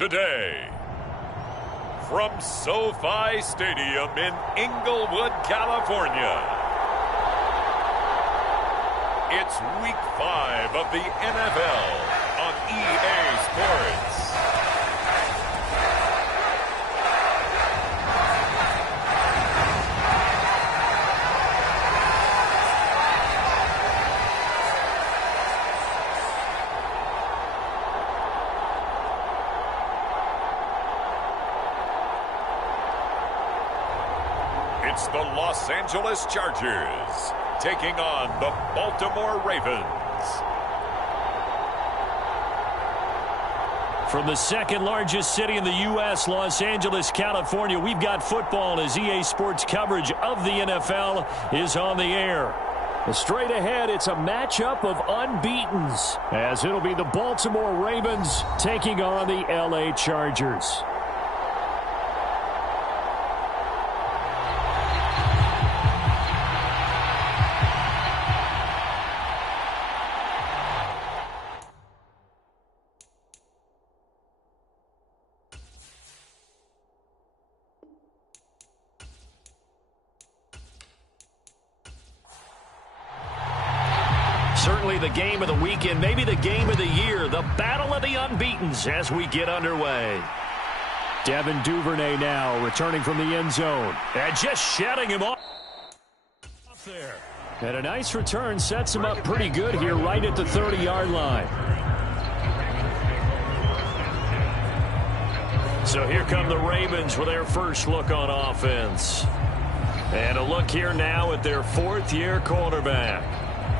today. From SoFi Stadium in Inglewood, California, it's Week 5 of the NFL on EA Sports. It's the Los Angeles Chargers taking on the Baltimore Ravens. From the second largest city in the U.S., Los Angeles, California, we've got football as EA Sports coverage of the NFL is on the air. Straight ahead, it's a matchup of unbeatens, as it'll be the Baltimore Ravens taking on the L.A. Chargers. Certainly the game of the weekend, maybe the game of the year, the battle of the unbeatens as we get underway. Devin Duvernay now returning from the end zone and just shutting him off there. And a nice return sets him up pretty good here right at the 30-yard line. So here come the Ravens with their first look on offense. And a look here now at their fourth-year quarterback.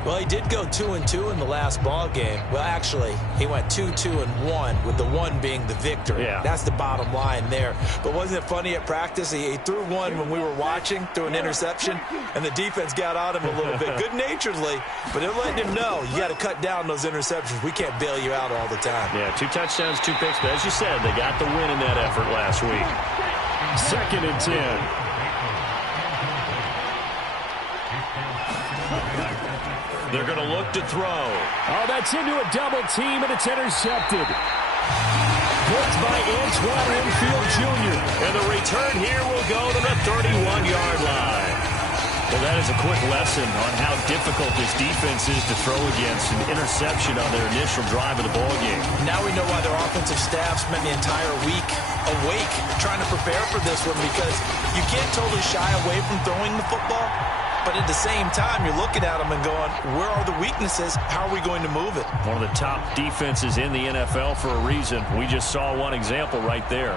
Well, he did go 2-2 in the last ball game. Well, actually, he went 2-2-1, with the one being the victory. Yeah. That's the bottom line there. But wasn't it funny at practice? He threw one when we were watching, threw an interception, and the defense got on him a little bit, good-naturedly. But they're letting him know, you got to cut down those interceptions. We can't bail you out all the time. Yeah, 2 touchdowns, 2 picks. But as you said, they got the win in that effort last week. 2nd and 10. They're going to look to throw. Oh, that's into a double team, and it's intercepted. Picked by Antoine Winfield Jr. And the return here will go to the 31-yard line. Well, that is a quick lesson on how difficult this defense is to throw against an interception on their initial drive of the ballgame. Now we know why their offensive staff spent the entire week awake trying to prepare for this one, because you can't totally shy away from throwing the football. But at the same time, you're looking at them and going, where are the weaknesses? How are we going to move it? One of the top defenses in the NFL for a reason. We just saw one example right there.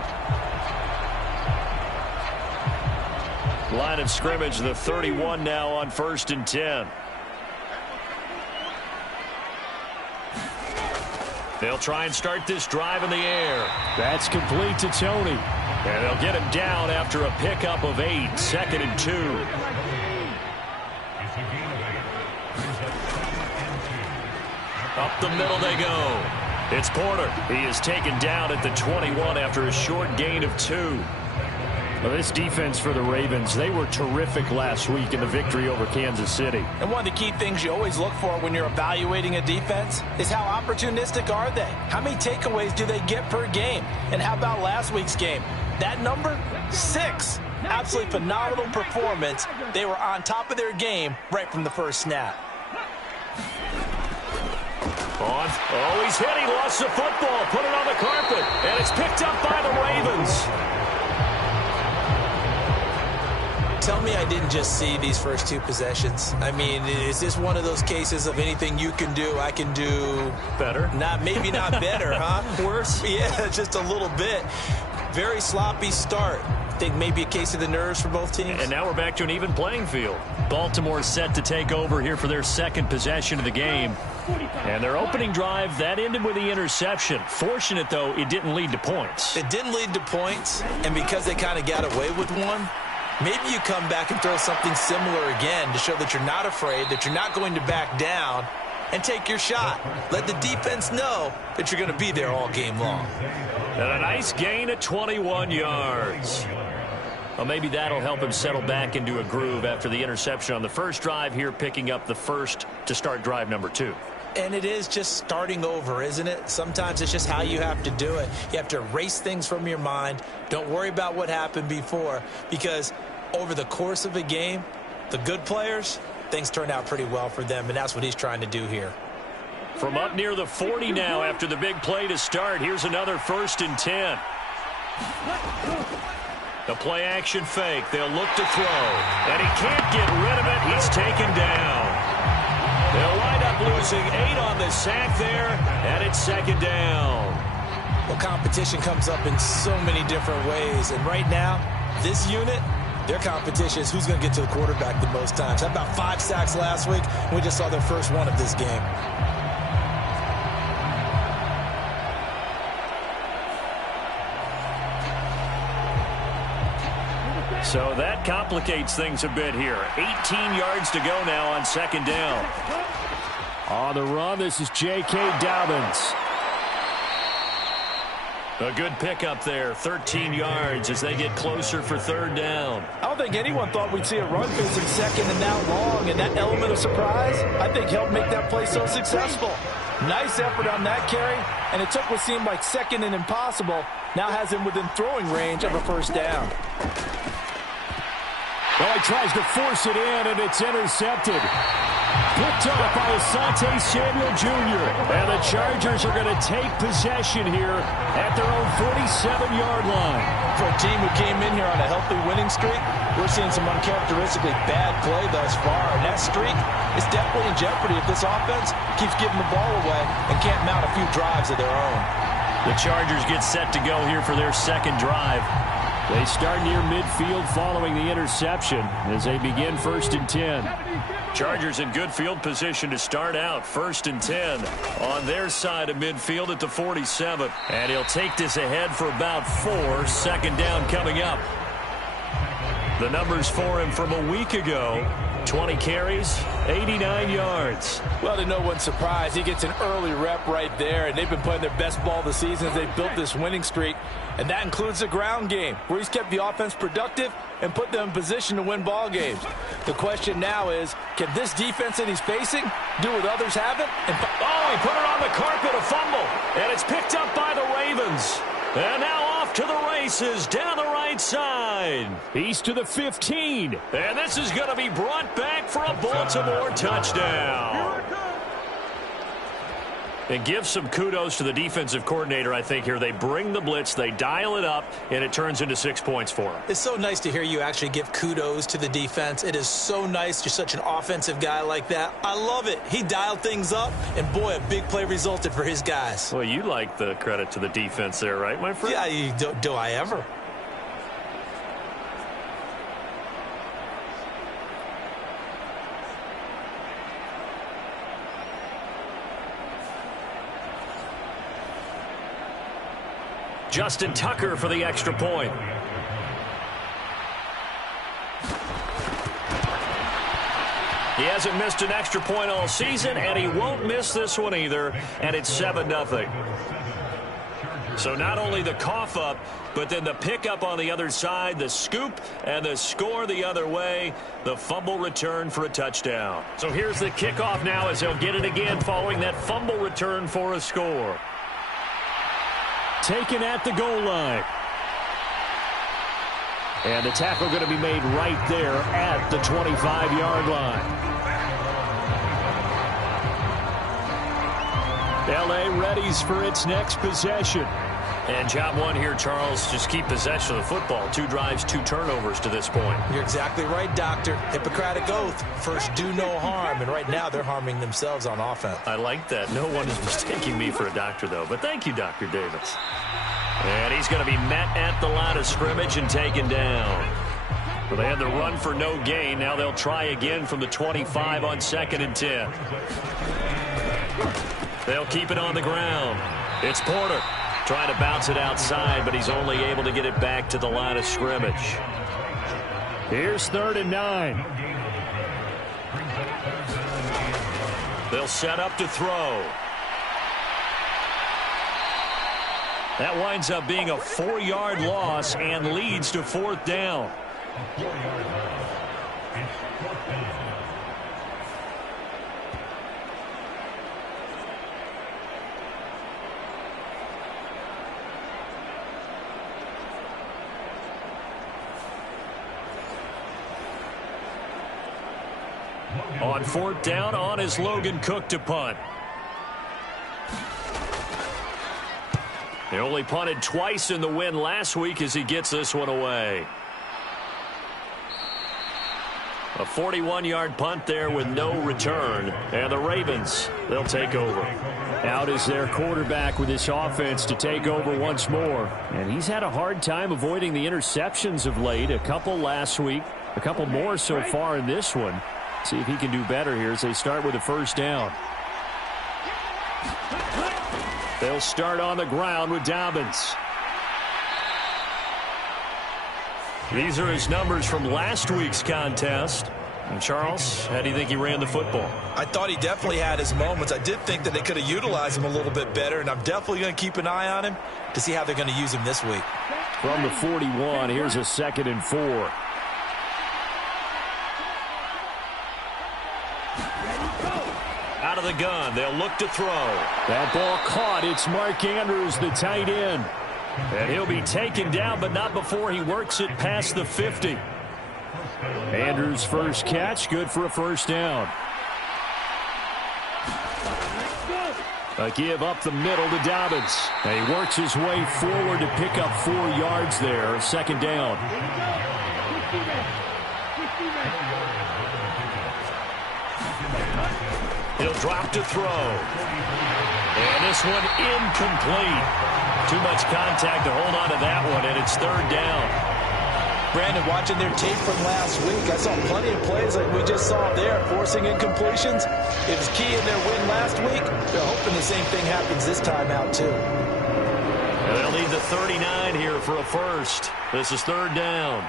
Line of scrimmage, the 31 now on 1st and 10. They'll try and start this drive in the air. That's complete to Tony. And they'll get him down after a pickup of 8, 2nd and 2. Up the middle they go. It's Porter. He is taken down at the 21 after a short gain of 2. Well, this defense for the Ravens, they were terrific last week in the victory over Kansas City. And one of the key things you always look for when you're evaluating a defense is how opportunistic are they? How many takeaways do they get per game? And how about last week's game? That number? 6. Absolutely phenomenal performance. They were on top of their game right from the first snap. Oh, he's hit. He lost the football. Put it on the carpet. And it's picked up by the Ravens. Tell me I didn't just see these first 2 possessions. I mean, is this one of those cases of anything you can do, I can do better? Maybe not better, huh? Worse? Yeah, just a little bit. Very sloppy start. I think maybe a case of the nerves for both teams. And now we're back to an even playing field. Baltimore set to take over here for their 2nd possession of the game. And their opening drive, that ended with the interception. Fortunate, though, it didn't lead to points. It didn't lead to points, and because they kind of got away with one, maybe you come back and throw something similar again to show that you're not afraid, that you're not going to back down, and take your shot. Let the defense know that you're going to be there all game long. And a nice gain at 21 yards. Well, maybe that'll help him settle back into a groove after the interception on the first drive here, picking up the first to start drive number 2. And it is just starting over, isn't it? Sometimes it's just how you have to do it. You have to erase things from your mind. Don't worry about what happened before, because over the course of a game, the good players, things turn out pretty well for them, and that's what he's trying to do here. From up near the 40 now after the big play to start, here's another 1st and 10. The play action fake. They'll look to throw, and he can't get rid of it. He's taken down. They'll wind up losing 8 on the sack there, and it's 2nd down. Well, competition comes up in so many different ways, and right now, this unit, their competition is who's going to get to the quarterback the most times. How about 5 sacks last week? We just saw their first one of this game. So that complicates things a bit here. 18 yards to go now on 2nd down. On the run, this is J.K. Dobbins. A good pickup there, 13 yards as they get closer for 3rd down. I don't think anyone thought we'd see a run facing 2nd and that long, and that element of surprise, I think, helped make that play so successful. Nice effort on that carry, and it took what seemed like 2nd and impossible, now has him within throwing range of a 1st down. Well, he tries to force it in, and it's intercepted. Picked up by Asante Samuel Jr. And the Chargers are going to take possession here at their own 47-yard line. For a team who came in here on a healthy winning streak, we're seeing some uncharacteristically bad play thus far. And that streak is definitely in jeopardy if this offense keeps giving the ball away and can't mount a few drives of their own. The Chargers get set to go here for their 2nd drive. They start near midfield following the interception as they begin 1st and 10. Chargers in good field position to start out. 1st and 10 on their side of midfield at the 47. And he'll take this ahead for about 4. 2nd down coming up. The numbers for him from a week ago. 20 carries, 89 yards. Well, to no one's surprise, he gets an early rep right there, and they've been playing their best ball this season as they've built this winning streak, and that includes the ground game, where he's kept the offense productive and put them in position to win ball games. The question now is, can this defense that he's facing do what others haven't? He put it on the carpet, a fumble, and it's picked up by the Ravens. And now off to the races down the right side. He's to the 15. And this is going to be brought back for a Baltimore touchdown. And give some kudos to the defensive coordinator, I think, here. They bring the blitz, they dial it up, and it turns into 6 points for them. It's so nice to hear you actually give kudos to the defense. It is so nice. You're such an offensive guy like that. I love it. He dialed things up, and boy, a big play resulted for his guys. Well, you like the credit to the defense there, right, my friend? Yeah, do I ever? Justin Tucker for the extra point. He hasn't missed an extra point all season, and he won't miss this one either, and it's 7-0. So not only the cough up, but then the pickup on the other side, the scoop, and the score the other way, the fumble return for a touchdown. So here's the kickoff now as they'll get it again following that fumble return for a score. Taken at the goal line. And the tackle going to be made right there at the 25-yard line. L.A. readies for its next possession. And job one here, Charles, just keep possession of the football. 2 drives, 2 turnovers to this point. You're exactly right, Doctor. Hippocratic oath. First, do no harm. And right now, they're harming themselves on offense. I like that. No one is mistaking me for a doctor, though. But thank you, Dr. Davis. And he's going to be met at the line of scrimmage and taken down. Well, they had the run for no gain. Now they'll try again from the 25 on 2nd and 10. They'll keep it on the ground. It's Porter. Trying to bounce it outside, but he's only able to get it back to the line of scrimmage. Here's 3rd and 9. They'll set up to throw. That winds up being a 4-yard loss and leads to 4th down. On fourth down, on is Logan Cook to punt. He only punted twice in the win last week as he gets this one away. A 41-yard punt there with no return. And the Ravens, they'll take over. Out is their quarterback with this offense to take over once more. And he's had a hard time avoiding the interceptions of late. A couple last week, a couple more so far in this one. See if he can do better here as they start with a first down. They'll start on the ground with Dobbins. These are his numbers from last week's contest. And Charles, how do you think he ran the football? I thought he definitely had his moments. I did think that they could have utilized him a little bit better, and I'm definitely going to keep an eye on him to see how they're going to use him this week. From the 41, here's a 2nd and 4. Out of the gun, they'll look to throw. That ball caught. It's Mark Andrews, the tight end. And he'll be taken down, but not before he works it past the 50. Andrews' first catch, good for a first down. A give up the middle to Dobbins. And he works his way forward to pick up 4 yards there, 2nd down. He'll drop to throw. And this one incomplete. Too much contact to hold on to that one, and it's 3rd down. Brandon, watching their tape from last week, I saw plenty of plays like we just saw there, forcing incompletions. It was key in their win last week. They're hoping the same thing happens this time out, too. And they'll need the 39 here for a first. This is 3rd down.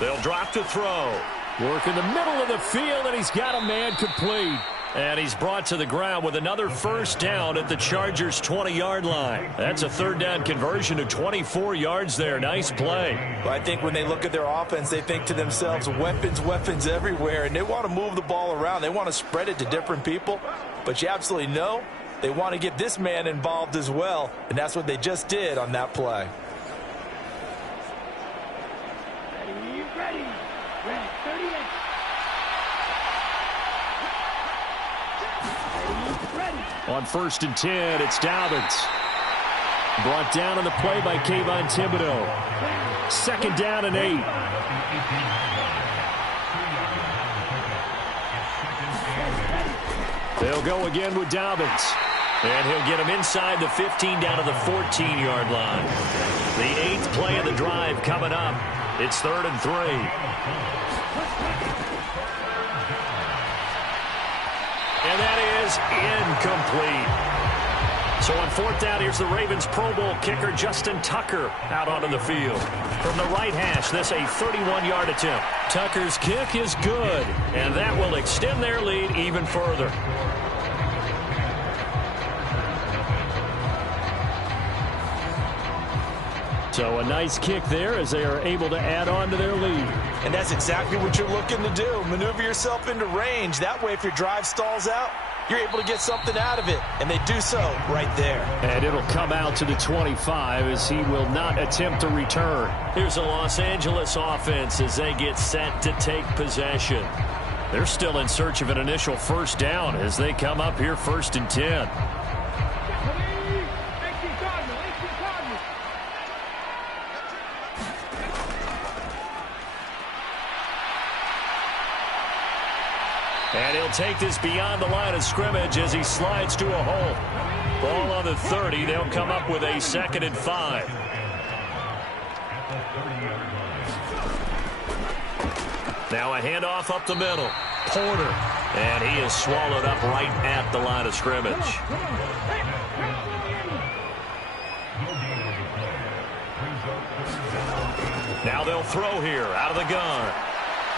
They'll drop to throw. Work in the middle of the field, and he's got a man complete. And he's brought to the ground with another first down at the Chargers' 20-yard line. That's a 3rd down conversion of 24 yards there. Nice play. Well, I think when they look at their offense, they think to themselves, weapons, weapons everywhere, and they want to move the ball around. They want to spread it to different people. But you absolutely know they want to get this man involved as well, and that's what they just did on that play. Ready, 38. On 1st and 10, it's Dobbins. Brought down on the play by Kayvon Thibodeau. 2nd down and 8. They'll go again with Dobbins. And he'll get him inside the 15 down to the 14-yard line. The 8th play of the drive coming up. It's 3rd and 3. And that is incomplete. So on 4th down, here's the Ravens Pro Bowl kicker Justin Tucker out onto the field. From the right hash, this a 31-yard attempt. Tucker's kick is good, and that will extend their lead even further. So a nice kick there as they are able to add on to their lead. And that's exactly what you're looking to do. Maneuver yourself into range. That way, if your drive stalls out, you're able to get something out of it. And they do so right there. And it'll come out to the 25 as he will not attempt to return. Here's the Los Angeles offense as they get set to take possession. They're still in search of an initial first down as they come up here 1st and 10. And he'll take this beyond the line of scrimmage as he slides to a hole. Ball on the 30. They'll come up with a 2nd and 5. Now a handoff up the middle. Porter. And he is swallowed up right at the line of scrimmage. Now they'll throw here out of the gun.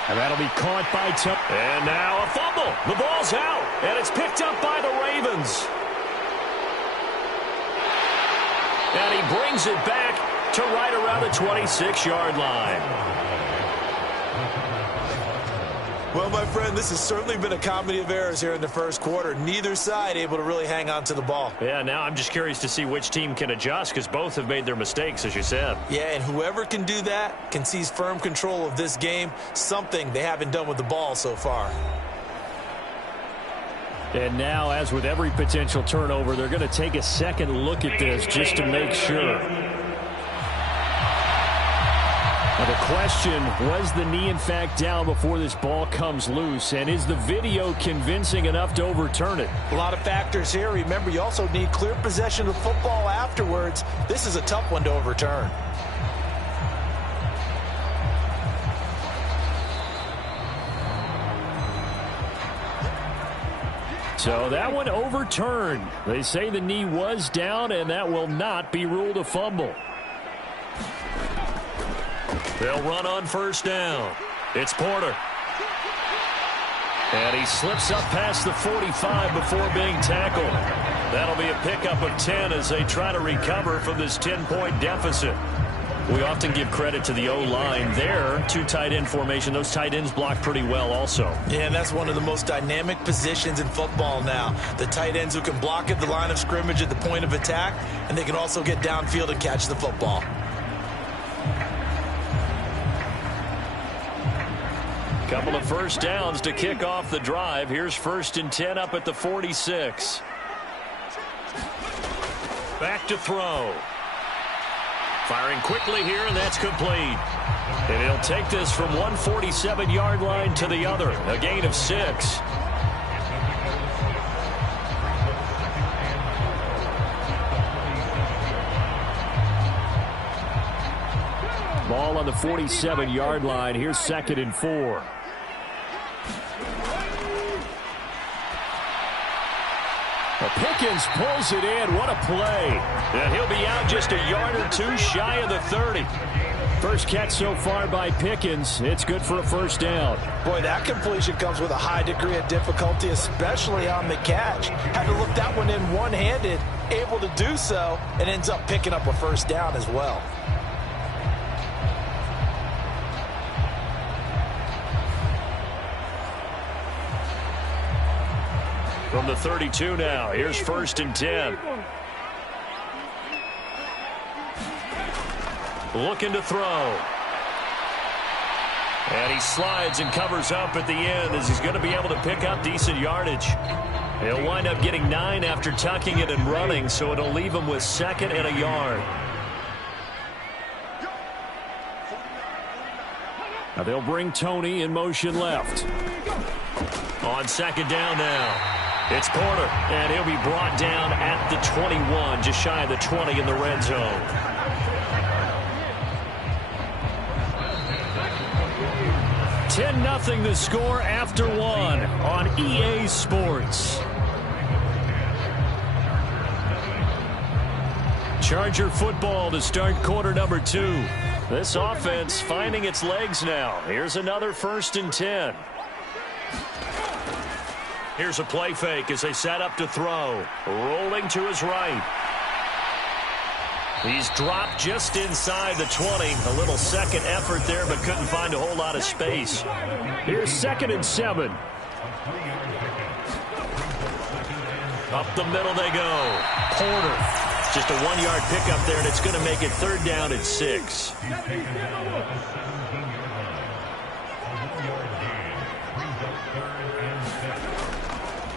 And that'll be caught by Tuck. And now a fumble. The ball's out. And it's picked up by the Ravens. And he brings it back to right around the 26-yard line. Well, my friend, this has certainly been a comedy of errors here in the first quarter. Neither side able to really hang on to the ball. Yeah, now I'm just curious to see which team can adjust because both have made their mistakes, as you said. Yeah, and whoever can do that can seize firm control of this game, something they haven't done with the ball so far. And now, as with every potential turnover, they're going to take a second look at this just to make sure. Now the question, was the knee in fact down before this ball comes loose? And is the video convincing enough to overturn it? A lot of factors here. Remember, you also need clear possession of the football afterwards. This is a tough one to overturn. So that one overturned. They say the knee was down, and that will not be ruled a fumble. They'll run on first down. It's Porter. And he slips up past the 45 before being tackled. That'll be a pickup of 10 as they try to recover from this 10-point deficit. We often give credit to the O-line there. Two tight end formation. Those tight ends block pretty well also. Yeah, and that's one of the most dynamic positions in football now. The tight ends who can block at the line of scrimmage at the point of attack, and they can also get downfield and catch the football. Couple of first downs to kick off the drive. Here's 1st and 10 up at the 46. Back to throw. Firing quickly here, and that's complete. And he'll take this from 147-yard line to the other. A gain of 6. Ball on the 47-yard line. Here's 2nd and 4. Pickens pulls it in. What a play. And he'll be out just a yard or two shy of the 30. First catch so far by Pickens. It's good for a first down. Boy, that completion comes with a high degree of difficulty, especially on the catch. Had to look that one in one-handed, able to do so, and ends up picking up a first down as well. From the 32 now, here's 1st and 10. Looking to throw. And he slides and covers up at the end as he's going to be able to pick up decent yardage. He'll wind up getting 9 after tucking it and running, so it'll leave him with 2nd and a yard. Now they'll bring Tony in motion left. On 2nd down now. It's Porter, and he'll be brought down at the 21, just shy of the 20 in the red zone. $10-0 the score after 1 on EA Sports. Charger football to start quarter number 2. This offense finding its legs now. Here's another 1st and 10. Here's a play fake as they set up to throw. Rolling to his right. He's dropped just inside the 20. A little second effort there, but couldn't find a whole lot of space. Here's 2nd and 7. Up the middle they go. Porter. Just a 1-yard pickup there, and it's going to make it 3rd down and 6.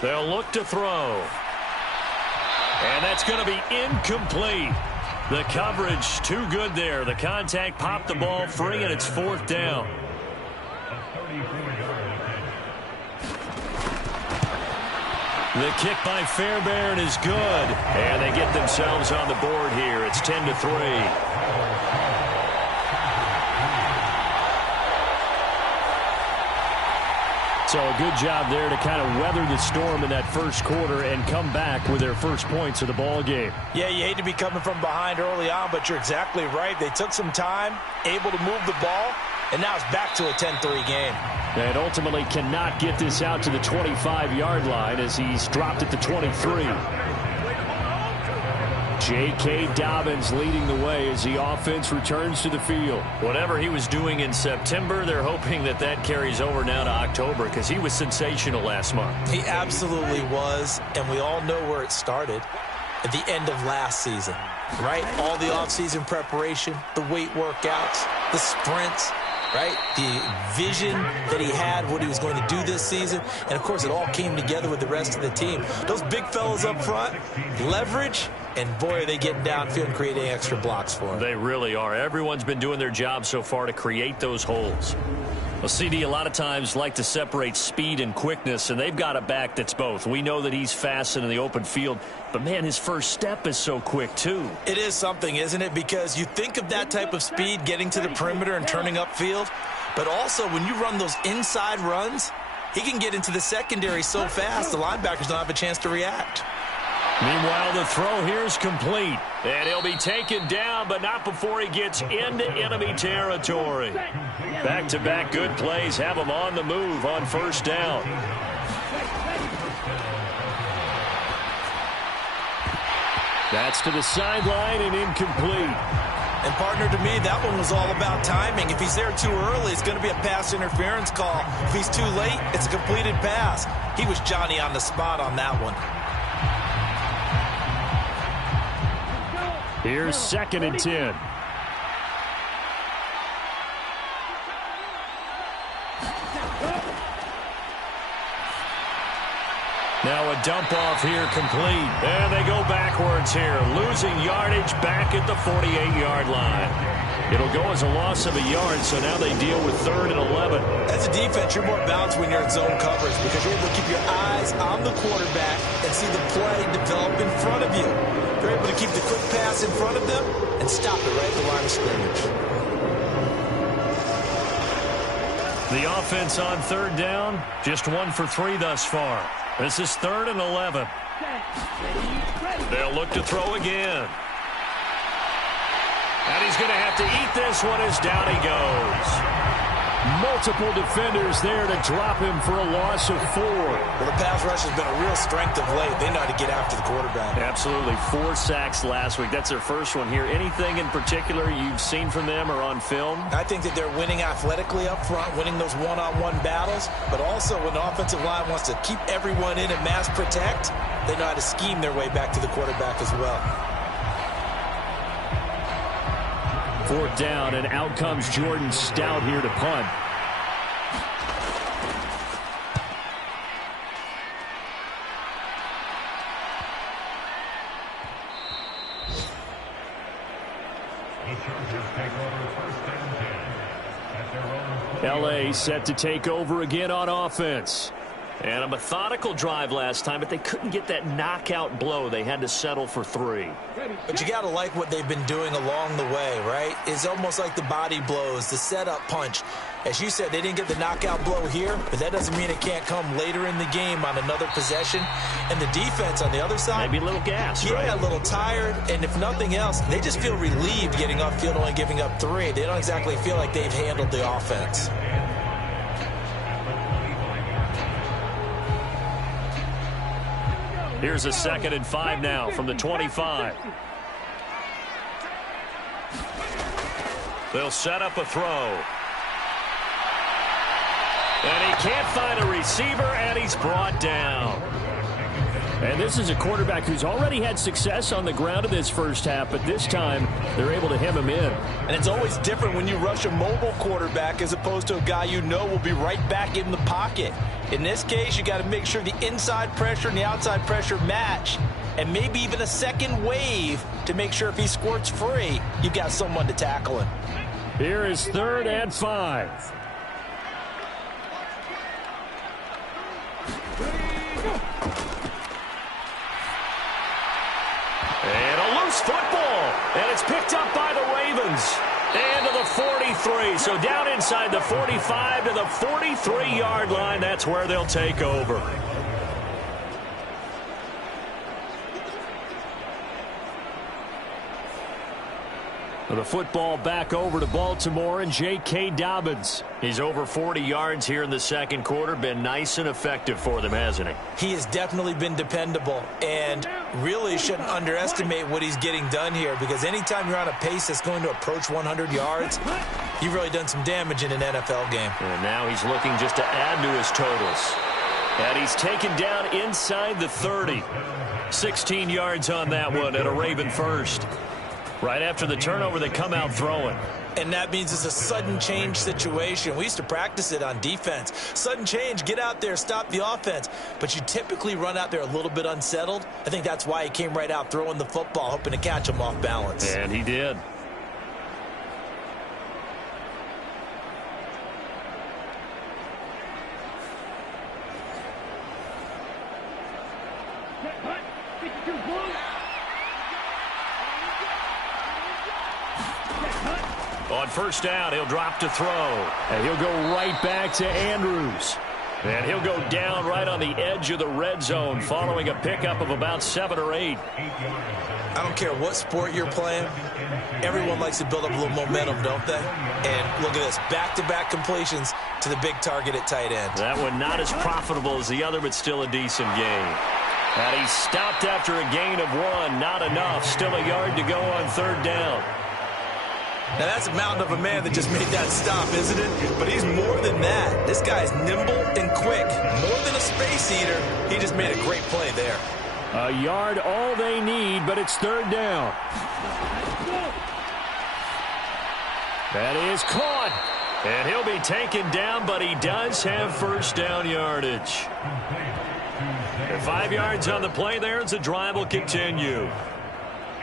They'll look to throw. And that's going to be incomplete. The coverage too good there. The contact popped the ball free, and it's 4th down. The kick by Fairbairn is good. And they get themselves on the board here. It's 10-3. So a good job there to kind of weather the storm in that first quarter and come back with their first points of the ball game. Yeah, you hate to be coming from behind early on, but you're exactly right. They took some time, able to move the ball, and now it's back to a 10-3 game. And ultimately cannot get this out to the 25-yard line as he's dropped at the 23. J.K. Dobbins leading the way as the offense returns to the field. Whatever he was doing in September, they're hoping that that carries over now to October because he was sensational last month. He absolutely was, and we all know where it started. At the end of last season, right? All the offseason preparation, the weight workouts, the sprints, right? The vision that he had, what he was going to do this season. And, of course, it all came together with the rest of the team. Those big fellas up front, leverage, and, boy, are they getting downfield and creating extra blocks for him. They really are. Everyone's been doing their job so far to create those holes. Well, CD, a lot of times like to separate speed and quickness, and they've got a back that's both. We know that he's fast in the open field, but, man, his first step is so quick, too. It is something, isn't it? Because you think of that type of speed getting to the perimeter and turning upfield, but also when you run those inside runs, he can get into the secondary so fast the linebackers don't have a chance to react. Meanwhile, the throw here is complete. And he'll be taken down, but not before he gets into enemy territory. Back-to-back good plays have him on the move on first down. That's to the sideline and incomplete. And, partner, to me, that one was all about timing. If he's there too early, it's going to be a pass interference call. If he's too late, it's a completed pass. He was Johnny on the spot on that one. Here's 2nd and 10. Now a dump off here complete. And they go backwards here, losing yardage back at the 48-yard line. It'll go as a loss of a yard, so now they deal with 3rd and 11. As a defense, you're more balanced when you're in zone coverage because you're able to keep your eyes on the quarterback and see the play develop in front of you. You're able to keep the quick pass in front of them and stop it right at the line of scrimmage. The offense on 3rd down, just 1 for 3 thus far. This is 3rd and 11. They'll look to throw again. And he's going to have to eat this one as down he goes. Multiple defenders there to drop him for a loss of 4. Well, the pass rush has been a real strength of late. They know how to get after the quarterback. Absolutely. 4 sacks last week. That's their first one here. Anything in particular you've seen from them or on film? I think that they're winning athletically up front, winning those one-on-one battles, but also when the offensive line wants to keep everyone in and mass protect, they know how to scheme their way back to the quarterback as well. 4th down, and out comes Jordan Stout here to punt. LA set to take over again on offense. And a methodical drive last time, but they couldn't get that knockout blow. They had to settle for 3. But you got to like what they've been doing along the way, right? It's almost like the body blows, the setup punch. As you said, they didn't get the knockout blow here, but that doesn't mean it can't come later in the game on another possession. And the defense on the other side, maybe a little gassed, right? Yeah, a little tired. And if nothing else, they just feel relieved getting upfield, only giving up 3. They don't exactly feel like they've handled the offense. Here's a 2nd and 5 now from the 25. They'll set up a throw. And he can't find a receiver, and he's brought down. And this is a quarterback who's already had success on the ground in this first half, but this time they're able to hem him in. And it's always different when you rush a mobile quarterback as opposed to a guy you know will be right back in the pocket. In this case, you got to make sure the inside pressure and the outside pressure match, and maybe even a second wave to make sure if he squirts free, you've got someone to tackle him. Here is 3rd and 5. And a loose football, and it's picked up by the Ravens. And to the 43, so down inside the 45 to the 43-yard line. That's where they'll take over. The football back over to Baltimore and J.K. Dobbins. He's over 40 yards here in the second quarter. Been nice and effective for them, hasn't he? He has definitely been dependable, and really shouldn't underestimate what he's getting done here, because anytime you're on a pace that's going to approach 100 yards, you've really done some damage in an NFL game. And now he's looking just to add to his totals. And he's taken down inside the 30. 16 yards on that one and a Raven first. Right after the turnover, they come out throwing. And that means it's a sudden change situation. We used to practice it on defense. Sudden change, get out there, stop the offense. But you typically run out there a little bit unsettled. I think that's why he came right out throwing the football, hoping to catch him off balance. And he did. On first down, he'll drop to throw. And he'll go right back to Andrews. And he'll go down right on the edge of the red zone following a pickup of about 7 or 8. I don't care what sport you're playing. Everyone likes to build up a little momentum, don't they? And look at this, back-to-back completions to the big target at tight end. That one not as profitable as the other, but still a decent gain. And he stopped after a gain of 1. Not enough. Still a yard to go on third down. Now, that's a mountain of a man that just made that stop, isn't it? But he's more than that. This guy's nimble and quick. More than a space eater. He just made a great play there. A yard all they need, but it's third down. That is caught. And he'll be taken down, but he does have first down yardage. And 5 yards on the play there as the drive will continue.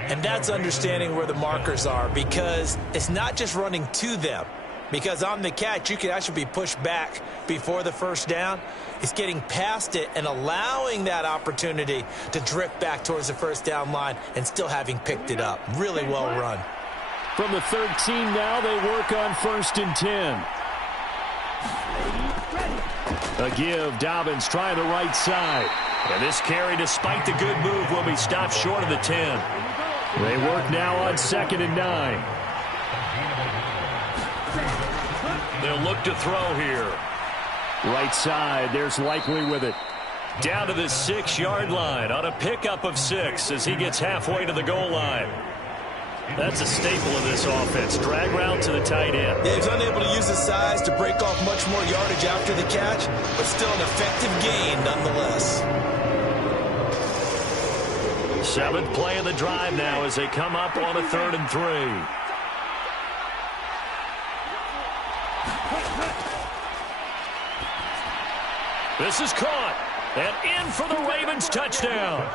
And that's understanding where the markers are, because it's not just running to them. Because on the catch, you could actually be pushed back before the first down. It's getting past it and allowing that opportunity to drift back towards the first down line and still having picked it up. Really well run. From the 13 now, they work on first and 10. A give, Dobbins trying the right side. And this carry, despite the good move, will be stopped short of the 10. They work now on 2nd and 9. They'll look to throw here. Right side, there's Likely with it. Down to the 6-yard line on a pickup of 6 as he gets halfway to the goal line. That's a staple of this offense. Drag route to the tight end. Yeah, he's unable to use his size to break off much more yardage after the catch, but still an effective gain nonetheless. 7th play of the drive now as they come up on a 3rd and 3. This is caught. And in for the Ravens touchdown.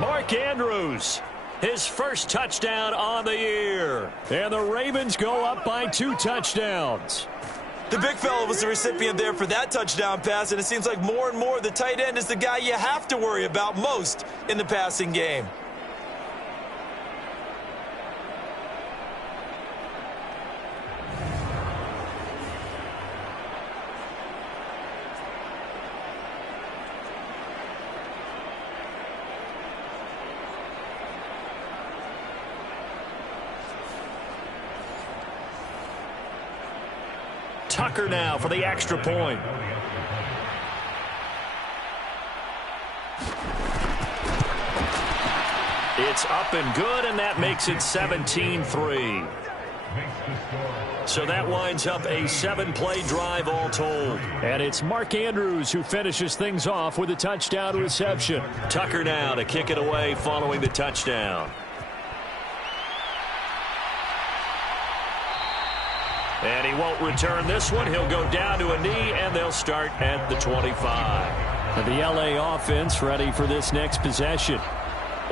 Mark Andrews, his first touchdown on the year. And the Ravens go up by 2 touchdowns. The big fella was the recipient there for that touchdown pass, and it seems like more and more the tight end is the guy you have to worry about most in the passing game. Tucker now for the extra point. It's up and good, and that makes it 17-3. So that winds up a 7-play drive all told. And it's Mark Andrews who finishes things off with a touchdown reception. Tucker now to kick it away following the touchdown. And he won't return this one. He'll go down to a knee, and they'll start at the 25. And the LA offense ready for this next possession.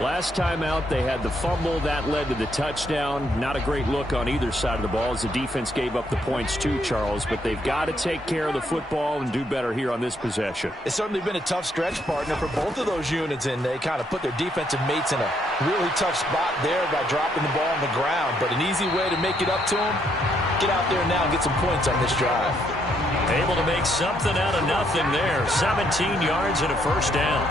Last time out, they had the fumble. That led to the touchdown. Not a great look on either side of the ball as the defense gave up the points too, Charles. But they've got to take care of the football and do better here on this possession. It's certainly been a tough stretch, partner, for both of those units, and they kind of put their defensive mates in a really tough spot there by dropping the ball on the ground. But an easy way to make it up to them, get out there now and get some points on this drive. Able to make something out of nothing there. 17 yards and a first down.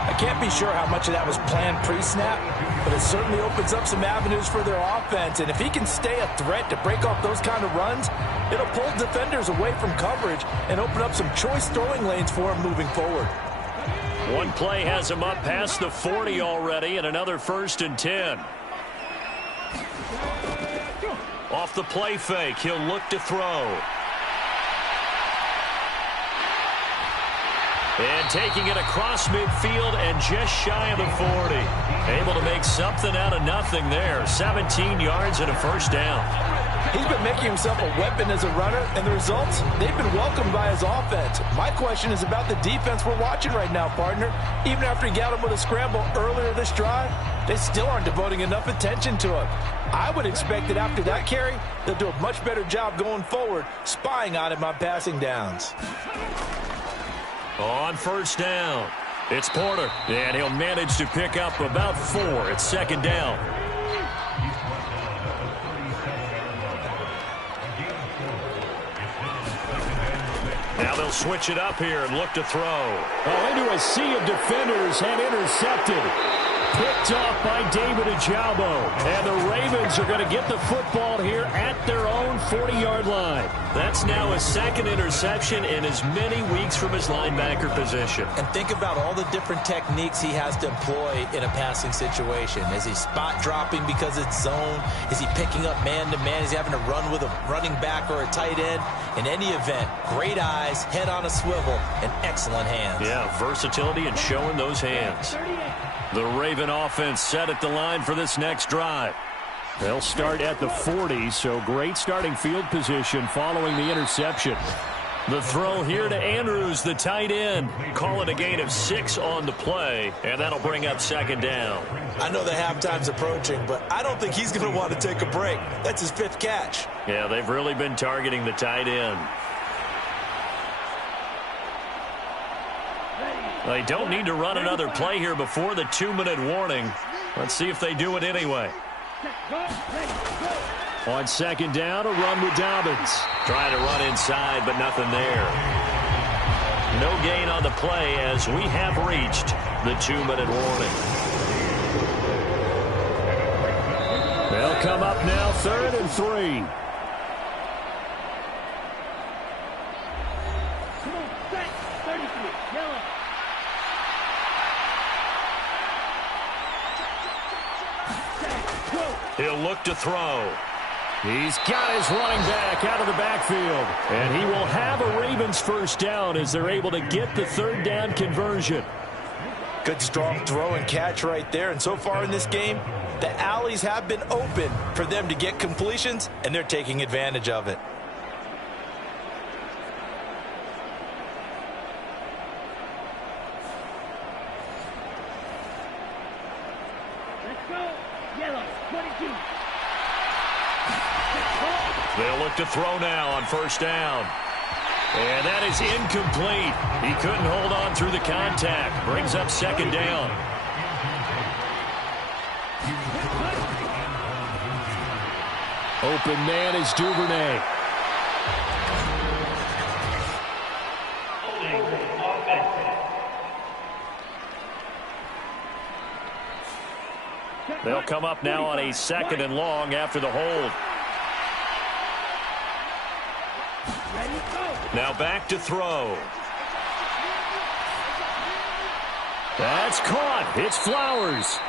I can't be sure how much of that was planned pre-snap, but it certainly opens up some avenues for their offense. And if he can stay a threat to break off those kind of runs, it'll pull defenders away from coverage and open up some choice throwing lanes for him moving forward. One play has him up past the 40 already, and another 1st and 10. Off the play fake, he'll look to throw. And taking it across midfield and just shy of the 40. Able to make something out of nothing there. 17 yards and a 1st down. He's been making himself a weapon as a runner, and the results, they've been welcomed by his offense. My question is about the defense we're watching right now, partner. Even after he got him with a scramble earlier this drive, they still aren't devoting enough attention to him. I would expect that after that carry, they'll do a much better job going forward, spying on him on passing downs. On 1st down, it's Porter, and he'll manage to pick up about 4. It's 2nd down. Now they'll switch it up here and look to throw. Oh, into a sea of defenders and intercepted. Picked off by David Ojabo. And the Ravens are going to get the football here at their own 40-yard line. That's now his 2nd interception in as many weeks from his linebacker position. And think about all the different techniques he has to employ in a passing situation. Is he spot dropping because it's zone? Is he picking up man-to-man? Is he having to run with a running back or a tight end? In any event, great eyes, head on a swivel, and excellent hands. Yeah, versatility and showing those hands. The Raven offense set at the line for this next drive. They'll start at the 40, so great starting field position following the interception. The throw here to Andrews, the tight end. Call it a gain of 6 on the play, and that'll bring up 2nd down. I know the halftime's approaching, but I don't think he's going to want to take a break. That's his 5th catch. Yeah, they've really been targeting the tight end. They don't need to run another play here before the 2-minute warning. Let's see if they do it anyway. On 2nd down, a run with Dobbins. Trying to run inside, but nothing there. No gain on the play as we have reached the 2-minute warning. They'll come up now 3rd and 3. He'll look to throw. He's got his running back out of the backfield. And he will have a Ravens 1st down as they're able to get the 3rd down conversion. Good strong throw and catch right there. And so far in this game, the alleys have been open for them to get completions, and they're taking advantage of it. They'll look to throw now on 1st down. And that is incomplete. He couldn't hold on through the contact. Brings up 2nd down. Open man is Duvernay. They'll come up now on a 2nd and long after the hold. Now back to throw. That's caught. It's Flowers.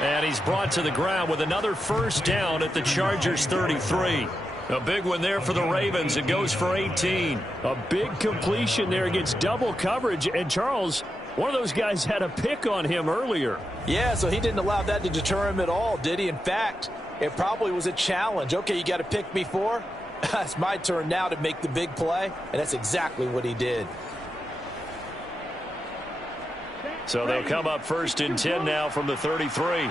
And he's brought to the ground with another 1st down at the Chargers 33. A big one there for the Ravens. It goes for 18. A big completion there against double coverage. And Charles, one of those guys had a pick on him earlier. Yeah, so he didn't allow that to deter him at all, did he? In fact, it probably was a challenge. Okay, you got to pick me 4. It's my turn now to make the big play, and that's exactly what he did. So they'll come up 1st and 10 now from the 33.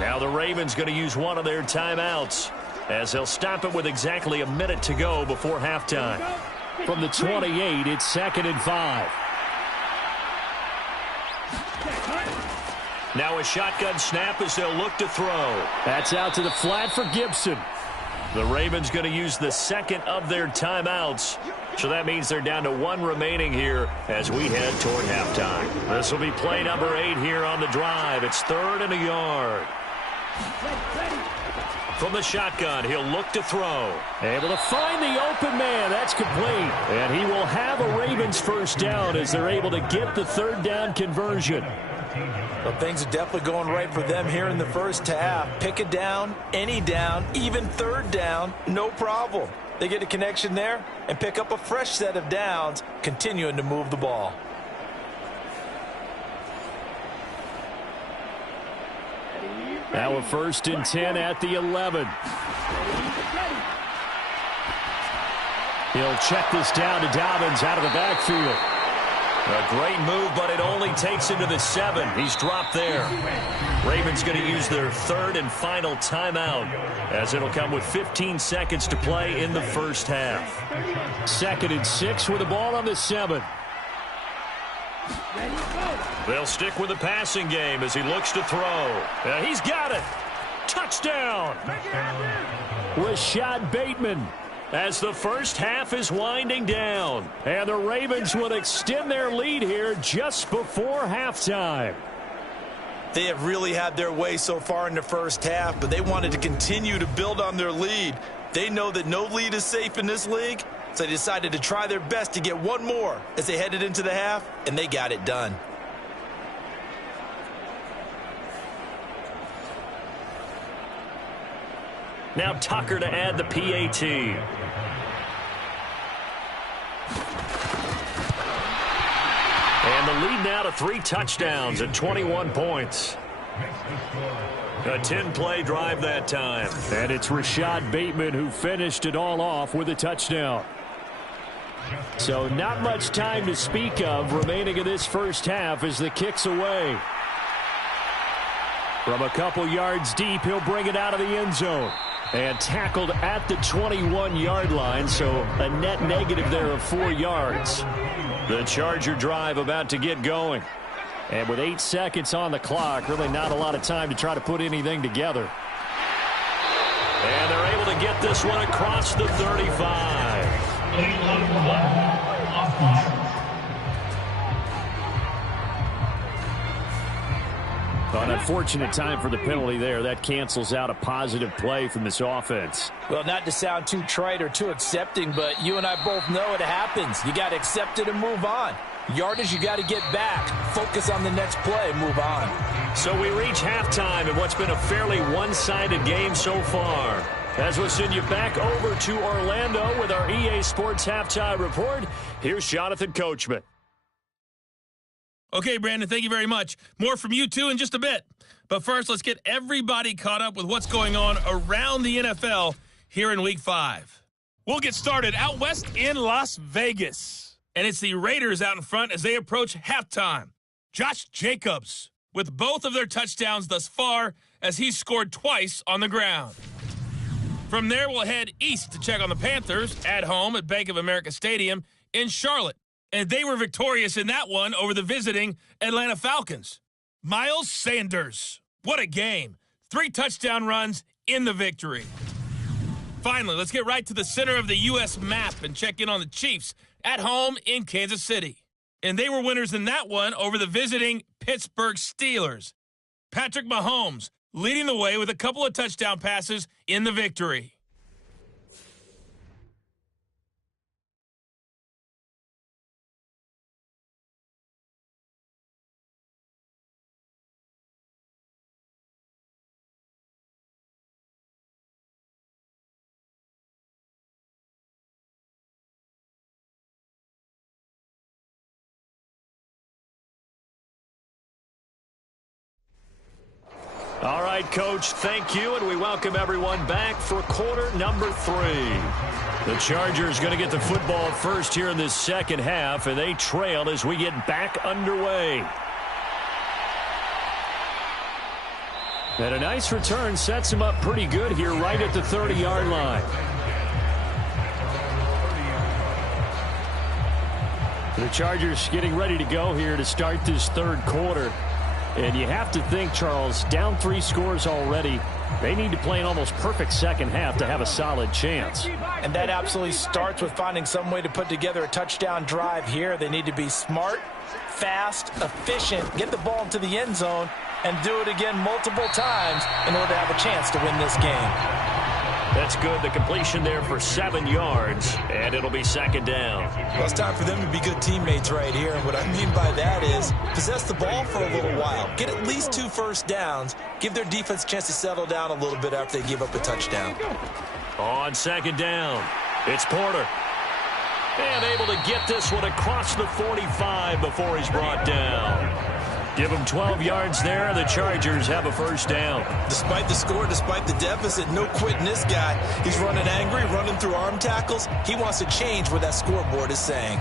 Now the Ravens going to use one of their timeouts as they'll stop it with exactly a minute to go before halftime. From the 28, it's 2nd and 5. Now a shotgun snap as they'll look to throw. That's out to the flat for Gibson. The Ravens going to use the second of their timeouts. So that means they're down to one remaining here as we head toward halftime. This will be play number 8 here on the drive. It's 3rd and a yard. From the shotgun, he'll look to throw. Able to find the open man. That's complete. And he will have a Ravens first down as they're able to get the 3rd down conversion. Well, things are definitely going right for them here in the first half. Pick a down, any down, even 3rd down, no problem. They get a connection there and pick up a fresh set of downs, continuing to move the ball. Now a 1st and 10 at the 11. He'll check this down to Dobbins out of the backfield. A great move, but it only takes him to the 7. He's dropped there. Ravens going to use their 3rd and final timeout as it'll come with 15 seconds to play in the first half. 2nd and 6 with the ball on the 7. They'll stick with the passing game as he looks to throw. He's got it. Touchdown. Rashad Bateman. As the first half is winding down. And the Ravens will extend their lead here just before halftime. They have really had their way so far in the first half, but they wanted to continue to build on their lead. They know that no lead is safe in this league, so they decided to try their best to get one more as they headed into the half, and they got it done. Now Tucker to add the PAT. And the lead now to 3 touchdowns at 21 points. A 10-play drive that time. And it's Rashad Bateman who finished it all off with a touchdown. So not much time to speak of remaining in this first half as the kick's away. From a couple yards deep, he'll bring it out of the end zone. And tackled at the 21-yard line, so a net negative there of 4 yards. The Charger drive about to get going. And with 8 seconds on the clock, really not a lot of time to try to put anything together. And they're able to get this one across the 35. An unfortunate time for the penalty there. That cancels out a positive play from this offense. Well, not to sound too trite or too accepting, but you and I both know it happens. You got to accept it and move on. Yardage, you got to get back. Focus on the next play, move on. So we reach halftime in what's been a fairly one-sided game so far. As we'll send you back over to Orlando with our EA Sports Halftime Report, here's Jonathan Coachman. Okay, Brandon, thank you very much. More from you, too, in just a bit. But first, let's get everybody caught up with what's going on around the NFL here in Week 5. We'll get started out west in Las Vegas. And it's the Raiders out in front as they approach halftime. Josh Jacobs with both of their touchdowns thus far as he's scored twice on the ground. From there, we'll head east to check on the Panthers at home at Bank of America Stadium in Charlotte. And they were victorious in that one over the visiting Atlanta Falcons. Miles Sanders, what a game. 3 touchdown runs in the victory. Finally, let's get right to the center of the U.S. map and check in on the Chiefs at home in Kansas City. And they were winners in that one over the visiting Pittsburgh Steelers. Patrick Mahomes leading the way with a couple of touchdown passes in the victory. All right, Coach, thank you, and we welcome everyone back for quarter number 3. The Chargers going to get the football first here in this second half, and they trail as we get back underway. And a nice return sets them up pretty good here right at the 30-yard line. The Chargers getting ready to go here to start this third quarter. And you have to think, Charles, down 3 scores already. They need to play an almost perfect second half to have a solid chance. And that absolutely starts with finding some way to put together a touchdown drive here. They need to be smart, fast, efficient, get the ball into the end zone, and do it again multiple times in order to have a chance to win this game. That's good. The completion there for 7 yards, and it'll be second down. Well, it's time for them to be good teammates right here. And what I mean by that is possess the ball for a little while. Get at least 2 first downs. Give their defense a chance to settle down a little bit after they give up a touchdown. On second down, it's Porter. And able to get this one across the 45 before he's brought down. Give him 12 yards there. The Chargers have a first down. Despite the score, despite the deficit, no quitting this guy. He's running angry, running through arm tackles. He wants to change what that scoreboard is saying.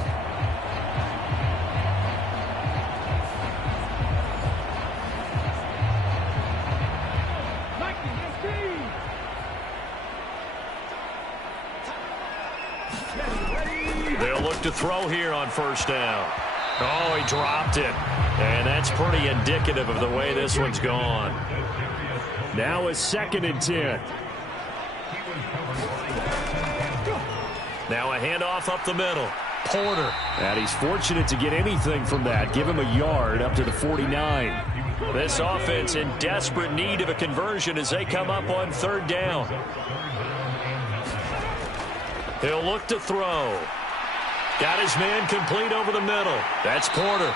They'll look to throw here on first down. Oh, he dropped it. And that's pretty indicative of the way this one's gone. Now a 2nd and 10. Now a handoff up the middle. Porter. And he's fortunate to get anything from that. Give him a yard up to the 49. This offense in desperate need of a conversion as they come up on third down. He'll look to throw. Got his man complete over the middle. That's Porter.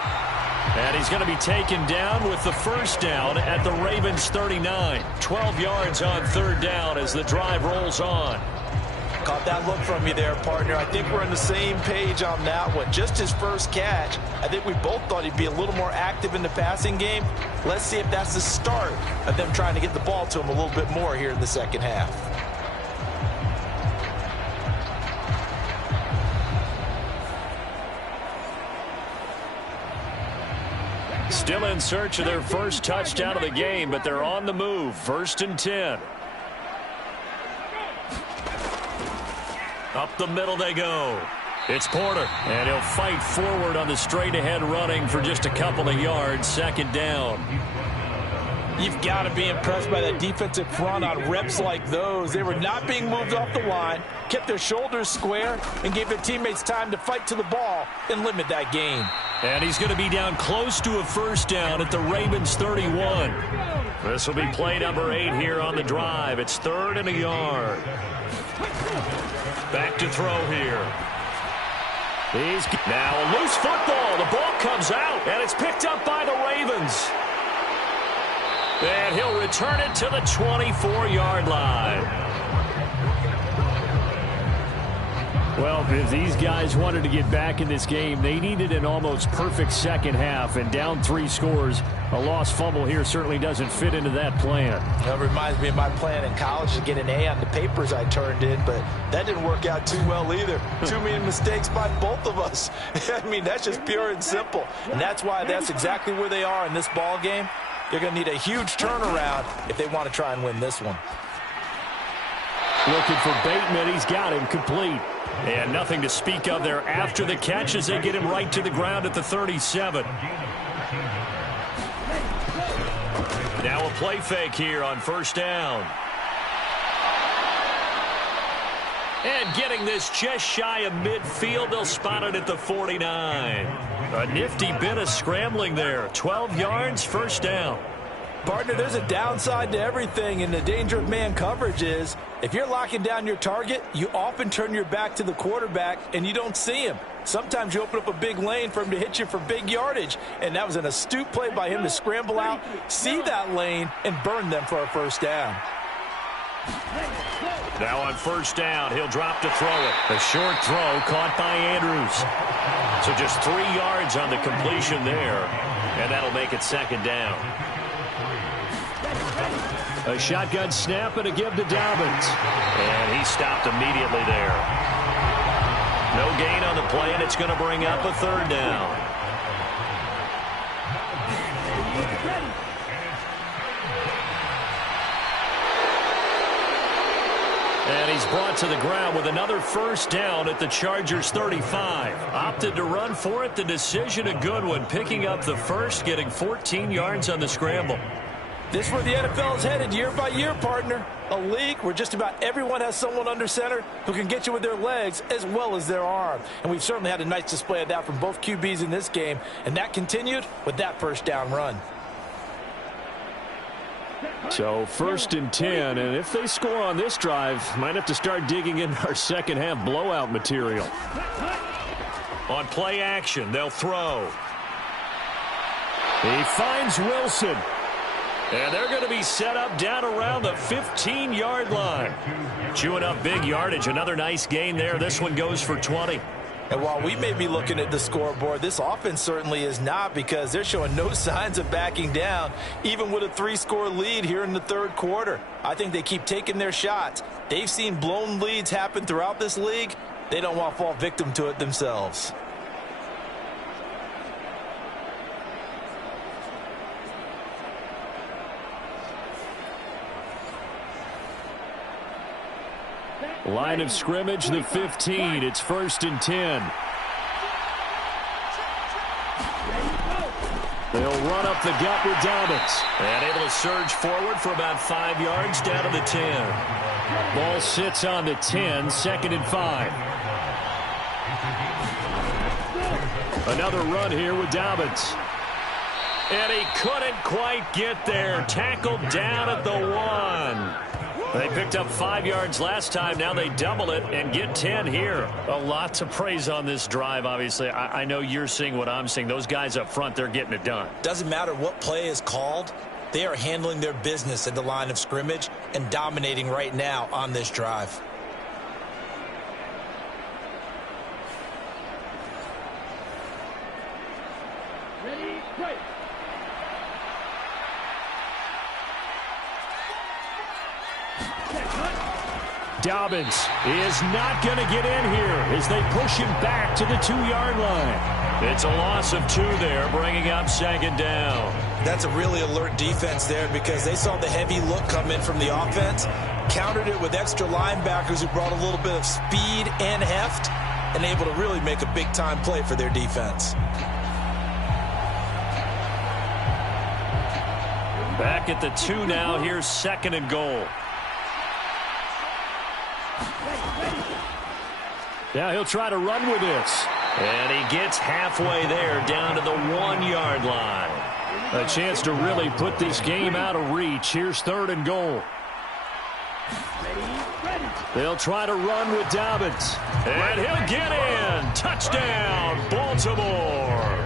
And he's going to be taken down with the first down at the Ravens 39. 12 yards on third down as the drive rolls on. Caught that look from you there, partner. I think we're on the same page on that one. Just his first catch. I think we both thought he'd be a little more active in the passing game. Let's see if that's the start of them trying to get the ball to him a little bit more here in the second half. Still in search of their first touchdown of the game, but they're on the move. 1st and 10. Up the middle they go. It's Porter, and he'll fight forward on the straight-ahead running for just a couple of yards. 2nd down. You've got to be impressed by that defensive front on reps like those. They were not being moved off the line, kept their shoulders square, and gave their teammates time to fight to the ball and limit that gain. And he's going to be down close to a first down at the Ravens 31. This will be play number 8 here on the drive. It's 3rd and a yard. Back to throw here. Now a loose football. The ball comes out, and it's picked up by the Ravens. And he'll return it to the 24-yard line. Well, if these guys wanted to get back in this game, they needed an almost perfect second half, and down 3 scores. A lost fumble here certainly doesn't fit into that plan. That reminds me of my plan in college to get an A on the papers I turned in, but that didn't work out too well either. Too many mistakes by both of us. I mean, that's just pure and simple. And that's why that's exactly where they are in this ball game. They're going to need a huge turnaround if they want to try and win this one. Looking for Bateman. He's got him complete. And nothing to speak of there after the catch as they get him right to the ground at the 37. Now a play fake here on first down. And getting this just shy of midfield, they'll spot it at the 49. A nifty bit of scrambling there. 12 yards, first down. Partner, there's a downside to everything, and the danger of man coverage is if you're locking down your target, you often turn your back to the quarterback and you don't see him. Sometimes you open up a big lane for him to hit you for big yardage, and that was an astute play by him to scramble out, see that lane, and burn them for a first down. Now on first down, he'll drop to throw it. A short throw caught by Andrews. So just 3 yards on the completion there, and that'll make it second down. A shotgun snap and a give to Dobbins. And he stopped immediately there. No gain on the play, and it's going to bring up a third down. And he's brought to the ground with another first down at the Chargers 35. Opted to run for it. The decision a good one. Picking up the first, getting 14 yards on the scramble. This is where the NFL is headed year by year, partner. A league where just about everyone has someone under center who can get you with their legs as well as their arm. And we've certainly had a nice display of that from both QBs in this game. And that continued with that first down run. So 1st and 10, and if they score on this drive, might have to start digging in our second half blowout material. On play action, they'll throw. He finds Wilson. And they're going to be set up down around the 15-yard line. Chewing up big yardage. Another nice gain there. This one goes for 20. And while we may be looking at the scoreboard, this offense certainly is not, because they're showing no signs of backing down, even with a 3-score lead here in the third quarter. I think they keep taking their shots. They've seen blown leads happen throughout this league. They don't want to fall victim to it themselves. Line of scrimmage, the 15. It's 1st and 10. They'll run up the gut with Dobbins. And able to surge forward for about 5 yards down to the 10. Ball sits on the 10, 2nd and 5. Another run here with Dobbins. And he couldn't quite get there. Tackled down at the 1. They picked up 5 yards last time. Now they double it and get 10 here. A lot to praise on this drive, obviously. I know you're seeing what I'm seeing. Those guys up front, they're getting it done. Doesn't matter what play is called. They are handling their business at the line of scrimmage and dominating right now on this drive. Ready, break. Dobbins is not going to get in here as they push him back to the 2-yard line. It's a loss of 2 there, bringing up 2nd down. That's a really alert defense there, because they saw the heavy look come in from the offense, countered it with extra linebackers who brought a little bit of speed and heft, and able to really make a big-time play for their defense. Back at the 2 now. Here's 2nd and goal. Now he'll try to run with this. And he gets halfway there, down to the 1-yard line. A chance to really put this game out of reach. Here's 3rd and goal. They'll try to run with Dobbins. And he'll get in. Touchdown, Baltimore.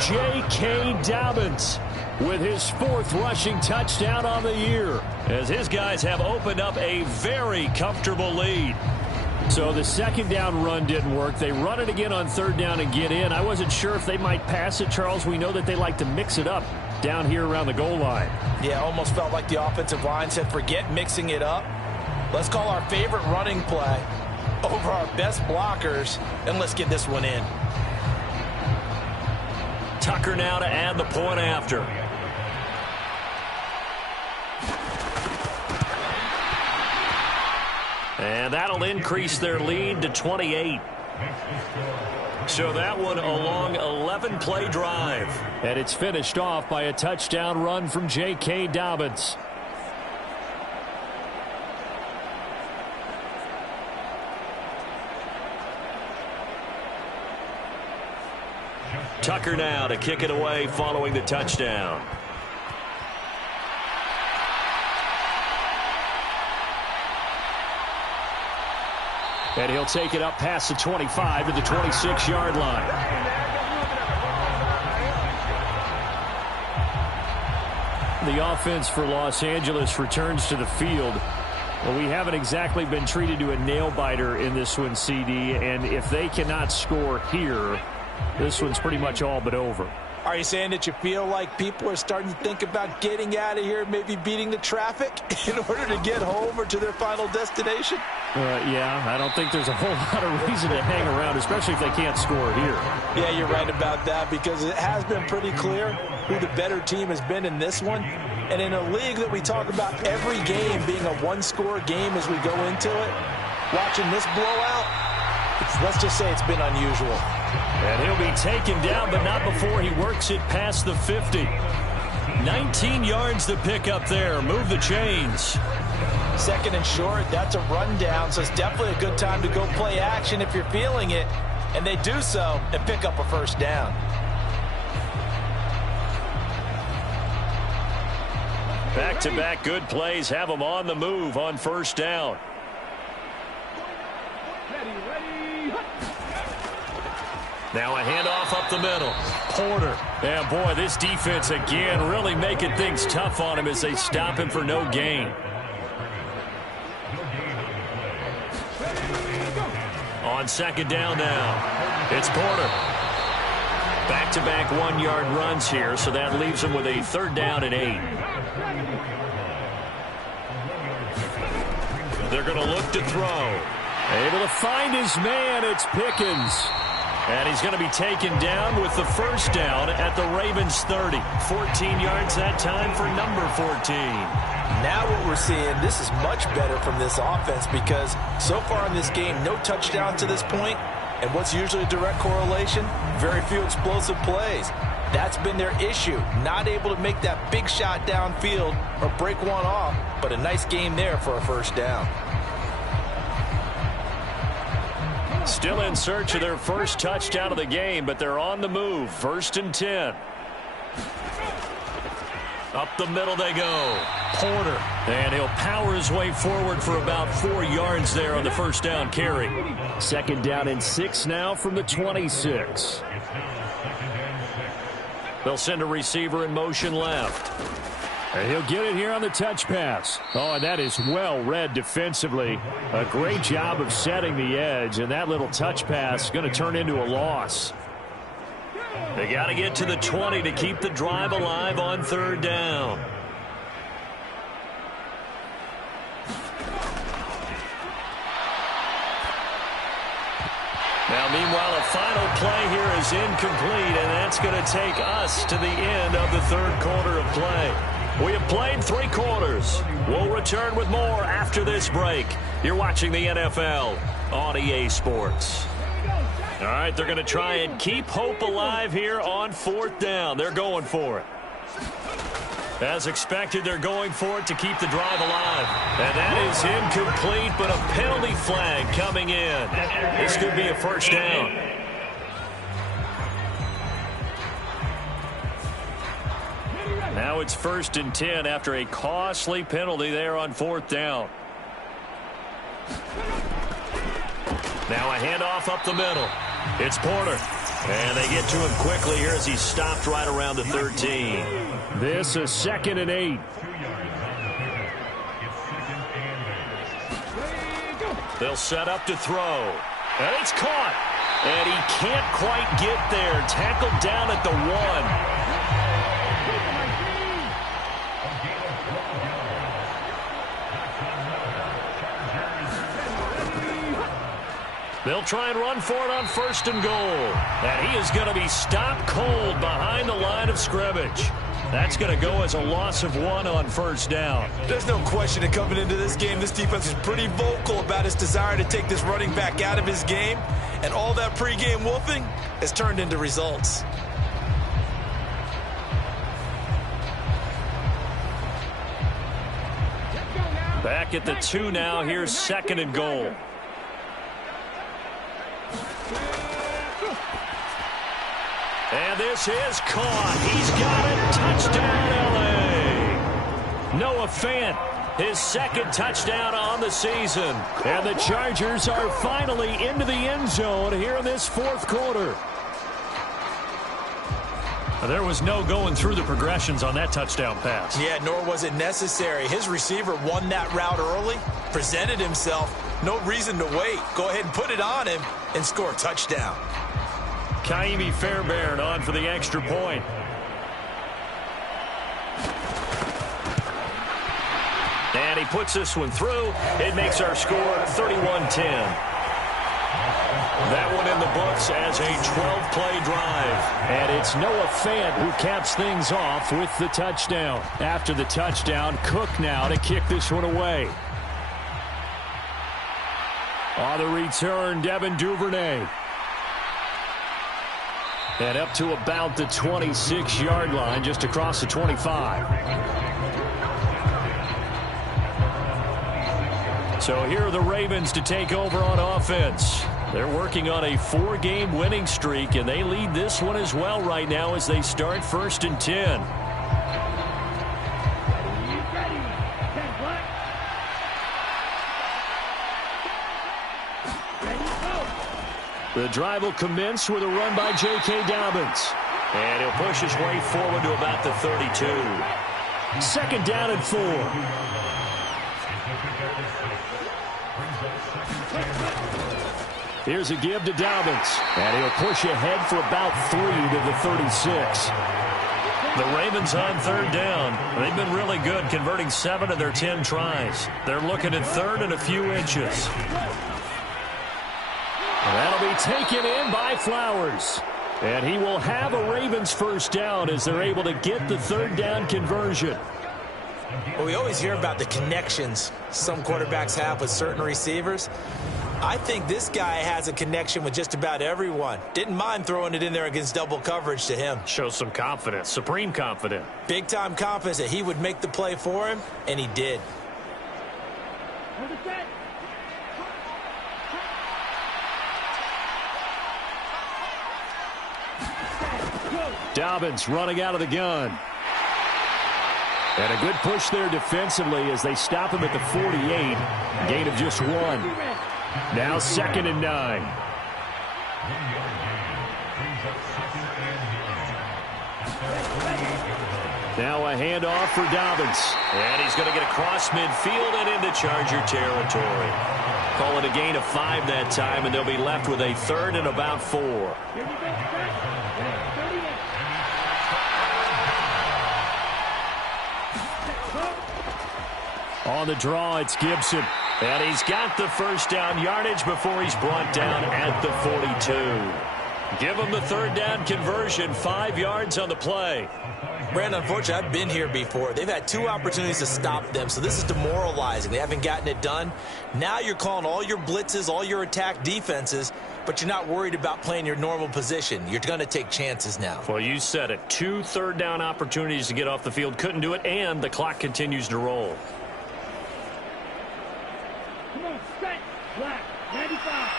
J.K. Dobbins with his 4th rushing touchdown on the year, as his guys have opened up a very comfortable lead. So the 2nd down run didn't work. They run it again on 3rd down and get in. I wasn't sure if they might pass it, Charles. We know that they like to mix it up down here around the goal line. Yeah, almost felt like the offensive line said, forget mixing it up. Let's call our favorite running play over our best blockers, and let's get this one in. Tucker now to add the point after. And that'll increase their lead to 28. So that one a long 11-play drive. And it's finished off by a touchdown run from J.K. Dobbins. Tucker now to kick it away following the touchdown. And he'll take it up past the 25 to the 26-yard line. The offense for Los Angeles returns to the field. Well, we haven't exactly been treated to a nail-biter in this one, CD, and if they cannot score here, this one's pretty much all but over. Are you saying that you feel like people are starting to think about getting out of here, maybe beating the traffic in order to get home or to their final destination? Yeah, I don't think there's a whole lot of reason to hang around, especially if they can't score here. Yeah, you're right about that, because it has been pretty clear who the better team has been in this one. And in a league that we talk about every game being a one-score game as we go into it, watching this blowout, let's just say it's been unusual. And he'll be taken down, but not before he works it past the 50. 19 yards to pick up there. Move the chains. Second and short, that's a rundown, so it's definitely a good time to go play action if you're feeling it. And they do so and pick up a first down. Back-to-back good plays have them on the move on first down. Now a handoff up the middle. Porter. And boy, this defense again really making things tough on him as they stop him for no gain. On second down now, it's Porter. Back-to-back 1-yard runs here, so that leaves him with a third down and 8. They're going to look to throw. Able to find his man. It's Pickens. And he's going to be taken down with the first down at the Ravens 30. 14 yards that time for number 14. Now what we're seeing, this is much better from this offense because so far in this game, no touchdown to this point. And what's usually a direct correlation? Very few explosive plays. That's been their issue. Not able to make that big shot downfield or break one off, but a nice game there for a first down. Still in search of their first touchdown of the game, but they're on the move. 1st and 10. Up the middle they go. Porter. And he'll power his way forward for about 4 yards there on the first down carry. 2nd down and 6 now from the 26. They'll send a receiver in motion left. And he'll get it here on the touch pass. Oh, and that is well read defensively. A great job of setting the edge, and that little touch pass is going to turn into a loss. They got to get to the 20 to keep the drive alive on 3rd down. Now, meanwhile, a final play here is incomplete, and that's going to take us to the end of the 3rd quarter of play. We have played 3 quarters. We'll return with more after this break. You're watching the NFL on EA Sports. All right, they're going to try and keep hope alive here on 4th down. They're going for it. As expected, they're going for it to keep the drive alive. And that is incomplete, but a penalty flag coming in. This could be a first down. Now it's 1st and 10 after a costly penalty there on 4th down. Now a handoff up the middle. It's Porter. And they get to him quickly here as he's stopped right around the 13. This is 2nd and 8. They'll set up to throw. And it's caught. And he can't quite get there. Tackled down at the 1. They'll try and run for it on 1st and goal. And he is going to be stopped cold behind the line of scrimmage. That's going to go as a loss of 1 on 1st down. There's no question that coming into this game, this defense is pretty vocal about its desire to take this running back out of his game. And all that pregame wolfing has turned into results. Back at the 2 now. Here's 2nd and goal. And this is caught. He's got it. Touchdown, L.A. Noah Fant, his 2nd touchdown on the season. And the Chargers are finally into the end zone here in this 4th quarter. There was no going through the progressions on that touchdown pass. Yeah, nor was it necessary. His receiver won that route early, presented himself. No reason to wait. Go ahead and put it on him and score a touchdown. Kaimi Fairbairn on for the extra point. And he puts this one through. It makes our score 31-10. That one in the books as a 12-play drive. And it's Noah Fant who caps things off with the touchdown. After the touchdown, Cook now to kick this one away. On the return, Devin Duvernay. And up to about the 26-yard line, just across the 25. So here are the Ravens to take over on offense. They're working on a 4-game winning streak, and they lead this one as well right now as they start 1st and 10. The drive will commence with a run by J.K. Dobbins. And he'll push his way forward to about the 32. 2nd down and 4. Here's a give to Dobbins. And he'll push ahead for about 3 to the 36. The Ravens on 3rd down. They've been really good, converting 7 of their 10 tries. They're looking at 3rd and a few inches. That'll be taken in by Flowers. And he will have a Ravens 1st down as they're able to get the 3rd down conversion. Well, we always hear about the connections some quarterbacks have with certain receivers. I think this guy has a connection with just about everyone. Didn't mind throwing it in there against double coverage to him. Shows some confidence, supreme confidence. Big-time confidence that he would make the play for him, and he did. Dobbins running out of the gun. And a good push there defensively as they stop him at the 48. Gain of just 1. Now 2nd and 9. Now a handoff for Dobbins. And he's going to get across midfield and into Charger territory. Call it a gain of 5 that time, and they'll be left with a 3rd and about 4. On the draw, it's Gibson. And he's got the 1st down yardage before he's brought down at the 42. Give him the 3rd down conversion, 5 yards on the play. Brandon, unfortunately, I've been here before. They've had 2 opportunities to stop them, so this is demoralizing. They haven't gotten it done. Now you're calling all your blitzes, all your attack defenses, but you're not worried about playing your normal position. You're going to take chances now. Well, you said it. 2 3rd down opportunities to get off the field. Couldn't do it, and the clock continues to roll. Come on, set, black, 95.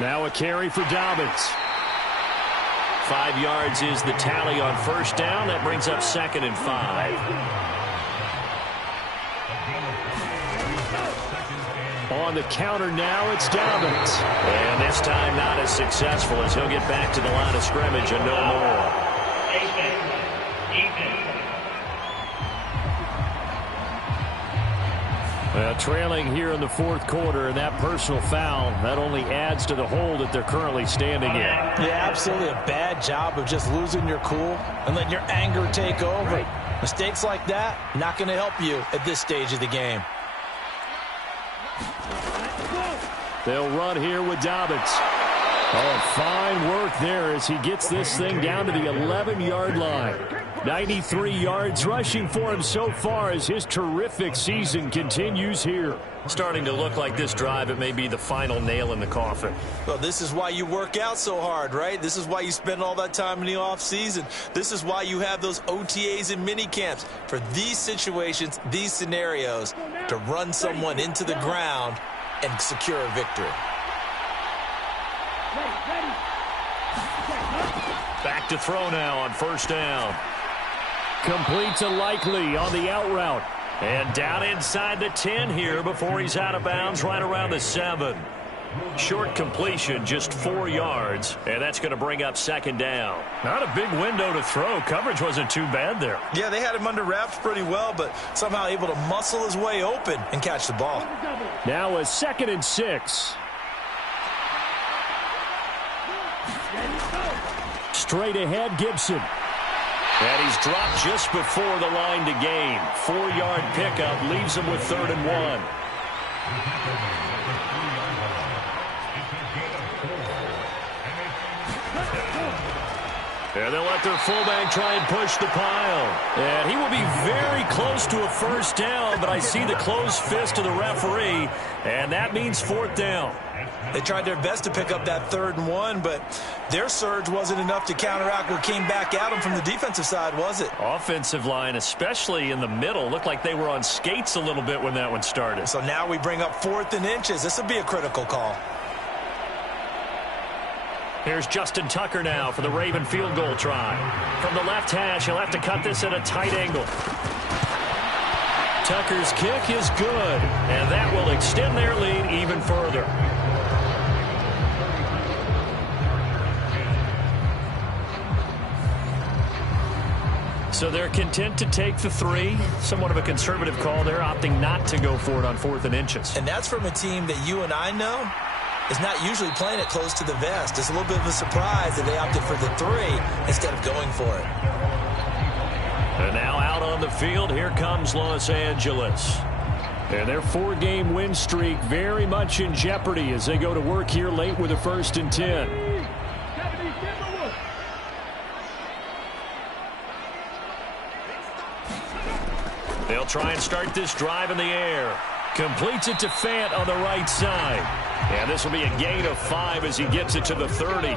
Now a carry for Dobbins. 5 yards is the tally on 1st down. That brings up 2nd and 5. On the counter now, it's Dobbins. And this time not as successful as he'll get back to the line of scrimmage and no more. Trailing here in the 4th quarter, and that personal foul, that only adds to the hole that they're currently standing in. Yeah, absolutely a bad job of just losing your cool and letting your anger take over. Mistakes like that, not going to help you at this stage of the game. They'll run here with Dobbins. Oh, fine work there as he gets this thing down to the 11-yard line. 93 yards rushing for him so far as his terrific season continues here. Starting to look like this drive, it may be the final nail in the coffin. Well, this is why you work out so hard, right? This is why you spend all that time in the offseason. This is why you have those OTAs and mini camps for these situations, these scenarios, to run someone into the ground and secure a victory. Back to throw now on 1st down. Complete to Likely on the out route. And down inside the 10 here before he's out of bounds right around the 7. Short completion, just 4 yards, and that's going to bring up 2nd down. Not a big window to throw. Coverage wasn't too bad there. Yeah, they had him under wraps pretty well, but somehow able to muscle his way open and catch the ball. Now a 2nd and 6. Straight ahead, Gibson. And he's dropped just before the line to gain. 4-yard pickup leaves him with 3rd and 1. And they'll let their fullback try and push the pile. And he will be very close to a first down, but I see the closed fist of the referee, and that means fourth down. They tried their best to pick up that 3rd and 1, but their surge wasn't enough to counteract what came back at them from the defensive side, was it? Offensive line, especially in the middle, looked like they were on skates a little bit when that one started. So now we bring up 4th and inches. This will be a critical call. Here's Justin Tucker now for the Raven field goal try. From the left hash, he'll have to cut this at a tight angle. Tucker's kick is good, and that will extend their lead even further. So they're content to take the 3. Somewhat of a conservative call there, opting not to go for it on 4th and inches. And that's from a team that you and I know is not usually playing it close to the vest. It's a little bit of a surprise that they opted for the 3 instead of going for it. And now out on the field, here comes Los Angeles. And their 4-game win streak very much in jeopardy as they go to work here late with a 1st and 10. They'll try and start this drive in the air. Completes it to Fant on the right side. And this will be a gain of 5 as he gets it to the 30.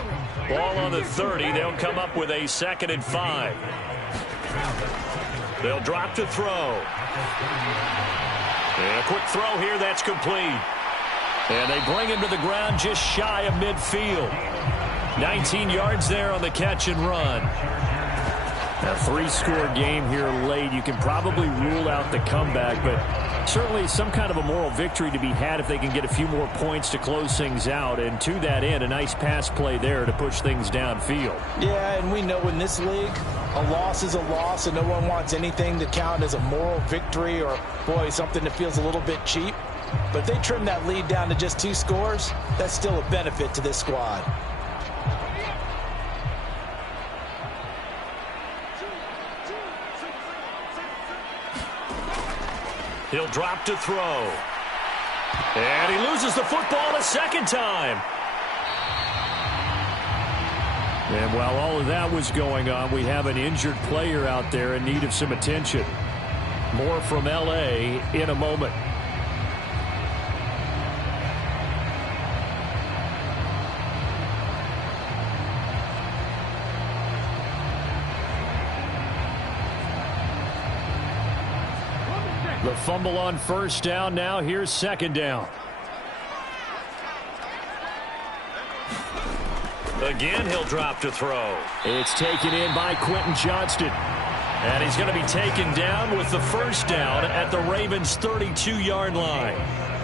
Ball on the 30. They'll come up with a 2nd and 5. They'll drop to throw. And a quick throw here. That's complete. And they bring him to the ground just shy of midfield. 19 yards there on the catch and run. A 3-score game here late. You can probably rule out the comeback, but certainly some kind of a moral victory to be had if they can get a few more points to close things out. And to that end, a nice pass play there to push things downfield. Yeah, and we know in this league, a loss is a loss, and no one wants anything to count as a moral victory or, boy, something that feels a little bit cheap. But if they trim that lead down to just 2 scores, that's still a benefit to this squad. He'll drop to throw. And he loses the football a 2nd time. And while all of that was going on, we have an injured player out there in need of some attention. More from L.A. in a moment. The fumble on 1st down. Now here's 2nd down. Again, he'll drop to throw. It's taken in by Quentin Johnston. And he's going to be taken down with the 1st down at the Ravens' 32-yard line.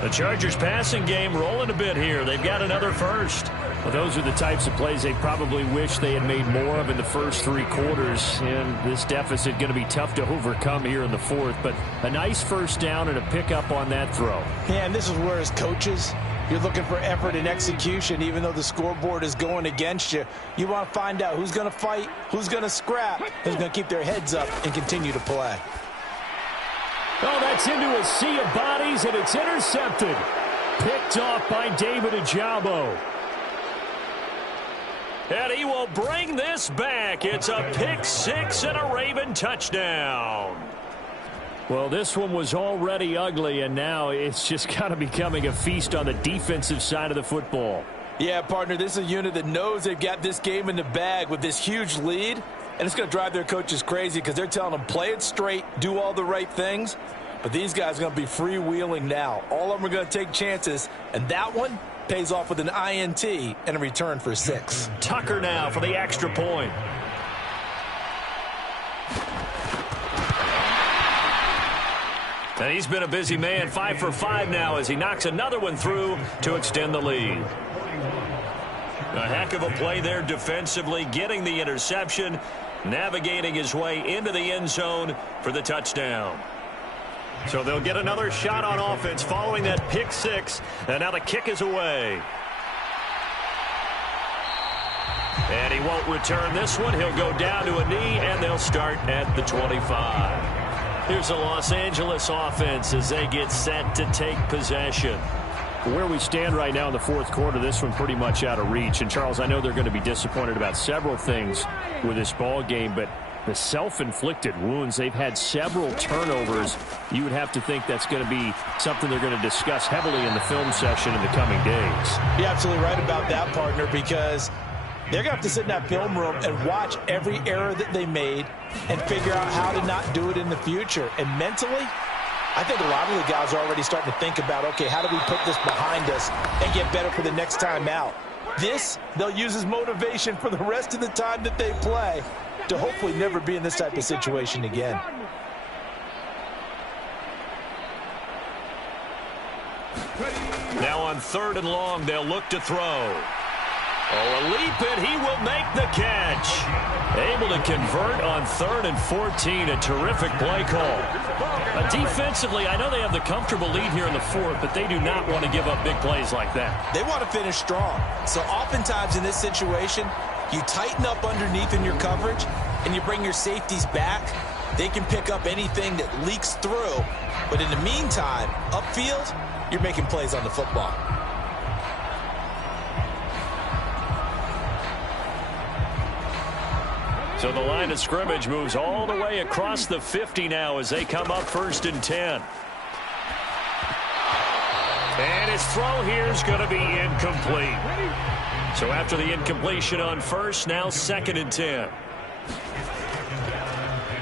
The Chargers' passing game rolling a bit here. They've got another 1st. Well, those are the types of plays they probably wish they had made more of in the first 3 quarters. And this deficit going to be tough to overcome here in the 4th. But a nice 1st down and a pickup on that throw. Yeah, and this is where as coaches, you're looking for effort and execution. Even though the scoreboard is going against you, you want to find out who's going to fight, who's going to scrap, who's going to keep their heads up and continue to play. Oh, that's into a sea of bodies, and it's intercepted. Picked off by David Ojabo. And he will bring this back. It's a pick 6 and a Raven touchdown. Well, this one was already ugly, and now it's just kind of becoming a feast on the defensive side of the football. Yeah, partner, this is a unit that knows they've got this game in the bag with this huge lead, and it's going to drive their coaches crazy because they're telling them play it straight, do all the right things. But these guys are going to be freewheeling now. All of them are going to take chances, and that one pays off with an INT and a return for 6. Tucker now for the extra point. And he's been a busy man, 5 for 5 now as he knocks another one through to extend the lead. A heck of a play there defensively, getting the interception, navigating his way into the end zone for the touchdown. So they'll get another shot on offense following that pick 6, and now the kick is away. And he won't return this one. He'll go down to a knee, and they'll start at the 25. Here's the Los Angeles offense as they get set to take possession. Where we stand right now in the fourth quarter, this one pretty much out of reach. And, Charles, I know they're going to be disappointed about several things with this ball game, but the self-inflicted wounds, they've had several turnovers. You would have to think that's going to be something they're going to discuss heavily in the film session in the coming days. You're absolutely right about that, partner, because they're going to have to sit in that film room and watch every error that they made and figure out how to not do it in the future. And mentally, I think a lot of the guys are already starting to think about, okay, how do we put this behind us and get better for the next time out? This, they'll use as motivation for the rest of the time that they play to hopefully never be in this type of situation again. Now on 3rd and long, they'll look to throw. Oh, a leap, and he will make the catch. Able to convert on 3rd and 14. A terrific play call. Defensively, I know they have the comfortable lead here in the fourth, but they do not want to give up big plays like that. They want to finish strong. So oftentimes in this situation, you tighten up underneath in your coverage, and you bring your safeties back. They can pick up anything that leaks through. But in the meantime, upfield, you're making plays on the football. So the line of scrimmage moves all the way across the 50 now as they come up 1st and 10. And his throw here is going to be incomplete. So after the incompletion on 1st, now 2nd and 10.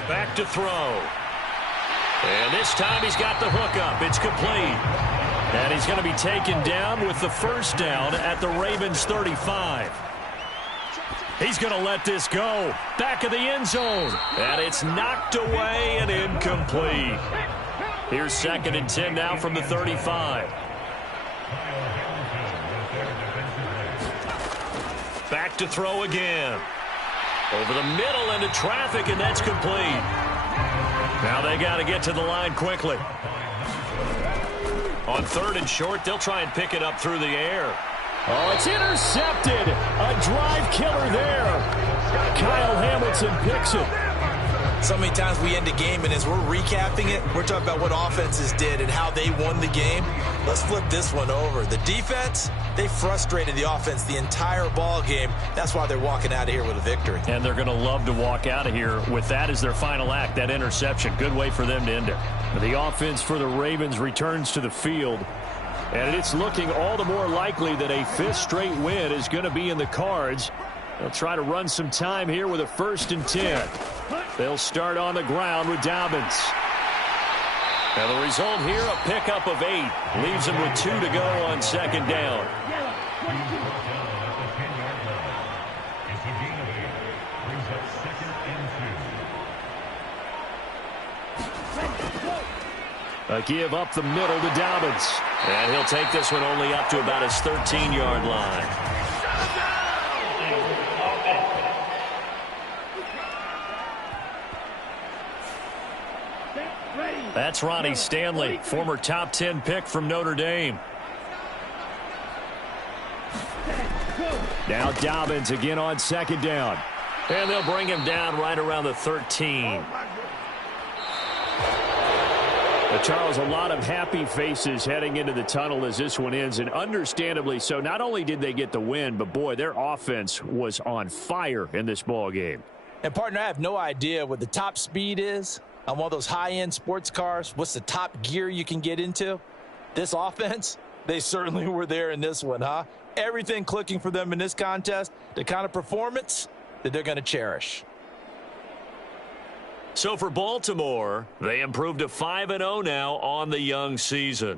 Back to throw. And this time he's got the hook up. It's complete. And he's going to be taken down with the 1st down at the Ravens 35. He's going to let this go. Back of the end zone. And it's knocked away and incomplete. Here's 2nd and 10 now from the 35. Back to throw again. Over the middle into traffic, and that's complete. Now they got to get to the line quickly. On 3rd and short, they'll try and pick it up through the air. Oh, it's intercepted. A drive killer there. Kyle Hamilton picks it. So many times we end a game, and as we're recapping it, we're talking about what offenses did and how they won the game. Let's flip this one over. The defense, they frustrated the offense the entire ball game. That's why they're walking out of here with a victory. And they're going to love to walk out of here with that as their final act, that interception. Good way for them to end it. The offense for the Ravens returns to the field. And it's looking all the more likely that a 5th straight win is going to be in the cards. They'll try to run some time here with a 1st and 10. They'll start on the ground with Dobbins. And the result here, a pickup of 8. Leaves them with 2 to go on 2nd down. A give up the middle to Dobbins. And he'll take this one only up to about his 13-yard line. That's Ronnie Stanley, former top 10 pick from Notre Dame. Now Dobbins again on 2nd down. And they'll bring him down right around the 13. Charles, a lot of happy faces heading into the tunnel as this one ends, and understandably so. Not only did they get the win, but, boy, their offense was on fire in this ball game. And, partner, I have no idea what the top speed is on one of those high-end sports cars. What's the top gear you can get into? This offense, they certainly were there in this one, huh? Everything clicking for them in this contest, the kind of performance that they're going to cherish. So for Baltimore, they improved to 5-0 now on the young season.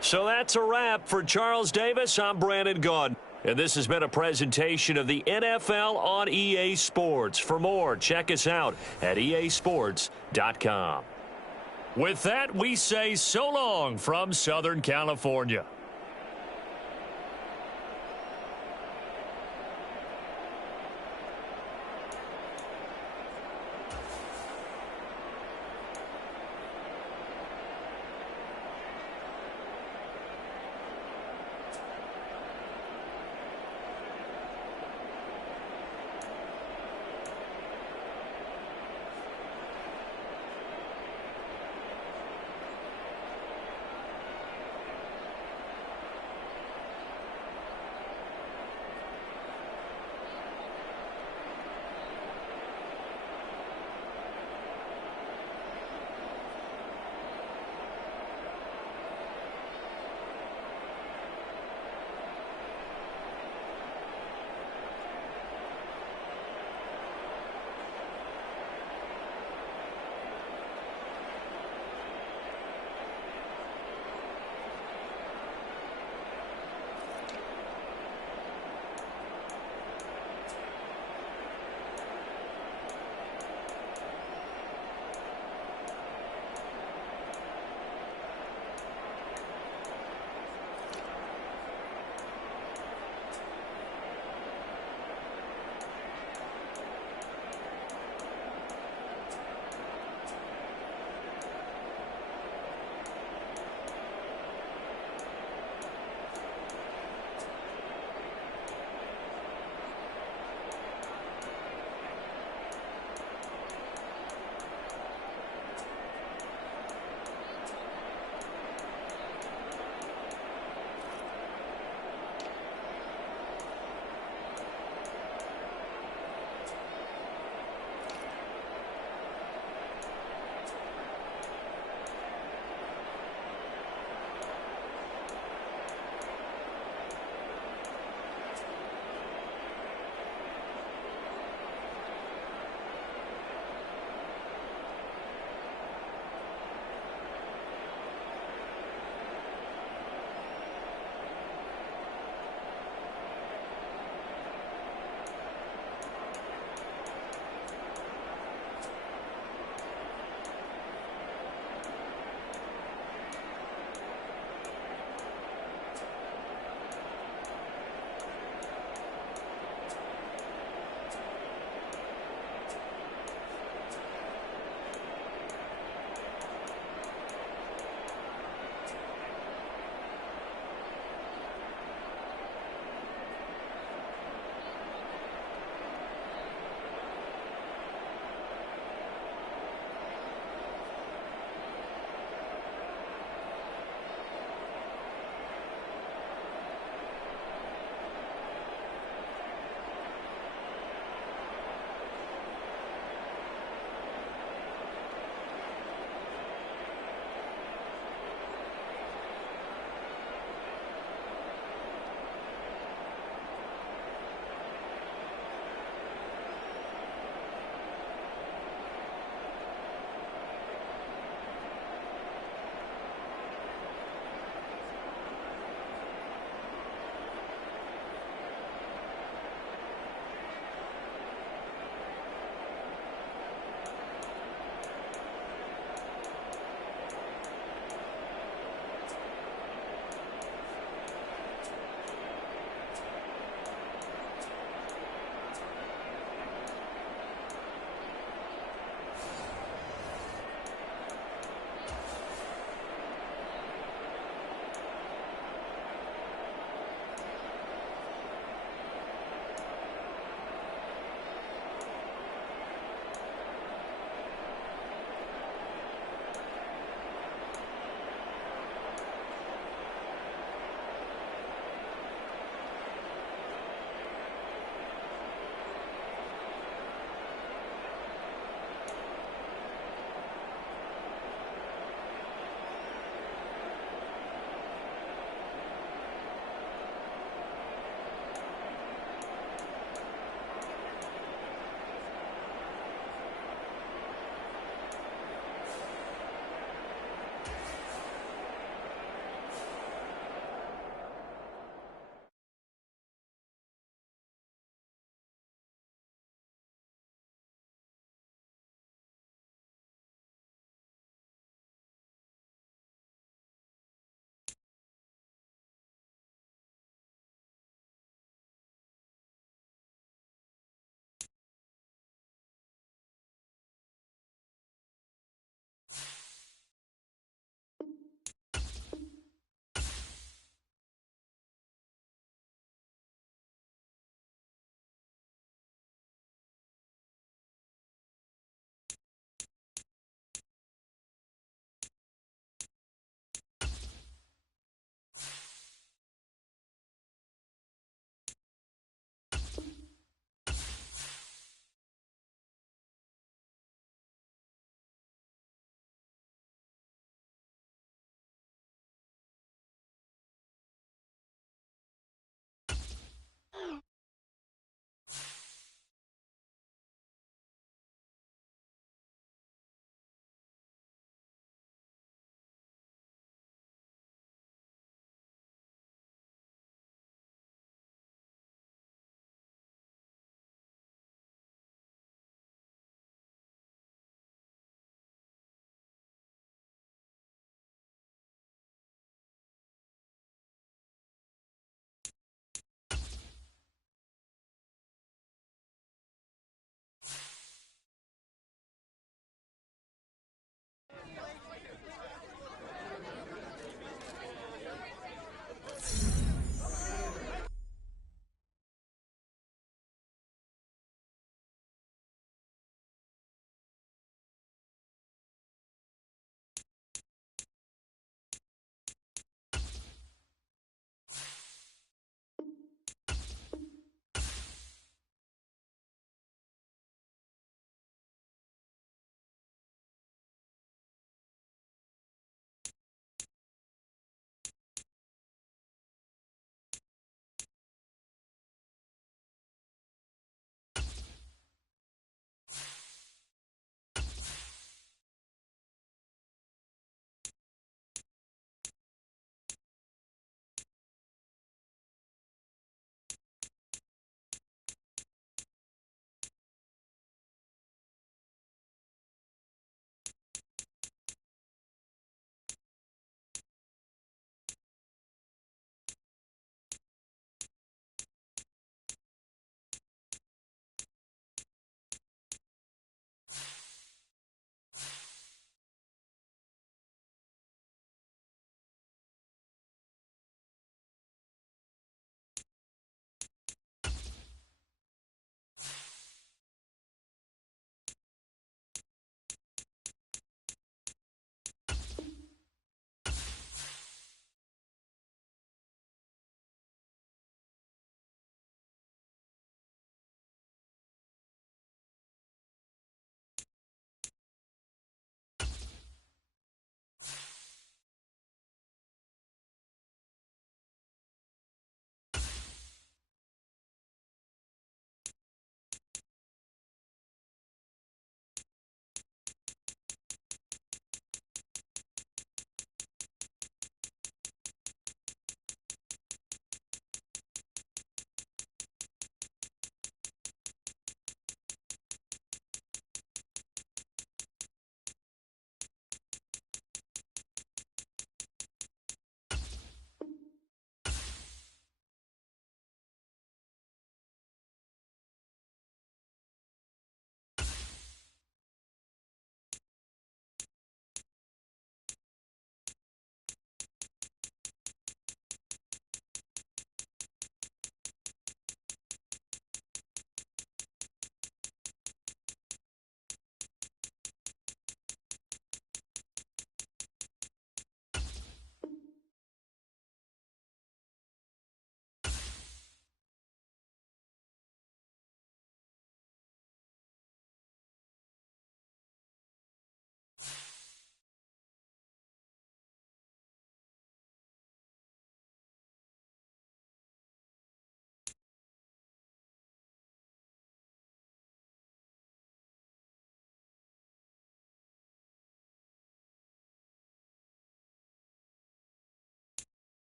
So that's a wrap for Charles Davis. I'm Brandon Gaudin. And this has been a presentation of the NFL on EA Sports. For more, check us out at easports.com. With that, we say so long from Southern California.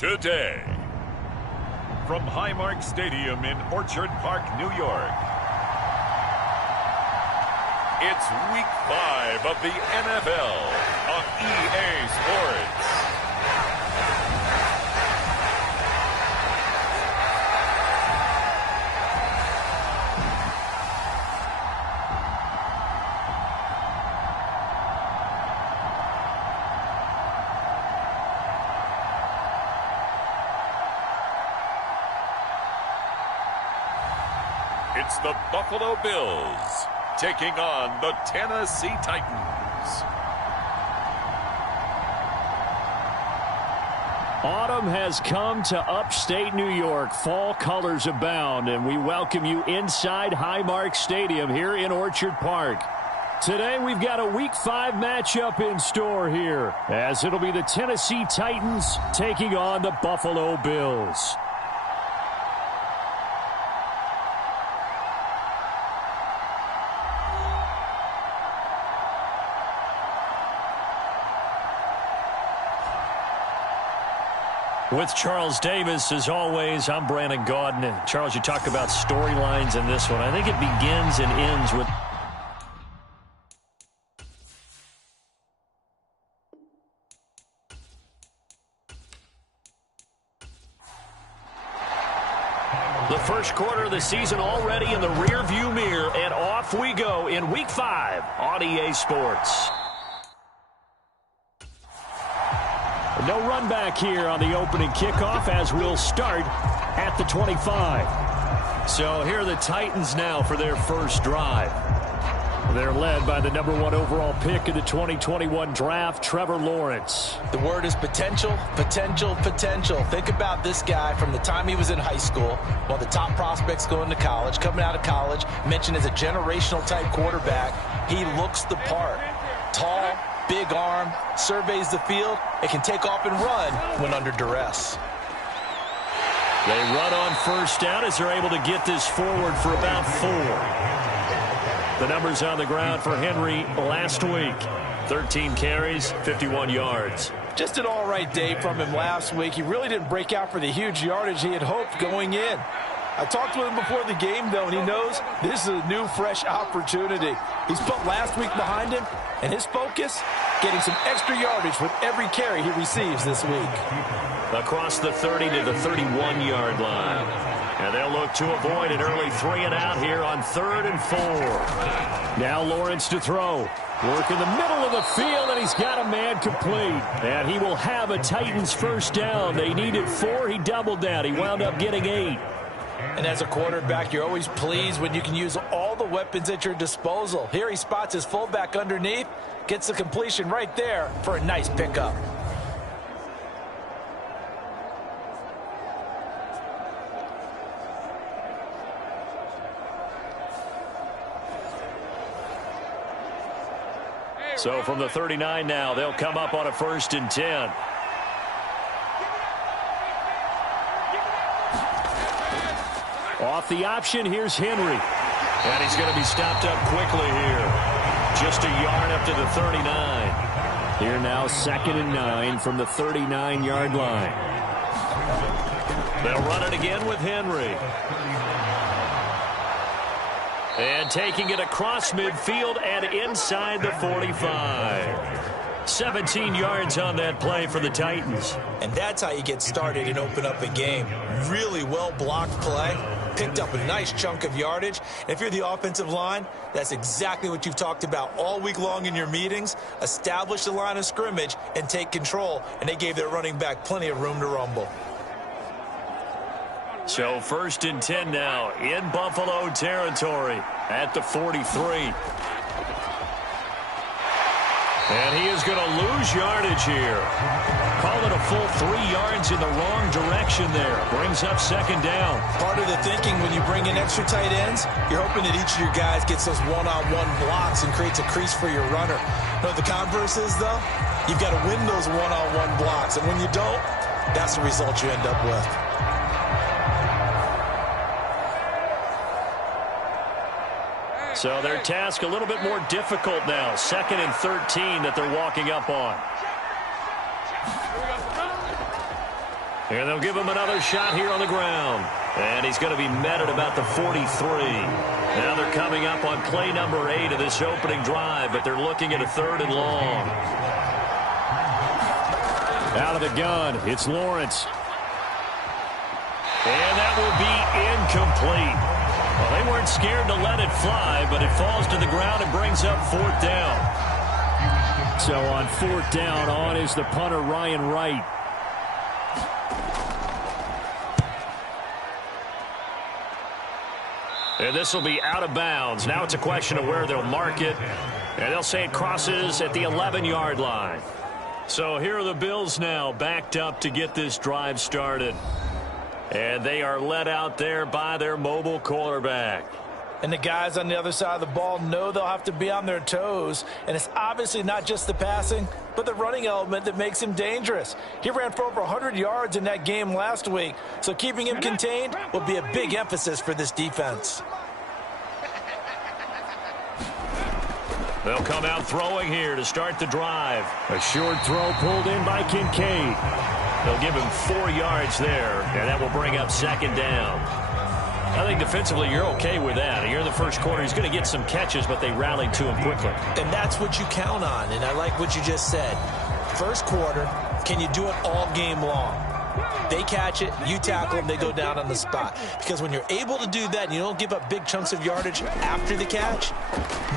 today. From Highmark Stadium in Orchard Park, New York, it's Week 5 of the NFL on EA Sports. It's the Buffalo Bills taking on the Tennessee Titans. Autumn has come to upstate New York. Fall colors abound, and we welcome you inside Highmark Stadium here in Orchard Park. Today we've got a Week 5 matchup in store here, as it'll be the Tennessee Titans taking on the Buffalo Bills. With Charles Davis, as always, I'm Brandon Gaudin. And Charles, you talk about storylines in this one. I think it begins and ends with... The first quarter of the season already in the rearview mirror, and off we go in Week 5 on EA Sports. No run back here on the opening kickoff as we'll start at the 25. So here are the Titans now for their first drive. They're led by the number 1 overall pick in the 2021 draft, Trevor Lawrence. The word is potential, potential, potential. Think about this guy from the time he was in high school, while the top prospects going to college, coming out of college, mentioned as a generational type quarterback. He looks the part. Tall, big arm, surveys the field. It can take off and run when under duress. They run on first down as they're able to get this forward for about 4. The numbers on the ground for Henry last week. 13 carries, 51 yards. Just an all-right day from him last week. He really didn't break out for the huge yardage he had hoped going in. I talked with him before the game, though, and he knows this is a new, fresh opportunity. He's put last week behind him, and his focus, getting some extra yardage with every carry he receives this week. Across the 30 to the 31-yard line. And they'll look to avoid an early 3-and-out here on 3rd and 4. Now Lawrence to throw. Work in the middle of the field, and he's got a man complete. And he will have a Titans first down. They needed 4. He doubled that. He wound up getting 8. And as a quarterback, you're always pleased when you can use all the weapons at your disposal. Here he spots his fullback underneath, gets the completion right there for a nice pickup. So from the 39 now, they'll come up on a 1st and 10. Off the option, here's Henry. And he's going to be stopped up quickly here. Just a yard up to the 39. Here now, 2nd and 9 from the 39-yard line. They'll run it again with Henry. And taking it across midfield and inside the 45. 17 yards on that play for the Titans. And that's how you get started and open up a game. Really well-blocked play. Picked up a nice chunk of yardage. And if you're the offensive line, that's exactly what you've talked about all week long in your meetings. Establish the line of scrimmage and take control. And they gave their running back plenty of room to rumble. So 1st and 10 now in Buffalo territory at the 43. And he is going to lose yardage here. Call it a full 3 yards in the wrong direction there. Brings up 2nd down. Part of the thinking when you bring in extra tight ends, you're hoping that each of your guys gets those one-on-one blocks and creates a crease for your runner. You know what the converse is, though? You've got to win those one-on-one blocks. And when you don't, that's the result you end up with. So their task a little bit more difficult now. 2nd and 13 that they're walking up on. And they'll give him another shot here on the ground. And he's going to be met at about the 43. Now they're coming up on play number 8 of this opening drive, but they're looking at a 3rd and long. Out of the gun, it's Lawrence. And that will be incomplete. Well, they weren't scared to let it fly, but it falls to the ground and brings up 4th down. So on 4th down, on is the punter, Ryan Wright. And this will be out of bounds. Now it's a question of where they'll mark it. And they'll say it crosses at the 11-yard line. So here are the Bills now backed up to get this drive started. And they are led out there by their mobile quarterback. And the guys on the other side of the ball know they'll have to be on their toes. And it's obviously not just the passing, but the running element that makes him dangerous. He ran for over 100 yards in that game last week, so keeping him contained will be a big emphasis for this defense. They'll come out throwing here to start the drive. A short throw pulled in by Kincaid. They'll give him 4 yards there, and that will bring up 2nd down. I think defensively you're okay with that. You're in the first quarter. He's going to get some catches, but they rallied to him quickly. And that's what you count on, and I like what you just said. First quarter, can you do it all game long? They catch it, you tackle them, they go down on the spot. Because when you're able to do that and you don't give up big chunks of yardage after the catch,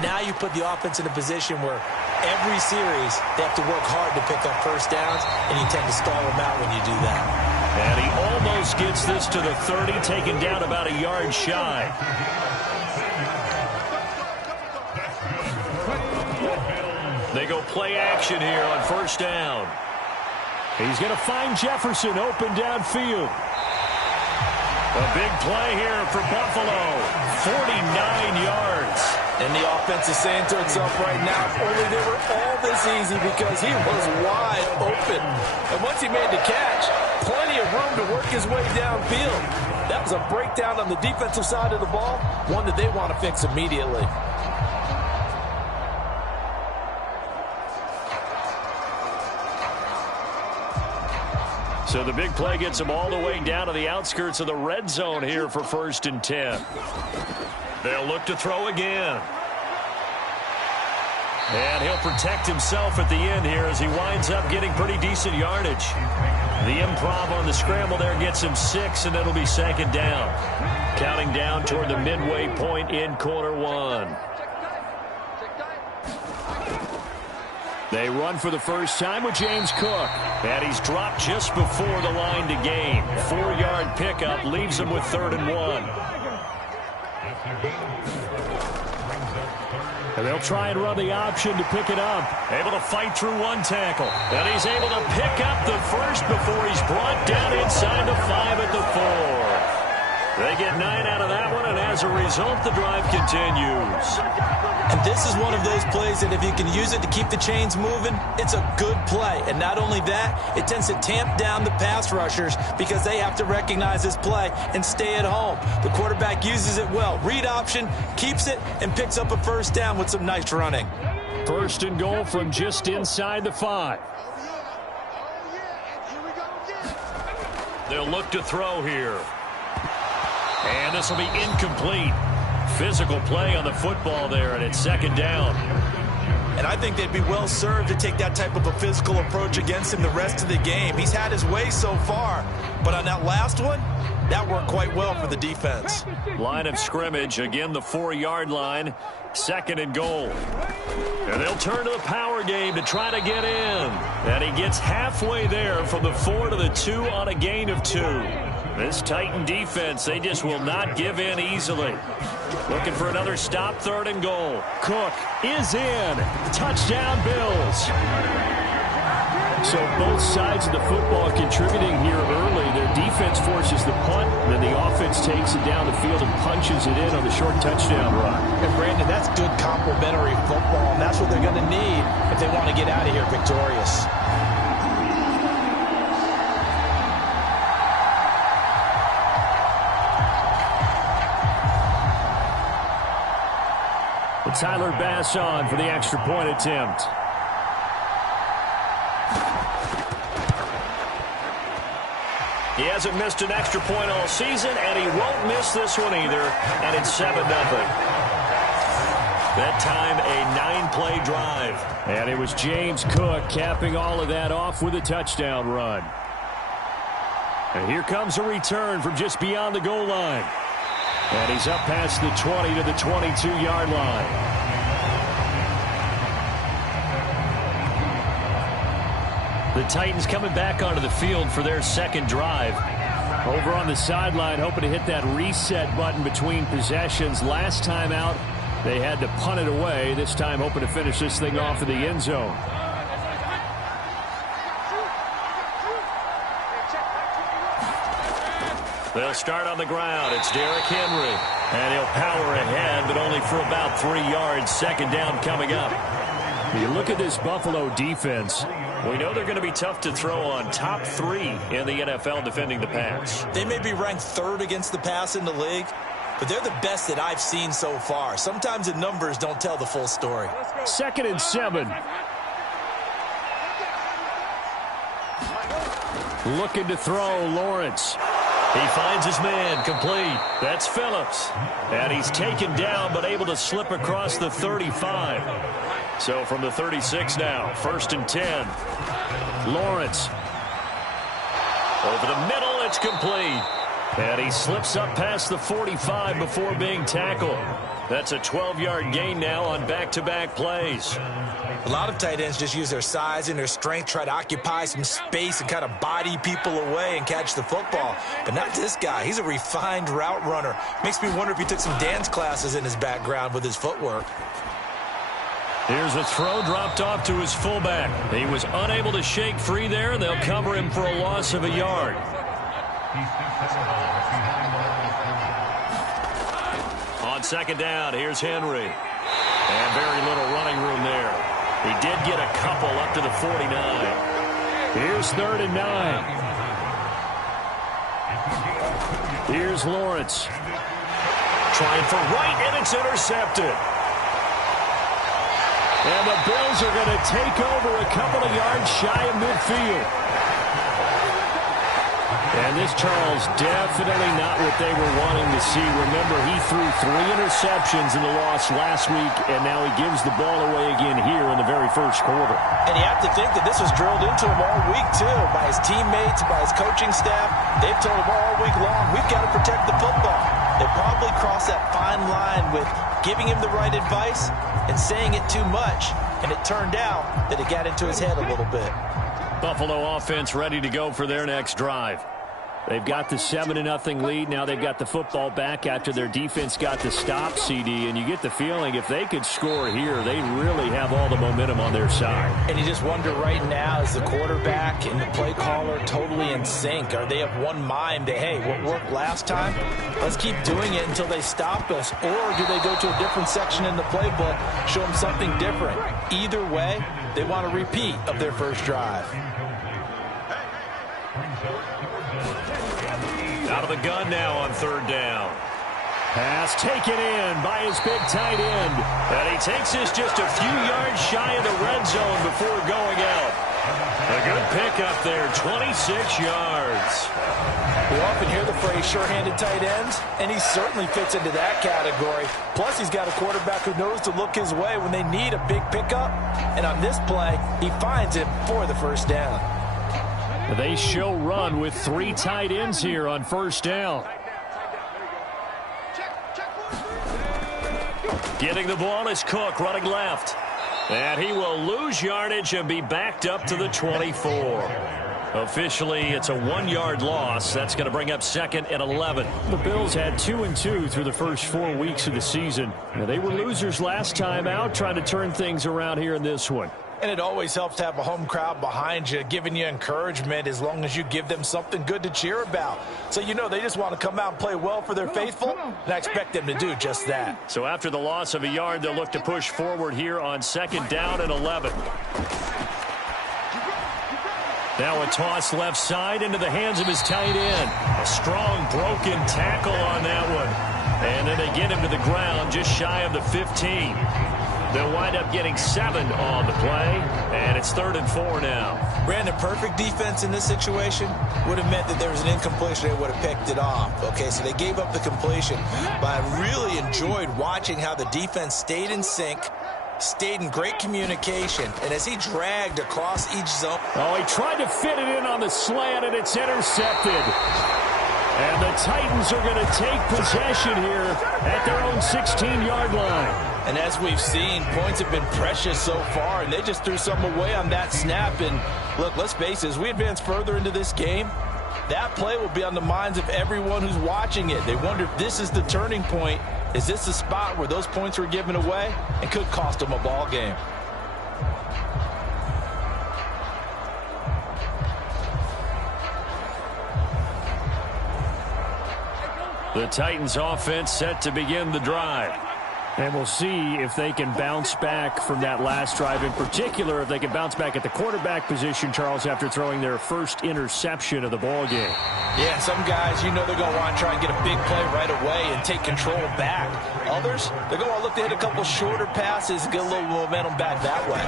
now you put the offense in a position where every series they have to work hard to pick up first downs, and you tend to stall them out when you do that. And he almost gets this to the 30, taken down about a yard shy. They go play action here on 1st down. He's going to find Jefferson open downfield. A big play here for Buffalo. 49 yards. And the offense is saying to itself right now, if only they were all this easy, because he was wide open. And once he made the catch, plenty of room to work his way downfield. That was a breakdown on the defensive side of the ball, one that they want to fix immediately. So the big play gets him all the way down to the outskirts of the red zone here for 1st and 10. They'll look to throw again. And he'll protect himself at the end here as he winds up getting pretty decent yardage. The improv on the scramble there gets him 6, and it'll be 2nd down. Counting down toward the midway point in quarter 1. They run for the first time with James Cook. And he's dropped just before the line to gain. 4-yard pickup leaves him with 3rd and 1. And they'll try and run the option to pick it up. Able to fight through one tackle. And he's able to pick up the first before he's brought down inside the 5 at the 4. They get 9 out of that one, and as a result, the drive continues. And this is one of those plays that if you can use it to keep the chains moving, it's a good play. And not only that, it tends to tamp down the pass rushers because they have to recognize this play and stay at home. The quarterback uses it well. Read option, keeps it, and picks up a first down with some nice running. 1st and goal from just inside the 5. They'll look to throw here. And this will be incomplete. Physical play on the football there, and it's 2nd down. And I think they'd be well served to take that type of a physical approach against him the rest of the game. He's had his way so far, but on that last one, that worked quite well for the defense. Line of scrimmage, again the 4-yard line, 2nd and goal. And they'll turn to the power game to try to get in. And he gets halfway there from the 4 to the 2 on a gain of 2. This Titan defense, they just will not give in easily. Looking for another stop, 3rd and goal. Cook is in. Touchdown, Bills. So both sides of the football contributing here early. Their defense forces the punt, then the offense takes it down the field and punches it in on the short touchdown run. And Brandon, that's good complementary football, and that's what they're going to need if they want to get out of here victorious. Tyler Bass on for the extra point attempt. He hasn't missed an extra point all season, and he won't miss this one either, and it's 7-0. That time, a 9-play drive. And it was James Cook capping all of that off with a touchdown run. And here comes a return from just beyond the goal line. And he's up past the 20 to the 22-yard line. The Titans coming back onto the field for their second drive. Over on the sideline, hoping to hit that reset button between possessions. Last time out, they had to punt it away. This time, hoping to finish this thing off in the end zone. They'll start on the ground. It's Derrick Henry. And he'll power ahead, but only for about 3 yards. Second down coming up. You look at this Buffalo defense. We know they're going to be tough to throw on. Top 3 in the NFL defending the pass. They may be ranked 3rd against the pass in the league, but they're the best that I've seen so far. Sometimes the numbers don't tell the full story. 2nd and 7. Looking to throw, Lawrence. He finds his man, complete. That's Phillips. And he's taken down, but able to slip across the 35. So from the 36 now, 1st and 10. Lawrence. Over the middle, it's complete. And he slips up past the 45 before being tackled. That's a 12-yard gain now on back-to-back plays. A lot of tight ends just use their size and their strength, try to occupy some space and kind of body people away and catch the football. But not this guy. He's a refined route runner. Makes me wonder if he took some dance classes in his background with his footwork. Here's a throw dropped off to his fullback. He was unable to shake free there, and they'll cover him for a loss of a yard. On 2nd down, here's Henry. And very little running room there. He did get a couple up to the 49. Here's 3rd and 9. Here's Lawrence. Trying for right, and it's intercepted. And the Bills are going to take over a couple of yards shy of midfield. And this, Charles, definitely not what they were wanting to see. Remember, he threw 3 interceptions in the loss last week, and now he gives the ball away again here in the very first quarter. And you have to think that this was drilled into him all week, too, by his teammates, by his coaching staff. They've told him all week long, we've got to protect the football. They probably crossed that fine line with giving him the right advice and saying it too much, and it turned out that it got into his head a little bit. Buffalo offense ready to go for their next drive. They've got the 7-0 lead. Now they've got the football back after their defense got the stop, CD. And you get the feeling if they could score here, they really have all the momentum on their side. And you just wonder right now, is the quarterback and the play caller totally in sync? Are they of one mind that, hey, what worked last time, let's keep doing it until they stop us? Or do they go to a different section in the playbook, show them something different? Either way, they want a repeat of their first drive. Out of the gun now on 3rd down. Pass taken in by his big tight end. And he takes this just a few yards shy of the red zone before going out. A good pickup there, 26 yards. We often hear the phrase sure-handed tight ends, and he certainly fits into that category. Plus, he's got a quarterback who knows to look his way when they need a big pickup. And on this play, he finds him for the first down. They show run with 3 tight ends here on 1st down. Getting the ball is Cook running left. And he will lose yardage and be backed up to the 24. Officially, it's a 1-yard loss. That's going to bring up 2nd and 11. The Bills had 2-2 through the first 4 weeks of the season. Now, they were losers last time out, trying to turn things around here in this one. And it always helps to have a home crowd behind you, giving you encouragement as long as you give them something good to cheer about. So, you know, they just want to come out and play well for their faithful, and I expect them to do just that. So after the loss of a yard, they'll look to push forward here on 2nd down and 11. Now a toss left side into the hands of his tight end. A strong broken tackle on that one. And then they get him to the ground just shy of the 15. They'll wind up getting 7 on the play, and it's It's 3rd and 4 now. Brandon, perfect defense in this situation would have meant that there was an incompletion. They would have picked it off. Okay, so they gave up the completion. But I really enjoyed watching how the defense stayed in sync, stayed in great communication, and as he dragged across each zone. Oh, he tried to fit it in on the slant, and it's intercepted. And the Titans are going to take possession here at their own 16-yard line. And as we've seen, points have been precious so far, and they just threw some away on that snap. And look, let's face it, as we advance further into this game, that play will be on the minds of everyone who's watching it. They wonder if this is the turning point. Is this the spot where those points were given away and could cost them a ball game? The Titans offense set to begin the drive. And we'll see if they can bounce back from that last drive, in particular if they can bounce back at the quarterback position, Charles, after throwing their first interception of the ball game. Yeah, some guys, you know they're going to want to try and get a big play right away and take control back. Others, they're going to look to hit a couple shorter passes and get a little momentum back that way.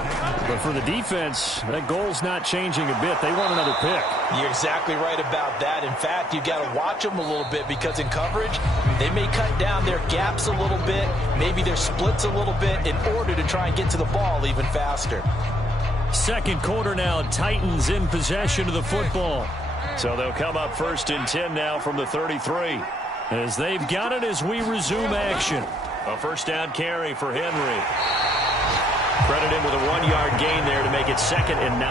But for the defense, that goal's not changing a bit. They want another pick. You're exactly right about that. In fact, you've got to watch them a little bit because in coverage, they may cut down their gaps a little bit, maybe their splits a little bit in order to try and get to the ball even faster. Second quarter now, Titans in possession of the football. So they'll come up 1st and 10 now from the 33. As they've got it as we resume action. A first down carry for Henry. Credit him with a 1-yard gain there to make it 2nd and 9.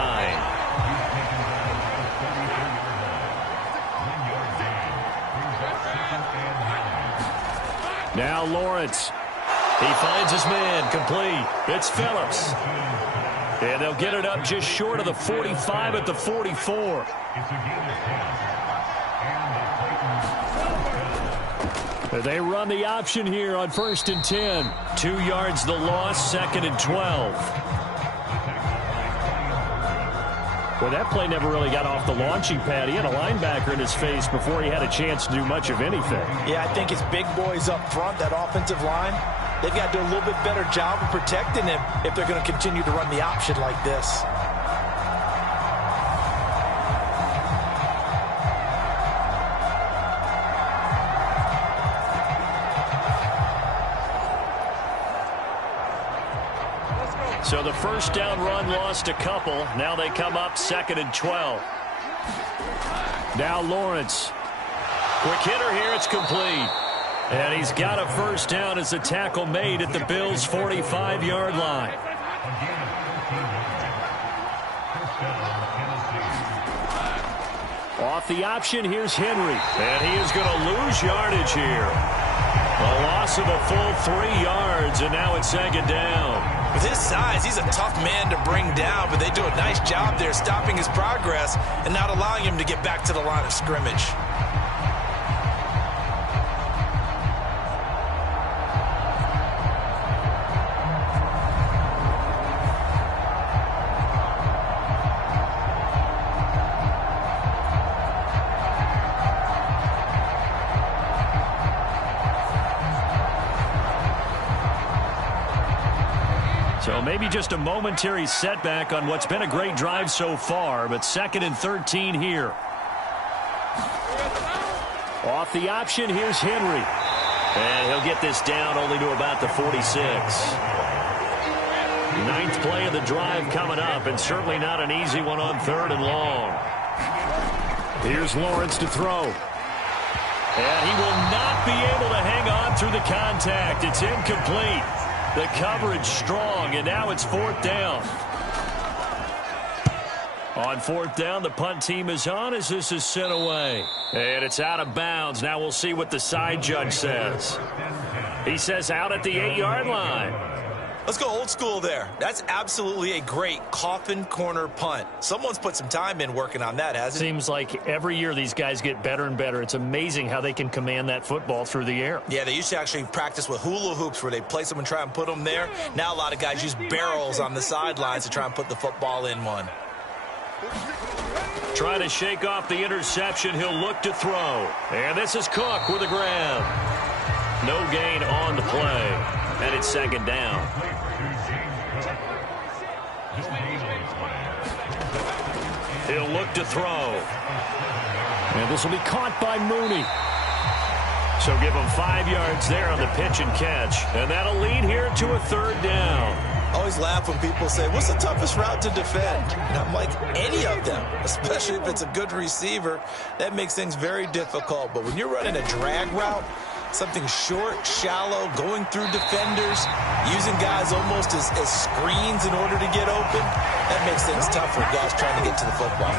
Now Lawrence. He finds his man, complete. It's Phillips. And they'll get it up just short of the 45 at the 44. They run the option here on 1st and 10. 2 yards the loss, 2nd and 12. Well, that play never really got off the launching pad. He had a linebacker in his face before he had a chance to do much of anything. Yeah, I think it's big boys up front, that offensive line. They've got to do a little bit better job of protecting him if they're going to continue to run the option like this. So the first down run lost a couple. Now they come up 2nd and 12. Now Lawrence. Quick hitter here. It's complete. And he's got a first down as the tackle made at the Bills' 45-yard line. Off the option, here's Henry. And he is going to lose yardage here. A loss of a full 3 yards, and now it's 2nd down. With his size, he's a tough man to bring down, but they do a nice job there stopping his progress and not allowing him to get back to the line of scrimmage. So maybe just a momentary setback on what's been a great drive so far, but 2nd and 13 here. Off the option, here's Henry. And he'll get this down only to about the 46. 9th play of the drive coming up, and certainly not an easy one on 3rd and long. Here's Lawrence to throw. And he will not be able to hang on through the contact. It's incomplete. The coverage strong, and now it's 4th down. On 4th down, the punt team is on as this is sent away. And it's out of bounds. Now we'll see what the side judge says. He says out at the 8-yard line. Let's go old school there. That's absolutely a great coffin corner punt. Someone's put some time in working on that, hasn't it? Seems like every year these guys get better and better. It's amazing how they can command that football through the air. Yeah, they used to actually practice with hula hoops where they place them and try and put them there. Now a lot of guys use barrels on the sidelines to try and put the football in one. Trying to shake off the interception. He'll look to throw. And this is Cook with a grab. No gain on the play. And it's 2nd down. He'll look to throw. And this will be caught by Mooney. So give him 5 yards there on the pitch and catch. And that'll lead here to a 3rd down. I always laugh when people say, what's the toughest route to defend? And I'm like, any of them, especially if it's a good receiver. That makes things very difficult. But when you're running a drag route, something short, shallow, going through defenders, using guys almost as screens in order to get open, that makes things tough for guys trying to get to the football.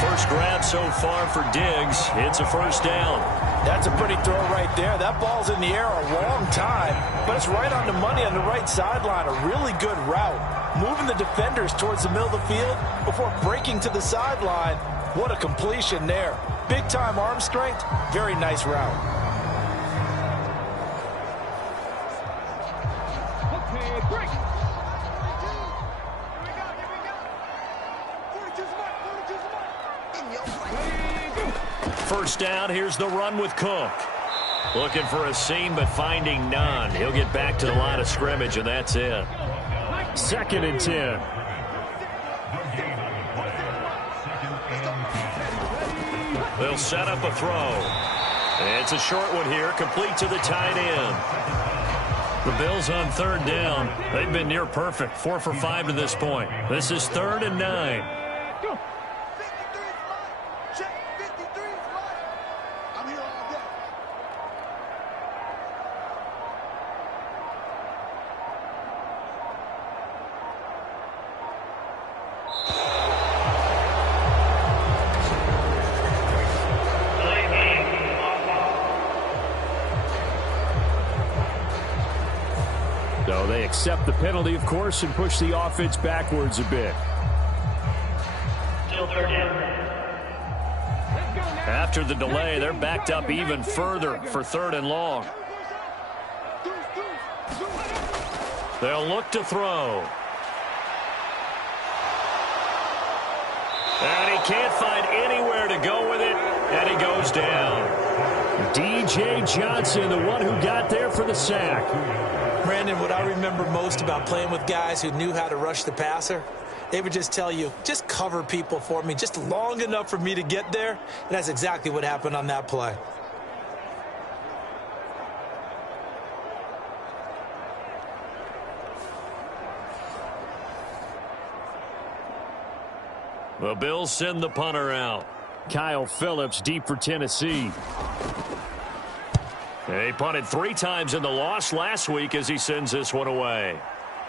First grab so far for Diggs. It's a 1st down. That's a pretty throw right there. That ball's in the air a long time, but it's right on the money on the right sideline. A really good route. Moving the defenders towards the middle of the field before breaking to the sideline. What a completion there. Big-time arm strength. Very nice route. Okay, break. First down, here's the run with Cook. Looking for a seam, but finding none. He'll get back to the line of scrimmage, and that's it. 2nd and 10. They'll set up a throw. It's a short one here, complete to the tight end. The Bills on 3rd down. They've been near perfect, 4 for 5 to this point. This is 3rd and 9. So they accept the penalty, of course, and push the offense backwards a bit. After the delay, they're backed up even further for 3rd and long. They'll look to throw. And he can't find anywhere to go with it, and he goes down. D.J. Johnson, the one who got there for the sack. Brandon, what I remember most about playing with guys who knew how to rush the passer, they would just tell you, just cover people for me, just long enough for me to get there. And that's exactly what happened on that play. The Bills send the punter out. Kyle Phillips deep for Tennessee. He punted 3 times in the loss last week as he sends this one away.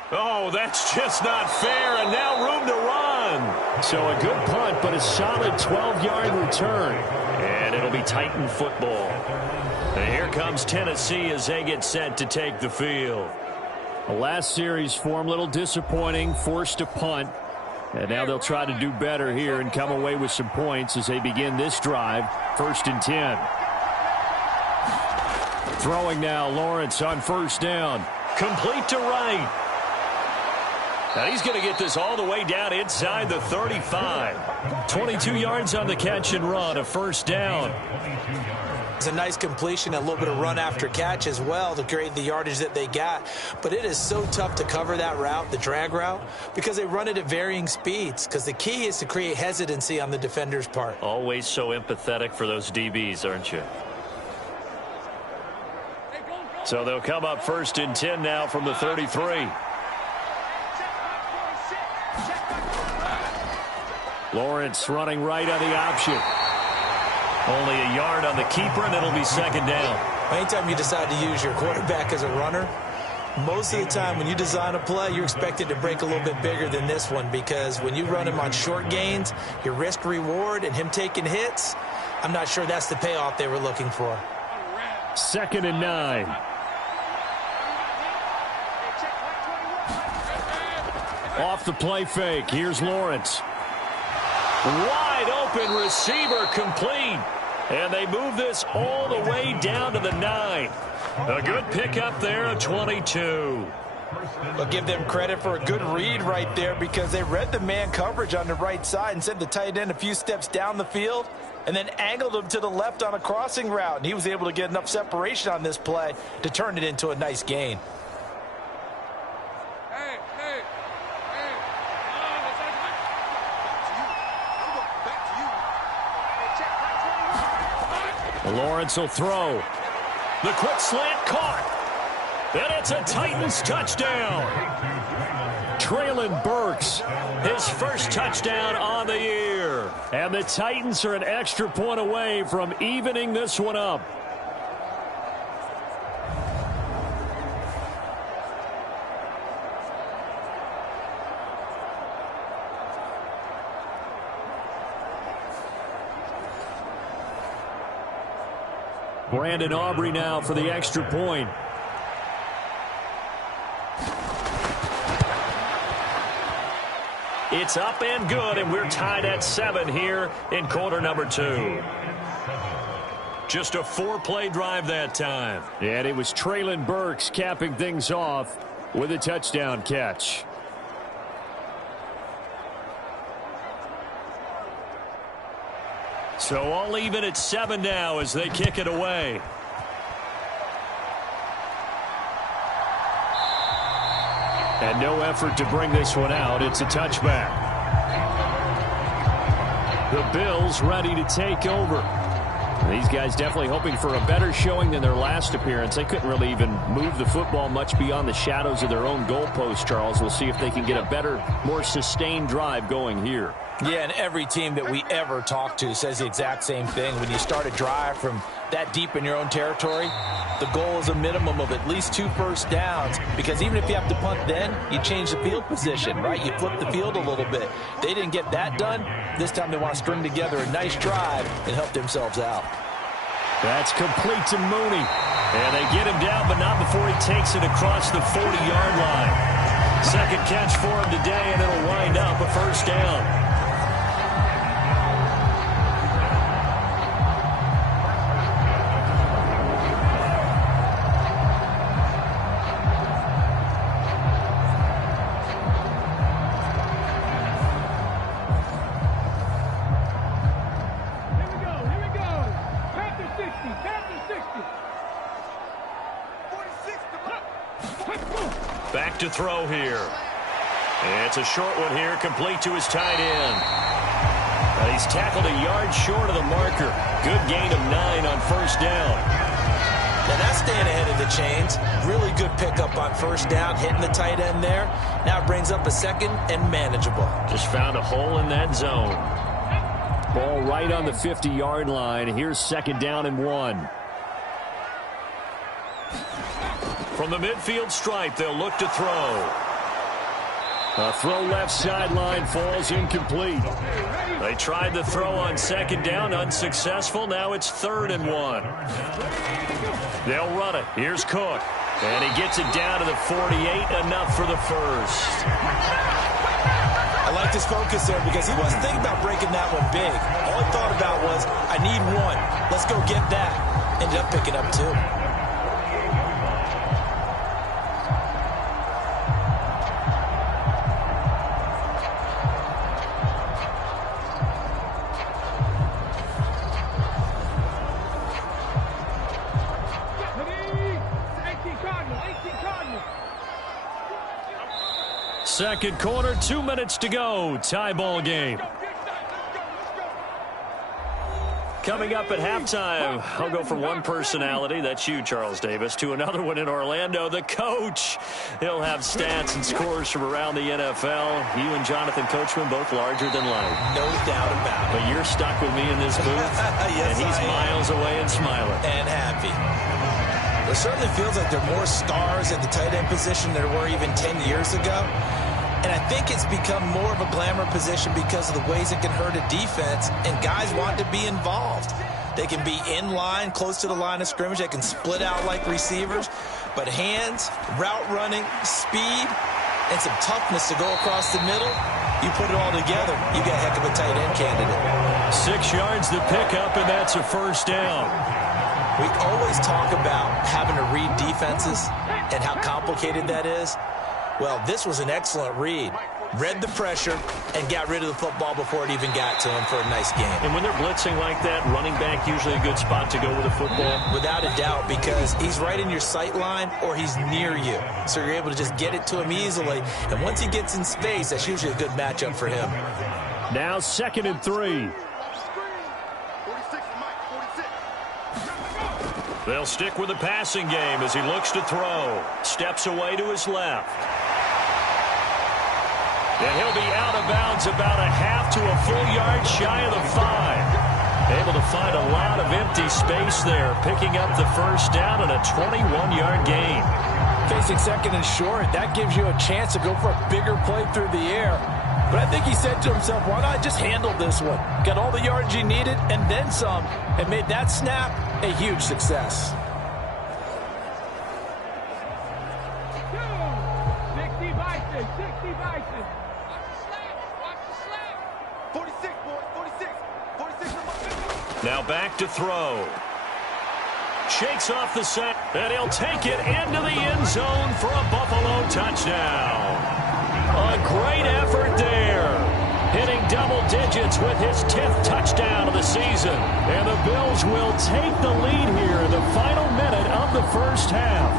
Oh, that's just not fair, and now room to run. So a good punt, but a solid 12-yard return. And it'll be Titan football. And here comes Tennessee as they get set to take the field. The last series form, a little disappointing, forced to punt. And now they'll try to do better here and come away with some points as they begin this drive. 1st and 10. Throwing now, Lawrence on 1st down. Complete to right. Now he's going to get this all the way down inside the 35. 22 yards on the catch and run, a 1st down. It's a nice completion, a little bit of run after catch as well to create the yardage that they got. But it is so tough to cover that route, the drag route, because they run it at varying speeds. Because the key is to create hesitancy on the defender's part. Always so empathetic for those DBs, aren't you? So they'll come up 1st and 10 now from the 33. Lawrence running right on the option. Only a yard on the keeper, and it'll be 2nd down. Anytime you decide to use your quarterback as a runner, most of the time when you design a play, you're expected to break a little bit bigger than this one, because when you run him on short gains, your risk reward and him taking hits, I'm not sure that's the payoff they were looking for. 2nd and 9. Off the play fake. Here's Lawrence. Wide open receiver, complete. And they move this all the way down to the 9. A good pickup there of 22. I'll give them credit for a good read right there, because they read the man coverage on the right side and sent the tight end a few steps down the field and then angled him to the left on a crossing route. And he was able to get enough separation on this play to turn it into a nice gain. Lawrence will throw. The quick slant caught. And it's a Titans touchdown. Traylon Burks, his first touchdown on the year. And the Titans are an extra point away from evening this one up. Brandon Aubrey now for the extra point. It's up and good, and we're tied at 7 here in quarter number 2. Just a 4-play drive that time. And it was Traylon Burks capping things off with a touchdown catch. So all even at 7 now as they kick it away. And no effort to bring this one out. It's a touchback. The Bills ready to take over. These guys definitely hoping for a better showing than their last appearance. They couldn't really even move the football much beyond the shadows of their own goalpost, Charles. We'll see if they can get a better, more sustained drive going here. Yeah, and every team that we ever talk to says the exact same thing. When you start a drive from that deep in your own territory, the goal is a minimum of at least 2 first downs, because even if you have to punt then, you change the field position, right? You flip the field a little bit. They didn't get that done. This time they want to string together a nice drive and help themselves out. That's complete to Mooney. And they get him down, but not before he takes it across the 40-yard line. Second catch for him today, and it'll wind up a first down. Back to throw here. It's a short one here, complete to his tight end. He's tackled a yard short of the marker. Good gain of 9 on first down. Now that's staying ahead of the chains. Really good pickup on first down, hitting the tight end there. Now it brings up a second and manageable. Just found a hole in that zone. Ball right on the 50-yard line. Here's second down and 1. From the midfield stripe, they'll look to throw. A throw left sideline falls incomplete. They tried the throw on second down, unsuccessful. Now it's 3rd and 1. They'll run it. Here's Cook. And he gets it down to the 48, enough for the first. I like his focus there because he wasn't thinking about breaking that one big. All he thought about was, I need 1. Let's go get that. Ended up picking up 2. Second quarter, 2 minutes to go. Tie ball game. Coming up at halftime, I'll go from one personality, that's you, Charles Davis, to another one in Orlando, the coach. He'll have stats and scores from around the NFL. You and Jonathan Coachman, both larger than life. No doubt about it. But you're stuck with me in this booth, yes, and he's miles away and smiling. And happy. It certainly feels like there are more stars at the tight end position than there were even 10 years ago. And I think it's become more of a glamour position because of the ways it can hurt a defense, and guys want to be involved. They can be in line, close to the line of scrimmage. They can split out like receivers. But hands, route running, speed, and some toughness to go across the middle, you put it all together, you got a heck of a tight end candidate. 6 yards to pick up, and that's a first down. We always talk about having to read defenses and how complicated that is. Well, this was an excellent read. Read the pressure and got rid of the football before it even got to him for a nice game. And when they're blitzing like that, running back usually a good spot to go with a football? Without a doubt, because he's right in your sight line or he's near you. So you're able to just get it to him easily. And once he gets in space, that's usually a good matchup for him. Now 2nd and 3. They'll stick with the passing game as he looks to throw. Steps away to his left. And he'll be out of bounds about a half to a full yard shy of the 5. Able to find a lot of empty space there, picking up the first down and a 21-yard gain. Facing second and short, that gives you a chance to go for a bigger play through the air. But I think he said to himself, why not just handle this one? Got all the yards he needed and then some, and made that snap a huge success. 60 Bison, 60 Bison. 46, boys, 46. 46. Now back to throw. Shakes off the set, and he'll take it into the end zone for a Buffalo touchdown. A great effort there. Hitting double digits with his 10th touchdown of the season. And the Bills will take the lead here in the final minute of the first half.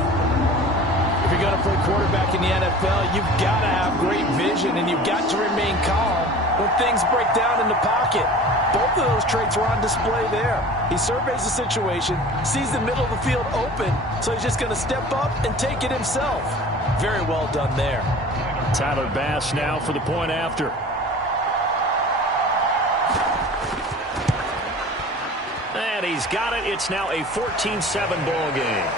If you're going to play quarterback in the NFL, you've got to have great vision, and you've got to remain calm when things break down in the pocket. Both of those traits were on display there. He surveys the situation, sees the middle of the field open, so he's just going to step up and take it himself. Very well done there. Tyler Bass now for the point after. And he's got it. It's now a 14-7 ball game.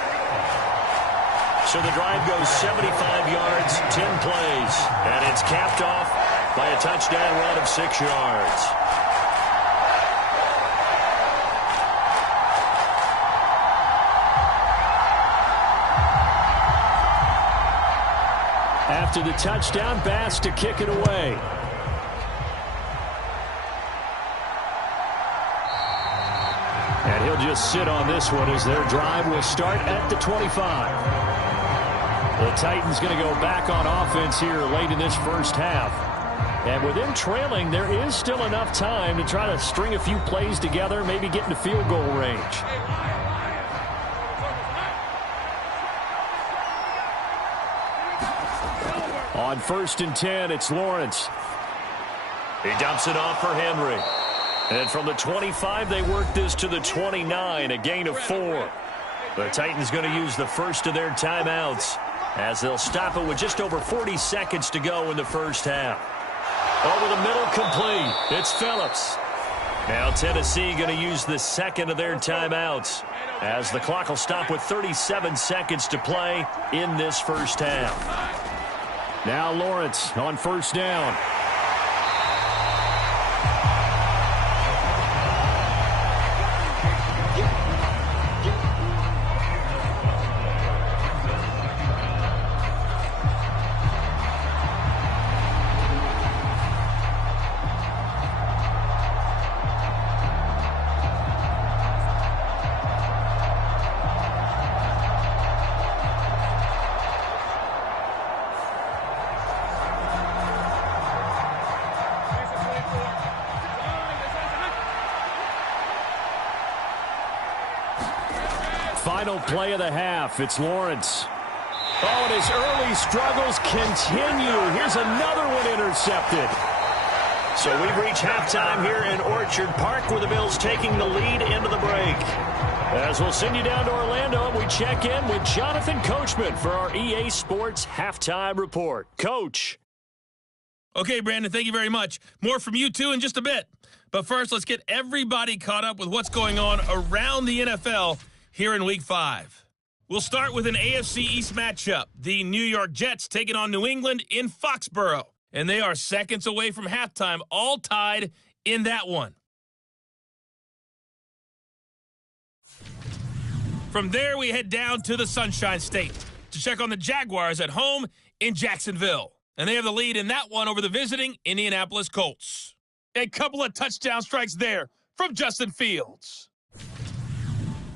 So the drive goes 75 yards, 10 plays, and it's capped off by a touchdown run of 6 yards. After the touchdown, Bass to kick it away. And he'll just sit on this one as their drive will start at the 25. The Titans going to go back on offense here late in this first half. And with them trailing, there is still enough time to try to string a few plays together, maybe get into field goal range. On 1st and 10, it's Lawrence. He dumps it off for Henry. And from the 25, they work this to the 29, a gain of 4. The Titans going to use the first of their timeouts as they'll stop it with just over 40 seconds to go in the first half. Over the middle, complete. It's Phillips. Now Tennessee going to use the second of their timeouts as the clock will stop with 37 seconds to play in this first half. Now Lawrence on 1st down. Final play of the half. It's Lawrence. Oh, and his early struggles continue. Here's another one intercepted. So we've reached halftime here in Orchard Park with the Bills taking the lead into the break. As we'll send you down to Orlando, we check in with Jonathan Coachman for our EA Sports Halftime Report. Coach. Okay, Brandon, thank you very much. More from you, too, in just a bit. But first, let's get everybody caught up with what's going on around the NFL here in Week 5. We'll start with an AFC East matchup. The New York Jets taking on New England in Foxborough. And they are seconds away from halftime, all tied in that one. From there, we head down to the Sunshine State to check on the Jaguars at home in Jacksonville. And they have the lead in that one over the visiting Indianapolis Colts. A couple of touchdown strikes there from Justin Fields.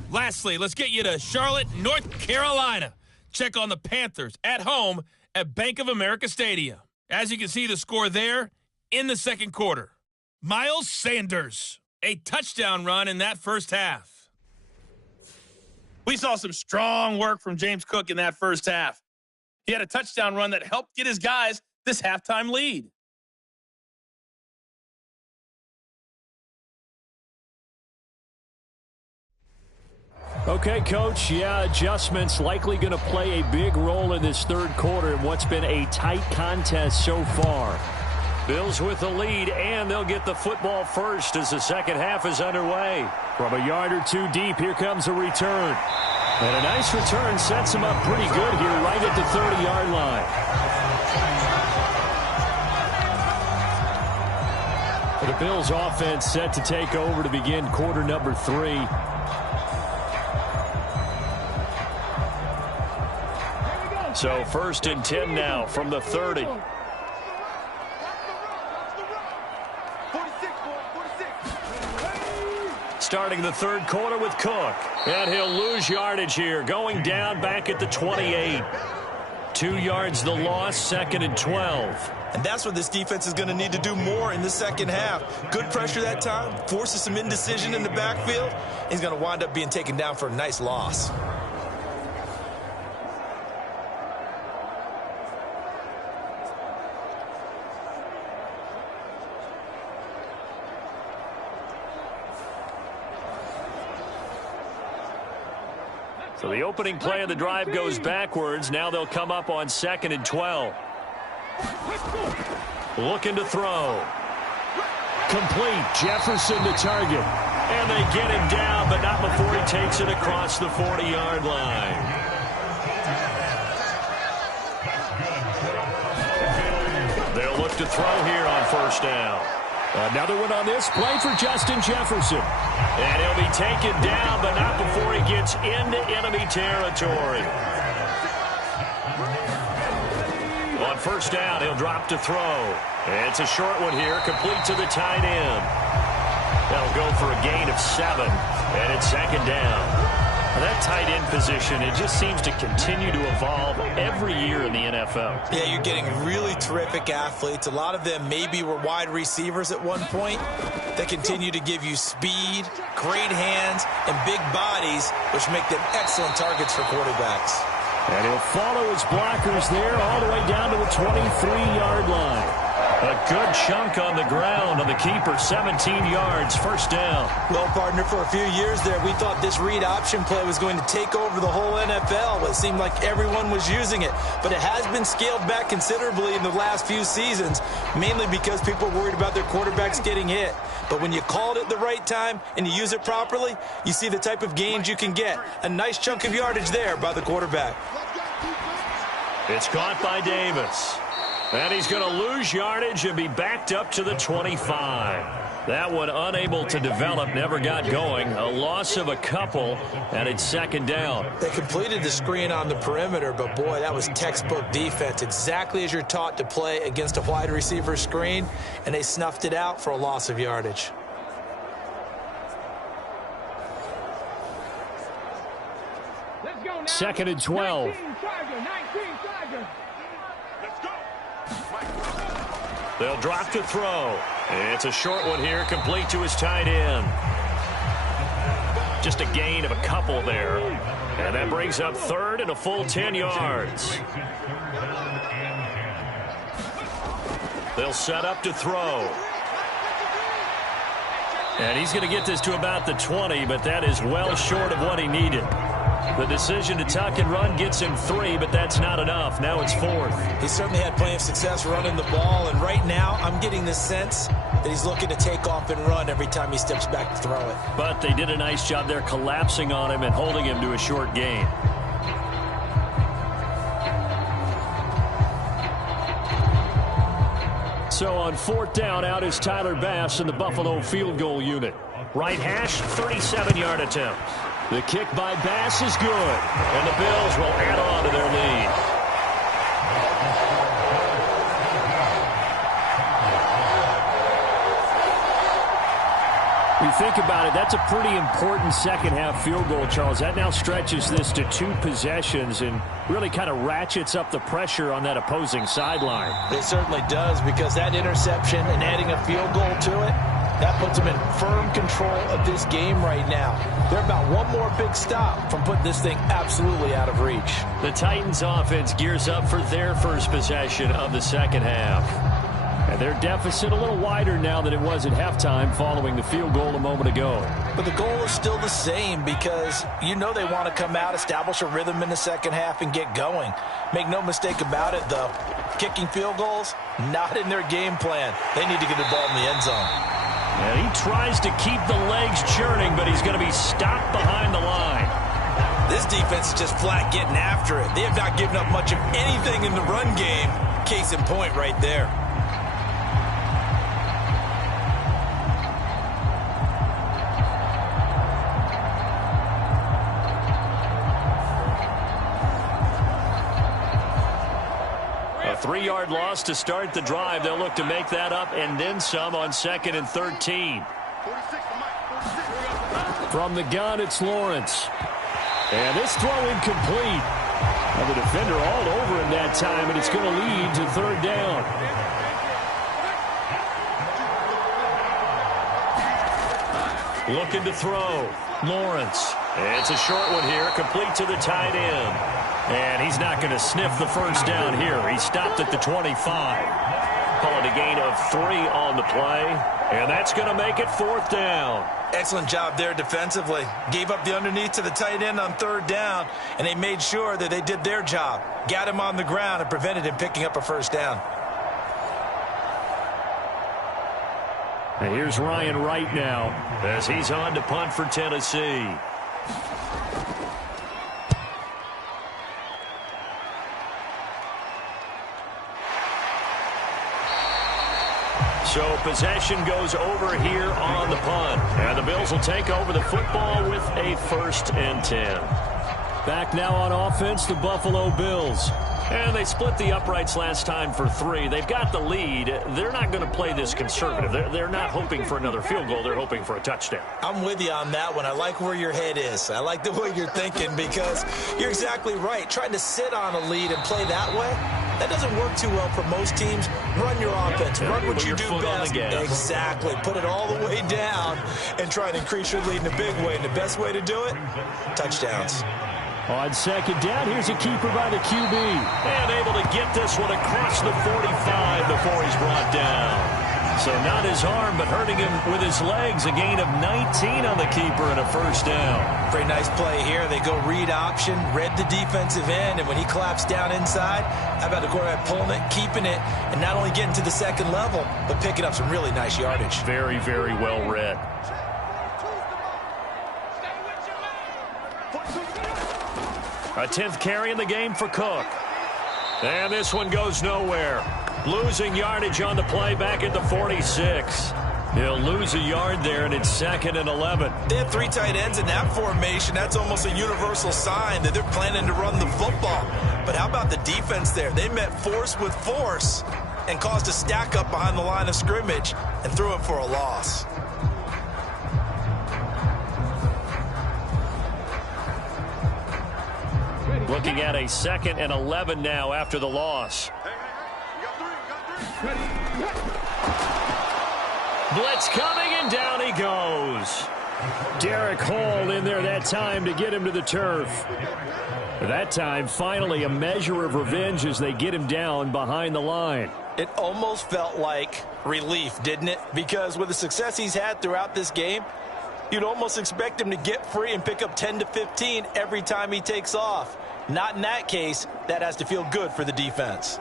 Lastly, let's get you to Charlotte, North Carolina. Check on the Panthers at home at Bank of America Stadium. As you can see, the score there in the second quarter. Miles Sanders, a touchdown run in that first half. We saw some strong work from James Cook in that first half. He had a touchdown run that helped get his guys this halftime lead. Okay, Coach, yeah, adjustments likely going to play a big role in this third quarter in what's been a tight contest so far. Bills with the lead, and they'll get the football first as the second half is underway. From a yard or two deep, here comes a return. And a nice return sets him up pretty good here right at the 30-yard line. The Bills offense set to take over to begin quarter number 3. So 1st and 10 now from the 30. Starting the third quarter with Cook. And he'll lose yardage here. Going down back at the 28. 2 yards the loss, 2nd and 12. And that's what this defense is going to need to do more in the second half. Good pressure that time. Forces some indecision in the backfield. He's going to wind up being taken down for a nice loss. So the opening play of the drive goes backwards. Now they'll come up on 2nd and 12. Looking to throw. Complete. Jefferson to target. And they get him down, but not before he takes it across the 40-yard line. They'll look to throw here on 1st down. Another one on this play for Justin Jefferson. And he'll be taken down, but not before he gets into enemy territory. On 1st down, he'll drop to throw. It's a short one here, complete to the tight end. That'll go for a gain of 7, and it's 2nd down. That tight end position, it just seems to continue to evolve every year in the NFL. Yeah, you're getting really terrific athletes. A lot of them maybe were wide receivers at one point. They continue to give you speed, great hands, and big bodies, which make them excellent targets for quarterbacks. And he'll follow his blockers there all the way down to the 23-yard line. A good chunk on the ground on the keeper, 17 yards, 1st down. Well, partner, for a few years there, we thought this read option play was going to take over the whole NFL. It seemed like everyone was using it, but it has been scaled back considerably in the last few seasons, mainly because people are worried about their quarterbacks getting hit. But when you call it at the right time and you use it properly, you see the type of gains you can get. A nice chunk of yardage there by the quarterback. It's caught by Davis. And he's going to lose yardage and be backed up to the 25. That one unable to develop, never got going. A loss of a couple, and it's 2nd down. They completed the screen on the perimeter, but boy, that was textbook defense. Exactly as you're taught to play against a wide receiver screen, and they snuffed it out for a loss of yardage. Let's go now. 2nd and 12. 19 Tiger. They'll drop to throw. It's a short one here, complete to his tight end. Just a gain of a couple there. And that brings up 3rd and a full 10 yards. They'll set up to throw. And he's going to get this to about the 20, but that is well short of what he needed. The decision to tuck and run gets him 3, but that's not enough. Now it's 4th. He certainly had plenty of success running the ball, and right now I'm getting the sense that he's looking to take off and run every time he steps back to throw it. But they did a nice job there collapsing on him and holding him to a short gain. So on 4th down, out is Tyler Bass in the Buffalo field goal unit. Right hash, 37-yard attempt. The kick by Bass is good. And the Bills will add on to their lead. You think about it, that's a pretty important second-half field goal, Charles. That now stretches this to 2 possessions and really kind of ratchets up the pressure on that opposing sideline. It certainly does, because that interception and adding a field goal to it, that puts them in firm control of this game right now. They're about one more big stop from putting this thing absolutely out of reach. The Titans offense gears up for their first possession of the second half. And And their deficit a little wider now than it was at halftime following the field goal a moment ago. But the goal is still the same because you know they want to come out, establish a rhythm in the second half, and get going. Make no mistake about it, though. Kicking field goals, not in their game plan. They need to get the ball in the end zone. And he tries to keep the legs churning, but he's going to be stopped behind the line. This defense is just flat getting after it. They have not given up much of anything in the run game. Case in point right there. A 3-yard loss to start the drive. They'll look to make that up and then some on 2nd and 13. From the gun, it's Lawrence. And this throw incomplete. And the defender all over him that time, and it's going to lead to 3rd down. Looking to throw. Lawrence. It's a short one here, complete to the tight end. And he's not going to sniff the first down here. He stopped at the 25. Call it a gain of 3 on the play. And that's going to make it 4th down. Excellent job there defensively. Gave up the underneath to the tight end on 3rd down, and they made sure that they did their job. Got him on the ground and prevented him picking up a first down. And here's Ryan Wright now as he's on to punt for Tennessee. So possession goes over here on the punt. And the Bills will take over the football with a 1st and 10. Back now on offense, the Buffalo Bills. And they split the uprights last time for 3. They've got the lead. They're not going to play this conservative. They're not hoping for another field goal. They're hoping for a touchdown. I'm with you on that one. I like where your head is. I like the way you're thinking because you're exactly right. Trying to sit on a lead and play that way, that doesn't work too well for most teams. Run your offense. Run what you do best. Exactly. Put it all the way down and try and increase your lead in a big way. And the best way to do it, touchdowns. On 2nd down, here's a keeper by the QB. And able to get this one across the 45 before he's brought down. So not his arm, but hurting him with his legs. A gain of 19 on the keeper and a 1st down. Pretty nice play here. They go read option, read the defensive end, and when he collapsed down inside, how about the quarterback pulling it, keeping it, and not only getting to the 2nd level, but picking up some really nice yardage. Very, very well read. A 10th carry in the game for Cook. And this one goes nowhere. Losing yardage on the play back at the 46. He'll lose a yard there, and it's 2nd and 11. They have 3 tight ends in that formation. That's almost a universal sign that they're planning to run the football. But how about the defense there? They met force with force and caused a stack up behind the line of scrimmage and threw it for a loss. Looking at a 2nd and 11 now after the loss. Blitz coming, and down he goes. Derek Hall in there that time to get him to the turf. That time, finally, a measure of revenge as they get him down behind the line. It almost felt like relief, didn't it? Because with the success he's had throughout this game, you'd almost expect him to get free and pick up 10 to 15 every time he takes off. Not in that case. That has to feel good for the defense.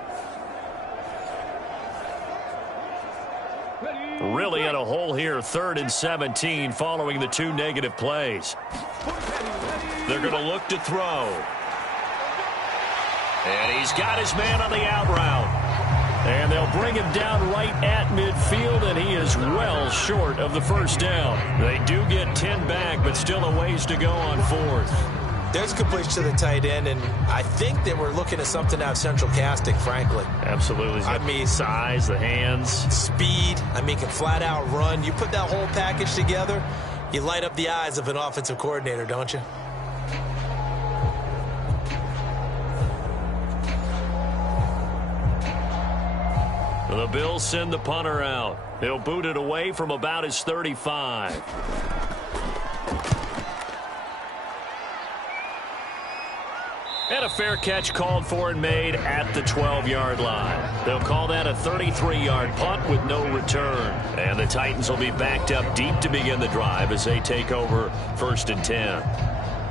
Really in a hole here, 3rd and 17 following the 2 negative plays. They're going to look to throw. And he's got his man on the out route. And they'll bring him down right at midfield, and he is well short of the 1st down. They do get 10 back, but still a ways to go on 4th. There's completion to the tight end, and I think they were looking at something out of central casting, frankly. Absolutely. I mean, size, the hands. Speed. I mean, can flat out run. You put that whole package together, you light up the eyes of an offensive coordinator, don't you? The Bills send the punter out. He'll boot it away from about his 35. And a fair catch called for and made at the 12-yard line. They'll call that a 33-yard punt with no return. And the Titans will be backed up deep to begin the drive as they take over 1st and 10.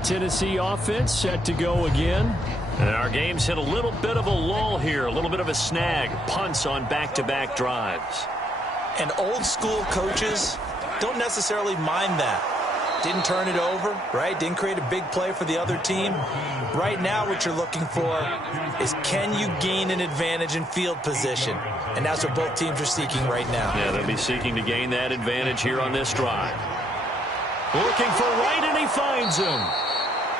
Tennessee offense set to go again. And our game's hit a little bit of a lull here, a little bit of a snag. Punts on back-to-back drives. And old-school coaches don't necessarily mind that. Didn't turn it over, right? Didn't create a big play for the other team. Right now what you're looking for is, can you gain an advantage in field position? And that's what both teams are seeking right now. Yeah, they'll be seeking to gain that advantage here on this drive. Looking for Wright, and he finds him.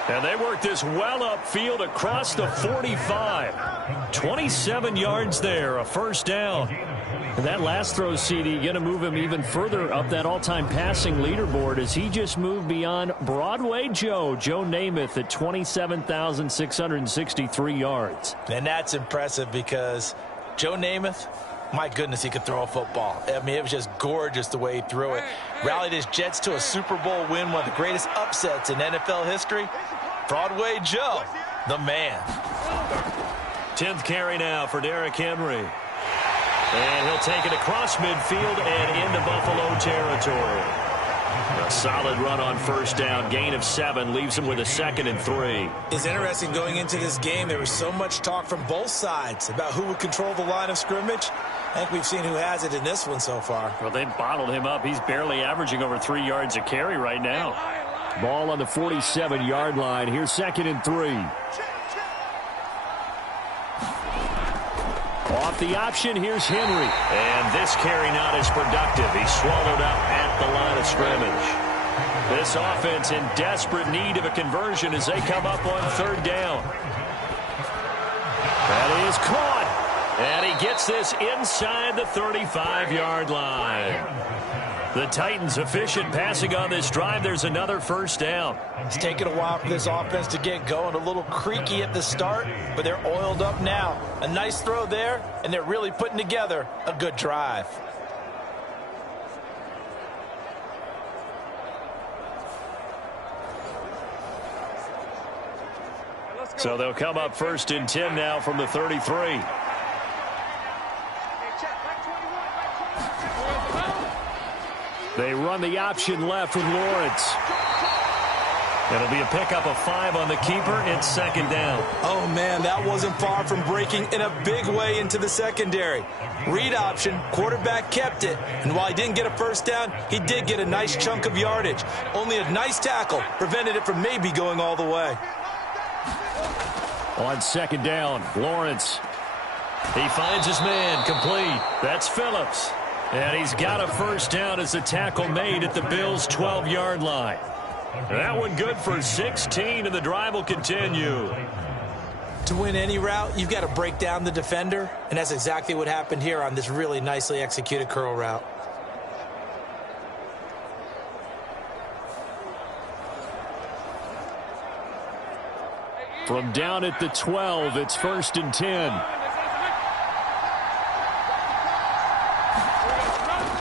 And they work this well upfield across the 45. 27 yards there, a first down. And that last throw, CD, going to move him even further up that all-time passing leaderboard as he just moved beyond Broadway Joe Namath at 27,663 yards. And that's impressive because Joe Namath, my goodness, he could throw a football. I mean, it was just gorgeous the way he threw it. Rallied his Jets to a Super Bowl win, one of the greatest upsets in NFL history. Broadway Joe, the man. 10th carry now for Derrick Henry. And he'll take it across midfield and into Buffalo territory. A solid run on first down. Gain of 7 leaves him with a 2nd and 3. It's interesting going into this game. There was so much talk from both sides about who would control the line of scrimmage. I think we've seen who has it in this one so far. Well, they bottled him up. He's barely averaging over 3 yards a carry right now. Ball on the 47-yard line. Here's 2nd and 3. Off the option, here's Henry. And this carry not as productive. He's swallowed up at the line of scrimmage. This offense in desperate need of a conversion as they come up on 3rd down. That is caught. And he gets this inside the 35-yard line. The Titans efficient passing on this drive. There's another first down. It's taken a while for this offense to get going. A little creaky at the start, but they're oiled up now. A nice throw there, and they're really putting together a good drive. So they'll come up 1st and 10 now from the 33. They run the option left with Lawrence. It'll be a pickup of 5 on the keeper. It's 2nd down. Oh, man, that wasn't far from breaking in a big way into the secondary. Read option, quarterback kept it. And while he didn't get a first down, he did get a nice chunk of yardage. Only a nice tackle prevented it from maybe going all the way. On 2nd down, Lawrence. He finds his man, complete. That's Phillips. And he's got a first down as the tackle made at the Bills' 12-yard line. That one good for 16, and the drive will continue. To win any route, you've got to break down the defender, and that's exactly what happened here on this really nicely executed curl route. From down at the 12, it's 1st and 10.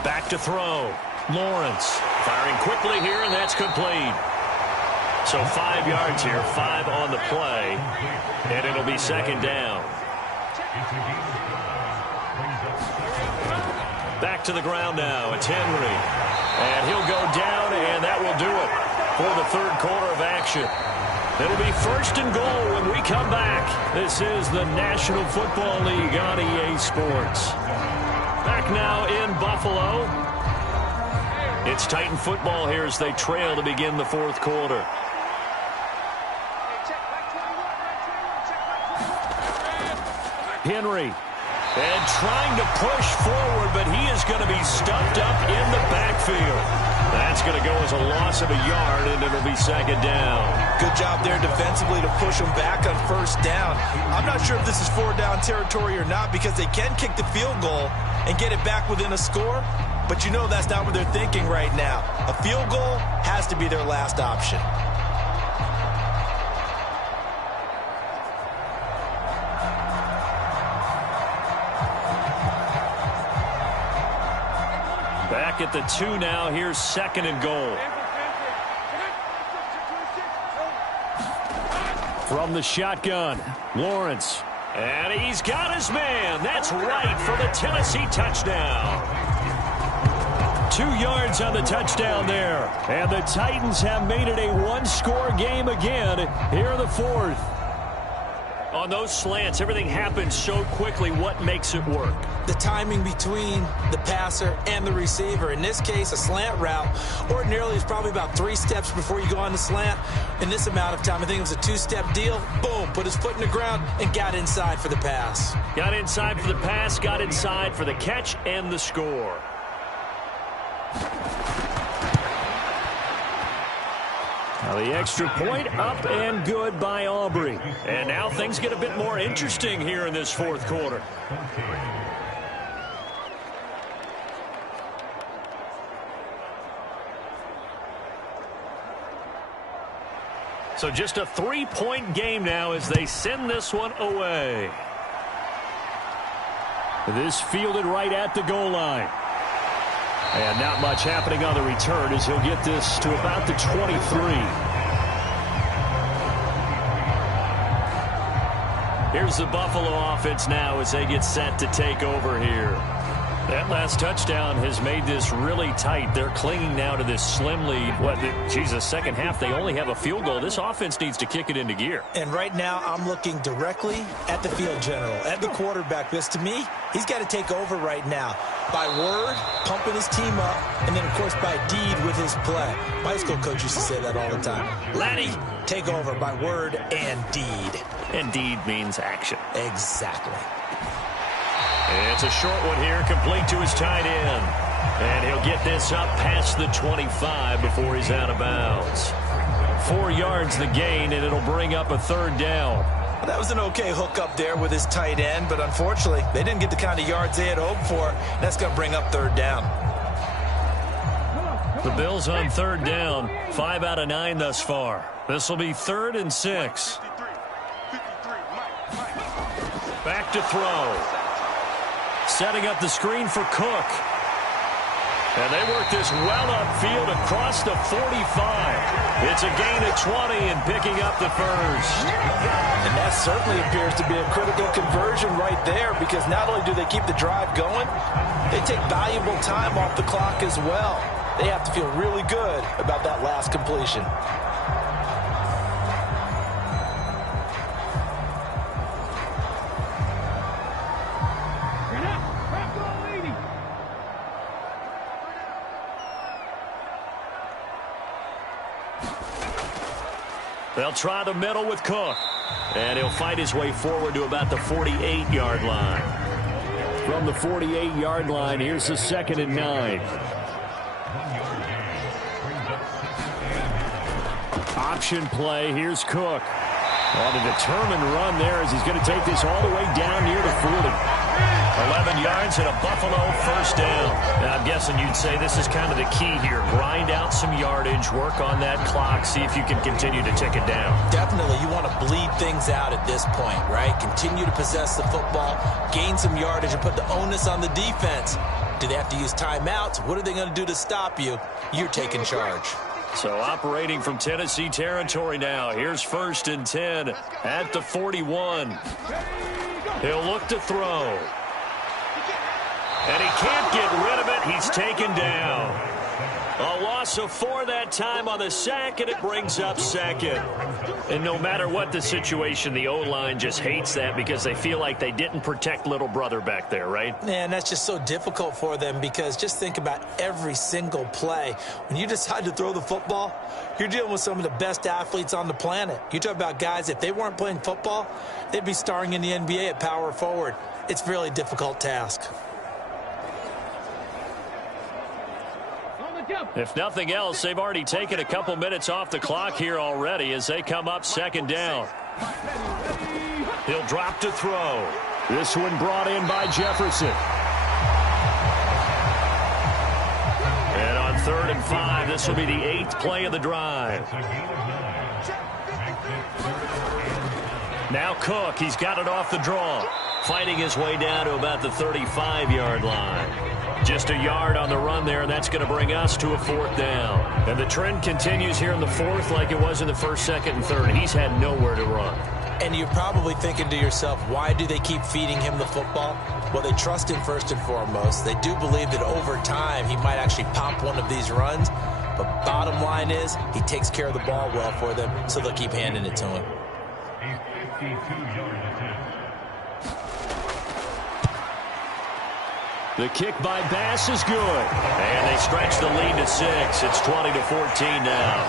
Back to throw. Lawrence firing quickly here, and that's complete. So 5 yards here, 5 on the play, and it'll be 2nd down. Back to the ground now. It's Henry. And he'll go down, and that will do it for the 3rd quarter of action. It'll be 1st and goal when we come back. This is the National Football League on EA Sports. Back now in Buffalo. It's Titan football here as they trail to begin the 4th quarter. Henry. And trying to push forward, but he is going to be stuffed up in the backfield. That's going to go as a loss of a yard, and it'll be 2nd down. Good job there defensively to push them back on 1st down. I'm not sure if this is 4th down territory or not because they can kick the field goal and get it back within a score, but you know that's not what they're thinking right now. A field goal has to be their last option. Back at the 2 now. Here's 2nd and goal. From the shotgun, Lawrence. And he's got his man. That's right for the Tennessee touchdown. 2 yards on the touchdown there. And the Titans have made it a one-score game again here in the fourth. On those slants, everything happens so quickly. What makes it work? The timing between the passer and the receiver. In this case, a slant route ordinarily is probably about 3 steps before you go on the slant. In this amount of time, I think it was a 2-step deal. Boom, put his foot in the ground and got inside for the pass. Got inside for the pass, got inside for the catch and the score. Now the extra point up and good by Aubrey. And now things get a bit more interesting here in this fourth quarter. So just a 3-point game now as they send this one away. This fielded right at the goal line. And not much happening on the return as he'll get this to about the 23. Here's the Buffalo offense now as they get set to take over here. That last touchdown has made this really tight. They're clinging now to this slim lead. Second half, they only have a field goal. This offense needs to kick it into gear. And right now, I'm looking directly at the field general, at the quarterback. Because to me, he's got to take over right now. By word, pumping his team up, and then, of course, by deed with his play. My high school coach used to say that all the time. Laddie, take over by word and deed. And deed means action. Exactly. It's a short one here, complete to his tight end. And he'll get this up past the 25 before he's out of bounds. 4 yards the gain, and it'll bring up a third down. Well, that was an okay hook up there with his tight end, but unfortunately, they didn't get the kind of yards they had hoped for. That's going to bring up third down. The Bills on third down, 5 out of 9 thus far. This will be 3rd and 6. Back to throw. Setting up the screen for Cook. And they work this well upfield across the 45. It's a gain of 20 and picking up the first. And that certainly appears to be a critical conversion right there, because not only do they keep the drive going, they take valuable time off the clock as well. They have to feel really good about that last completion. They'll try the middle with Cook. And he'll fight his way forward to about the 48-yard line. From the 48-yard line, here's the 2nd and 9. Option play, here's Cook. On a determined run there as he's going to take this all the way down near the 40. 11 yards and a Buffalo first down. Now, I'm guessing you'd say this is kind of the key here. Grind out some yardage, work on that clock, see if you can continue to tick it down. Definitely. You want to bleed things out at this point, right? Continue to possess the football, gain some yardage, and put the onus on the defense. Do they have to use timeouts? What are they going to do to stop you? You're taking charge. So operating from Tennessee territory now. Here's 1st and 10 at the 41. He'll look to throw. And he can't get rid of it. He's taken down. A loss of 4 that time on the sack, and it brings up 2nd. And no matter what the situation, the O-line just hates that because they feel like they didn't protect little brother back there, right? Man, that's just so difficult for them, because just think about every single play. When you decide to throw the football, you're dealing with some of the best athletes on the planet. You talk about guys, if they weren't playing football, they'd be starring in the NBA at power forward. It's a really difficult task. If nothing else, they've already taken a couple minutes off the clock here already as they come up 2nd down. He'll drop to throw. This one brought in by Jefferson. And on 3rd and 5, this will be the 8th play of the drive. Now Cook, he's got it off the draw. Fighting his way down to about the 35-yard line. Just a yard on the run there, and that's going to bring us to a 4th down. And the trend continues here in the 4th like it was in the 1st, 2nd, and 3rd. He's had nowhere to run. And you're probably thinking to yourself, why do they keep feeding him the football? Well, they trust him first and foremost. They do believe that over time he might actually pop one of these runs. But bottom line is he takes care of the ball well for them, so they'll keep handing it to him. A 52-yard attempt. The kick by Bass is good. And they stretch the lead to 6. It's 20-14 now.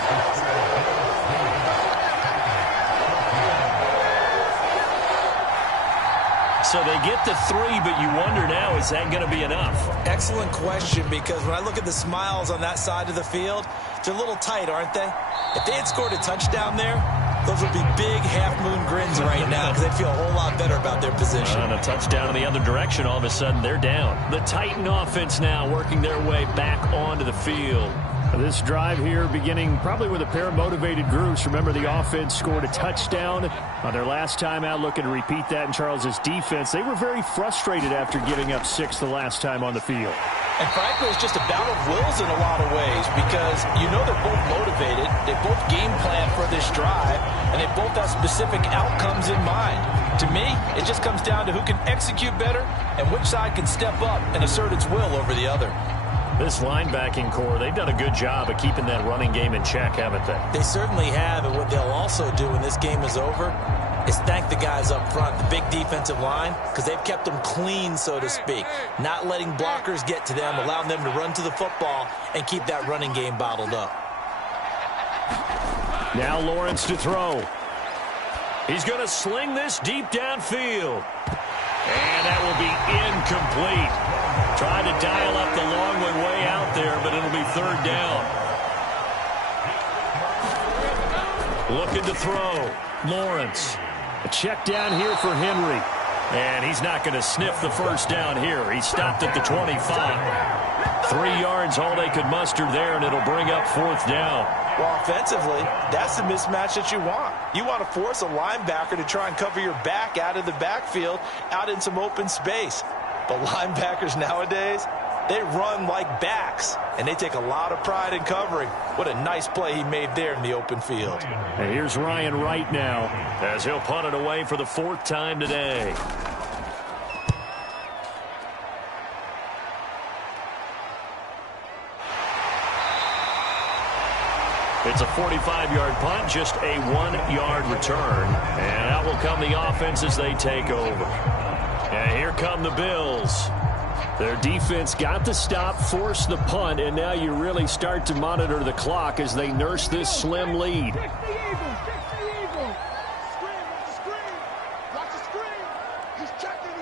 So they get to 3, but you wonder now, is that going to be enough? Excellent question, because when I look at the smiles on that side of the field, they're a little tight, aren't they? If they had scored a touchdown there, those would be big half-moon grins right now because they'd feel a whole lot better about their position. And a touchdown in the other direction, all of a sudden they're down. The Titan offense now working their way back onto the field. This drive here beginning probably with a pair of motivated groups. Remember, the offense scored a touchdown on their last time out. Looking to repeat that in Charles's defense. They were very frustrated after giving up 6 the last time on the field. And frankly, it's just a battle of wills in a lot of ways because you know they're both motivated. They both game plan for this drive, and they both have specific outcomes in mind. To me, it just comes down to who can execute better and which side can step up and assert its will over the other. This linebacking core, they've done a good job of keeping that running game in check, haven't they? They certainly have, and what they'll also do when this game is over is thank the guys up front, the big defensive line, because they've kept them clean, so to speak, not letting blockers get to them, allowing them to run to the football and keep that running game bottled up. Now Lawrence to throw. He's going to sling this deep downfield. And that will be incomplete. Tried to dial up the long way out there, but it'll be 3rd down. Looking to throw. Lawrence. A check down here for Henry. And he's not going to sniff the 1st down here. He stopped at the 25. 3 yards, all they could muster there, and it'll bring up 4th down. Well, offensively, that's the mismatch that you want. You want to force a linebacker to try and cover your back out of the backfield, out in some open space. But linebackers nowadays, they run like backs, and they take a lot of pride in covering. What a nice play he made there in the open field. And here's Ryan Wright now, as he'll punt it away for the 4th time today. It's a 45-yard punt, just a 1-yard return. And out will come the offense as they take over. And here come the Bills. Their defense got the stop, forced the punt, and now you really start to monitor the clock as they nurse this slim lead. Check the eagle. Check the eagle. Screen. Watch the screen. He's checking.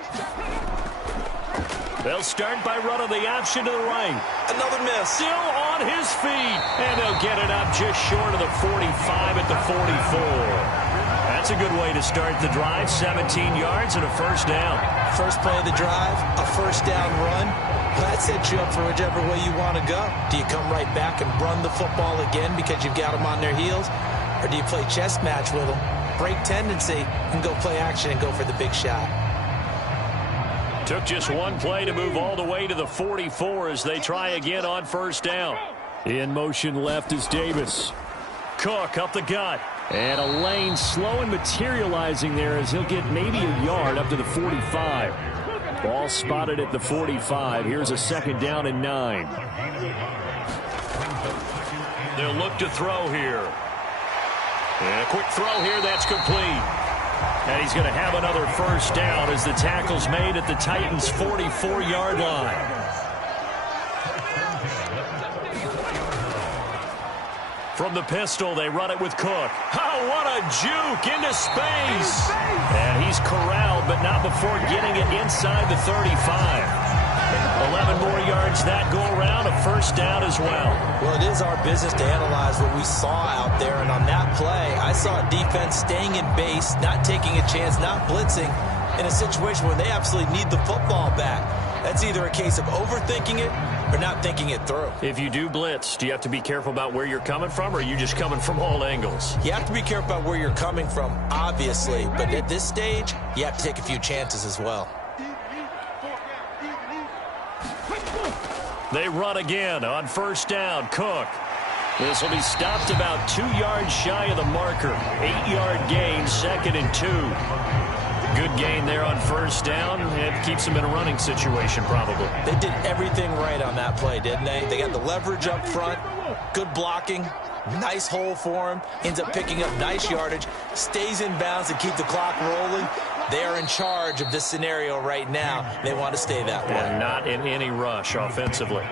They'll start by running the option to the right. Another miss. Still on his feet. And they'll get it up just short of the 45 at the 44. That's a good way to start the drive. 17 yards and a 1st down. First play of the drive, a 1st down run. That sets you up for whichever way you want to go. Do you come right back and run the football again because you've got them on their heels? Or do you play chess match with them, break tendency, and go play action and go for the big shot? Took just one play to move all the way to the 44 as they try again on 1st down. In motion left is Davis. Cook up the gut. And a lane slow and materializing there as he'll get maybe a yard up to the 45. Ball spotted at the 45. Here's a 2nd down and 9. They'll look to throw here. And a quick throw here, that's complete. And he's going to have another 1st down as the tackle's made at the Titans' 44-yard line. From the pistol, they run it with Cook. Oh, what a juke into space. And he's corralled, but not before getting it inside the 35. 11 more yards that go around, a 1st down as well. Well, it is our business to analyze what we saw out there, and on that play, I saw a defense staying in base, not taking a chance, not blitzing, in a situation where they absolutely need the football back. That's either a case of overthinking it or not thinking it through. If you do blitz, do you have to be careful about where you're coming from, or are you just coming from all angles? You have to be careful about where you're coming from, obviously, but at this stage, you have to take a few chances as well. They run again on first down. Cook. This will be stopped about 2 yards shy of the marker. 8-yard gain, 2nd and 2. Good gain there on first down. It keeps them in a running situation probably. They did everything right on that play, didn't they? They got the leverage up front, good blocking, nice hole for him, ends up picking up nice yardage, stays in bounds to keep the clock rolling. They are in charge of this scenario right now. They want to stay that way. And not in any rush offensively.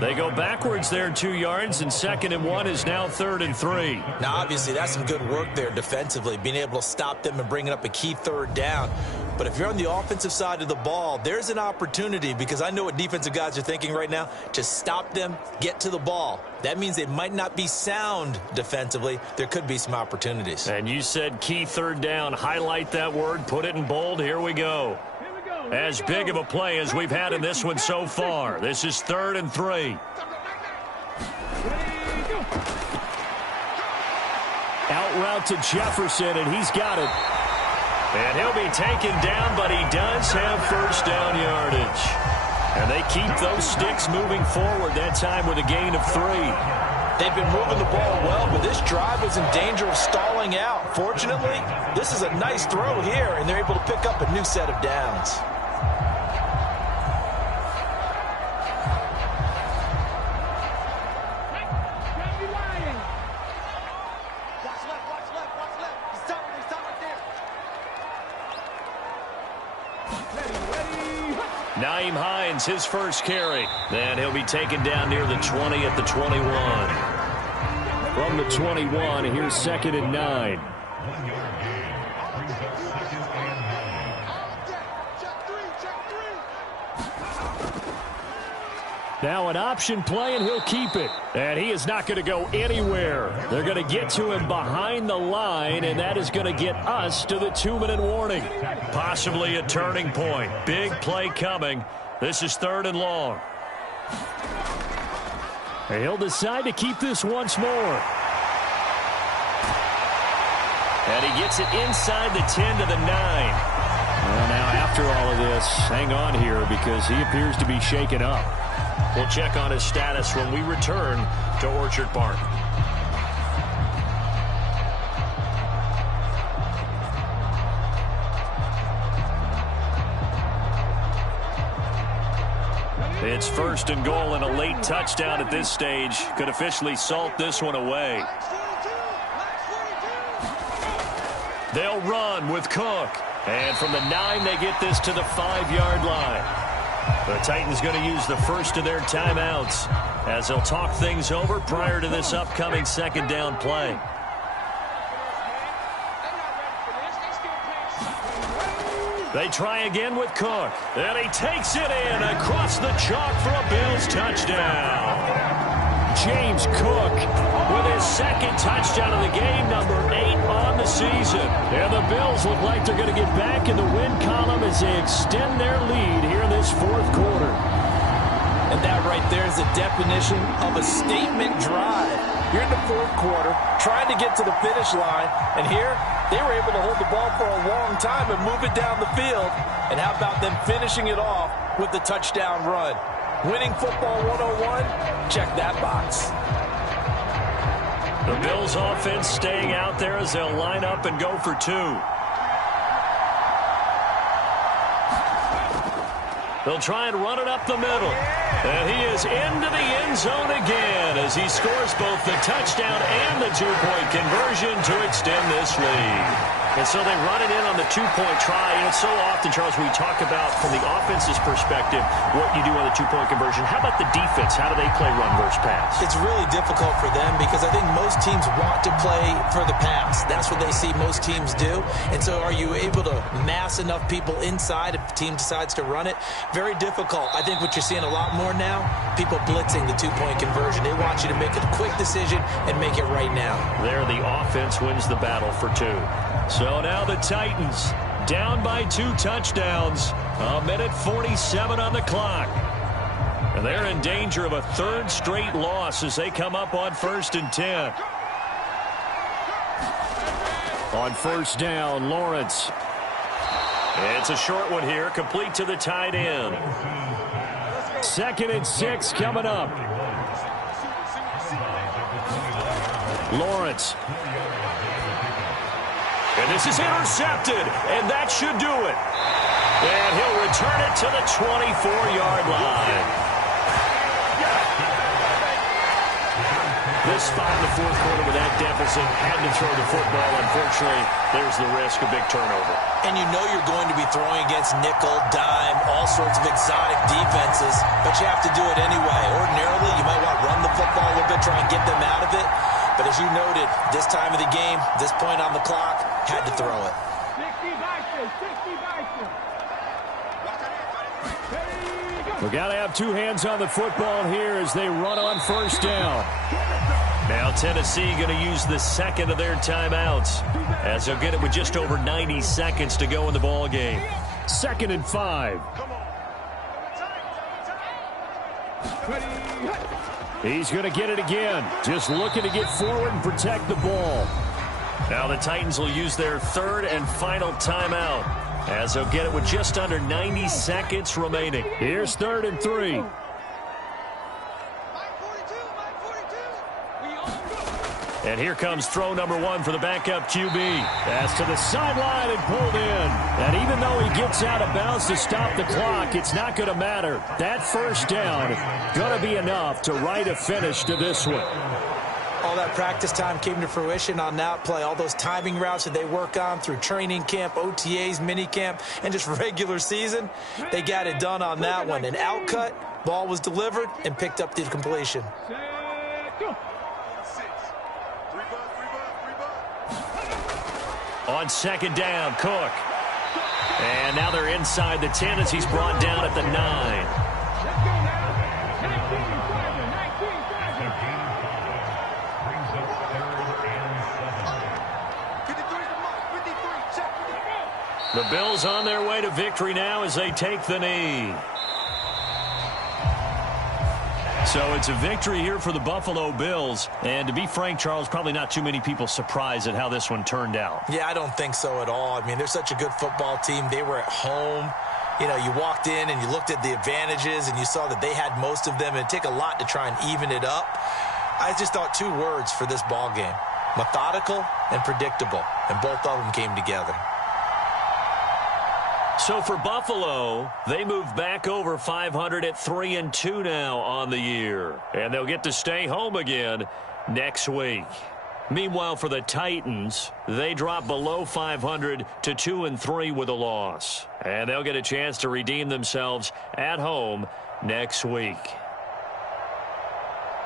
They go backwards there 2 yards, and 2nd and 1 is now 3rd and 3. Now, obviously, that's some good work there defensively, being able to stop them and bringing up a key 3rd down. But if you're on the offensive side of the ball, there's an opportunity, because I know what defensive guys are thinking right now, to stop them, get to the ball. That means they might not be sound defensively. There could be some opportunities. And you said key 3rd down. Highlight that word. Put it in bold. Here we go. As big of a play as we've had in this one so far. This is 3rd and 3. Out route to Jefferson, and he's got it. And he'll be taken down, but he does have first down yardage. And they keep those sticks moving forward, that time with a gain of 3. They've been moving the ball well, but this drive was in danger of stalling out. Fortunately, this is a nice throw here, and they're able to pick up a new set of downs. Naeem Hines, his first carry. Then he'll be taken down near the 20 at the 21. From the 21, here's 2nd and 9. Now an option play, and he'll keep it. And he is not going to go anywhere. They're going to get to him behind the line, and that is going to get us to the 2-minute warning. Possibly a turning point. Big play coming. This is 3rd and long. And he'll decide to keep this once more. And he gets it inside the 10 to the 9. Well, now after all of this, hang on here because he appears to be shaken up. We'll check on his status when we return to Orchard Park. It's 1st and goal and a late touchdown at this stage. Could officially salt this one away. They'll run with Cook. And from the 9, they get this to the 5-yard line. The Titans going to use the first of their timeouts as they'll talk things over prior to this upcoming 2nd down play. They try again with Cook. And he takes it in across the chalk for a Bills touchdown. James Cook with his 2nd touchdown of the game, number 8 on the season. And the Bills look like they're going to get back in the win column as they extend their lead here in this 4th quarter. And that right there is the definition of a statement drive. You're in the 4th quarter, trying to get to the finish line, and here they were able to hold the ball for a long time and move it down the field. And how about them finishing it off with the touchdown run? Winning football 101, check that box. The Bills offense staying out there as they'll line up and go for 2. They'll try and run it up the middle. And he is into the end zone again as he scores both the touchdown and the 2-point conversion to extend this lead. And so they run it in on the 2-point try. And so often, Charles, we talk about from the offense's perspective what you do on the 2-point conversion. How about the defense? How do they play run versus pass? It's really difficult for them because I think most teams want to play for the pass. That's what they see most teams do. And so are you able to mass enough people inside if the team decides to run it? Very difficult. I think what you're seeing a lot more now, people blitzing the 2-point conversion. They want you to make a quick decision and make it right now. There, the offense wins the battle for 2. So now the Titans down by 2 touchdowns. 1:47 on the clock. And they're in danger of a 3rd straight loss as they come up on 1st and 10. On 1st down, Lawrence. It's a short one here, complete to the tight end. 2nd and 6 coming up. Lawrence. And this is intercepted, and that should do it. And he'll return it to the 24-yard line. This spot in the fourth quarter with that deficit, had to throw the football. Unfortunately, there's the risk of big turnover. And you know you're going to be throwing against nickel, dime, all sorts of exotic defenses, but you have to do it anyway. Ordinarily, you might want to run the football a little bit, try and get them out of it. But as you noted, this time of the game, this point on the clock, had to throw it. 60 Bison, 60 Bison. We got to have two hands on the football here as they run on first down. Now Tennessee going to use the second of their timeouts as they'll get it with just over 90 seconds to go in the ball game. 2nd and 5. He's going to get it again. Just looking to get forward and protect the ball. Now the Titans will use their third and final timeout as they'll get it with just under 90 seconds remaining. Here's 3rd and 3. And here comes throw number 1 for the backup QB. That's to the sideline and pulled in. And even though he gets out of bounds to stop the clock, it's not going to matter. That first down going to be enough to write a finish to this one. All that practice time came to fruition on that play. All those timing routes that they work on through training camp, OTAs, minicamp, and just regular season, they got it done on that one. An outcut, ball was delivered, and picked up the completion. On 2nd down, Cook. And now they're inside the 10 as he's brought down at the 9. The Bills on their way to victory now as they take the knee. So it's a victory here for the Buffalo Bills. And to be frank, Charles, probably not too many people surprised at how this one turned out. Yeah, I don't think so at all. I mean, they're such a good football team. They were at home. You know, you walked in and you looked at the advantages and you saw that they had most of them. It'd take a lot to try and even it up. I just thought 2 words for this ball game: methodical and predictable. And both of them came together. So for Buffalo, they move back over 500 at 3-2 now on the year. And they'll get to stay home again next week. Meanwhile, for the Titans, they drop below 500 to 2-3 with a loss. And they'll get a chance to redeem themselves at home next week.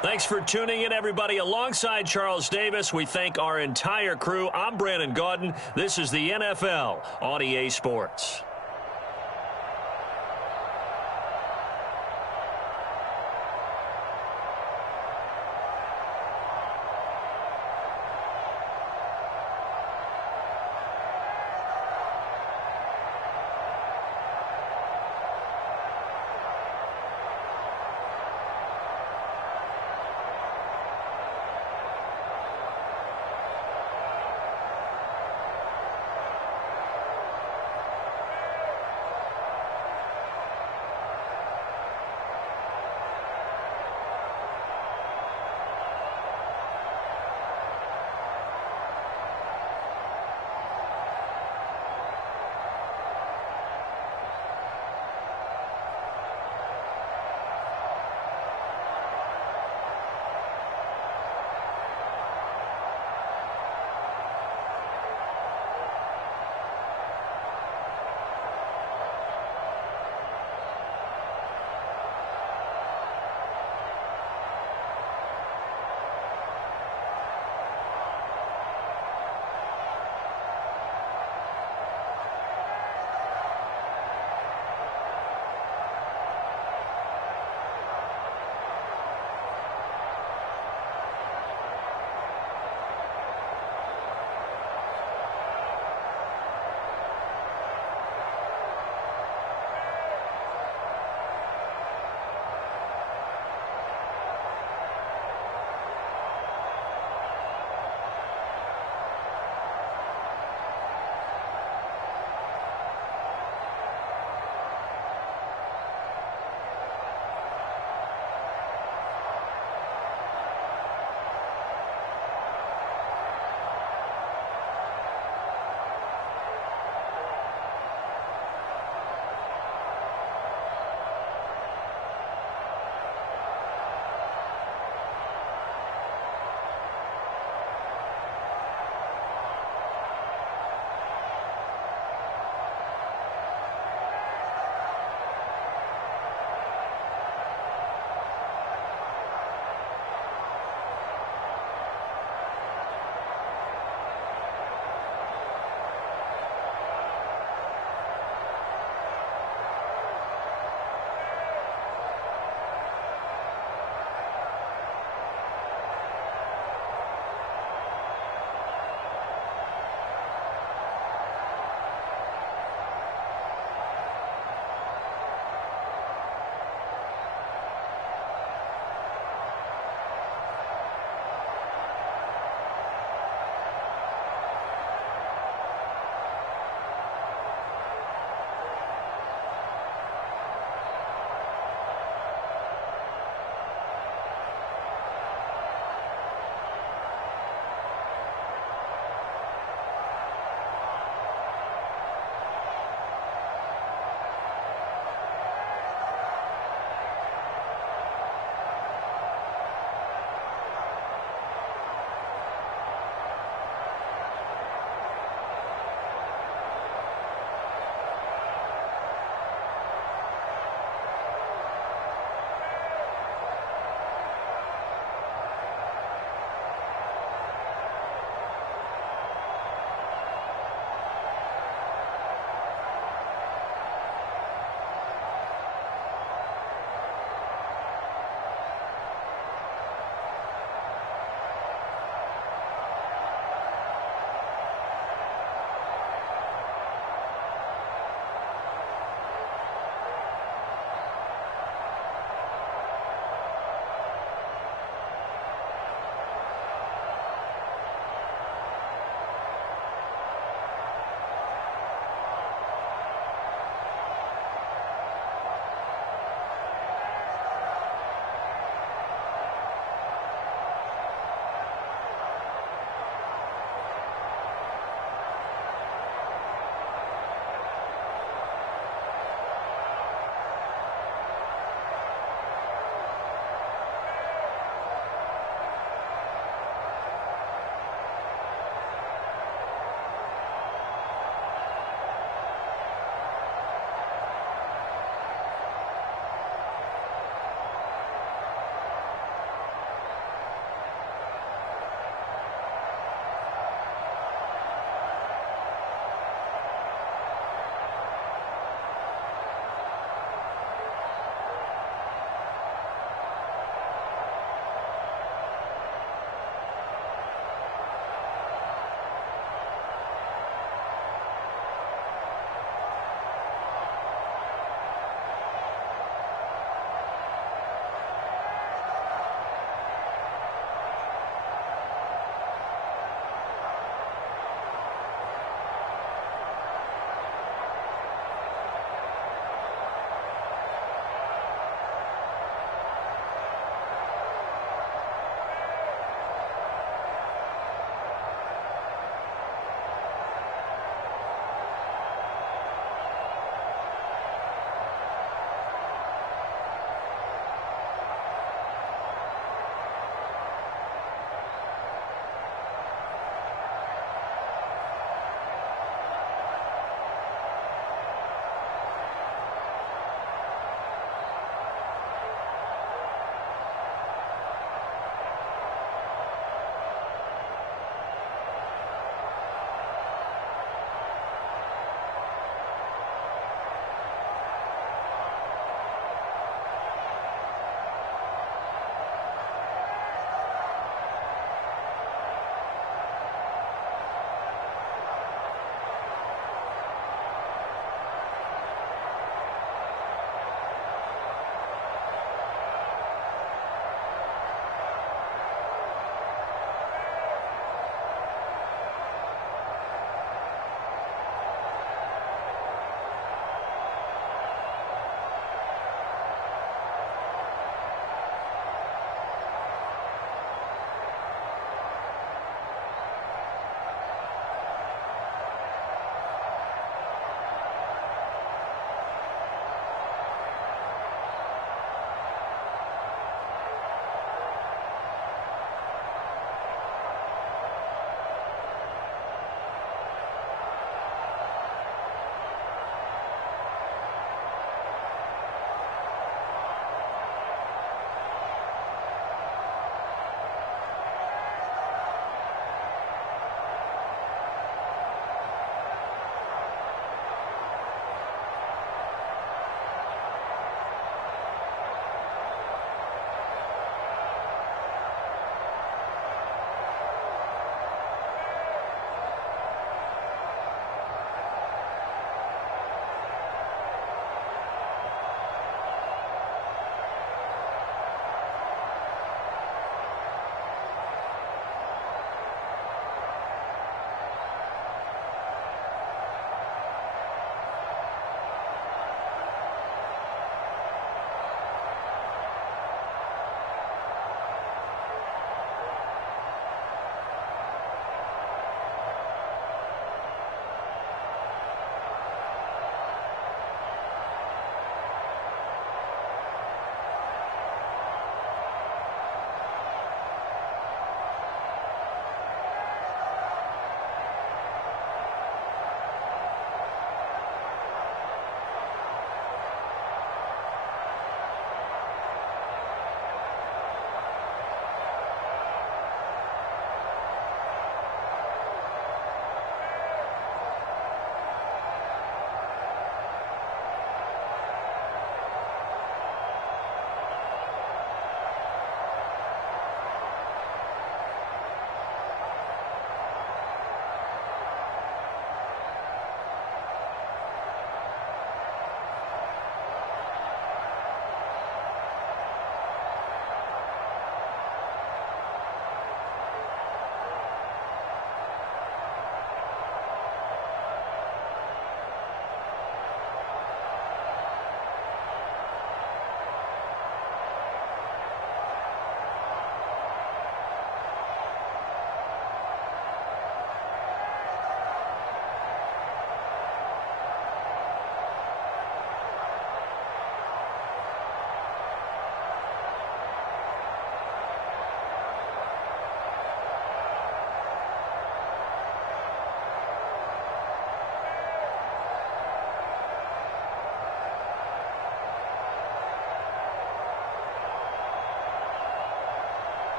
Thanks for tuning in, everybody. Alongside Charles Davis, we thank our entire crew. I'm Brandon Gaudin. This is the NFL on EA Sports.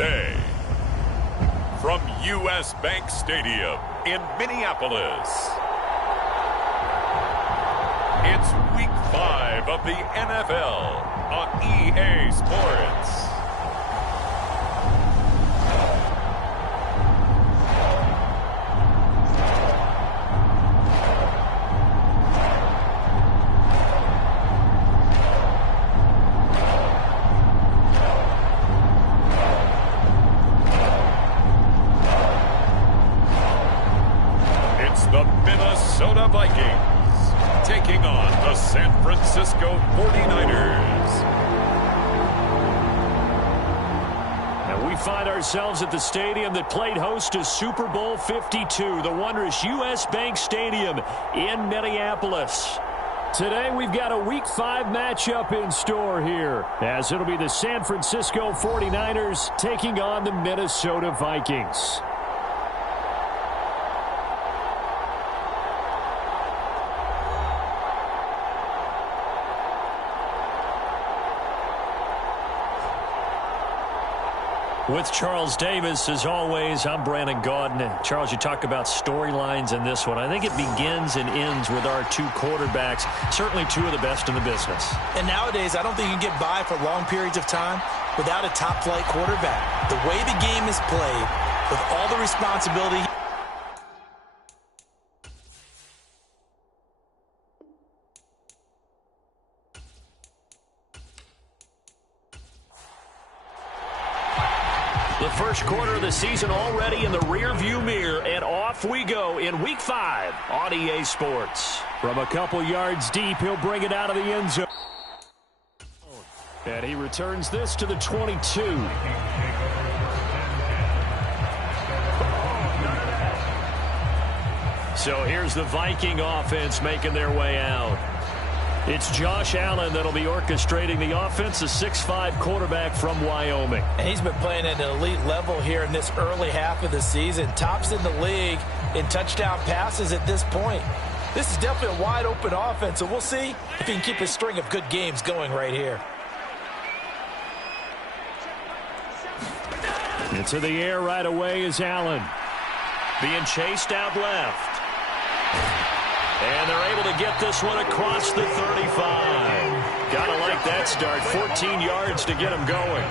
today. From U.S. Bank Stadium in Minneapolis, it's Week 5 of the NFL on EA Sports. The Minnesota Vikings taking on the San Francisco 49ers. And we find ourselves at the stadium that played host to Super Bowl 52, the wondrous U.S. Bank Stadium in Minneapolis. Today we've got a Week 5 matchup in store here, as it'll be the San Francisco 49ers taking on the Minnesota Vikings. With Charles Davis, as always, I'm Brandon Gaudin. Charles, you talk about storylines in this one. I think it begins and ends with our two quarterbacks, certainly two of the best in the business. And nowadays, I don't think you can get by for long periods of time without a top-flight quarterback. The way the game is played, with all the responsibility. The first quarter of the season already in the rearview mirror, and off we go in Week 5 on EA Sports. From a couple yards deep, he'll bring it out of the end zone. And he returns this to the 22. So here's the Viking offense making their way out. It's Josh Allen that'll be orchestrating the offense, a 6'5" quarterback from Wyoming. And he's been playing at an elite level here in this early half of the season. Tops in the league in touchdown passes at this point. This is definitely a wide-open offense, and we'll see if he can keep his string of good games going right here. Into the air right away is Allen. Being chased out left. And they're able to get this one across the 35. Gotta like that start. 14 yards to get him going.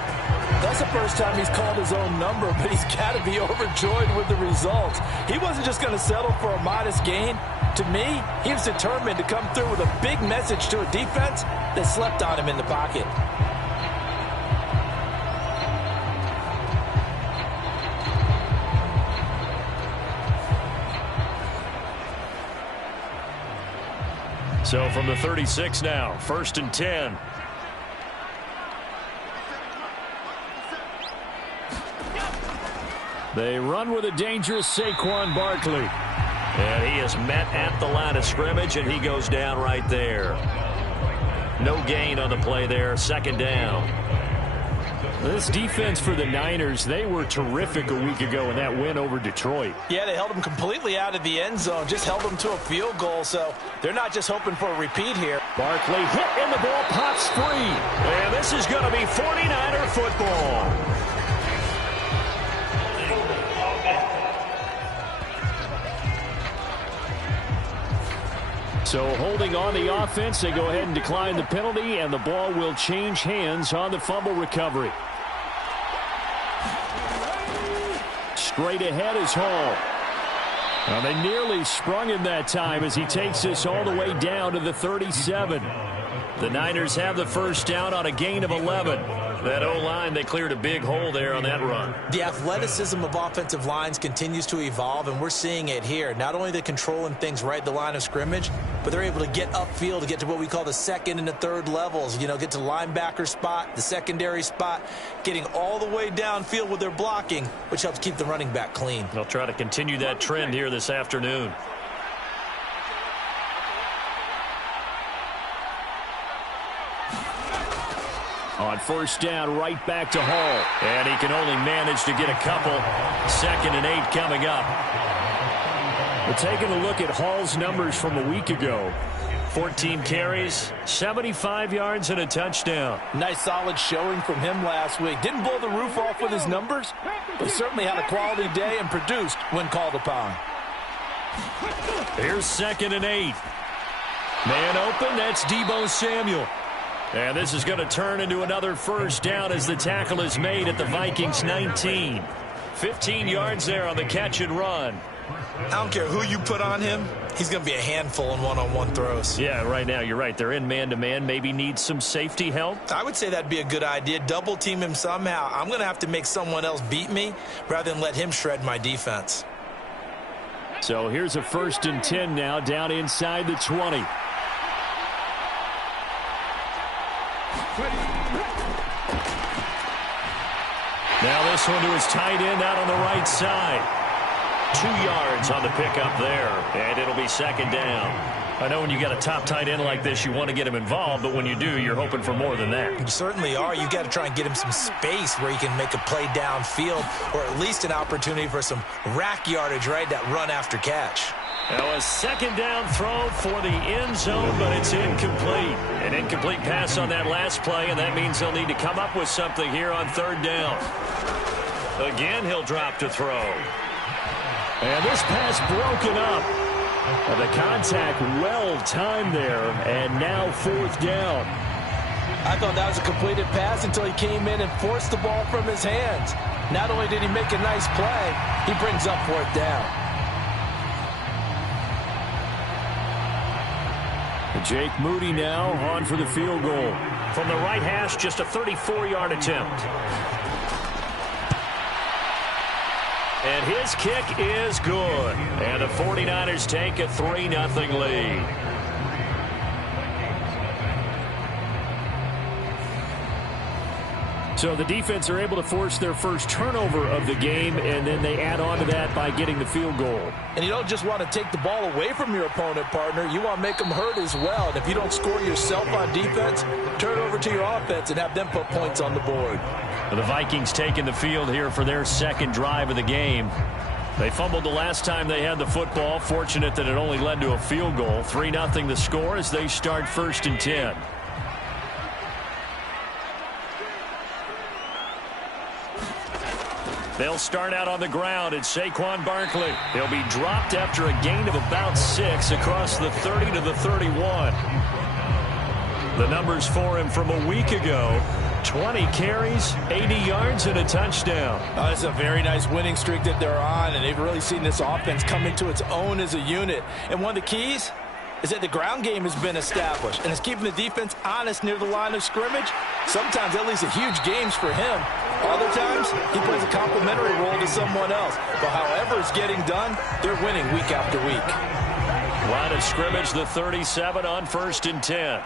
That's the first time he's called his own number, but he's got to be overjoyed with the results. He wasn't just going to settle for a modest gain. To me, he was determined to come through with a big message to a defense that slept on him in the pocket. So from the 36 now, 1st and 10. They run with a dangerous Saquon Barkley. And he is met at the line of scrimmage, and he goes down right there. No gain on the play there, 2nd down. This defense for the Niners, they were terrific a week ago in that win over Detroit. Yeah, they held them completely out of the end zone, just held them to a field goal, so they're not just hoping for a repeat here. Barkley hit and the ball pops free. And this is going to be 49er football. So holding on the offense, they go ahead and decline the penalty, and the ball will change hands on the fumble recovery. Straight ahead is Hall. Well, they nearly sprung him that time as he takes this all the way down to the 37. The Niners have the first down on a gain of 11. That O-line, they cleared a big hole there on that run. The athleticism of offensive lines continues to evolve, and we're seeing it here. Not only they're controlling things right at the line of scrimmage, but they're able to get upfield to get to what we call the 2nd and the 3rd levels. You know, get to linebacker spot, the secondary spot, getting all the way downfield with their blocking, which helps keep the running back clean. They'll try to continue that trend here this afternoon. On 1st down, right back to Hall. And he can only manage to get a couple. 2nd and 8 coming up. We're taking a look at Hall's numbers from a week ago. 14 carries, 75 yards, and a touchdown. Nice solid showing from him last week. Didn't blow the roof off with his numbers, but certainly had a quality day and produced when called upon. Here's 2nd and 8. Man open, that's Deebo Samuel. And this is going to turn into another first down as the tackle is made at the Vikings 19. 15 yards there on the catch and run. I don't care who you put on him. He's going to be a handful in one-on-one throws. Yeah, right now, you're right. They're in man-to-man. Maybe need some safety help. I would say that'd be a good idea. Double team him somehow. I'm going to have to make someone else beat me rather than let him shred my defense. So here's a 1st and 10 now down inside the 20. Now this one to his tight end out on the right side. 2 yards on the pickup there, and it'll be 2nd down. I know when you got a top tight end like this, you want to get him involved, but when you do, you're hoping for more than that. You certainly are. You got to try and get him some space where he can make a play downfield, or at least an opportunity for some rack yardage, right? That run after catch. Now a 2nd down throw for the end zone, but it's incomplete. An incomplete pass on that last play, and that means they'll need to come up with something here on 3rd down. Again, he'll drop to throw. And this pass broken up. The contact well-timed there, and now 4th down. I thought that was a completed pass until he came in and forced the ball from his hands. Not only did he make a nice play, he brings up 4th down. Jake Moody now on for the field goal. From the right hash, just a 34-yard attempt. And his kick is good. And the 49ers take a 3-0 lead. So the defense are able to force their first turnover of the game, and then they add on to that by getting the field goal. And you don't just want to take the ball away from your opponent, partner. You want to make them hurt as well. And if you don't score yourself on defense, turn it over to your offense and have them put points on the board. The Vikings taking the field here for their 2nd drive of the game. They fumbled the last time they had the football. Fortunate that it only led to a field goal. 3-0 the score as they start 1st and 10. They'll start out on the ground. It's Saquon Barkley. He'll be dropped after a gain of about 6 across the 30 to the 31. The numbers for him from a week ago: 20 carries, 80 yards, and a touchdown. It's a very nice winning streak that they're on, and they've really seen this offense come into its own as a unit. And one of the keys is that the ground game has been established, and it's keeping the defense honest near the line of scrimmage. Sometimes that leads to huge games for him. Other times, he plays a complementary role to someone else. But however it's getting done, they're winning week after week. Line of scrimmage, the 37 on 1st and 10.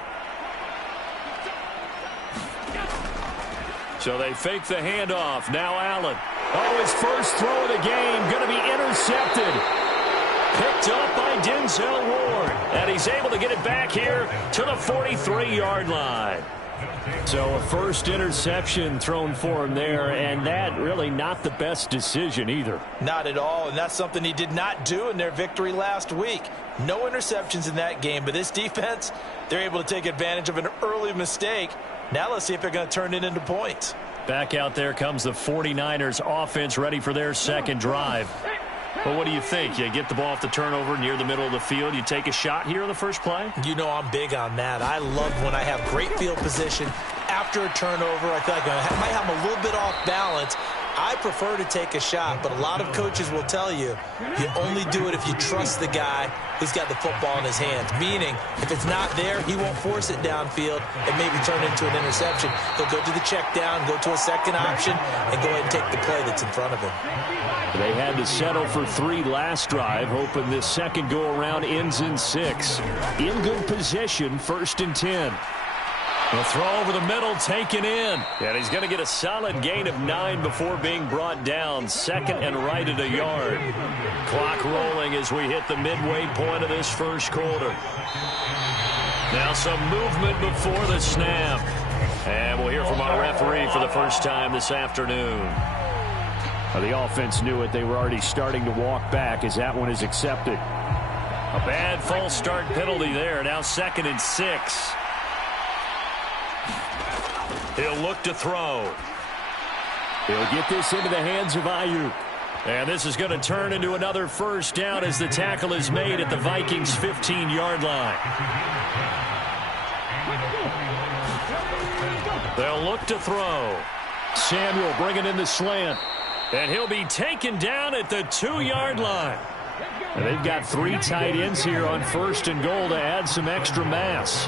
So they fake the handoff. Now Allen. Oh, his first throw of the game going to be intercepted. Picked up by Denzel Ward. And he's able to get it back here to the 43-yard line. So a first interception thrown for him there, and that really not the best decision either. Not at all, and that's something he did not do in their victory last week. No interceptions in that game, but this defense, they're able to take advantage of an early mistake. Now let's see if they're going to turn it into points. Back out there comes the 49ers offense ready for their 2nd drive. Well, what do you think? You get the ball off the turnover near the middle of the field. You take a shot here on the first play? You know I'm big on that. I love when I have great field position after a turnover. I feel like I might have a little bit off balance. I prefer to take a shot, but a lot of coaches will tell you only do it if you trust the guy who's got the football in his hands. Meaning, if it's not there, he won't force it downfield and maybe turn it into an interception. He'll go to the check down, go to a second option, and go ahead and take the play that's in front of him. They had to settle for 3 last drive, hoping this second go-around ends in 6. In good position, 1st and 10. The throw over the middle taken in. And he's going to get a solid gain of 9 before being brought down. 2nd and right at a yard. Clock rolling as we hit the midway point of this first quarter. Now some movement before the snap. And we'll hear from our referee for the first time this afternoon. The offense knew it. They were already starting to walk back as that one is accepted. A bad false start penalty there. Now 2nd and 6. He'll look to throw. He'll get this into the hands of Ayuk. And this is going to turn into another first down as the tackle is made at the Vikings' 15-yard line. They'll look to throw. Samuel bringing in the slant. And he'll be taken down at the 2-yard line. And they've got 3 tight ends here on 1st and goal to add some extra mass.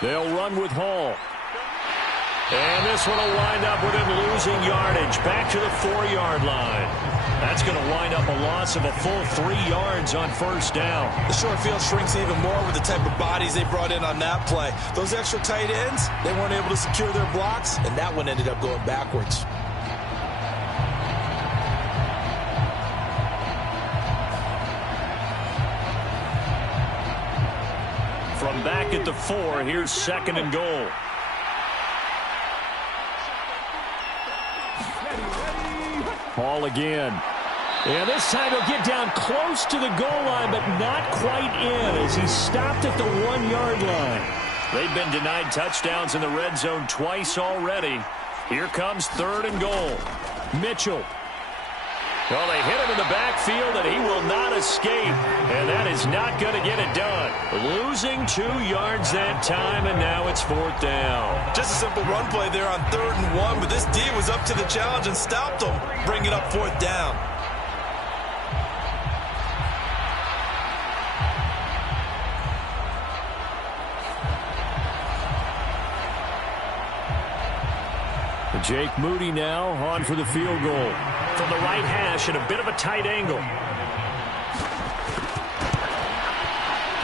They'll run with Hall. And this one will wind up with him losing yardage back to the 4-yard line. That's going to wind up a loss of a full 3 yards on 1st down. The short field shrinks even more with the type of bodies they brought in on that play. Those extra tight ends, they weren't able to secure their blocks, and that one ended up going backwards. From back at the 4, here's 2nd and goal. Hall again. And this time he'll get down close to the goal line, but not quite in as he stopped at the 1-yard line. They've been denied touchdowns in the red zone twice already. Here comes 3rd and goal. Mitchell. Well, they hit him in the backfield, and he will not escape. And that is not going to get it done. Losing 2 yards that time, and now it's 4th down. Just a simple run play there on 3rd and 1, but this D was up to the challenge and stopped him, bringing up 4th down. Jake Moody now on for the field goal. From the right hash at a bit of a tight angle.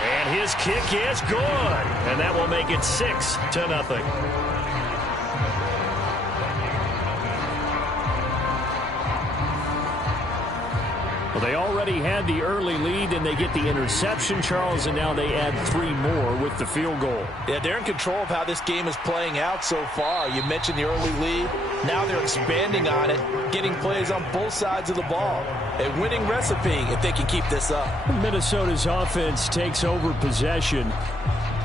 And his kick is good. And that will make it 6-0. Well, they already had the early lead, and they get the interception, Charles, and now they add 3 more with the field goal. Yeah, they're in control of how this game is playing out so far. You mentioned the early lead. Now they're expanding on it, getting plays on both sides of the ball. A winning recipe if they can keep this up. Minnesota's offense takes over possession.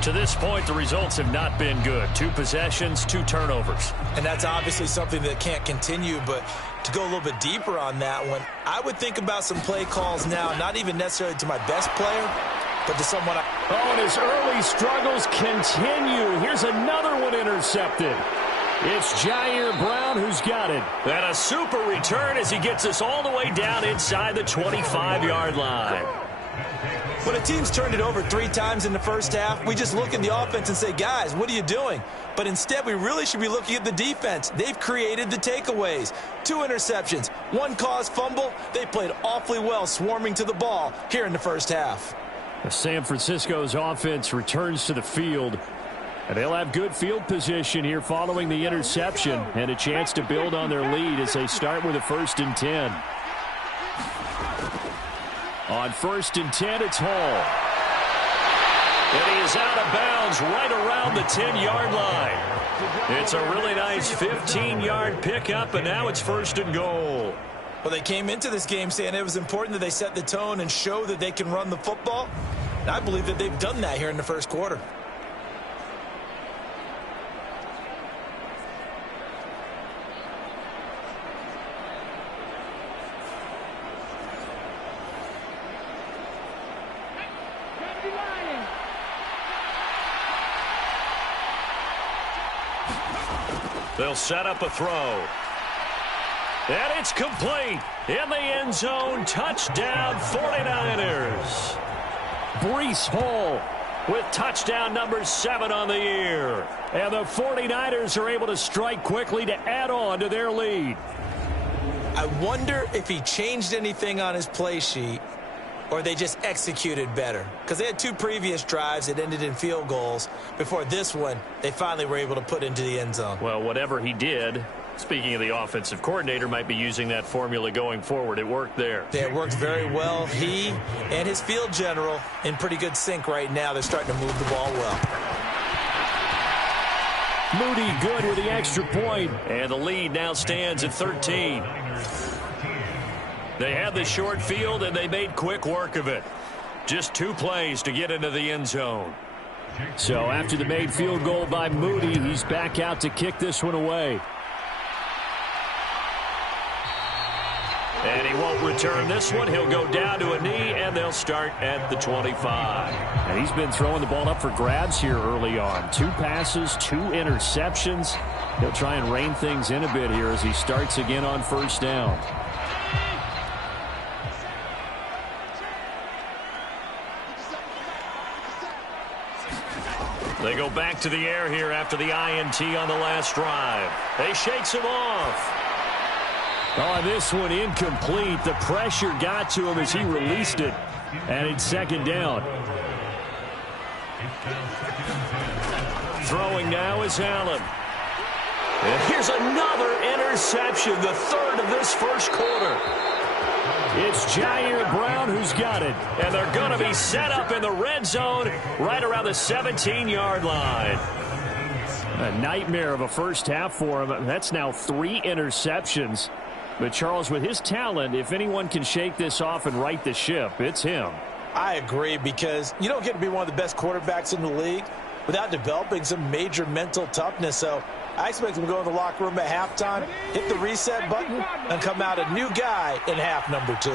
To this point, the results have not been good. 2 possessions, 2 turnovers. And that's obviously something that can't continue, but to go a little bit deeper on that one, I would think about some play calls now, not even necessarily to my best player, but to someone. And his early struggles continue. Here's another one intercepted. It's Jair Brown who's got it. And a super return as he gets us all the way down inside the 25-yard line. When a team's turned it over 3 times in the first half, we just look at the offense and say, guys, what are you doing? But instead, we really should be looking at the defense. They've created the takeaways. 2 interceptions, 1 caused fumble. They played awfully well swarming to the ball here in the first half. San Francisco's offense returns to the field. And they'll have good field position here following the interception and a chance to build on their lead as they start with a 1st and 10. On 1st and 10, it's Hall. And he is out of bounds right around the 10-yard line. It's a really nice 15-yard pickup, and now it's 1st and goal. Well, they came into this game saying it was important that they set the tone and show that they can run the football. And I believe that they've done that here in the first quarter. They'll set up a throw. And it's complete. In the end zone, touchdown 49ers. Breece Hall with touchdown number 7 on the year. And the 49ers are able to strike quickly to add on to their lead. I wonder if he changed anything on his play sheet or they just executed better. Because they had 2 previous drives that ended in field goals. Before this one, they finally were able to put into the end zone. Well, whatever he did, speaking of the offensive coordinator, might be using that formula going forward. It worked there. Yeah, it worked very well. He and his field general in pretty good sync right now. They're starting to move the ball well. Moody good with the extra point. And the lead now stands at 13. They had the short field, and they made quick work of it. Just 2 plays to get into the end zone. So after the made field goal by Moody, he's back out to kick this one away. And he won't return this one. He'll go down to a knee, and they'll start at the 25. And he's been throwing the ball up for grabs here early on. 2 passes, 2 interceptions. He'll try and rein things in a bit here as he starts again on first down. They go back to the air here after the INT on the last drive. They shakes him off. Oh, this one incomplete. The pressure got to him as he released it. And it's second down. Throwing now is Allen. And here's another interception, the 3rd of this first quarter. It's Jair Brown who's got it. And they're going to be set up in the red zone right around the 17-yard line. A nightmare of a first half for him. That's now 3 interceptions. But, Charles, with his talent, if anyone can shake this off and right the ship, it's him. I agree, because you don't get to be one of the best quarterbacks in the league without developing some major mental toughness. So I expect him to go in the locker room at halftime, hit the reset button, and come out a new guy in half number 2.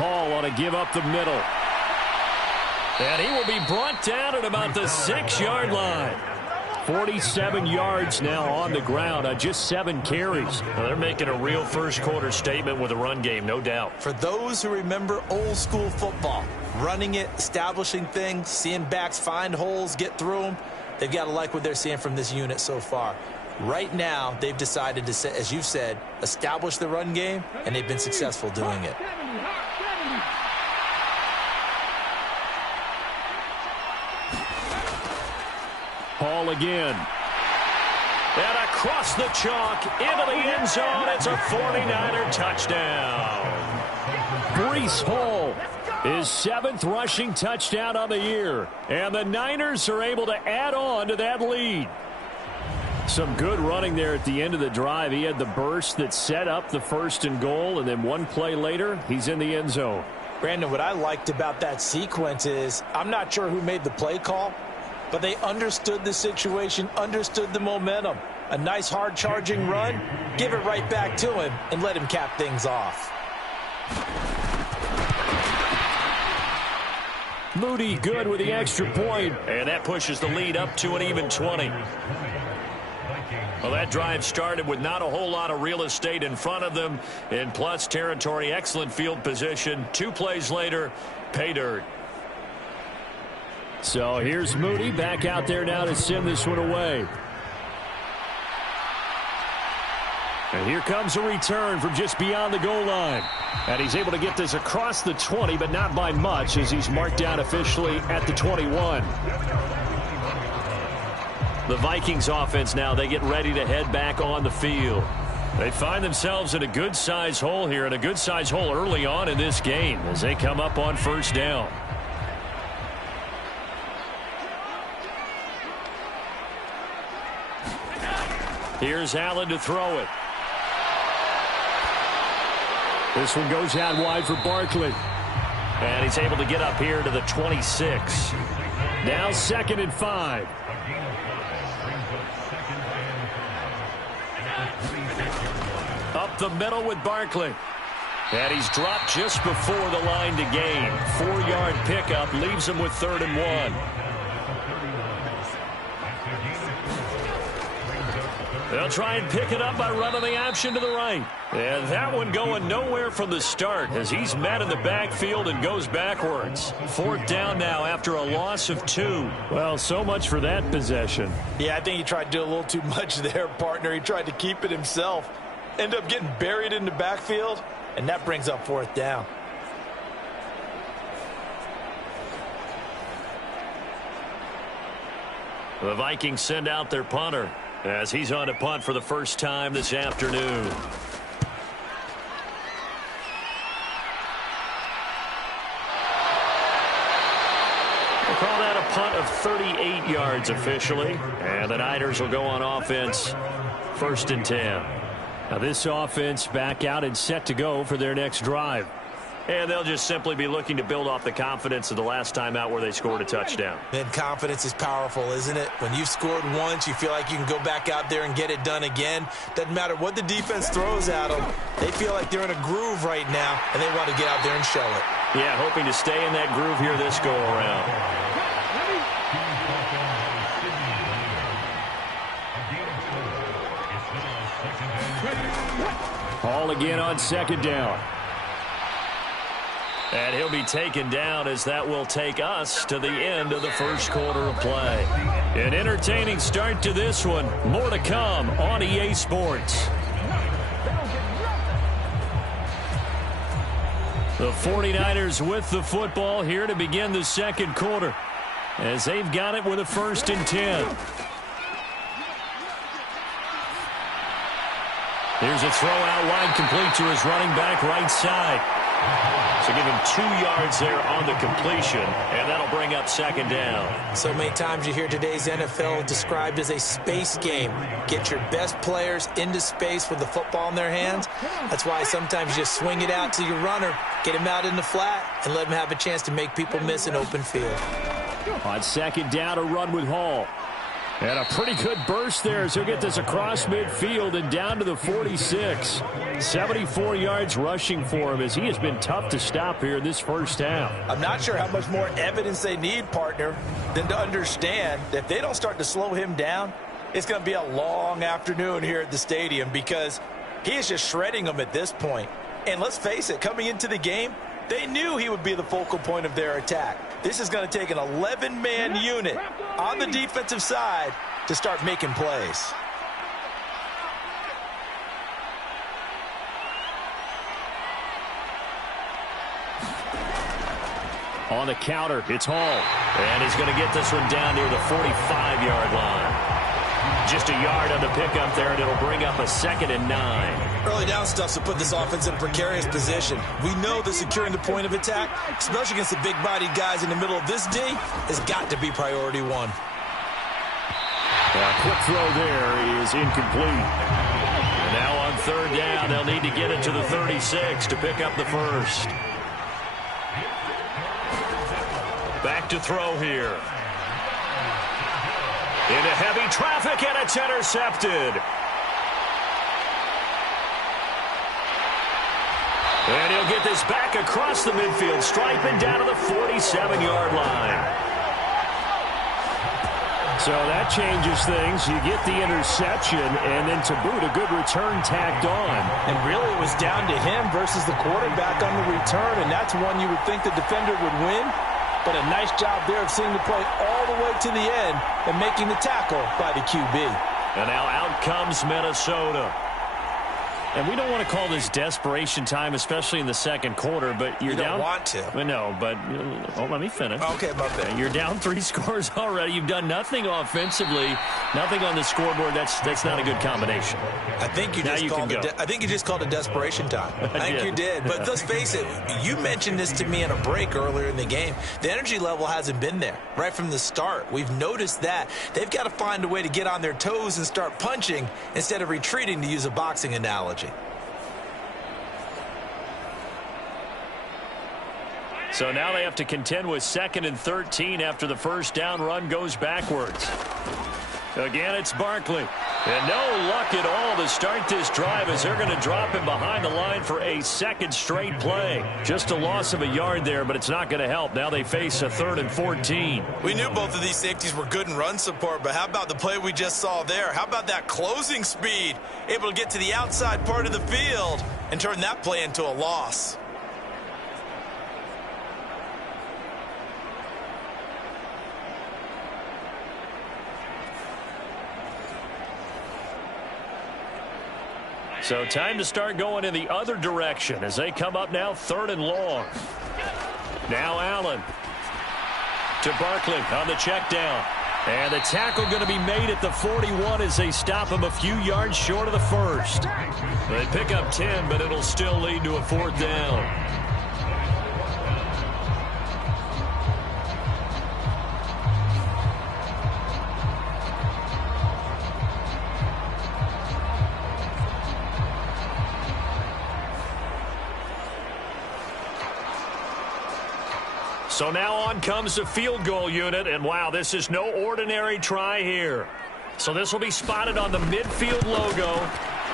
Hall ought to give up the middle. And he will be brought down at about the 6-yard line. 47 yards now on the ground on just 7 carries. Well, they're making a real first-quarter statement with a run game, no doubt. For those who remember old-school football, running it, establishing things, seeing backs find holes, get through them, they've got to like what they're seeing from this unit so far. Right now, they've decided to, as you've said, establish the run game, and they've been successful doing it. Hall again. And across the chalk, into the end zone, it's a 49er touchdown. Breece Hall, his 7th rushing touchdown on the year. And the Niners are able to add on to that lead. Some good running there at the end of the drive. He had the burst that set up the 1st and goal, and then 1 play later, he's in the end zone. Brandon, what I liked about that sequence is I'm not sure who made the play call, but they understood the situation, understood the momentum. A nice hard-charging run, give it right back to him, and let him cap things off. Moody good with the extra point. And that pushes the lead up to an even 20. Well, that drive started with not a whole lot of real estate in front of them. In plus territory, excellent field position. 2 plays later, pay dirt. So here's Moody back out there now to send this one away. And here comes a return from just beyond the goal line. And he's able to get this across the 20, but not by much, as he's marked down officially at the 21. The Vikings offense now, they get ready to head back on the field. They find themselves in a good-size hole here, and a good-size hole early on in this game as they come up on first down. Here's Allen to throw it. This one goes out wide for Barkley. And he's able to get up here to the 26. Now 2nd and 5. Up the middle with Barkley. And he's dropped just before the line to gain. 4-yard pickup leaves him with 3rd and 1. They'll try and pick it up by running the option to the right. And that one going nowhere from the start as he's met in the backfield and goes backwards. 4th down now after a loss of 2. Well, so much for that possession. Yeah, I think he tried to do a little too much there, partner. He tried to keep it himself. End up getting buried in the backfield, and that brings up 4th down. The Vikings send out their punter as he's on to punt for the first time this afternoon. We'll call that a punt of 38 yards officially. And the Niners will go on offense 1st and 10. Now this offense back out and set to go for their next drive. And they'll just simply be looking to build off the confidence of the last time out where they scored a touchdown. And confidence is powerful, isn't it? When you've scored once, you feel like you can go back out there and get it done again. Doesn't matter what the defense throws at them. They feel like they're in a groove right now, and they want to get out there and show it. Yeah, hoping to stay in that groove here this go-around. Ball again on second down. And he'll be taken down as that will take us to the end of the first quarter of play. An entertaining start to this one. More to come on EA Sports. The 49ers with the football here to begin the second quarter as they've got it with a 1st and 10. Here's a throw out wide, complete to his running back right side. So give him 2 yards there on the completion, and that'll bring up 2nd down. So many times you hear today's NFL described as a space game. Get your best players into space with the football in their hands. That's why sometimes you just swing it out to your runner, get him out in the flat, and let him have a chance to make people miss an open field. On 2nd down, a run with Hall. And a pretty good burst there as he'll get this across midfield and down to the 46. 74 yards rushing for him as he has been tough to stop here in this first half. I'm not sure how much more evidence they need, partner, than to understand that if they don't start to slow him down, it's going to be a long afternoon here at the stadium because he is just shredding them at this point. And let's face it, coming into the game, they knew he would be the focal point of their attack. This is going to take an 11-man unit on the defensive side to start making plays. On the counter, it's Hall. And he's going to get this one down near the 45-yard line. Just a yard on the pickup there, and it'll bring up a 2nd and 9. Early down stuff to put this offense in a precarious position. We know that securing the point of attack, especially against the big-bodied guys in the middle of this D, has got to be priority 1. A quick throw there is incomplete. And now on 3rd down, they'll need to get it to the 36 to pick up the 1st. Back to throw here. Into heavy traffic, and it's intercepted. And he'll get this back across the midfield, striping down to the 47-yard line. So that changes things. You get the interception, and then to boot, a good return tacked on. And really it was down to him versus the quarterback on the return, and that's one you would think the defender would win. But a nice job there of seeing the play all the way to the end and making the tackle by the QB. And now out comes Minnesota. And we don't want to call this desperation time, especially in the second quarter, but you're down. You don't want to. No, but let me finish. Okay, my bad. You're down 3 scores already. You've done nothing offensively, nothing on the scoreboard. That's not a good combination. I think you just called it desperation time. I think you did. But let's face it, you mentioned this to me in a break earlier in the game. The energy level hasn't been there right from the start. We've noticed that. They've got to find a way to get on their toes and start punching instead of retreating, to use a boxing analogy. So now they have to contend with 2nd and 13 after the first down run goes backwards. Again, it's Barkley. And no luck at all to start this drive as they're going to drop him behind the line for a 2nd straight play. Just a loss of a yard there, but it's not going to help. Now they face a 3rd and 14. We knew both of these safeties were good in run support, but how about the play we just saw there? How about that closing speed? Able to get to the outside part of the field and turn that play into a loss. So time to start going in the other direction as they come up now 3rd and long. Now Allen to Barkley on the check down. And the tackle going to be made at the 41 as they stop him a few yards short of the 1st. They pick up 10, but it'll still lead to a 4th down. So now on comes the field goal unit, and wow, this is no ordinary try here. So this will be spotted on the midfield logo.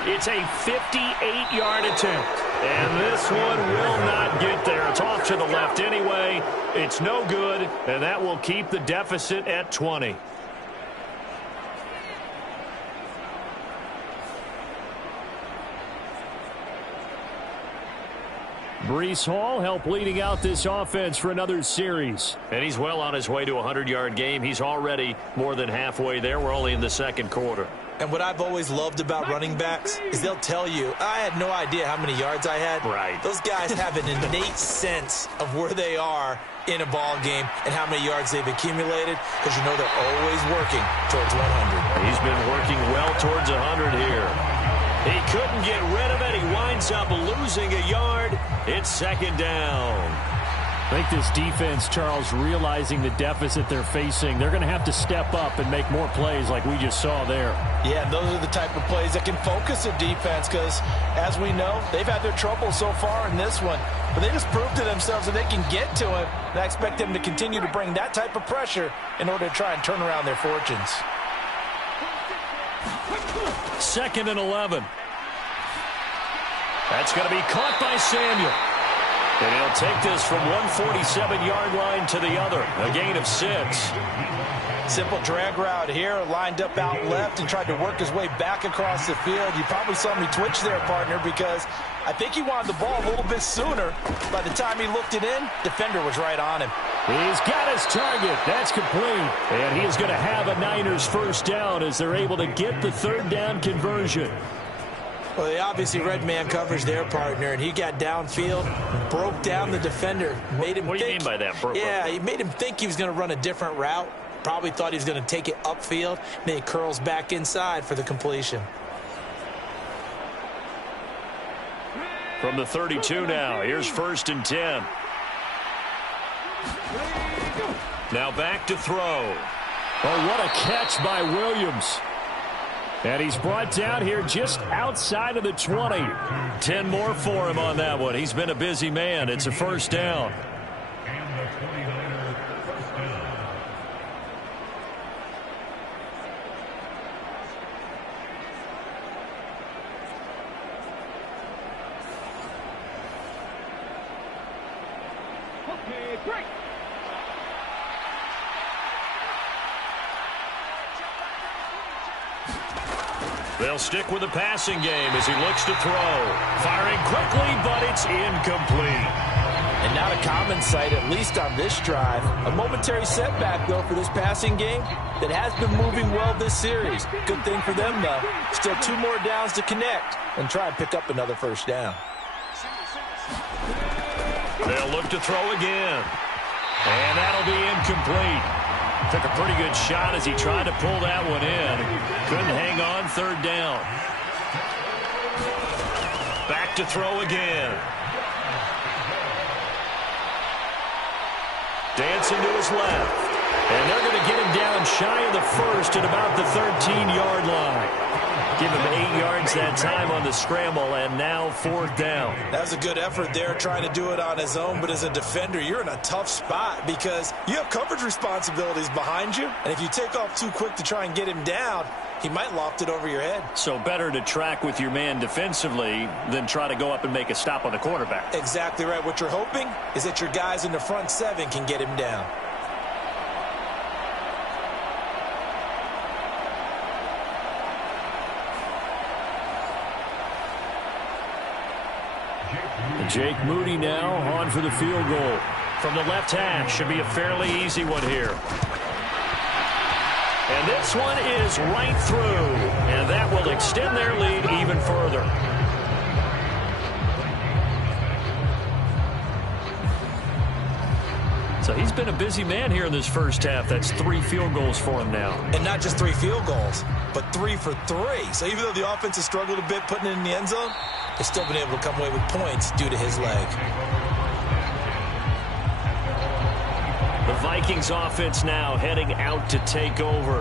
It's a 58-yard attempt, and this one will not get there. It's off to the left anyway. It's no good, and that will keep the deficit at 20. Breece Hall helped leading out this offense for another series. And he's well on his way to a 100-yard game. He's already more than halfway there. We're only in the second quarter. And what I've always loved about running backs is they'll tell you, I had no idea how many yards I had. Right. Those guys have an innate sense of where they are in a ball game and how many yards they've accumulated, because you know they're always working towards 100. He's been working well towards 100 here. He couldn't get rid of it. He winds up losing a yard. It's second down. I think this defense, Charles, realizing the deficit they're facing, they're going to have to step up and make more plays like we just saw there. Yeah, those are the type of plays that can focus a defense because, as we know, they've had their trouble so far in this one. But they just proved to themselves that they can get to him. And I expect them to continue to bring that type of pressure in order to try and turn around their fortunes. 2nd and 11. That's going to be caught by Samuel. And he'll take this from 147-yard line to the other. A gain of 6. Simple drag route here, lined up out left and tried to work his way back across the field. You probably saw me twitch there, partner, because I think he wanted the ball a little bit sooner. By the time he looked it in, defender was right on him. He's got his target. That's complete. And he is going to have a Niners first down as they're able to get the third down conversion. Well, they obviously read man coverage their partner, and he got downfield, broke down the defender, made him What do you think, mean by that? Yeah, he made him think he was going to run a different route. Probably thought he was going to take it upfield. Then he curls back inside for the completion. From the 32 now. Here's 1st and 10. Now back to throw. Oh, what a catch by Williams. And he's brought down here just outside of the 20. 10 more for him on that one. He's been a busy man. It's a first down. And the 29er first down. Okay, break. They'll stick with the passing game as he looks to throw. Firing quickly, but it's incomplete. And not a common sight, at least on this drive. A momentary setback, though, for this passing game that has been moving well this series. Good thing for them, though. Still 2 more downs to connect and try and pick up another first down. They'll look to throw again. And that'll be incomplete. Took a pretty good shot as he tried to pull that one in. Couldn't hang on, third down. Back to throw again. Dancing to his left. And they're going to get him down shy of the first at about the 13-yard line. Give him 8 yards that time on the scramble, and now 4th down. That was a good effort there, trying to do it on his own, but as a defender, you're in a tough spot because you have coverage responsibilities behind you, and if you take off too quick to try and get him down, he might loft it over your head. So better to track with your man defensively than try to go up and make a stop on the quarterback. Exactly right. What you're hoping is that your guys in the front 7 can get him down. Jake Moody now on for the field goal. From the left hash, should be a fairly easy one here. And this one is right through. And that will extend their lead even further. So he's been a busy man here in this first half. That's 3 field goals for him now. And not just 3 field goals, but 3 for 3. So even though the offense has struggled a bit putting it in the end zone, they've still been able to come away with points due to his leg. The Vikings offense now heading out to take over.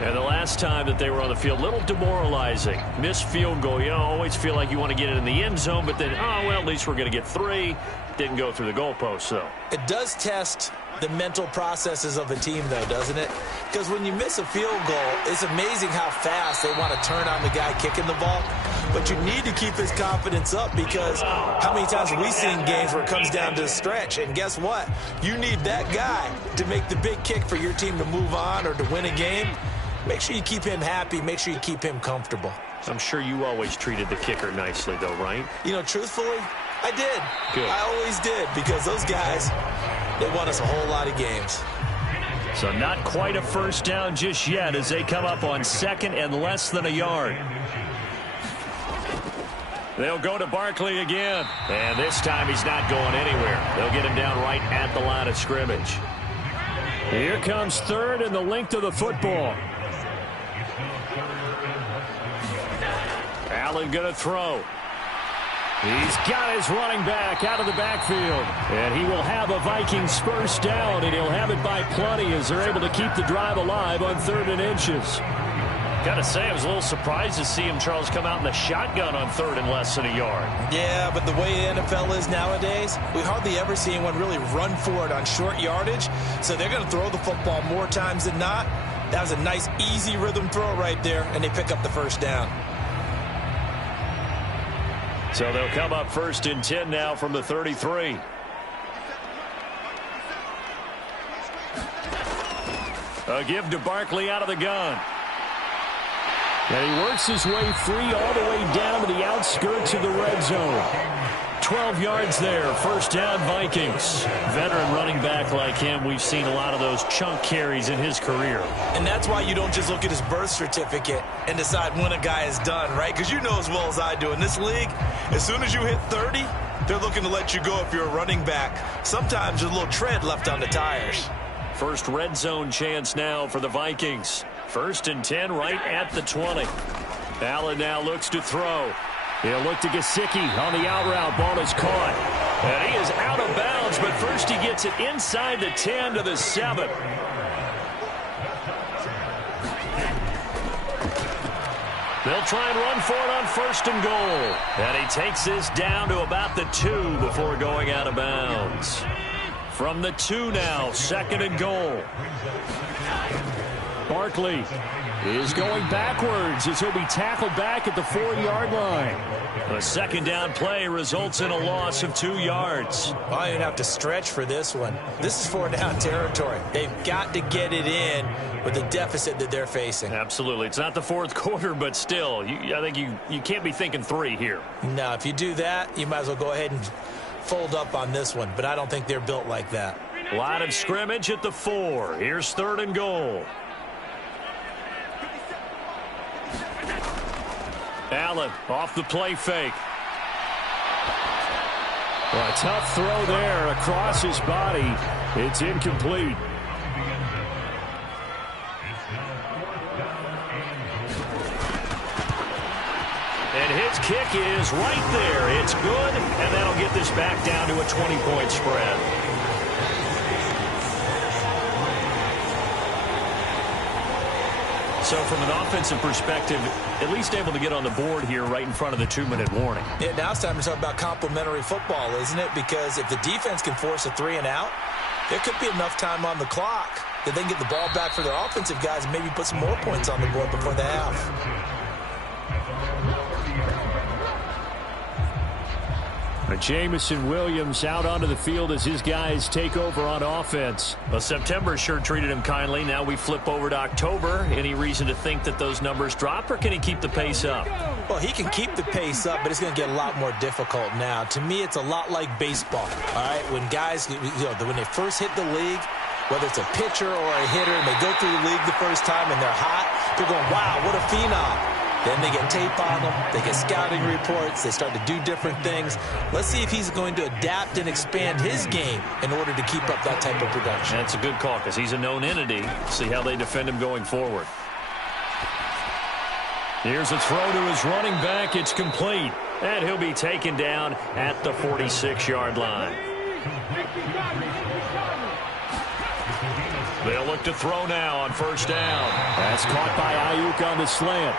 And the last time that they were on the field, a little demoralizing. Missed field goal. You always feel like you want to get it in the end zone, but then, oh, well, at least we're going to get 3. Didn't go through the goalpost, though. It does test the mental processes of a team, though, doesn't it? Because when you miss a field goal, it's amazing how fast they want to turn on the guy kicking the ball. But you need to keep his confidence up, because how many times have we seen games where it comes down to a stretch? And guess what? You need that guy to make the big kick for your team to move on or to win a game. Make sure you keep him happy. Make sure you keep him comfortable. I'm sure you always treated the kicker nicely, though, right? You know, truthfully, I did. Good. I always did, because those guys, they won us a whole lot of games. So not quite a first down just yet as they come up on 2nd and less than a yard. They'll go to Barkley again. And this time he's not going anywhere. They'll get him down right at the line of scrimmage. Here comes 3rd and the length of the football. Allen going to throw. He's got his running back out of the backfield. And he will have a Vikings first down, and he'll have it by plenty as they're able to keep the drive alive on 3rd and inches. Got to say, I was a little surprised to see him, Charles, come out in the shotgun on 3rd and less than a yard. Yeah, but the way the NFL is nowadays, we hardly ever see anyone really run for it on short yardage. So they're going to throw the football more times than not. That was a nice, easy rhythm throw right there, and they pick up the first down. So they'll come up 1st and 10 now from the 33. A give to Barkley out of the gun. And he works his way free all the way down to the outskirts of the red zone. 12 yards there, first down Vikings. Veteran running back like him, we've seen a lot of those chunk carries in his career. And that's why you don't just look at his birth certificate and decide when a guy is done, right? Because you know as well as I do, in this league, as soon as you hit 30, they're looking to let you go if you're a running back. Sometimes there's a little tread left on the tires. First red zone chance now for the Vikings. 1st and 10 right at the 20. Allen now looks to throw. He'll look to Gesicki on the out route. Ball is caught. And he is out of bounds, but first he gets it inside the 10 to the 7. They'll try and run for it on 1st and goal. And he takes this down to about the 2 before going out of bounds. From the 2 now, 2nd and goal. Barkley is going backwards as he'll be tackled back at the 4-yard line. A second down play results in a loss of 2 yards. Well, you're going to have to stretch for this one. This is 4-down territory. They've got to get it in with the deficit that they're facing. Absolutely. It's not the 4th quarter, but still, I think you can't be thinking 3 here. No, if you do that, you might as well go ahead and fold up on this one, but I don't think they're built like that. Line of scrimmage at the 4. Here's 3rd and goal. Allen off the play fake. Well, a tough throw there across his body. It's incomplete. And his kick is right there. It's good, and that'll get this back down to a 20-point spread. So from an offensive perspective, at least able to get on the board here right in front of the 2-minute warning. Yeah, now it's time to talk about complementary football, isn't it? Because if the defense can force a 3 and out, there could be enough time on the clock that they can get the ball back for their offensive guys and maybe put some more points on the board before the half. Jamison Williams out onto the field as his guys take over on offense. Well, September sure treated him kindly. Now we flip over to October. Any reason to think that those numbers drop, or can he keep the pace up? Well, he can keep the pace up, but it's going to get a lot more difficult now. To me, it's a lot like baseball, all right? When guys, when they first hit the league, whether it's a pitcher or a hitter, and they go through the league the first time and they're hot, people going, wow, what a phenom. Then they get tape on them, they get scouting reports, they start to do different things. Let's see if he's going to adapt and expand his game in order to keep up that type of production. That's a good call because he's a known entity. See how they defend him going forward. Here's a throw to his running back. It's complete. And he'll be taken down at the 46-yard line. They'll look to throw now on first down. That's caught by Ayuk on the slant.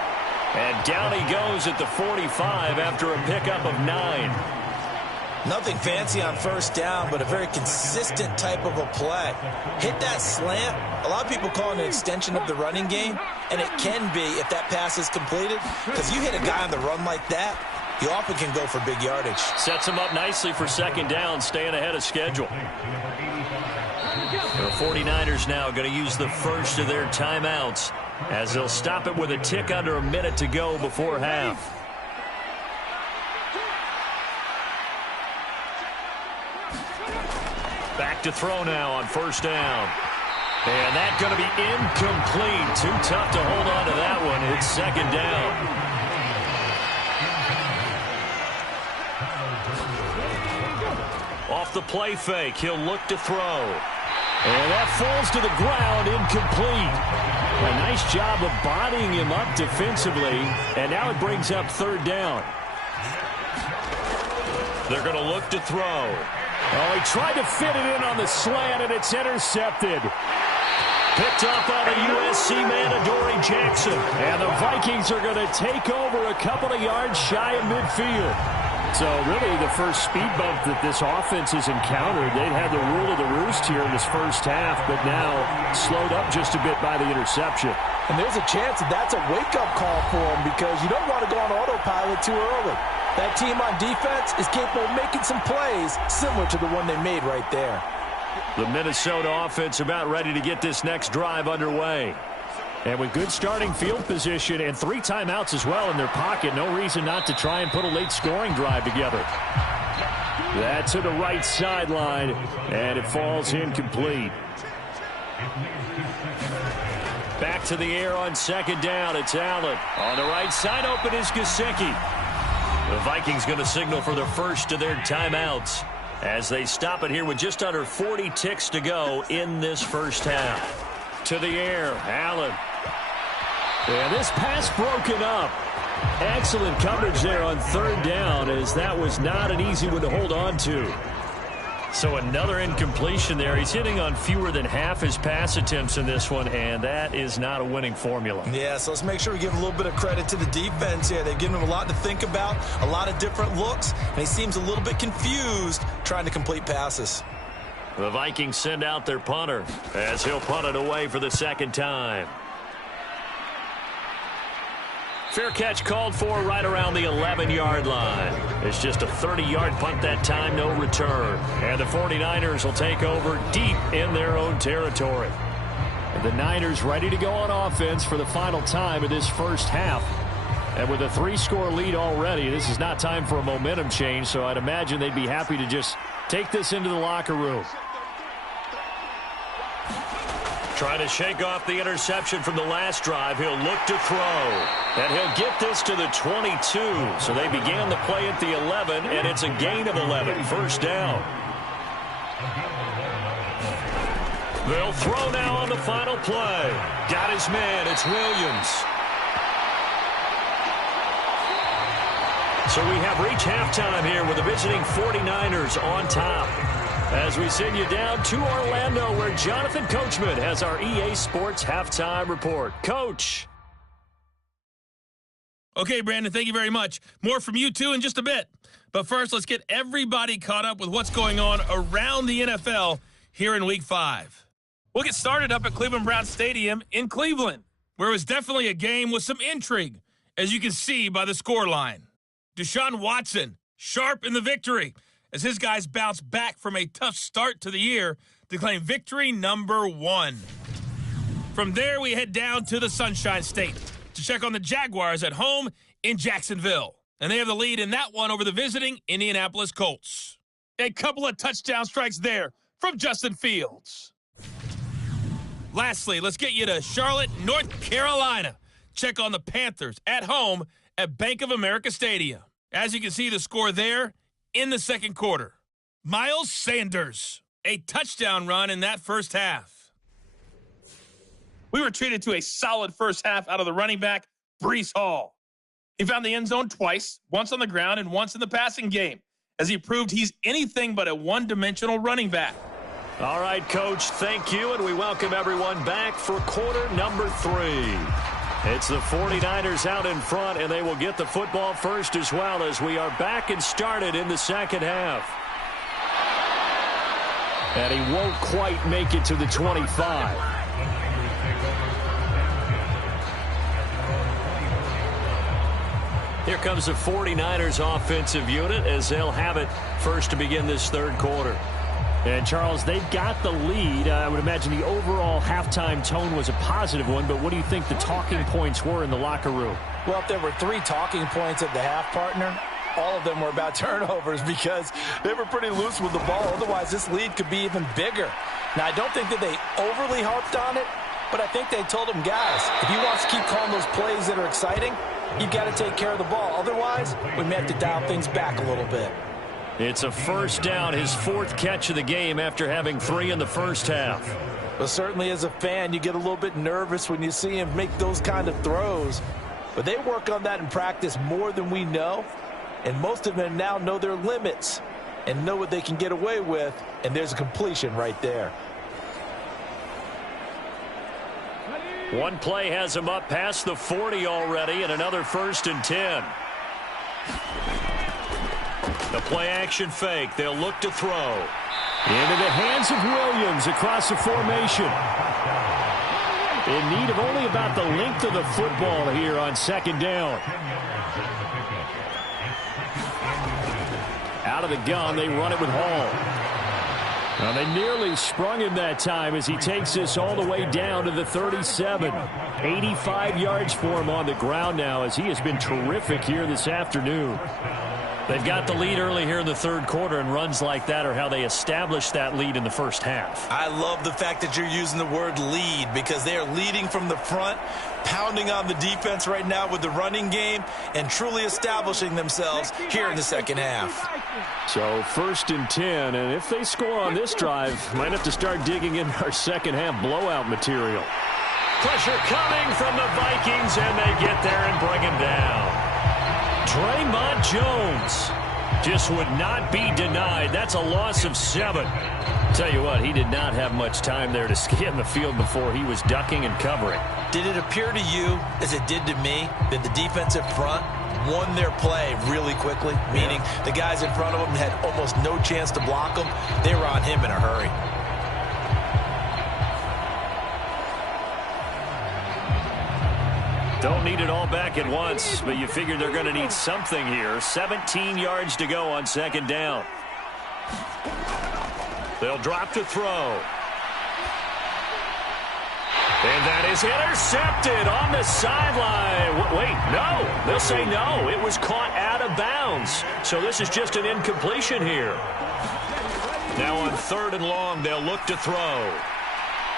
And down he goes at the 45 after a pickup of 9. Nothing fancy on first down, but a very consistent type of a play. Hit that slant. A lot of people call it an extension of the running game, and it can be if that pass is completed, because you hit a guy on the run like that, he often can go for big yardage. Sets him up nicely for second down, staying ahead of schedule. The 49ers now going to use the first of their timeouts as they'll stop it with a tick under a minute to go before half. Back to throw now on first down. And that's going to be incomplete. Too tough to hold on to that one. It's second down. Off the play fake, he'll look to throw. And that falls to the ground, incomplete. A nice job of bodying him up defensively. And now it brings up third down. They're going to look to throw. Oh, he tried to fit it in on the slant, and it's intercepted. Picked up by the USC man, Adoree Jackson. And the Vikings are going to take over a couple of yards shy of midfield. So really the first speed bump that this offense has encountered. They'd had the rule of the roost here in this first half, but now slowed up just a bit by the interception. And there's a chance that that's a wake-up call for them, because you don't want to go on autopilot too early. That team on defense is capable of making some plays similar to the one they made right there. The Minnesota offense about ready to get this next drive underway. And with good starting field position and 3 timeouts as well in their pocket, no reason not to try and put a late scoring drive together. That's to the right sideline, and it falls incomplete. Back to the air on second down. It's Allen. On the right side, open is Gesicki. The Vikings going to signal for the first of their timeouts as they stop it here with just under 40 ticks to go in this first half. To the air, Allen. And this pass broken up. Excellent coverage there on third down, as that was not an easy one to hold on to. So another incompletion there. He's hitting on fewer than half his pass attempts in this one, and that is not a winning formula. Yeah, so let's make sure we give a little bit of credit to the defense here. They've given him a lot to think about, a lot of different looks, and he seems a little bit confused trying to complete passes. The Vikings send out their punter as he'll punt it away for the second time. Fair catch called for right around the 11-yard line. It's just a 30-yard punt that time, no return. And the 49ers will take over deep in their own territory. And the Niners ready to go on offense for the final time of this first half. And with a 3-score lead already, this is not time for a momentum change, so I'd imagine they'd be happy to just take this into the locker room. Trying to shake off the interception from the last drive. He'll look to throw. And he'll get this to the 22. So they began the play at the 11, and it's a gain of 11. First down. They'll throw now on the final play. Got his man. It's Williams. So we have reached halftime here with the visiting 49ers on top. As we send you down to Orlando, where Jonathan Coachman has our EA Sports Halftime Report. Coach. Okay, Brandon, thank you very much. More from you, too, in just a bit. But first, let's get everybody caught up with what's going on around the NFL here in Week 5. We'll get started up at Cleveland Browns Stadium in Cleveland, where it was definitely a game with some intrigue, as you can see by the scoreline. Deshaun Watson, sharp in the victory, as his guys bounce back from a tough start to the year to claim victory number 1. From there, we head down to the Sunshine State to check on the Jaguars at home in Jacksonville. And they have the lead in that one over the visiting Indianapolis Colts. A couple of touchdown strikes there from Justin Fields. Lastly, let's get you to Charlotte, North Carolina. Check on the Panthers at home at Bank of America Stadium. As you can see, the score there in the second quarter. Miles Sanders, a touchdown run in that first half. We were treated to a solid first half out of the running back, Breece Hall. He found the end zone twice, once on the ground and once in the passing game, as he proved he's anything but a one-dimensional running back. All right, Coach, thank you, and we welcome everyone back for quarter number 3. It's the 49ers out in front, and they will get the football first as well as we are back and started in the second half. And he won't quite make it to the 25. Here comes the 49ers offensive unit as they'll have it first to begin this third quarter. And, Charles, they've got the lead. I would imagine the overall halftime tone was a positive one, but what do you think the talking points were in the locker room? Well, if there were 3 talking points at the half, partner, all of them were about turnovers because they were pretty loose with the ball. Otherwise, this lead could be even bigger. Now, I don't think that they overly harped on it, but I think they told them, guys, if he wants to keep calling those plays that are exciting, you've got to take care of the ball. Otherwise, we may have to dial things back a little bit. It's a first down, his 4th catch of the game after having 3 in the first half. Well, certainly as a fan, you get a little bit nervous when you see him make those kind of throws. But they work on that in practice more than we know. And most of them now know their limits and know what they can get away with. And there's a completion right there. One play has him up past the 40 already, and another 1st and 10. The play-action fake. They'll look to throw. Into the hands of Williams across the formation. In need of only about the length of the football here on second down. Out of the gun, they run it with Hall. Now, they nearly sprung him that time as he takes this all the way down to the 37. 85 yards for him on the ground now as he has been terrific here this afternoon. They've got the lead early here in the third quarter, and runs like that are how they established that lead in the first half. I love the fact that you're using the word lead because they are leading from the front, pounding on the defense right now with the running game, and truly establishing themselves here in the second half. So 1st and 10, and if they score on this drive, might have to start digging in our second half blowout material. Pressure coming from the Vikings, and they get there and bring him down. Draymond Jones just would not be denied. That's a loss of 7. Tell you what, he did not have much time there to scan the field before he was ducking and covering. Did it appear to you, as it did to me, that the defensive front won their play really quickly? Meaning the guys in front of them had almost no chance to block them. They were on him in a hurry. Don't need it all back at once, but you figure they're going to need something here. 17 yards to go on second down. They'll drop to throw. And that is intercepted on the sideline. Wait, no. They'll say no. It was caught out of bounds. So this is just an incompletion here. Now on 3rd and long, they'll look to throw.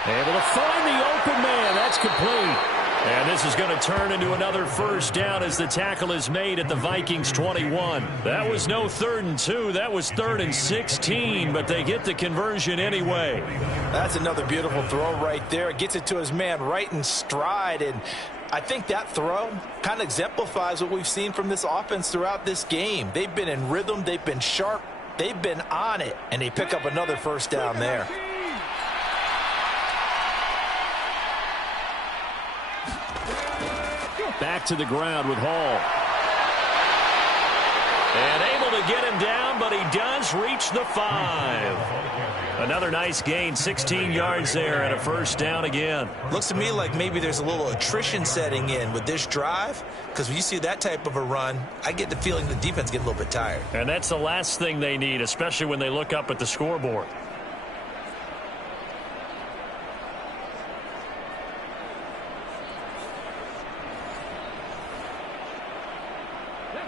Able to find the open man. That's complete. And this is going to turn into another first down as the tackle is made at the Vikings 21. That was no 3rd and 2. That was 3rd and 16, but they get the conversion anyway. That's another beautiful throw right there. It gets it to his man right in stride, and I think that throw kind of exemplifies what we've seen from this offense throughout this game. They've been in rhythm. They've been sharp. They've been on it, and they pick up another first down there. Back to the ground with Hall. And able to get him down, but he does reach the 5. Another nice gain, 16 yards there, and a first down again. Looks to me like maybe there's a little attrition setting in with this drive, because when you see that type of a run, I get the feeling the defense get a little bit tired. And that's the last thing they need, especially when they look up at the scoreboard.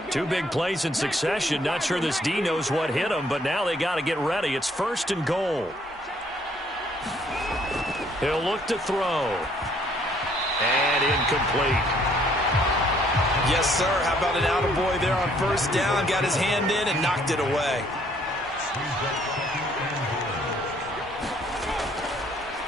Two big plays in succession. Not sure this D knows what hit him, but now they got to get ready. It's 1st and goal. He'll look to throw. And incomplete. Yes, sir. How about an attaboy there on first down? Got his hand in and knocked it away.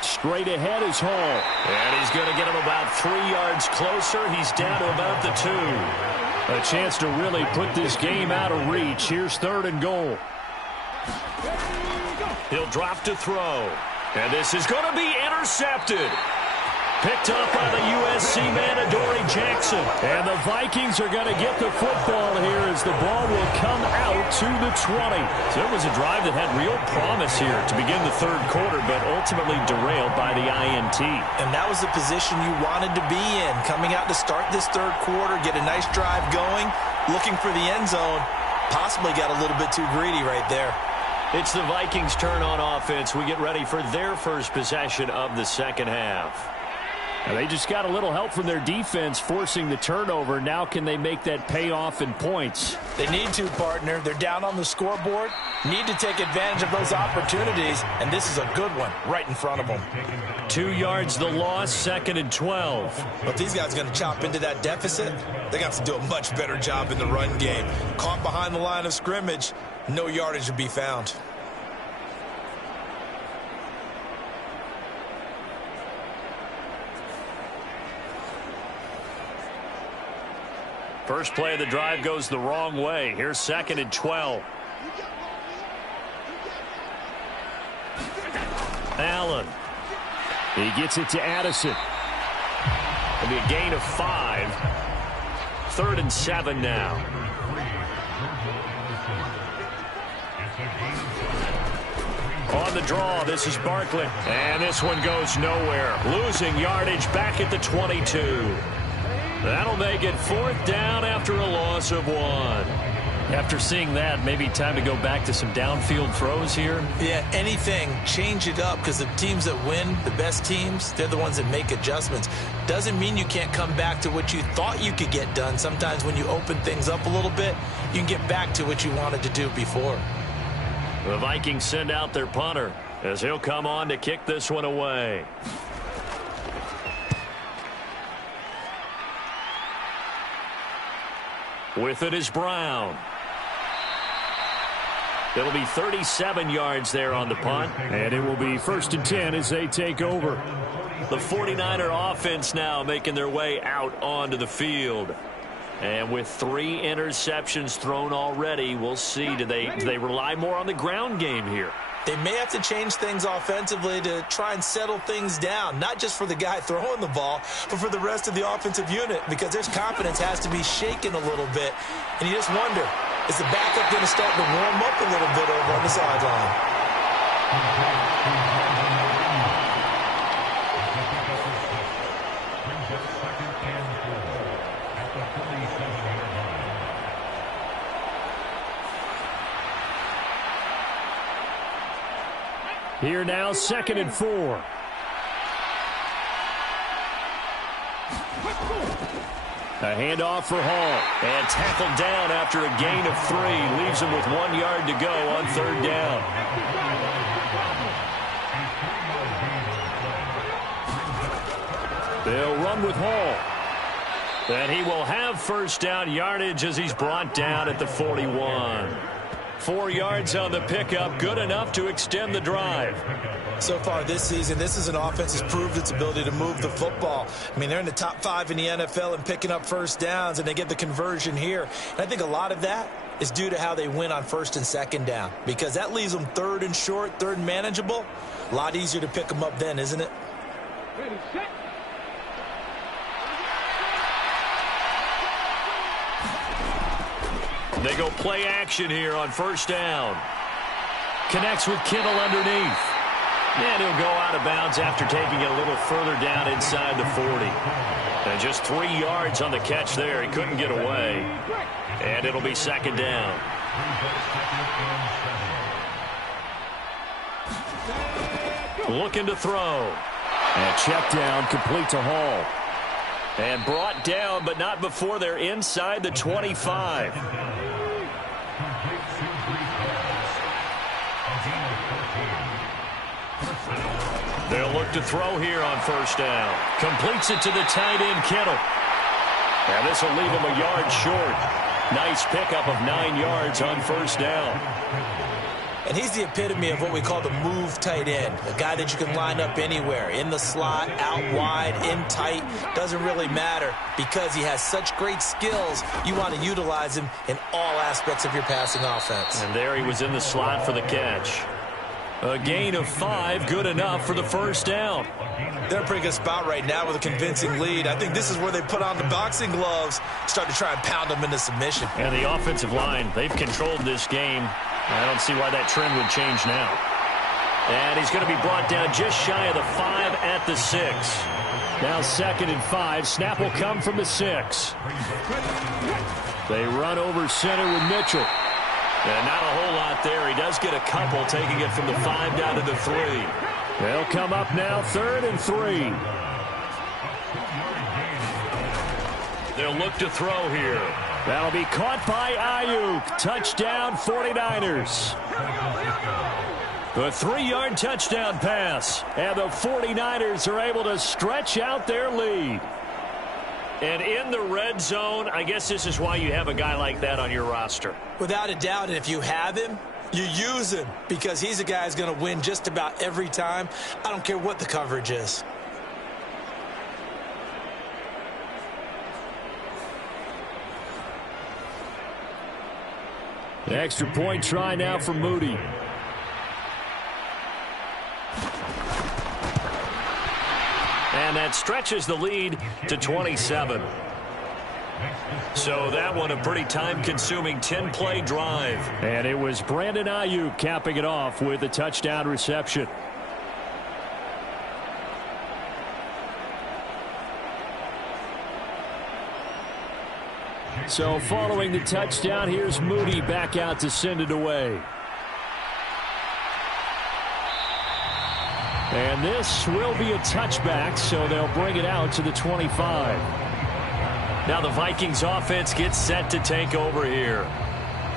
Straight ahead is Hall. And he's going to get him about 3 yards closer. He's down to about the 2. A chance to really put this game out of reach. Here's 3rd and goal. He'll drop to throw. And this is going to be intercepted. Picked up by the USC man, Adoree Jackson. And the Vikings are going to get the football here as the ball will come out to the 20. So it was a drive that had real promise here to begin the third quarter, but ultimately derailed by the INT. And that was the position you wanted to be in, coming out to start this third quarter, get a nice drive going, looking for the end zone. Possibly got a little bit too greedy right there. It's the Vikings' turn on offense. We get ready for their first possession of the second half. And they just got a little help from their defense forcing the turnover. Now can they make that pay off in points? They need to, partner. They're down on the scoreboard. Need to take advantage of those opportunities. And this is a good one right in front of them. 2 yards the loss, 2nd and 12. But these guys are going to chop into that deficit. They got to do a much better job in the run game. Caught behind the line of scrimmage, no yardage to be found. First play of the drive goes the wrong way. Here's 2nd and 12. Allen. He gets it to Addison. It'll be a gain of 5. 3rd and 7 now. On the draw, this is Barkley. And this one goes nowhere. Losing yardage back at the 22. That'll make it 4th down after a loss of 1. After seeing that, maybe time to go back to some downfield throws here. Yeah, anything. Change it up because the teams that win, the best teams, they're the ones that make adjustments. Doesn't mean you can't come back to what you thought you could get done. Sometimes when you open things up a little bit, you can get back to what you wanted to do before. The Vikings send out their punter as he'll come on to kick this one away. With it is Brown. It'll be 37 yards there on the punt. And it will be 1st and 10 as they take over. The 49er offense now making their way out onto the field. And with 3 interceptions thrown already, we'll see. Do they rely more on the ground game here? They may have to change things offensively to try and settle things down, not just for the guy throwing the ball, but for the rest of the offensive unit, because their confidence has to be shaken a little bit. And you just wonder, is the backup going to start to warm up a little bit over on the sideline? Here now, 2nd and 4. A handoff for Hall. And tackled down after a gain of 3. Leaves him with 1 yard to go on 3rd down. They'll run with Hall. And he will have 1st down yardage as he's brought down at the 41. 4 yards on the pickup, good enough to extend the drive. So far this season, this is an offense that's proved its ability to move the football. I mean, they're in the top 5 in the NFL in picking up 1st downs, and they get the conversion here. And I think a lot of that is due to how they win on 1st and 2nd down, because that leaves them 3rd and short, 3rd and manageable. A lot easier to pick them up then, isn't it? Ready, set. They go play action here on 1st down. Connects with Kittle underneath. And he'll go out of bounds after taking it a little further down inside the 40. And just 3 yards on the catch there. He couldn't get away. And it'll be 2nd down. Looking to throw. And check down, complete to Hall. And brought down, but not before they're inside the 25. They'll look to throw here on 1st down. Completes it to the tight end, Kittle. And this will leave him a yard short. Nice pickup of 9 yards on 1st down. And he's the epitome of what we call the move tight end, a guy that you can line up anywhere, in the slot, out wide, in tight, doesn't really matter because he has such great skills. You want to utilize him in all aspects of your passing offense. And there he was in the slot for the catch. A gain of 5, good enough for the first down. They're in a pretty good spot right now with a convincing lead. I think this is where they put on the boxing gloves, start to try and pound them into submission. And the offensive line, they've controlled this game. I don't see why that trend would change now. And he's going to be brought down just shy of the 5 at the 6. Now 2nd and 5. Snap will come from the 6. They run over center with Mitchell. And not a whole lot there. He does get a couple, taking it from the 5 down to the 3. They'll come up now 3rd and 3. They'll look to throw here. That'll be caught by Ayuk. Touchdown 49ers. A 3-yard touchdown pass. And the 49ers are able to stretch out their lead. And in the red zone, I guess this is why you have a guy like that on your roster. Without a doubt, and if you have him, you use him because he's a guy who's going to win just about every time. I don't care what the coverage is. The extra point try now for Moody. And that stretches the lead to 27. So that one a pretty time-consuming 10-play drive. And it was Brandon Ayuk capping it off with a touchdown reception. So following the touchdown, here's Moody back out to send it away. And this will be a touchback, so they'll bring it out to the 25. Now the Vikings offense gets set to take over here.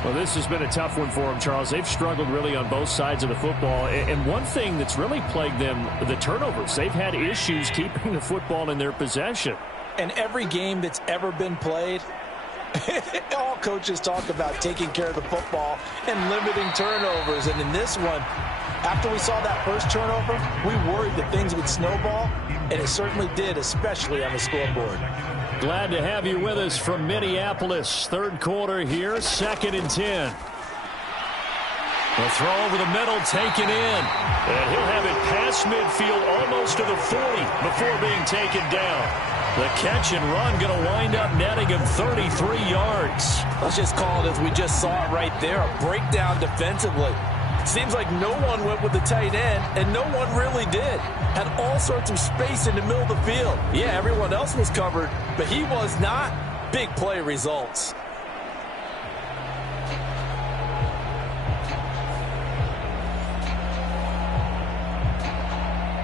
Well, this has been a tough one for them, Charles. They've struggled really on both sides of the football. And one thing that's really plagued them, the turnovers. They've had issues keeping the football in their possession. And every game that's ever been played, all coaches talk about taking care of the football and limiting turnovers. And in this one, after we saw that first turnover, we worried that things would snowball, and it certainly did, especially on the scoreboard. Glad to have you with us from Minneapolis. Third quarter here, 2nd and 10. The throw over the middle, taken in. And he'll have it past midfield almost to the 40 before being taken down. The catch and run going to wind up netting him 33 yards. Let's just call it as we just saw it right there, a breakdown defensively. Seems like no one went with the tight end, and no one really did. Had all sorts of space in the middle of the field. Yeah, everyone else was covered, but he was not. Big play results.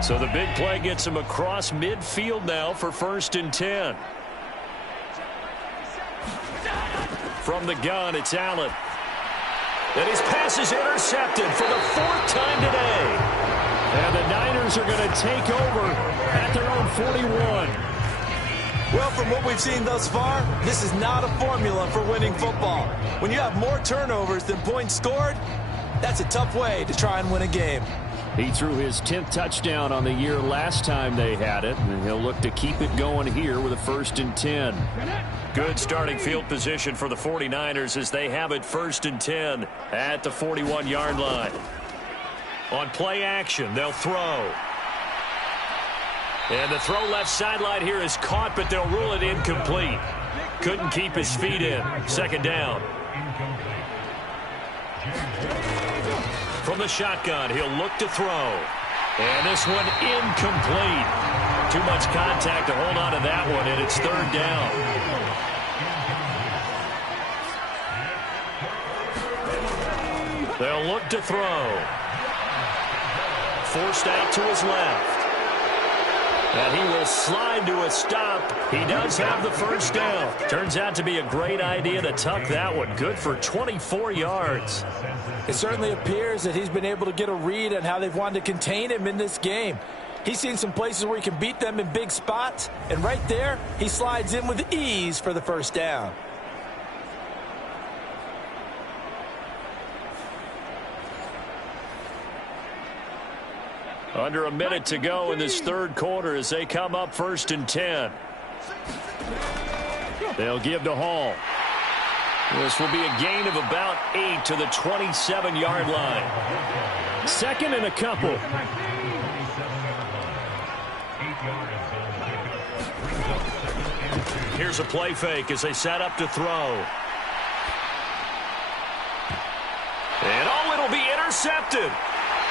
So the big play gets him across midfield now for 1st and 10. From the gun, it's Allen. And his pass is intercepted for the 4th time today. And the Niners are going to take over at their own 41. Well, from what we've seen thus far, this is not a formula for winning football. When you have more turnovers than points scored, that's a tough way to try and win a game. He threw his 10th touchdown on the year last time they had it, and he'll look to keep it going here with a 1st and 10. Good starting field position for the 49ers as they have it 1st and 10 at the 41-yard line. On play action, they'll throw. And the throw left sideline here is caught, but they'll rule it incomplete. Couldn't keep his feet in. 2nd down. From the shotgun, he'll look to throw. And this one incomplete. Too much contact to hold on to that one, and it's 3rd down. They'll look to throw. Forced out to his left. And he will slide to a stop. He does have the 1st down. Turns out to be a great idea to tuck that one. Good for 24 yards. It certainly appears that he's been able to get a read on how they've wanted to contain him in this game. He's seen some places where he can beat them in big spots. And right there, he slides in with ease for the 1st down. Under a minute to go in this 3rd quarter as they come up 1st and 10. They'll give to Hall. This will be a gain of about 8 to the 27-yard line. 2nd and a couple. Here's a play fake as they set up to throw. And it'll be intercepted.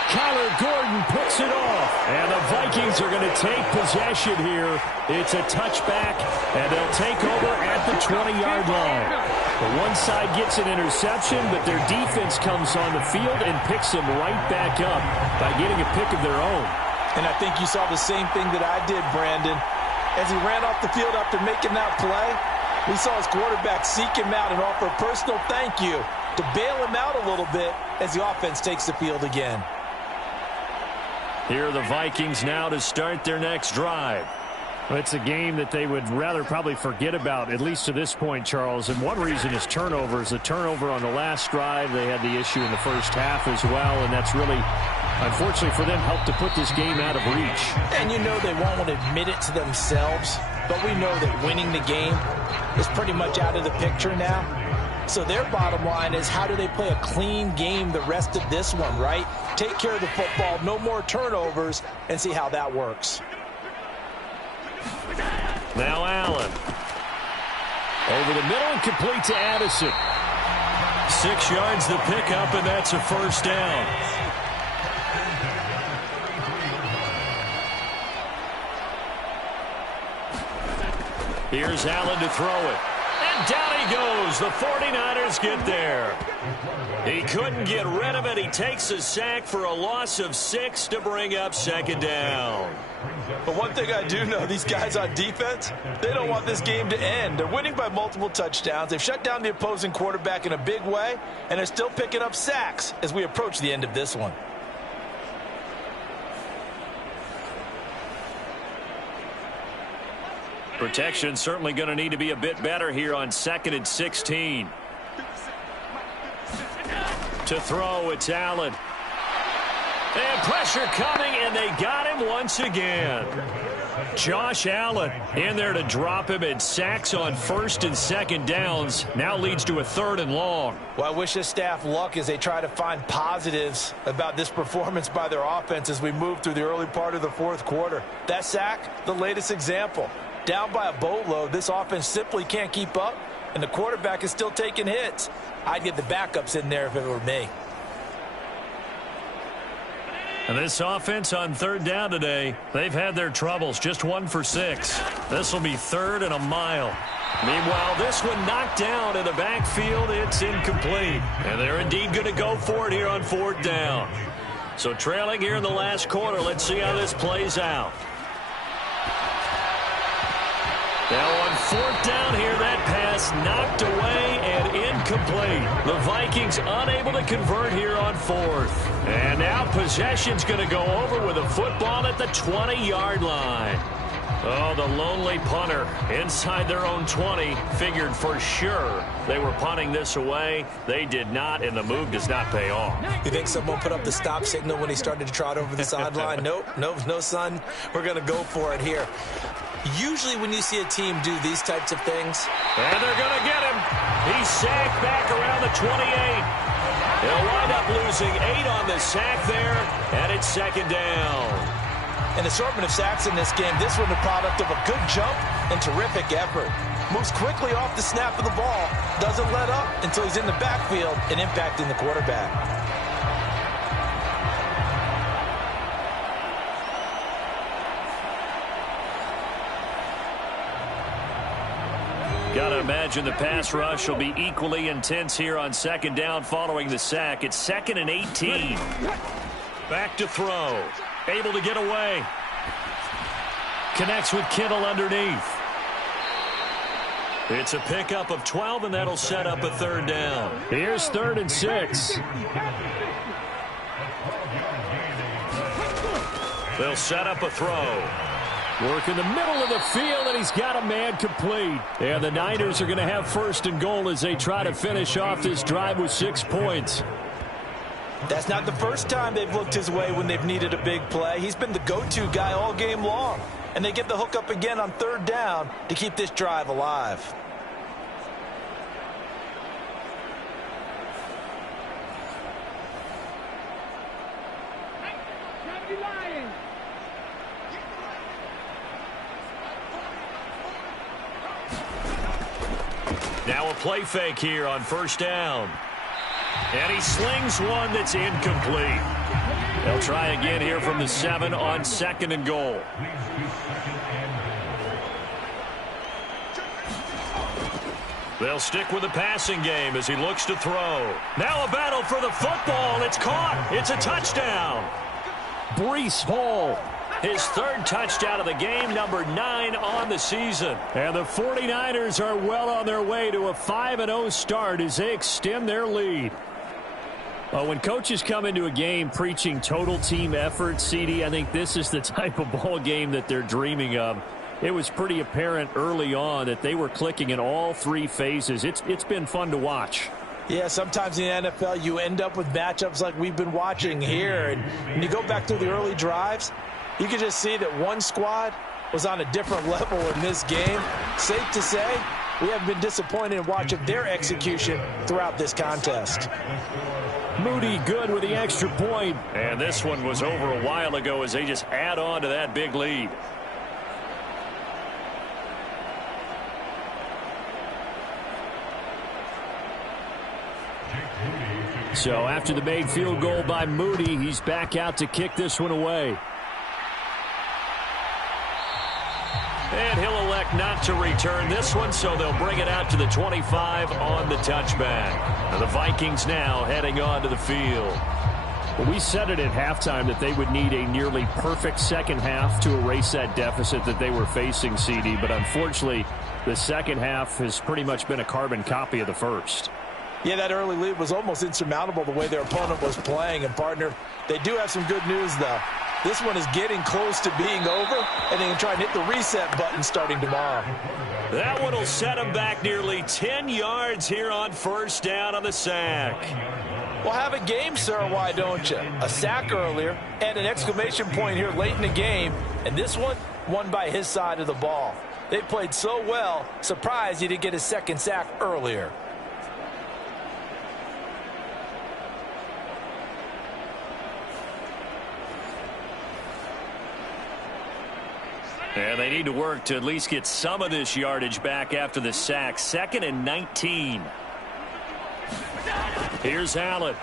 Kyler Gordon picks it off. And the Vikings are going to take possession here. It's a touchback, and they'll take over at the 20-yard line. The one side gets an interception, but their defense comes on the field and picks them right back up by getting a pick of their own. And I think you saw the same thing that I did, Brandon. As he ran off the field after making that play, we saw his quarterback seek him out and offer a personal thank you to bail him out a little bit as the offense takes the field again. Here are the Vikings now to start their next drive. It's a game that they would rather probably forget about, at least to this point, Charles. And one reason is turnovers. The turnover on the last drive, they had the issue in the first half as well, and that's really, unfortunately for them, helped to put this game out of reach. And you know they won't want to admit it to themselves, but we know that winning the game is pretty much out of the picture now. So their bottom line is, how do they play a clean game the rest of this one, right? Take care of the football, no more turnovers, and see how that works. Now Allen. Over the middle and complete to Addison. 6 yards the pickup, and that's a first down. Here's Allen to throw it. And down he goes. The 49ers get there. He couldn't get rid of it. He takes a sack for a loss of 6 to bring up 2nd down. But one thing I do know, these guys on defense, they don't want this game to end. They're winning by multiple touchdowns. They've shut down the opposing quarterback in a big way, and they're still picking up sacks as we approach the end of this one. Protection certainly going to need to be a bit better here on 2nd and 16. To throw, it's Allen. And pressure coming, and they got him once again. Josh Allen in there to drop him, and sacks on 1st and 2nd downs. Now leads to a 3rd and long. Well, I wish this staff luck as they try to find positives about this performance by their offense as we move through the early part of the 4th quarter. That sack, the latest example. Down by a boatload, this offense simply can't keep up, and the quarterback is still taking hits. I'd get the backups in there if it were me. And this offense on 3rd down today, they've had their troubles. Just 1 for 6. This will be 3rd and a mile. Meanwhile, this one knocked down in the backfield. It's incomplete. And they're indeed going to go for it here on 4th down. So trailing here in the last quarter. Let's see how this plays out. Now on 4th down here, that pass knocked away and incomplete. The Vikings unable to convert here on 4th. And now possession's going to go over with a football at the 20-yard line. Oh, the lonely punter inside their own 20 figured for sure they were punting this away. They did not, and the move does not pay off. You think someone put up the stop signal when he started to trot over the sideline? Nope, no, son. We're going to go for it here. Usually when you see a team do these types of things. And they're going to get him. He's sacked back around the 28. They'll wind up losing 8 on the sack there, and it's 2nd down. An assortment of sacks in this game. This one the product of a good jump and terrific effort. Moves quickly off the snap of the ball. Doesn't let up until he's in the backfield and impacting the quarterback. Got to imagine the pass rush will be equally intense here on 2nd down following the sack. It's 2nd and 18. Back to throw. Able to get away. Connects with Kittle underneath. It's a pickup of 12, and that'll set up a 3rd down. Here's 3rd and 6. They'll set up a throw. Work in the middle of the field, and he's got a man complete. And the Niners are going to have 1st and goal as they try to finish off this drive with 6 points. That's not the first time they've looked his way when they've needed a big play. He's been the go-to guy all game long. And they get the hook up again on 3rd down to keep this drive alive. 70 Lions. Now a play fake here on first down. And he slings one that's incomplete. They'll try again here from the 7 on 2nd and goal. They'll stick with the passing game as he looks to throw. Now a battle for the football. It's caught. It's a touchdown. Breece Hall. His 3rd touchdown of the game, number 9 on the season. And the 49ers are well on their way to a 5-0 start as they extend their lead. Well, when coaches come into a game preaching total team effort, CD, I think this is the type of ball game that they're dreaming of. It was pretty apparent early on that they were clicking in all 3 phases. It's been fun to watch. Yeah, sometimes in the NFL you end up with matchups like we've been watching here. And when you go back through the early drives, you can just see that one squad was on a different level in this game. Safe to say, we have been disappointed in watching their execution throughout this contest. Moody good with the extra point. And this one was over a while ago as they just add on to that big lead. So after the made field goal by Moody, he's back out to kick this one away. And he'll elect not to return this one, so they'll bring it out to the 25 on the touchback. And the Vikings now heading on to the field. Well, we said it at halftime that they would need a nearly perfect second half to erase that deficit that they were facing, CD. But unfortunately, the second half has pretty much been a carbon copy of the first. Yeah, that early lead was almost insurmountable the way their opponent was playing. And, partner, they do have some good news, though. This one is getting close to being over, and they can try and hit the reset button starting tomorrow. That one will set them back nearly 10 yards here on first down on the sack. Well, have a game, sir, why don't you? A sack earlier and an exclamation point here late in the game, and this one won by his side of the ball. They played so well, surprised he didn't get his second sack earlier. And they need to work to at least get some of this yardage back after the sack. 2nd and 19. Here's Allen.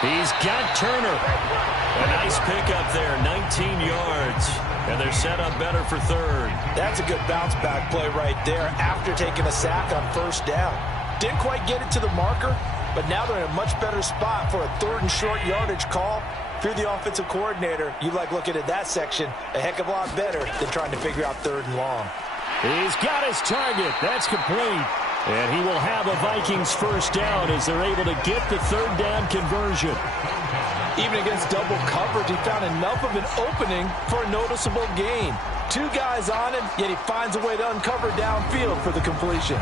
He's got Turner. A nice pickup there, 19 yards. And they're set up better for 3rd. That's a good bounce back play right there after taking a sack on first down. Didn't quite get it to the marker, but now they're in a much better spot for a 3rd and short yardage call. If you're the offensive coordinator, you like looking at that section a heck of a lot better than trying to figure out 3rd and long. He's got his target. That's complete. And he will have a Vikings first down as they're able to get the 3rd down conversion. Even against double coverage, he found enough of an opening for a noticeable gain. 2 guys on him, yet he finds a way to uncover downfield for the completion.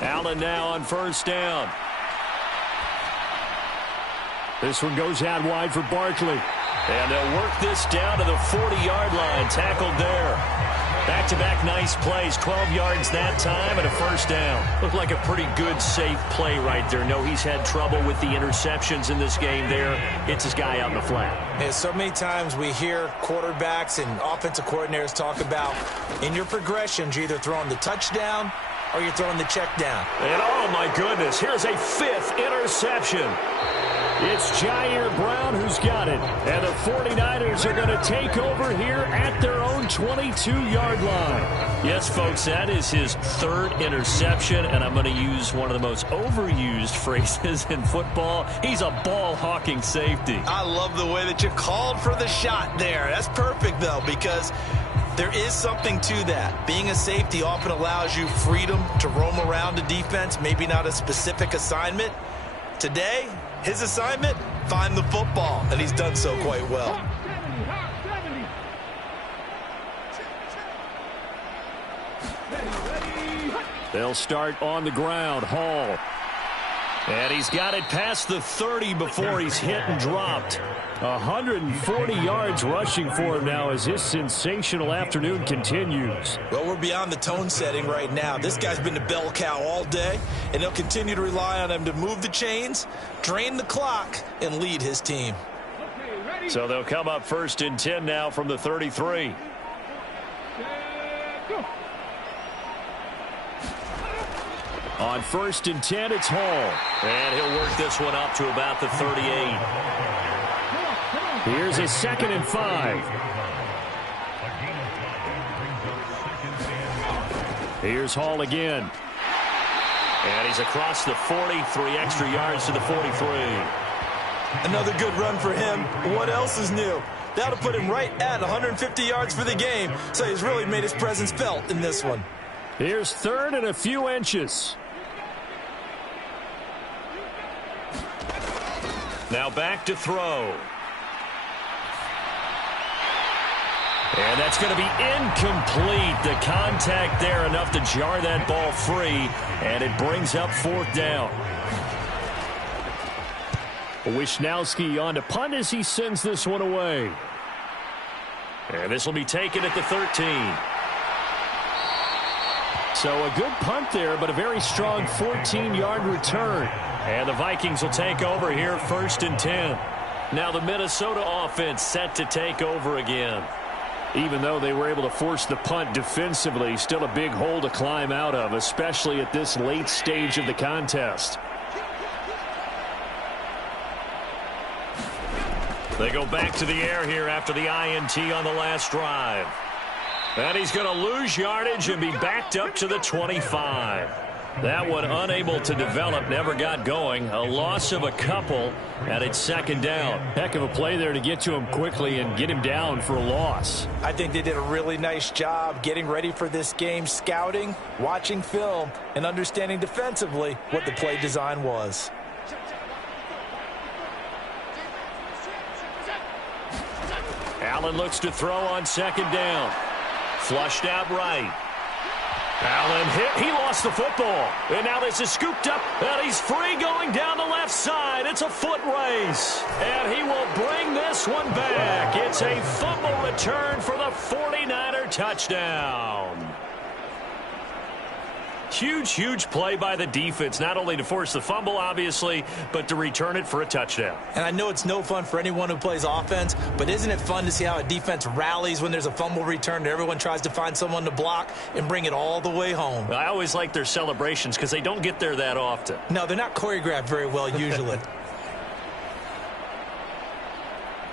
Allen now on first down. This one goes out wide for Barkley. And they'll work this down to the 40-yard line. Tackled there. Back-to-back nice plays. 12 yards that time and a first down. Looked like a pretty good, safe play right there. No, he's had trouble with the interceptions in this game there. Hits his guy out in the flat. Yeah, so many times we hear quarterbacks and offensive coordinators talk about in your progressions, you're either throwing the touchdown or you're throwing the check down. And oh my goodness, here's a 5th interception. It's Jair Brown who's got it. And the 49ers are going to take over here at their own 22-yard line. Yes, folks, that is his 3rd interception, and I'm going to use one of the most overused phrases in football. He's a ball-hawking safety. I love the way that you called for the shot there. That's perfect, though, because there is something to that. Being a safety often allows you freedom to roam around a defense, maybe not a specific assignment. Today, his assignment, find the football, and he's done so quite well. They'll start on the ground. Hall. And he's got it past the 30 before he's hit and dropped. 140 yards rushing for him now as his sensational afternoon continues. Well, we're beyond the tone setting right now. This guy's been the bell cow all day, and they'll continue to rely on him to move the chains, drain the clock, and lead his team. So they'll come up 1st and 10 now from the 33. On 1st and 10, it's Hall. And he'll work this one up to about the 38. Here's a 2nd and 5. Here's Hall again. And he's across the 40, 3 extra yards to the 43. Another good run for him. What else is new? That'll put him right at 150 yards for the game. So he's really made his presence felt in this one. Here's 3rd and a few inches. Now back to throw. And that's going to be incomplete. The contact there enough to jar that ball free, and it brings up 4th down. Wisnowski on to punt as he sends this one away. And this will be taken at the 13. So a good punt there, but a very strong 14-yard return. And the Vikings will take over here 1st and 10. Now the Minnesota offense set to take over again. Even though they were able to force the punt defensively, still a big hole to climb out of, especially at this late stage of the contest. They go back to the air here after the INT on the last drive. And he's going to lose yardage and be backed up to the 25. That one unable to develop, never got going. A loss of a couple, and it's 2nd down. Heck of a play there to get to him quickly and get him down for a loss. I think they did a really nice job getting ready for this game, scouting, watching film, and understanding defensively what the play design was. Allen looks to throw on 2nd down. Flushed out right. Allen hit. He lost the football. And now this is scooped up. And he's free going down the left side. It's a foot race. And he will bring this one back. It's a fumble return for the 49er touchdown. Huge, huge play by the defense, not only to force the fumble, obviously, but to return it for a touchdown. And I know it's no fun for anyone who plays offense, but isn't it fun to see how a defense rallies when there's a fumble return and everyone tries to find someone to block and bring it all the way home? I always like their celebrations because they don't get there that often. No, they're not choreographed very well usually.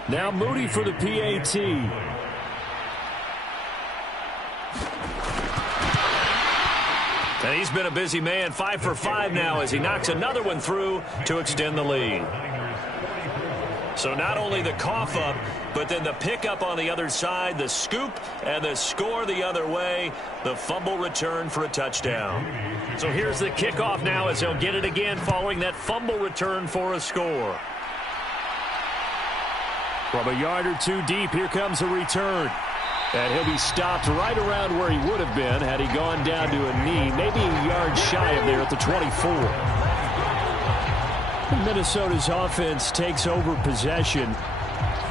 Now Moody for the PAT. And he's been a busy man, 5 for 5 now as he knocks another one through to extend the lead. So not only the cough up, but then the pickup on the other side, the scoop, and the score the other way, the fumble return for a touchdown. So here's the kickoff now as he'll get it again following that fumble return for a score. From a yard or two deep, here comes a return. And he'll be stopped right around where he would have been had he gone down to a knee, maybe a yard shy of there at the 24. Minnesota's offense takes over possession.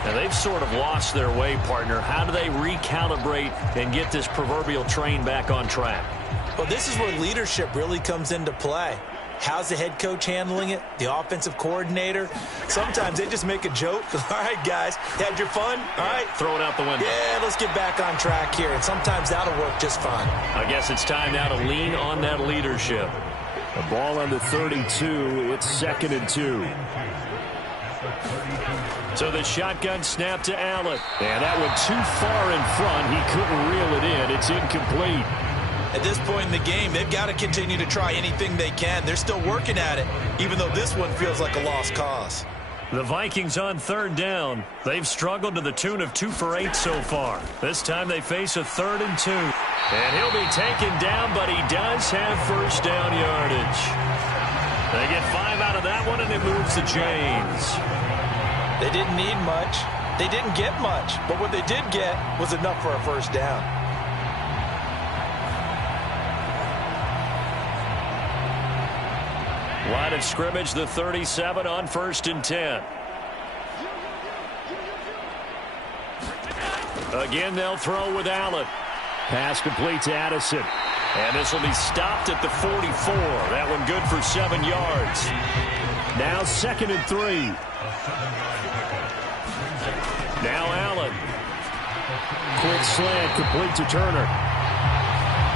And they've sort of lost their way, partner. How do they recalibrate and get this proverbial train back on track? Well, this is where leadership really comes into play. How's the head coach handling it? The offensive coordinator? Sometimes they just make a joke. All right, guys, had your fun? All right. Throw it out the window. Yeah, let's get back on track here. And sometimes that'll work just fine. I guess it's time now to lean on that leadership. The ball on the 32. It's 2nd and 2. So the shotgun snap to Allen. And that went too far in front. He couldn't reel it in. It's incomplete. At this point in the game, they've got to continue to try anything they can. They're still working at it, even though this one feels like a lost cause. The Vikings on 3rd down. They've struggled to the tune of 2 for 8 so far. This time they face a 3rd and 2. And he'll be taken down, but he does have 1st down yardage. They get 5 out of that one, and it moves the chains. They didn't need much. They didn't get much. But what they did get was enough for a 1st down. Line of scrimmage, the 37 on 1st and 10. Again, they'll throw with Allen. Pass complete to Addison. And this will be stopped at the 44. That one good for 7 yards. Now 2nd and 3. Now Allen. Quick slant complete to Turner.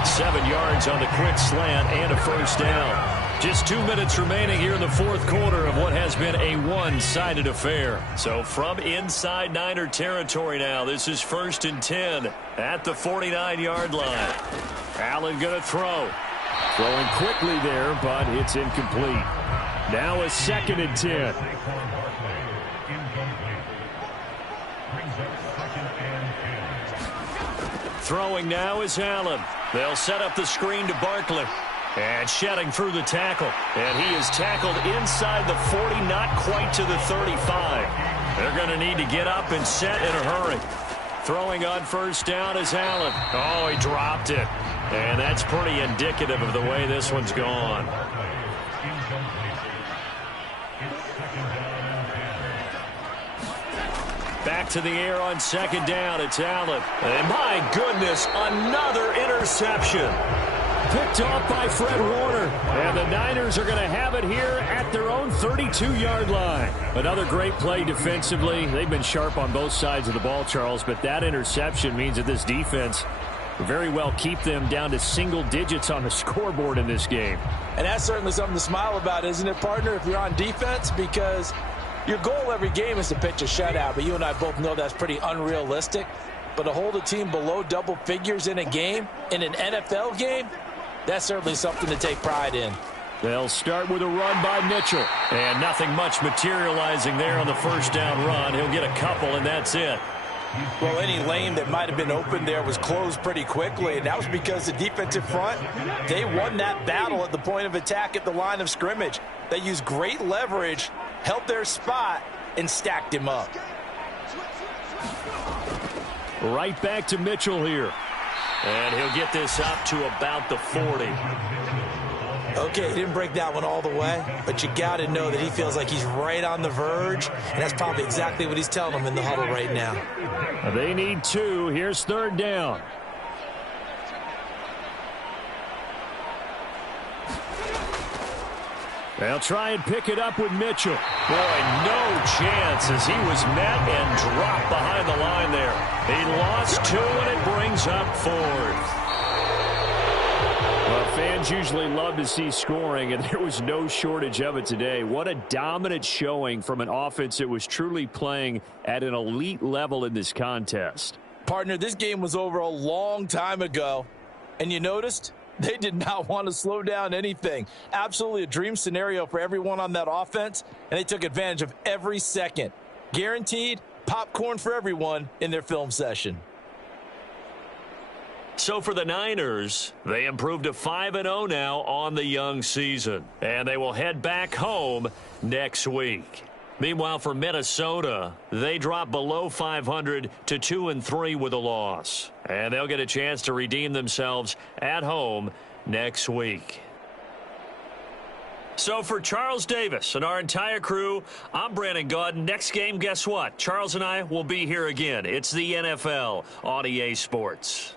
7 yards on the quick slant and a first down. Just 2 minutes remaining here in the fourth quarter of what has been a one-sided affair. So from inside Niner territory now, this is 1st and 10 at the 49-yard line. Allen going to throw. Throwing quickly there, but it's incomplete. Now a 2nd and 10. Throwing now is Allen. They'll set up the screen to Barkley. And shedding through the tackle. And he is tackled inside the 40, not quite to the 35. They're going to need to get up and set in a hurry. Throwing on first down is Allen. Oh, he dropped it. And that's pretty indicative of the way this one's gone. Back to the air on 2nd down. It's Allen. And my goodness, another interception. Picked off by Fred Warner. And the Niners are going to have it here at their own 32-yard line. Another great play defensively. They've been sharp on both sides of the ball, Charles, but that interception means that this defense very well keep them down to single digits on the scoreboard in this game. And that's certainly something to smile about, isn't it, partner, if you're on defense? Because your goal every game is to pitch a shutout, but you and I both know that's pretty unrealistic. But to hold a team below double figures in a game, in an NFL game, that's certainly something to take pride in. They'll start with a run by Mitchell. And nothing much materializing there on the first down run. He'll get a couple, and that's it. Well, any lane that might have been open there was closed pretty quickly, and that was because the defensive front, they won that battle at the point of attack at the line of scrimmage. They used great leverage, held their spot, and stacked him up. Right back to Mitchell here. And he'll get this up to about the 40. Okay, he didn't break that one all the way, but you got to know that he feels like he's right on the verge, and that's probably exactly what he's telling them in the huddle right now. They need 2. Here's 3rd down. They'll try and pick it up with Mitchell. Boy, no chance as he was met and dropped behind the line there. He lost 2, and it brings up 4th. Well, fans usually love to see scoring, and there was no shortage of it today. What a dominant showing from an offense that was truly playing at an elite level in this contest. Partner, this game was over a long time ago, and you noticed they did not want to slow down anything. Absolutely a dream scenario for everyone on that offense, and they took advantage of every second. Guaranteed popcorn for everyone in their film session. So for the Niners, they improved to 5-0 now on the young season. And they will head back home next week. Meanwhile, for Minnesota, they drop below 500 to 2-3 with a loss. And they'll get a chance to redeem themselves at home next week. So for Charles Davis and our entire crew, I'm Brandon Gaudin. Next game, guess what? Charles and I will be here again. It's the NFL on EA Sports.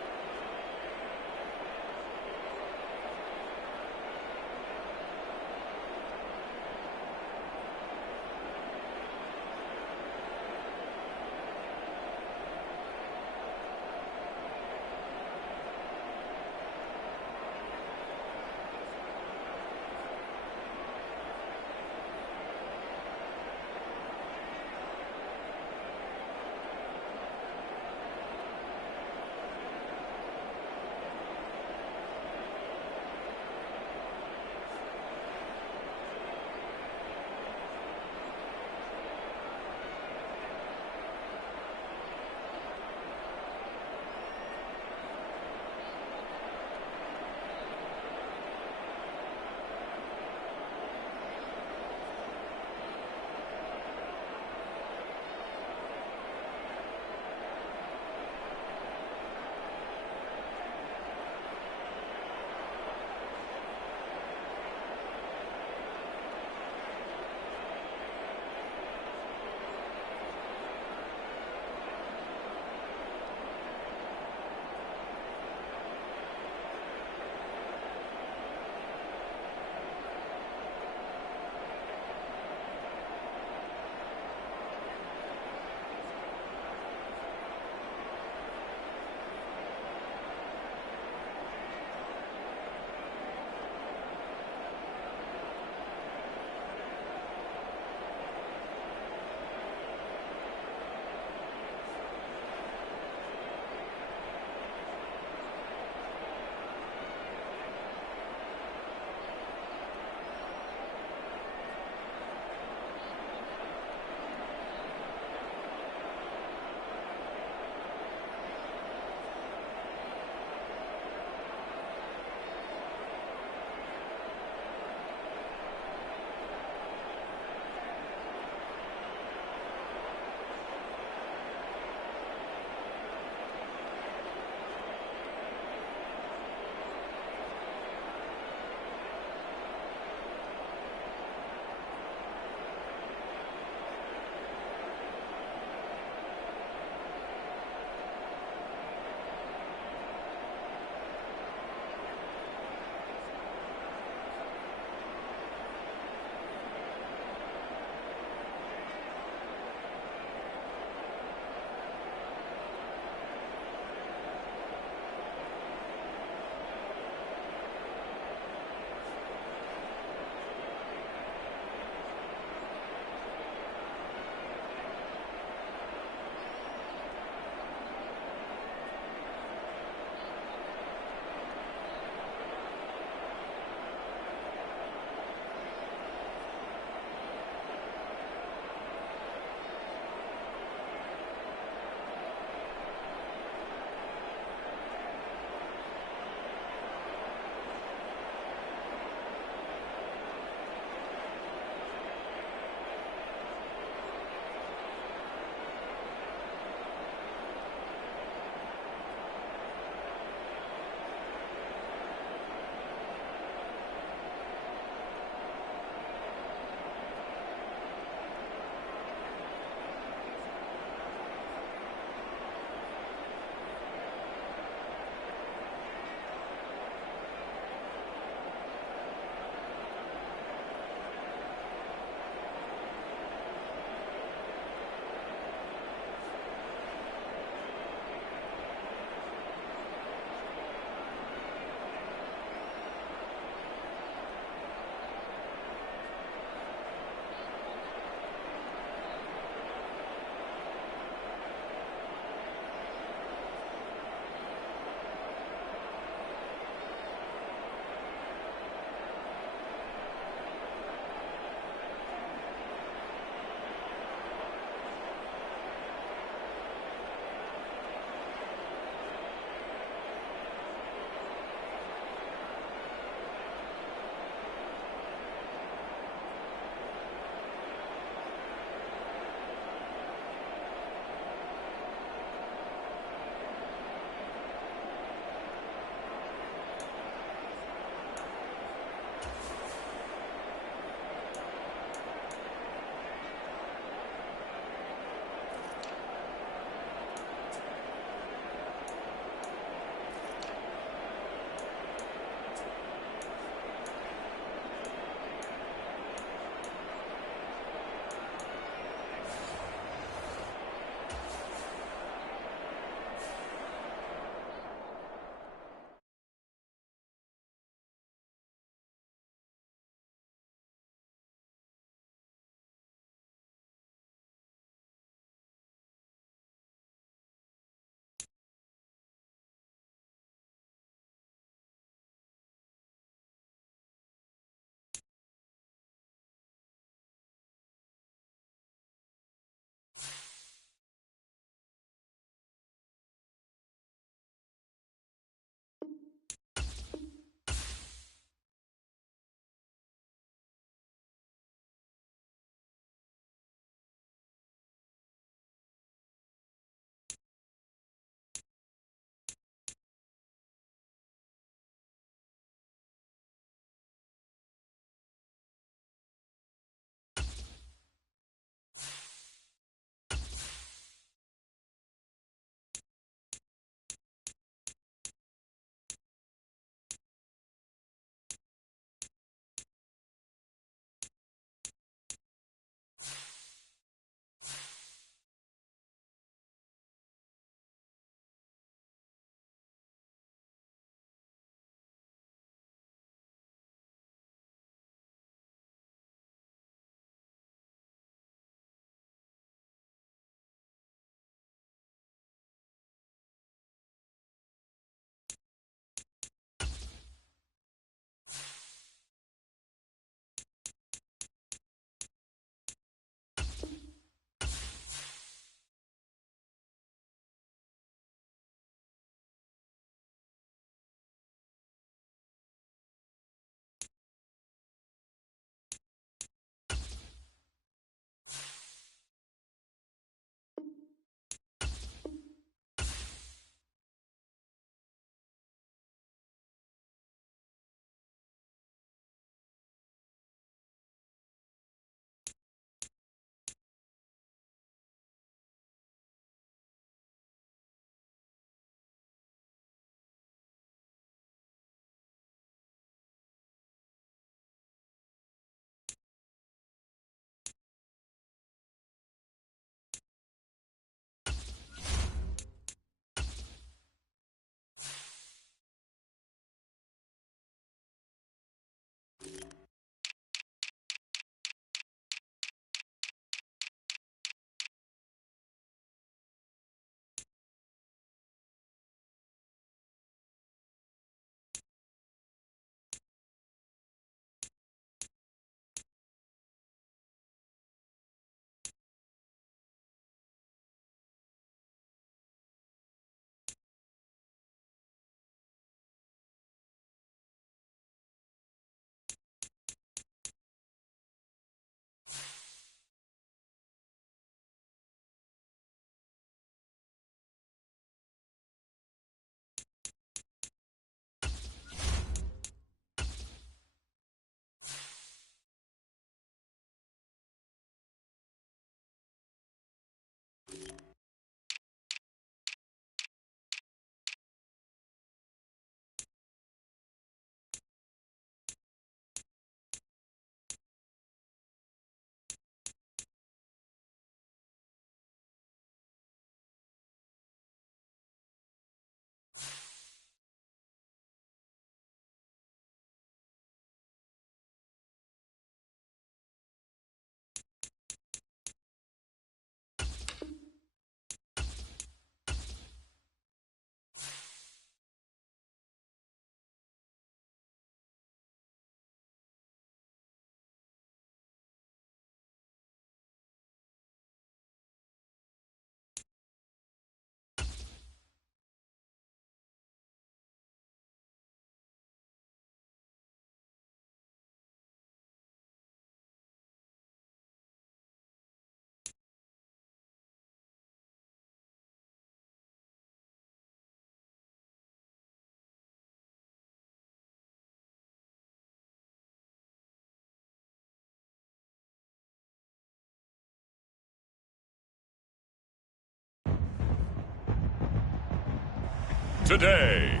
today.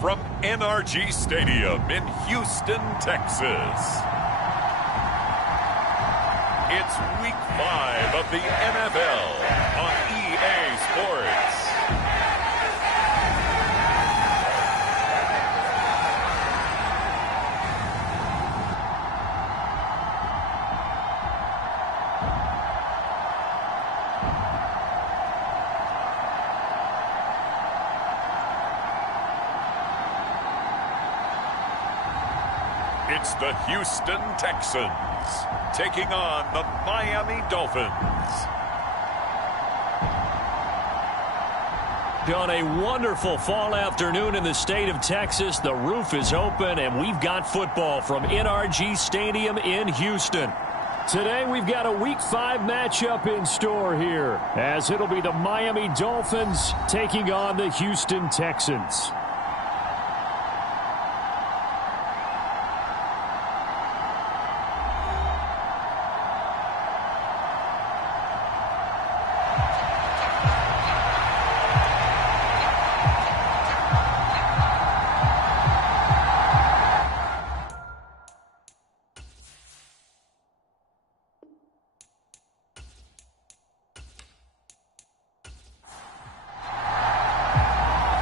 From NRG Stadium in Houston, Texas. It's Week 5 of the NFL on EA Sports. It's the Houston Texans taking on the Miami Dolphins. On a wonderful fall afternoon in the state of Texas, the roof is open, and we've got football from NRG Stadium in Houston. Today, we've got a Week 5 matchup in store here, as it'll be the Miami Dolphins taking on the Houston Texans.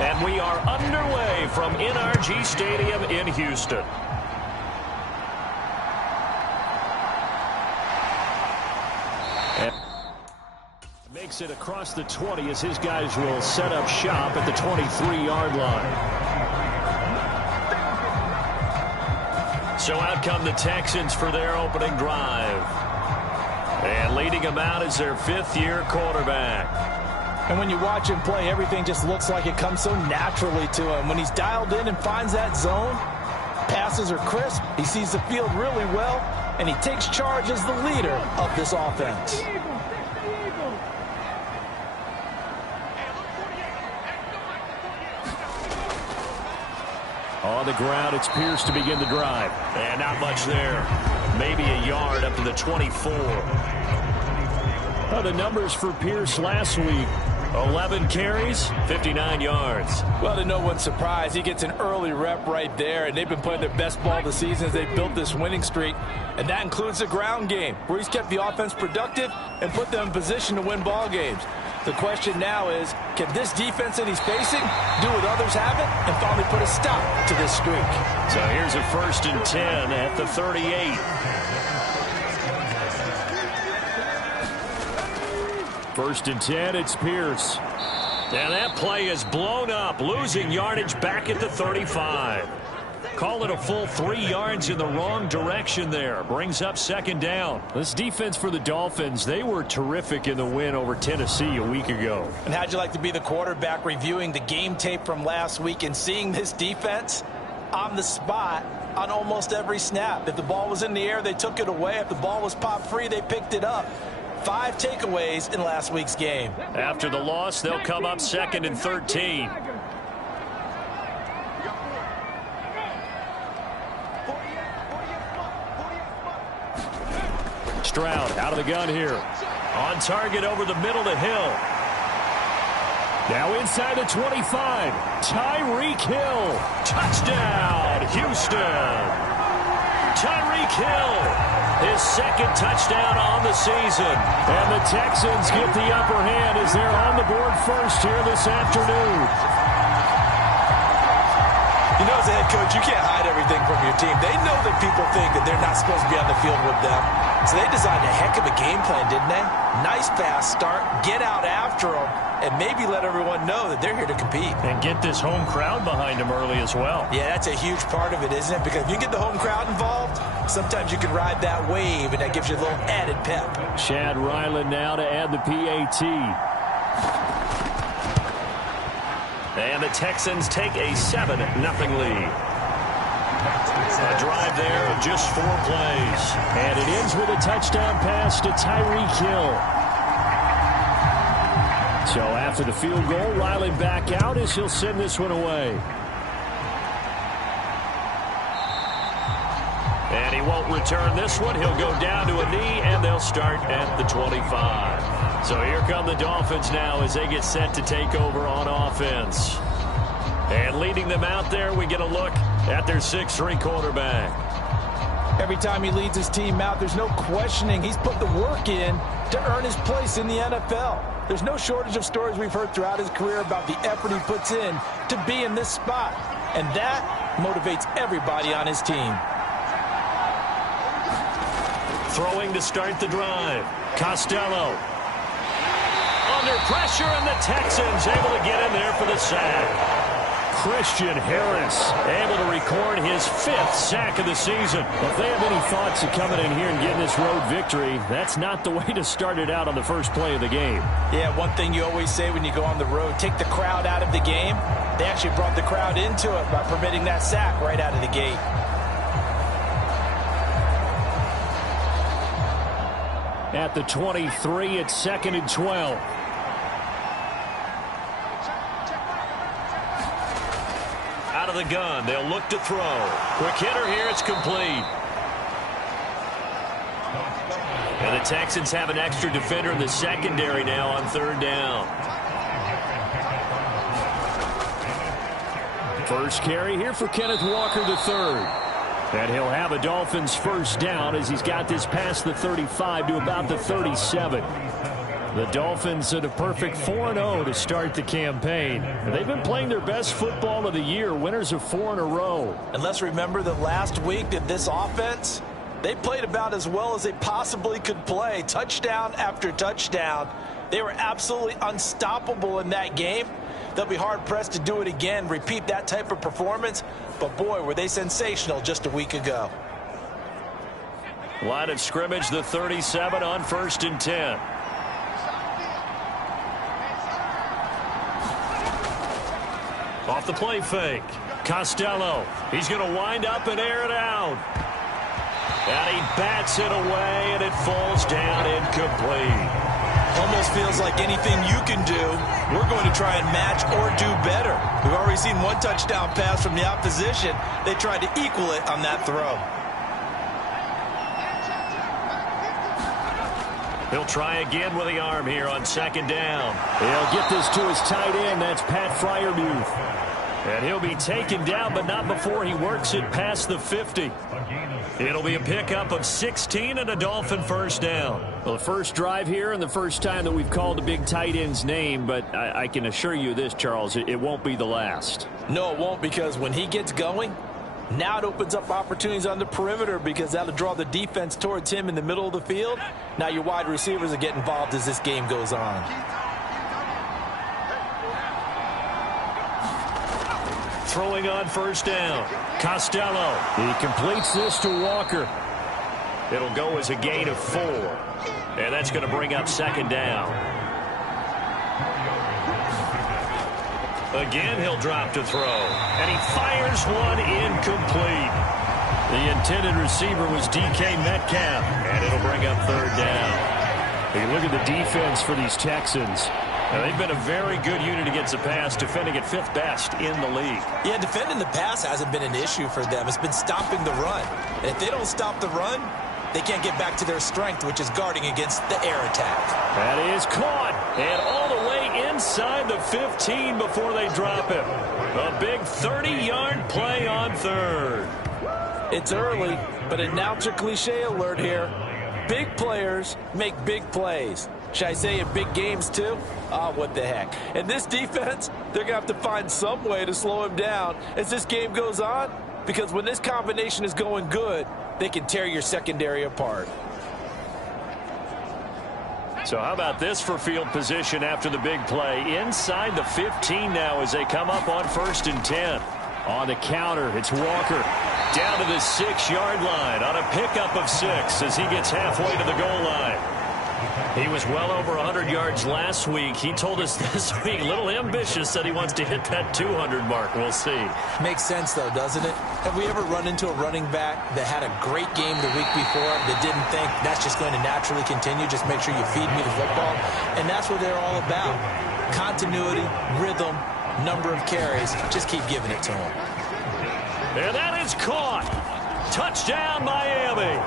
And we are underway from NRG Stadium in Houston. And makes it across the 20 as his guys will set up shop at the 23-yard line. So out come the Texans for their opening drive. And leading them out is their fifth-year quarterback. And when you watch him play, everything just looks like it comes so naturally to him. When he's dialed in and finds that zone, passes are crisp, he sees the field really well, and he takes charge as the leader of this offense. On the ground, it's Pierce to begin the drive. And not much there. Maybe a yard up to the 24. The numbers for Pierce last week. 11 carries, 59 yards. Well, to no one's surprise, he gets an early rep right there, and they've been playing their best ball of the season as they built this winning streak, and that includes the ground game, where he's kept the offense productive and put them in position to win ball games. The question now is, can this defense that he's facing do what others haven't and finally put a stop to this streak? So here's a 1st and 10 at the 38. First and 10, it's Pierce. And that play is blown up, losing yardage back at the 35. Call it a full 3 yards in the wrong direction there. Brings up 2nd down. This defense for the Dolphins, they were terrific in the win over Tennessee a week ago. And how'd you like to be the quarterback reviewing the game tape from last week and seeing this defense on the spot on almost every snap? If the ball was in the air, they took it away. If the ball was popped free, they picked it up. 5 takeaways in last week's game. After the loss, they'll come up 2nd and 13. Stroud out of the gun here. On target over the middle to Hill. Now inside the 25. Tyreek Hill. Touchdown, Houston. Tyreek Hill. His 2nd touchdown on the season. And the Texans get the upper hand as they're on the board first here this afternoon. You know, as a head coach, you can't hide everything from your team. They know that people think that they're not supposed to be on the field with them. So they designed a heck of a game plan, didn't they? Nice fast start, get out after them, and maybe let everyone know that they're here to compete. And get this home crowd behind them early as well. Yeah, that's a huge part of it, isn't it? Because if you get the home crowd involved, sometimes you can ride that wave, and that gives you a little added pep. Chad Ryland now to add the PAT. And the Texans take a 7-0 lead. A drive there of just 4 plays. And it ends with a touchdown pass to Tyreek Hill. So after the field goal, Riley back out as he'll send this one away. And he won't return this one. He'll go down to a knee, and they'll start at the 25. So here come the Dolphins now as they get set to take over on offense. And leading them out there, we get a look at their 6'3" quarterback. Every time he leads his team out, there's no questioning. He's put the work in to earn his place in the NFL. There's no shortage of stories we've heard throughout his career about the effort he puts in to be in this spot. And that motivates everybody on his team. Throwing to start the drive. Costello. Under pressure, and the Texans able to get in there for the sack. Christian Harris able to record his 5th sack of the season. Well, if they have any thoughts of coming in here and getting this road victory, that's not the way to start it out on the first play of the game. Yeah, one thing you always say when you go on the road, take the crowd out of the game. They actually brought the crowd into it by permitting that sack right out of the gate. At the 23, it's 2nd and 12. Out of the gun, they'll look to throw. Quick hitter here, it's complete. And the Texans have an extra defender in the secondary now on 3rd down. First carry here for Kenneth Walker III. And he'll have a Dolphins first down as he's got this past the 35 to about the 37. The Dolphins at a perfect 4-0 to start the campaign. They've been playing their best football of the year, winners of 4 in a row. And let's remember that last week that this offense, they played about as well as they possibly could play. Touchdown after touchdown. They were absolutely unstoppable in that game. They'll be hard-pressed to do it again, repeat that type of performance. But, boy, were they sensational just a week ago. Line of scrimmage, the 37 on 1st and 10. Off the play fake. Costello. He's going to wind up and air it out. And he bats it away, and it falls down incomplete. Almost feels like anything you can do, we're going to try and match or do better. We've already seen one touchdown pass from the opposition. They tried to equal it on that throw. He'll try again with the arm here on 2nd down. He'll get this to his tight end. That's Pat Freiermuth. And he'll be taken down, but not before he works it past the 50. It'll be a pickup of 16 and a Dolphin first down. Well, the first drive here and the first time that we've called a big tight end's name, but I can assure you this, Charles, it won't be the last. No, it won't, because when he gets going, now it opens up opportunities on the perimeter because that'll draw the defense towards him in the middle of the field. Now your wide receivers will get involved as this game goes on. Throwing on first down. Costello. He completes this to Walker. It'll go as a gain of 4. And that's going to bring up 2nd down. Again, he'll drop to throw. And he fires one incomplete. The intended receiver was DK Metcalf. And it'll bring up 3rd down. Hey, look at the defense for these Texans. Now, they've been a very good unit against the pass, defending at 5th best in the league. Yeah, defending the pass hasn't been an issue for them. It's been stopping the run. And if they don't stop the run, they can't get back to their strength, which is guarding against the air attack. That is caught. And all the way inside the 15 before they drop him. A big 30-yard play on 3rd. It's early, but announcer cliche alert here. Big players make big plays. Should I say in big games, too? What the heck. And this defense, they're going to have to find some way to slow him down as this game goes on, because when this combination is going good, they can tear your secondary apart. So how about this for field position after the big play? Inside the 15 now as they come up on 1st and 10. On the counter, it's Walker. Down to the 6-yard line on a pickup of 6 as he gets halfway to the goal line. He was well over 100 yards last week. He told us this week, a little ambitious, that he wants to hit that 200 mark. We'll see. Makes sense, though, doesn't it? Have we ever run into a running back that had a great game the week before that didn't think that's just going to naturally continue? Just make sure you feed me the football. And that's what they're all about. Continuity, rhythm, number of carries. Just keep giving it to him. And that is caught. Touchdown, Miami.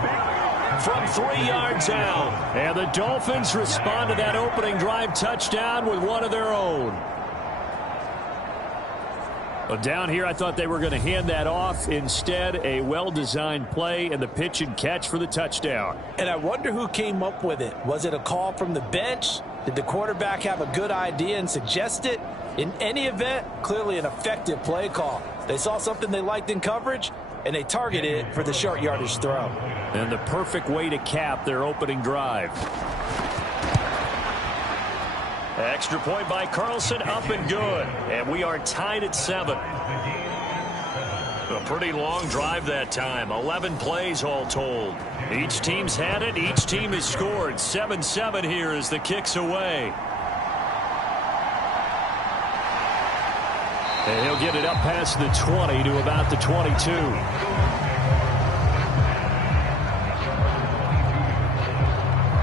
from 3 yards out. And the Dolphins respond to that opening drive touchdown with one of their own. Well, down here, I thought they were going to hand that off. Instead, a well-designed play and the pitch and catch for the touchdown. And I wonder who came up with it. Was it a call from the bench? Did the quarterback have a good idea and suggest it? In any event, clearly an effective play call. They saw something they liked in coverage, and they targeted it for the short yardage throw. And the perfect way to cap their opening drive. Extra point by Carlson, up and good. And we are tied at 7. A pretty long drive that time. 11 plays all told. Each team's had it. Each team has scored. 7-7 here as the kick's away. And he'll get it up past the 20 to about the 22.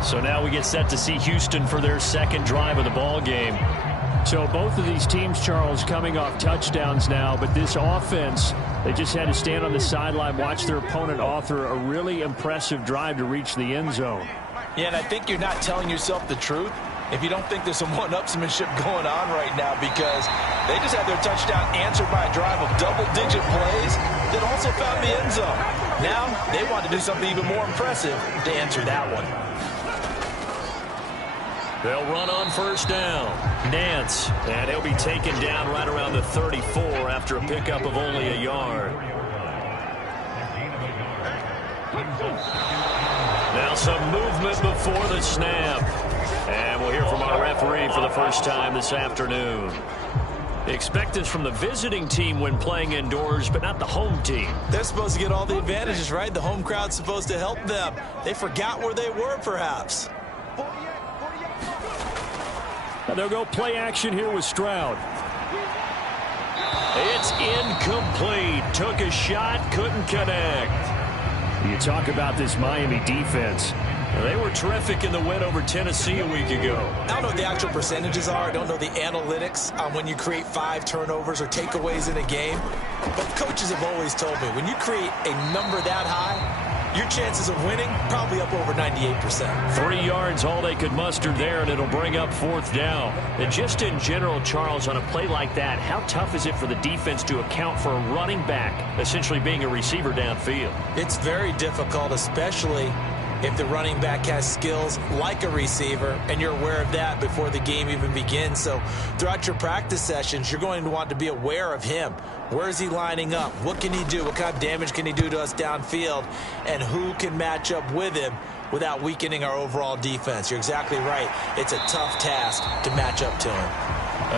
So now we get set to see Houston for their second drive of the ball game. So both of these teams, Charles, coming off touchdowns now, but this offense, they just had to stand on the sideline, watch their opponent author a really impressive drive to reach the end zone. Yeah, and I think you're not telling yourself the truth if you don't think there's some one-upsmanship going on right now, because they just had their touchdown answered by a drive of double-digit plays that also found the end zone. Now they want to do something even more impressive to answer that one. They'll run on first down. Nance, and he'll be taken down right around the 34 after a pickup of only a yard. Now some movement before the snap. And we'll hear from our referee for the first time this afternoon. Expect this from the visiting team when playing indoors, but not the home team. They're supposed to get all the advantages, right? The home crowd's supposed to help them. They forgot where they were, perhaps. And they'll go play action here with Stroud. It's incomplete. Took a shot, couldn't connect. You talk about this Miami defense. They were terrific in the win over Tennessee a week ago. I don't know what the actual percentages are. I don't know the analytics on when you create 5 turnovers or takeaways in a game. But coaches have always told me, when you create a number that high, your chances of winning probably up over 98%. 3 yards, all they could muster there, and it'll bring up 4th down. And just in general, Charles, on a play like that, how tough is it for the defense to account for a running back essentially being a receiver downfield? It's very difficult, especially if the running back has skills like a receiver, and you're aware of that before the game even begins. So throughout your practice sessions, you're going to want to be aware of him. Where is he lining up? What can he do? What kind of damage can he do to us downfield? And who can match up with him without weakening our overall defense? You're exactly right. It's a tough task to match up to him.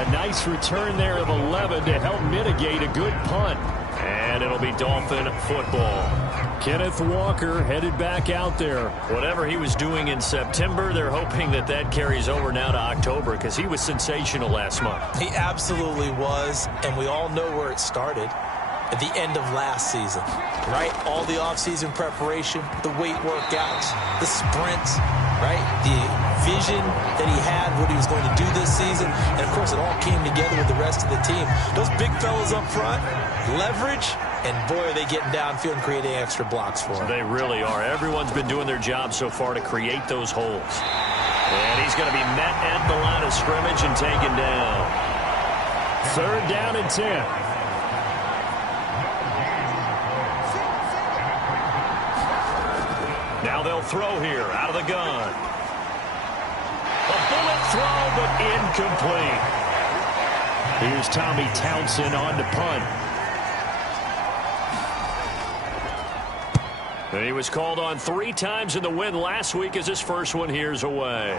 A nice return there of 11 to help mitigate a good punt. And it'll be Dolphin football. Kenneth Walker headed back out there. Whatever he was doing in September, they're hoping that that carries over now to October, because he was sensational last month. He absolutely was, and we all know where it started. At the end of last season, right? All the offseason preparation, the weight workouts, the sprints, right? The vision that he had, what he was going to do this season. And, of course, it all came together with the rest of the team. Those big fellas up front, leverage, and, boy, are they getting downfield and creating extra blocks for him. They really are. Everyone's been doing their job so far to create those holes. And he's going to be met at the line of scrimmage and taken down. 3rd down and 10. Now they'll throw here out of the gun. A bullet throw, but incomplete. Here's Tommy Townsend on to punt. And he was called on 3 times in the win last week as his first one here's away.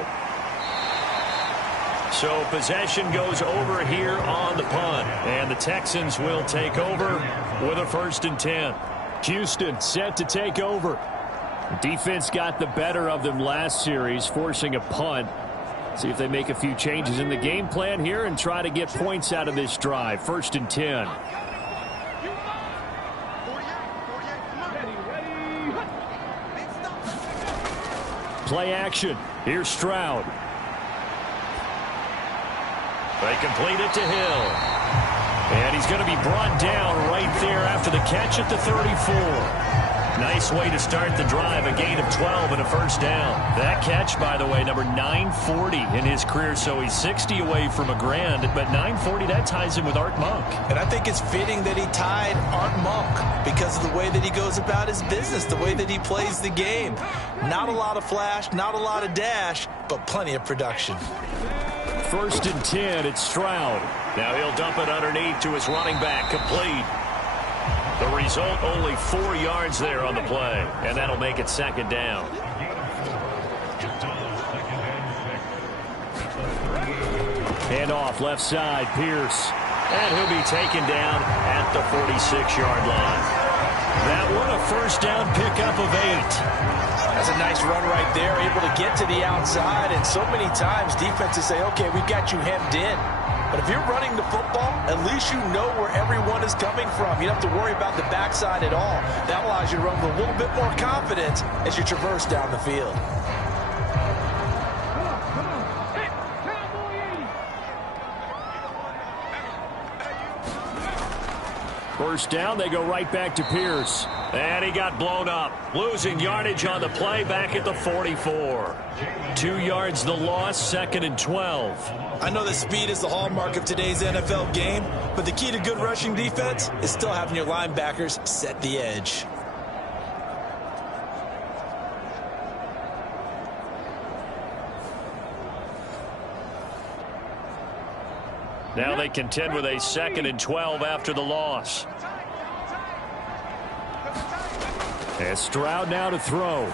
So possession goes over here on the punt. And the Texans will take over with a 1st and 10. Houston set to take over. The defense got the better of them last series, forcing a punt. See if they make a few changes in the game plan here and try to get points out of this drive. 1st and 10. Play action. Here's Stroud. They complete it to Hill. And he's going to be brought down right there after the catch at the 34. Nice way to start the drive. A gain of 12 and a first down. That catch, by the way, number 940 in his career. So he's 60 away from a grand. But 940, that ties him with Art Monk. And I think it's fitting that he tied Art Monk because of the way that he goes about his business, the way that he plays the game. Not a lot of flash, not a lot of dash, but plenty of production. 1st and 10, it's Stroud. Now he'll dump it underneath to his running back, complete. The result, only 4 yards there on the play, and that'll make it 2nd down. Hand off left side, Pierce. And he'll be taken down at the 46-yard line. That one a first down pickup of 8. That's a nice run right there, able to get to the outside. And so many times defenses say, okay, we've got you hemmed in. But if you're running the football, at least you know where everyone is coming from. You don't have to worry about the backside at all. That allows you to run with a little bit more confidence as you traverse down the field. First down, they go right back to Pierce. And he got blown up. Losing yardage on the play back at the 44. 2 yards the loss, 2nd and 12. I know that speed is the hallmark of today's NFL game, but the key to good rushing defense is still having your linebackers set the edge. Now they contend with a 2nd and 12 after the loss. And Stroud now to throw.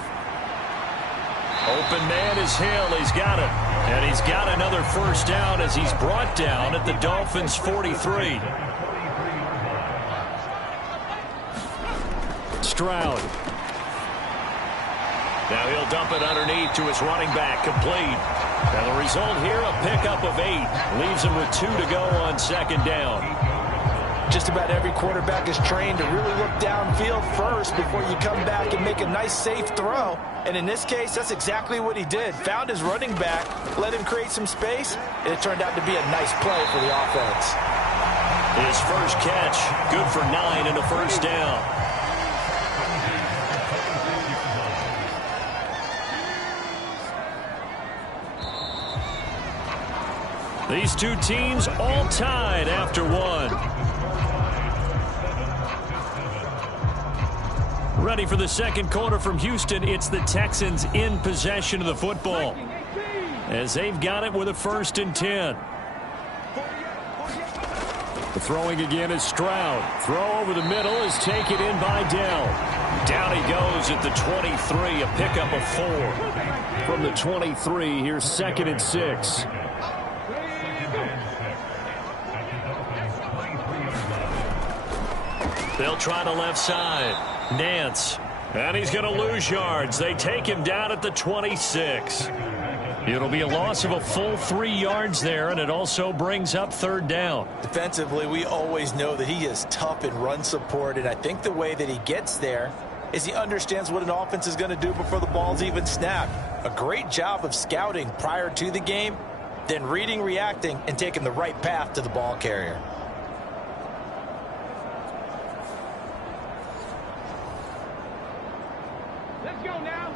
Open man is Hill. He's got it. And he's got another first down as he's brought down at the Dolphins' 43. Stroud. Now he'll dump it underneath to his running back, complete. And the result here, a pickup of 8. Leaves him with 2 to go on 2nd down. Just about every quarterback is trained to really look downfield first before you come back and make a nice, safe throw. And in this case, that's exactly what he did. Found his running back, let him create some space, and it turned out to be a nice play for the offense. His first catch, good for 9 and a first down. These two teams all tied after 1. Ready for the second quarter from Houston. It's the Texans in possession of the football as they've got it with a 1st and 10. The throwing again is Stroud. Throw over the middle is taken in by Dell. Down he goes at the 23, a pickup of 4. From the 23, here's 2nd and 6. They'll try the left side. Nance. And he's going to lose yards. They take him down at the 26. It'll be a loss of a full 3 yards there, and it also brings up 3rd down. Defensively, we always know that he is tough in run support, and I think the way that he gets there is he understands what an offense is going to do before the ball's even snapped. A great job of scouting prior to the game, then reading, reacting, and taking the right path to the ball carrier.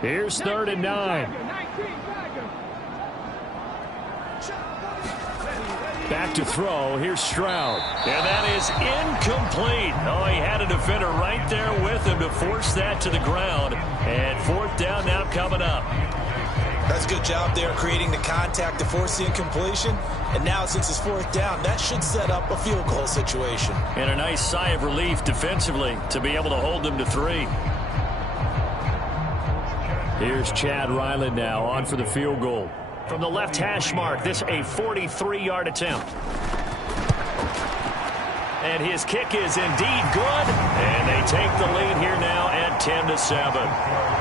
Here's 3rd and 9. Back to throw. Here's Stroud. And that is incomplete. Oh, he had a defender right there with him to force that to the ground. And 4th down now coming up. That's a good job there creating the contact to force the incompletion. And now since it's 4th down, that should set up a field goal situation. And a nice sigh of relief defensively to be able to hold them to 3. Here's Chad Ryland now on for the field goal. From the left hash mark, this a 43-yard attempt. And his kick is indeed good. And they take the lead here now at 10-7.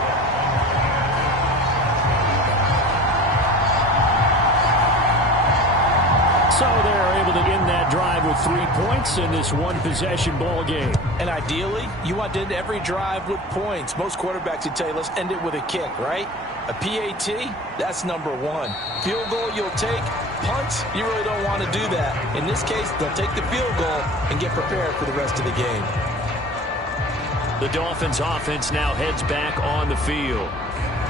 So they're able to end that drive with 3 points in this one-possession ball game. And ideally, you want to end every drive with points. Most quarterbacks would tell you, let's end it with a kick, right? A PAT, that's number 1. Field goal you'll take. Punts, you really don't want to do that. In this case, they'll take the field goal and get prepared for the rest of the game. The Dolphins offense now heads back on the field.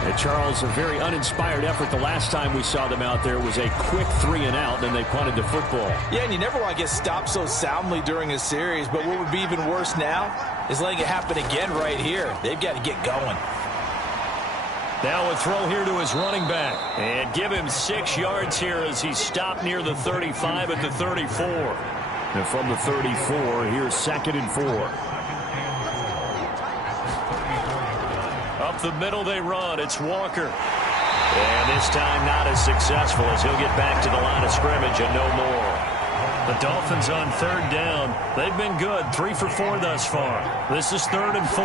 And Charles, a very uninspired effort. The last time we saw them out there was a quick 3-and-out, and they punted the football. Yeah, and you never want to get stopped so soundly during a series, but what would be even worse now is letting it happen again right here. They've got to get going. Now a throw here to his running back. And give him 6 yards here as he stopped near the 35 at the 34. And from the 34, here's 2nd and 4. Up the middle they run. It's Walker. And this time not as successful as he'll get back to the line of scrimmage and no more. The Dolphins on 3rd down. They've been good. 3 for 4 thus far. This is 3rd and 4.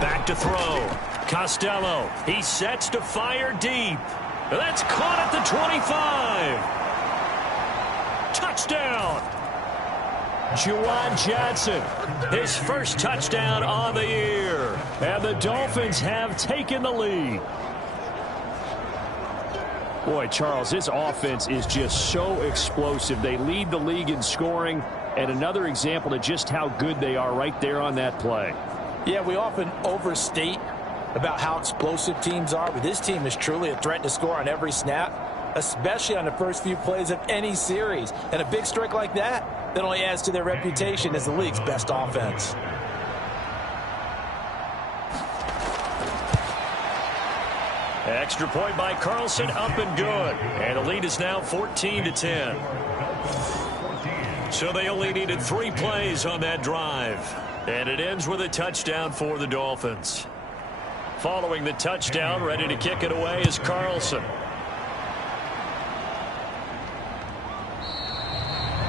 Back to throw. Costello. He sets to fire deep. That's caught at the 25. Touchdown. Juwan Johnson, his first touchdown on the year. And the Dolphins have taken the lead. Boy, Charles, this offense is just so explosive. They lead the league in scoring, and another example of just how good they are right there on that play. Yeah, we often overstate about how explosive teams are, but this team is truly a threat to score on every snap, especially on the first few plays of any series. And a big strike like that only adds to their reputation as the league's best offense. Extra point by Carlson, up and good. And the lead is now 14-10. So they only needed 3 plays on that drive. And it ends with a touchdown for the Dolphins. Following the touchdown, ready to kick it away is Carlson.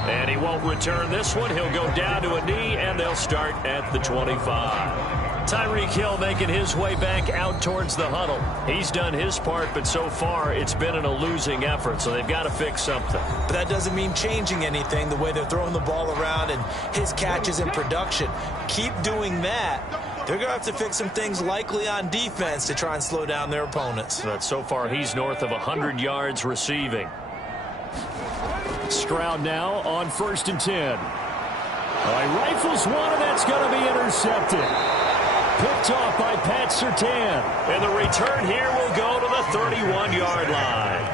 And he won't return this one. He'll go down to a knee, and they'll start at the 25. Tyreek Hill making his way back out towards the huddle. He's done his part, but so far it's been in a losing effort, so they've got to fix something. But that doesn't mean changing anything, the way they're throwing the ball around and his catches in production. Keep doing that. They're going to have to fix some things likely on defense to try and slow down their opponents. But so far he's north of 100 yards receiving. Stroud now on 1st and 10. He rifles one, and that's going to be intercepted. Picked off by Pat Surtain. And the return here will go to the 31-yard line.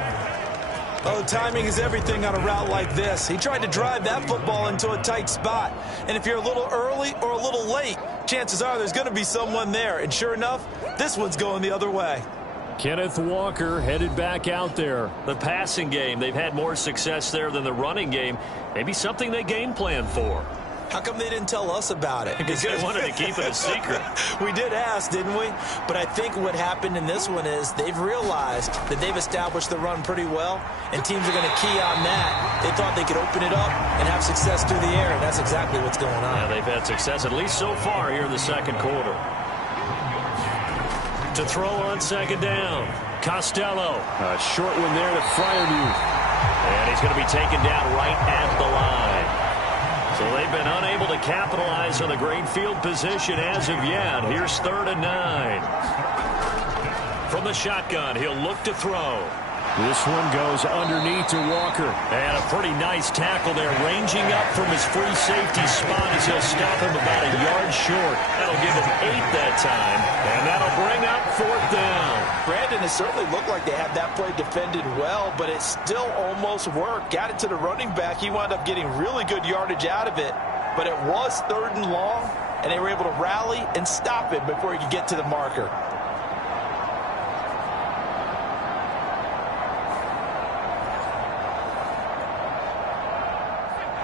Oh, timing is everything on a route like this. He tried to drive that football into a tight spot. And if you're a little early or a little late, chances are there's going to be someone there. And sure enough, this one's going the other way. Kenneth Walker headed back out there. The passing game, they've had more success there than the running game. Maybe something they game plan for. How come they didn't tell us about it? Because they wanted to keep it a secret. We did ask, didn't we? But I think what happened in this one is they've realized that they've established the run pretty well, and teams are going to key on that. They thought they could open it up and have success through the air, and that's exactly what's going on. Yeah, they've had success, at least so far here in the second quarter. To throw on 2nd down, Costello. A short one there to Freiermuth. And he's going to be taken down right at the line. So they've been unable to capitalize on the great field position as of yet. Here's 3rd and 9. From the shotgun, he'll look to throw. This one goes underneath to Walker. And a pretty nice tackle there, ranging up from his free safety spot as he'll stop him about a yard short. That'll give him 8 that time, and that'll bring up 4th down. Brandon, it certainly looked like they had that play defended well, but it still almost worked. Got it to the running back. He wound up getting really good yardage out of it, but it was 3rd and long, and they were able to rally and stop it before he could get to the marker.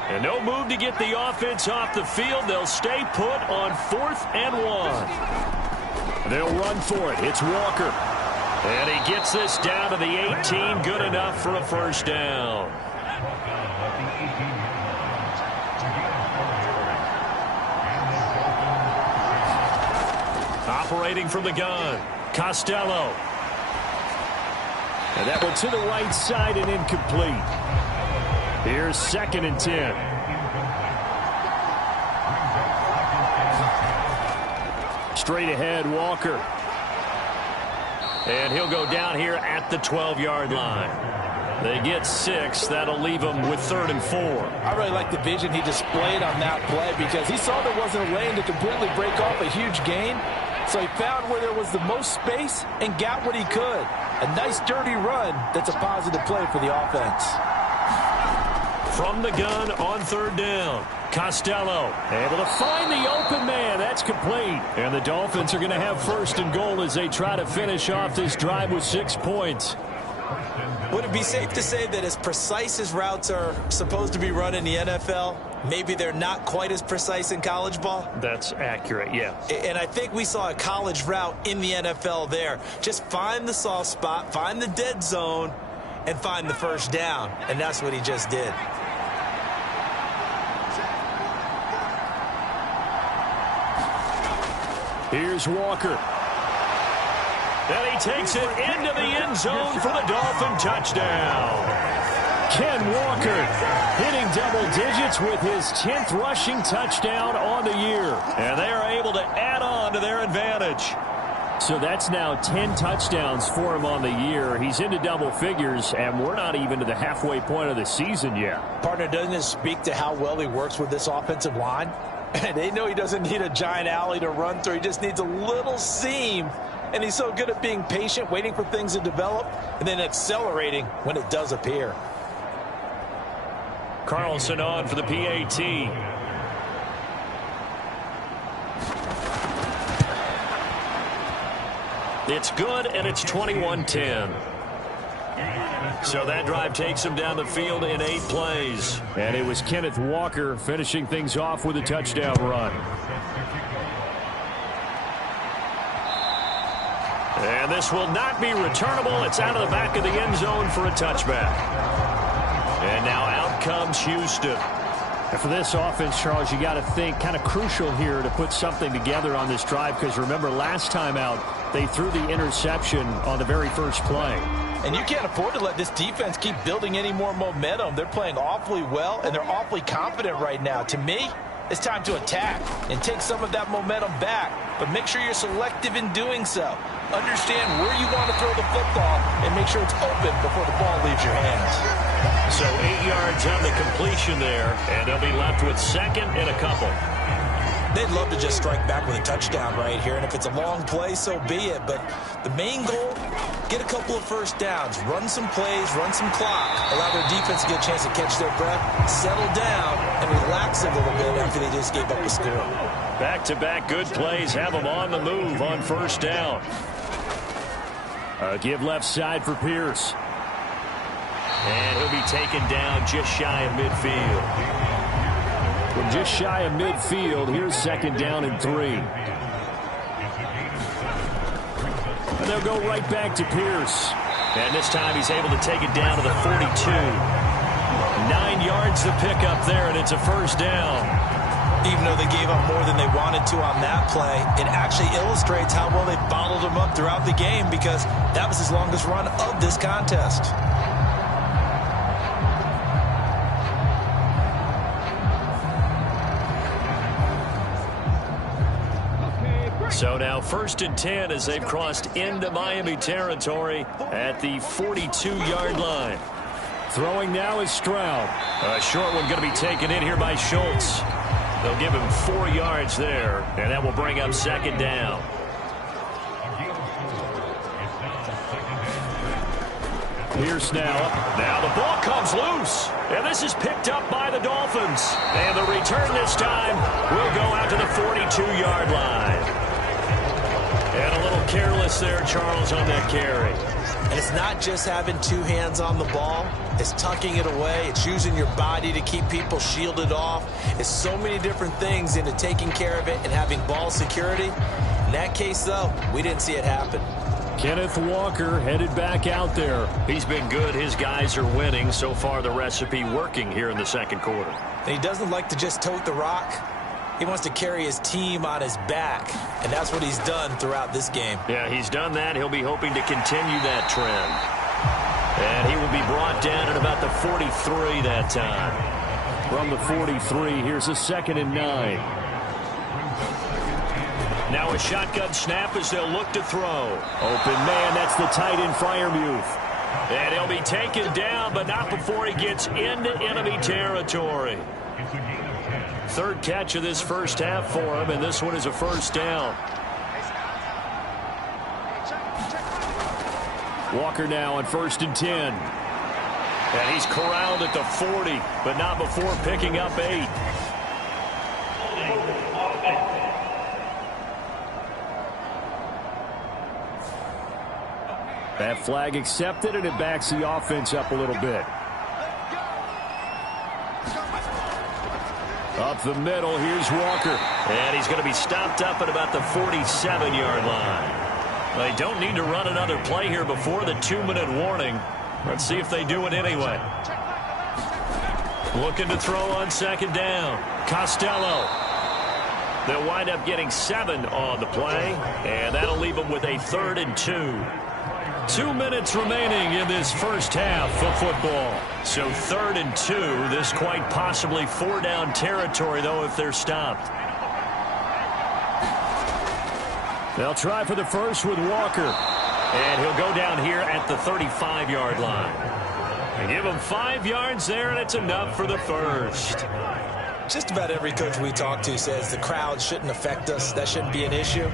And no move to get the offense off the field. They'll stay put on 4th and 1. They'll run for it. It's Walker. And he gets this down to the 18. Good enough for a 1st down. Operating from the gun, Costello. And that one to the right side and incomplete. Here's 2nd and 10. Straight ahead, Walker. And he'll go down here at the 12-yard line. They get 6. That'll leave them with 3rd and 4. I really like the vision he displayed on that play because he saw there wasn't a lane to completely break off a huge gain. So he found where there was the most space and got what he could. A nice dirty run that's a positive play for the offense. From the gun on 3rd down. Costello able to find the open man. That's complete. And the Dolphins are going to have 1st and goal as they try to finish off this drive with 6 points. Would it be safe to say that as precise as routes are supposed to be run in the NFL, maybe they're not quite as precise in college ball? That's accurate, yeah. And I think we saw a college route in the NFL there. Just find the soft spot, find the dead zone, and find the 1st down. And that's what he just did. Here's Walker. And he takes it into the end zone for the Dolphin touchdown. Ken Walker hitting double digits with his 10th rushing touchdown on the year. And they are able to add on to their advantage. So that's now 10 touchdowns for him on the year. He's into double figures, and we're not even to the halfway point of the season yet. Partner, doesn't it speak to how well he works with this offensive line? They know he doesn't need a giant alley to run through. He just needs a little seam. And he's so good at being patient, waiting for things to develop, and then accelerating when it does appear. Carlson on for the PAT. It's good, and it's 21-10. So that drive takes him down the field in 8 plays. And it was Kenneth Walker finishing things off with a touchdown run. And this will not be returnable. It's out of the back of the end zone for a touchback. And now out comes Houston. And for this offense, Charles, you got to think kind of crucial here to put something together on this drive, because remember last time out they threw the interception on the very first play. And you can't afford to let this defense keep building any more momentum. They're playing awfully well, and they're awfully confident right now. To me, it's time to attack and take some of that momentum back, but make sure you're selective in doing so. Understand where you want to throw the football and make sure it's open before the ball leaves your hands. So 8 yards on the completion there, and they'll be left with 2nd and a couple. They'd love to just strike back with a touchdown right here, and if it's a long play, so be it. But the main goal, get a couple of 1st downs, run some plays, run some clock, allow their defense to get a chance to catch their breath, settle down, and relax a little bit after they just gave up a score. Back-to-back good plays have them on the move on 1st down. A give left side for Pierce. And he'll be taken down just shy of midfield. From just shy of midfield, here's 2nd down and 3. And they'll go right back to Pierce. And this time he's able to take it down to the 42. 9 yards to pick up there, and it's a 1st down. Even though they gave up more than they wanted to on that play, it actually illustrates how well they bottled him up throughout the game, because that was his longest run of this contest. So now 1st and 10 as they've crossed into Miami territory at the 42-yard line. Throwing now is Stroud. A short one going to be taken in here by Schultz. They'll give him 4 yards there, and that will bring up 2nd down. Pierce now. Now the ball comes loose, and this is picked up by the Dolphins. And the return this time will go out to the 42-yard line. And a little careless there, Charles, on that carry. And it's not just having 2 hands on the ball. It's tucking it away. It's using your body to keep people shielded off. It's so many different things into taking care of it and having ball security. In that case, though, we didn't see it happen. Kenneth Walker headed back out there. He's been good. His guys are winning. So far, the recipe working here in the 2nd quarter. And he doesn't like to just tote the rock. He wants to carry his team on his back, and that's what he's done throughout this game. Yeah, he's done that. He'll be hoping to continue that trend. And he will be brought down at about the 43 that time. From the 43, here's a 2nd and 9. Now a shotgun snap as they'll look to throw. Open man, that's the tight end Freiermuth. And he'll be taken down, but not before he gets into enemy territory. Third catch of this first half for him, and this one is a first down. Walker now on 1st and 10. And he's corralled at the 40, but not before picking up 8. That flag accepted, and it backs the offense up a little bit. Up the middle, here's Walker. And he's going to be stopped up at about the 47-yard line. They don't need to run another play here before the 2-minute warning. Let's see if they do it anyway. Looking to throw on 2nd down. Costello. They'll wind up getting 7 on the play, and that'll leave them with a 3rd and 2. 2 minutes remaining in this first half of football. So 3rd and 2. This quite possibly 4-down territory, though, if they're stopped. They'll try for the first with Walker. And he'll go down here at the 35-yard line. And give him 5 yards there, and it's enough for the first. Just about every coach we talk to says the crowd shouldn't affect us. That shouldn't be an issue.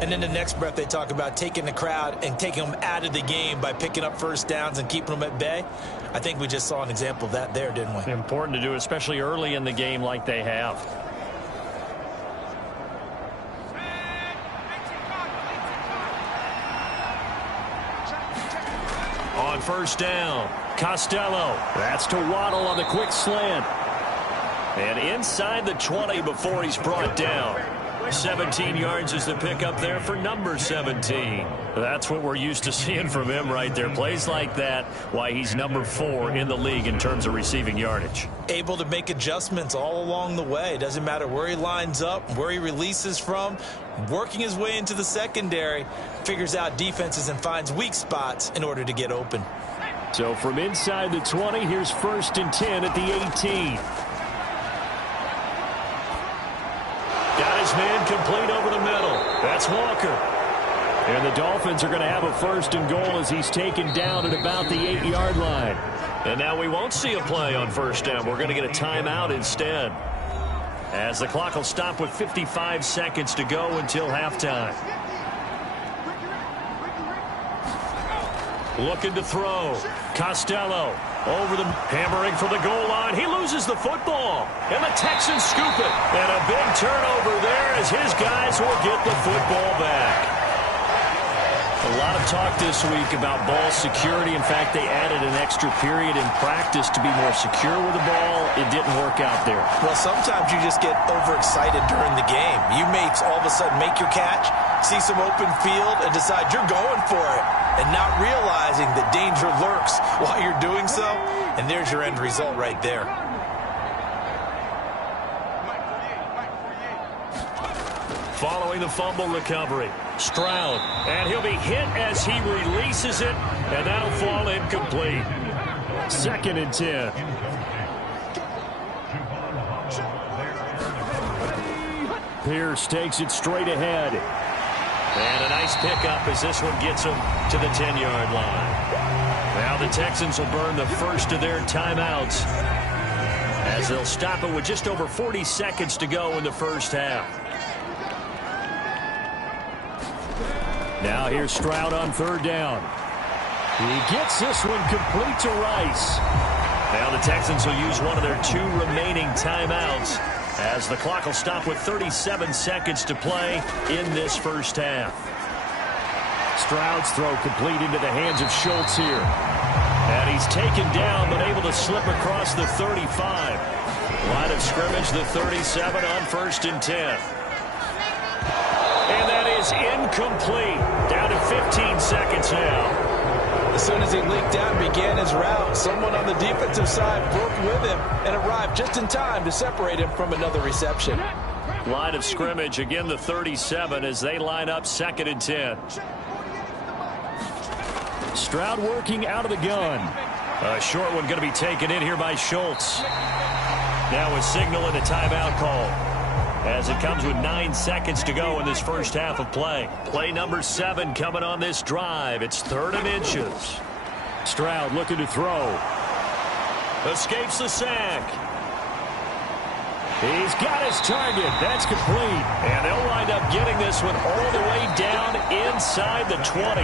And in the next breath, they talk about taking the crowd and taking them out of the game by picking up first downs and keeping them at bay. I think we just saw an example of that there, didn't we? Important to do, especially early in the game like they have. On 1st down, Costello. That's to Waddle on the quick slant. And inside the 20 before he's brought down. 17 yards is the pickup there for number 17. That's what we're used to seeing from him right there. Plays like that, why he's number 4 in the league in terms of receiving yardage. Able to make adjustments all along the way. Doesn't matter where he lines up, where he releases from. Working his way into the secondary. Figures out defenses and finds weak spots in order to get open. So from inside the 20, here's 1st and 10 at the 18. Got his man complete over the middle. That's Walker. And the Dolphins are going to have a 1st and goal as he's taken down at about the 8-yard line. And now we won't see a play on 1st down. We're going to get a timeout instead, as the clock will stop with 55 seconds to go until halftime. Looking to throw. Costello over the hammering for the goal line. He loses the football. And the Texans scoop it. And a big turnover there as his guys will get the football back. A lot of talk this week about ball security. In fact, they added an extra period in practice to be more secure with the ball. It didn't work out there. Well, sometimes you just get overexcited during the game. You may all of a sudden make your catch, see some open field, and decide you're going for it, and not realizing that danger lurks while you're doing so. And there's your end result right there. Following the fumble recovery, Stroud, and he'll be hit as he releases it, and that'll fall incomplete. 2nd and 10. Pierce takes it straight ahead. And a nice pickup as this one gets him to the 10-yard line. Now the Texans will burn the first of their timeouts, as they'll stop it with just over 40 seconds to go in the first half. Now here's Stroud on 3rd down. He gets this one complete to Rice. Now the Texans will use one of their 2 remaining timeouts, as the clock will stop with 37 seconds to play in this first half. Stroud's throw complete into the hands of Schultz here. And he's taken down, but able to slip across the 35. Line of scrimmage, the 37 on 1st and 10. And that is incomplete. Down to 15 seconds now. As soon as he leaked out and began his route, someone on the defensive side broke with him and arrived just in time to separate him from another reception. Line of scrimmage, again the 37 as they line up 2nd and 10. Stroud working out of the gun. A short one going to be taken in here by Schultz. Now a signal and a timeout call, as it comes with 9 seconds to go in this first half of play. Play number 7 coming on this drive. It's 3rd and inches. Stroud looking to throw. Escapes the sack. He's got his target. That's complete. And they'll wind up getting this one all the way down inside the 20.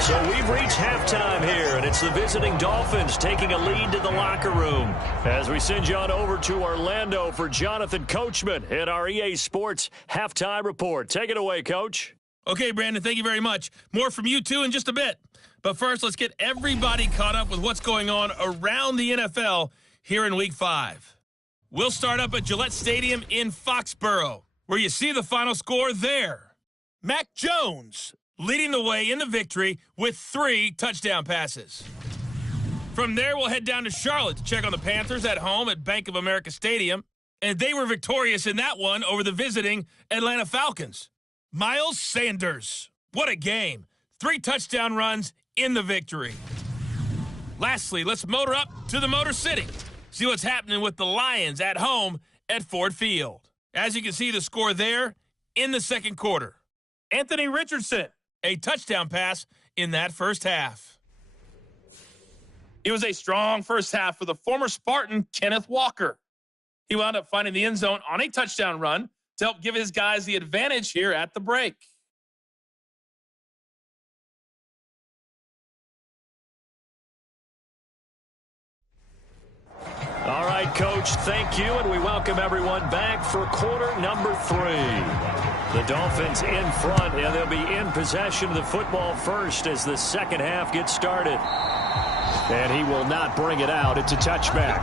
So we've reached halftime here, and it's the visiting Dolphins taking a lead to the locker room. As we send you on over to Orlando for Jonathan Coachman at our EA Sports Halftime Report. Take it away, Coach. Okay, Brandon, thank you very much. More from you two in just a bit. But first, let's get everybody caught up with what's going on around the NFL here in Week 5. We'll start up at Gillette Stadium in Foxborough, where you see the final score there. Mac Jones leading the way in the victory with 3 touchdown passes. From there, we'll head down to Charlotte to check on the Panthers at home at Bank of America Stadium, and they were victorious in that one over the visiting Atlanta Falcons. Miles Sanders, what a game. 3 touchdown runs in the victory. Lastly, let's motor up to the Motor City. See what's happening with the Lions at home at Ford Field. As you can see, the score there in the second quarter. Anthony Richardson, a touchdown pass in that first half. It was a strong first half for the former Spartan, Kenneth Walker. He wound up finding the end zone on a touchdown run to help give his guys the advantage here at the break. All right, Coach, thank you, and we welcome everyone back for quarter number 3. The Dolphins in front, and they'll be in possession of the football first as the second half gets started. And he will not bring it out. It's a touchback.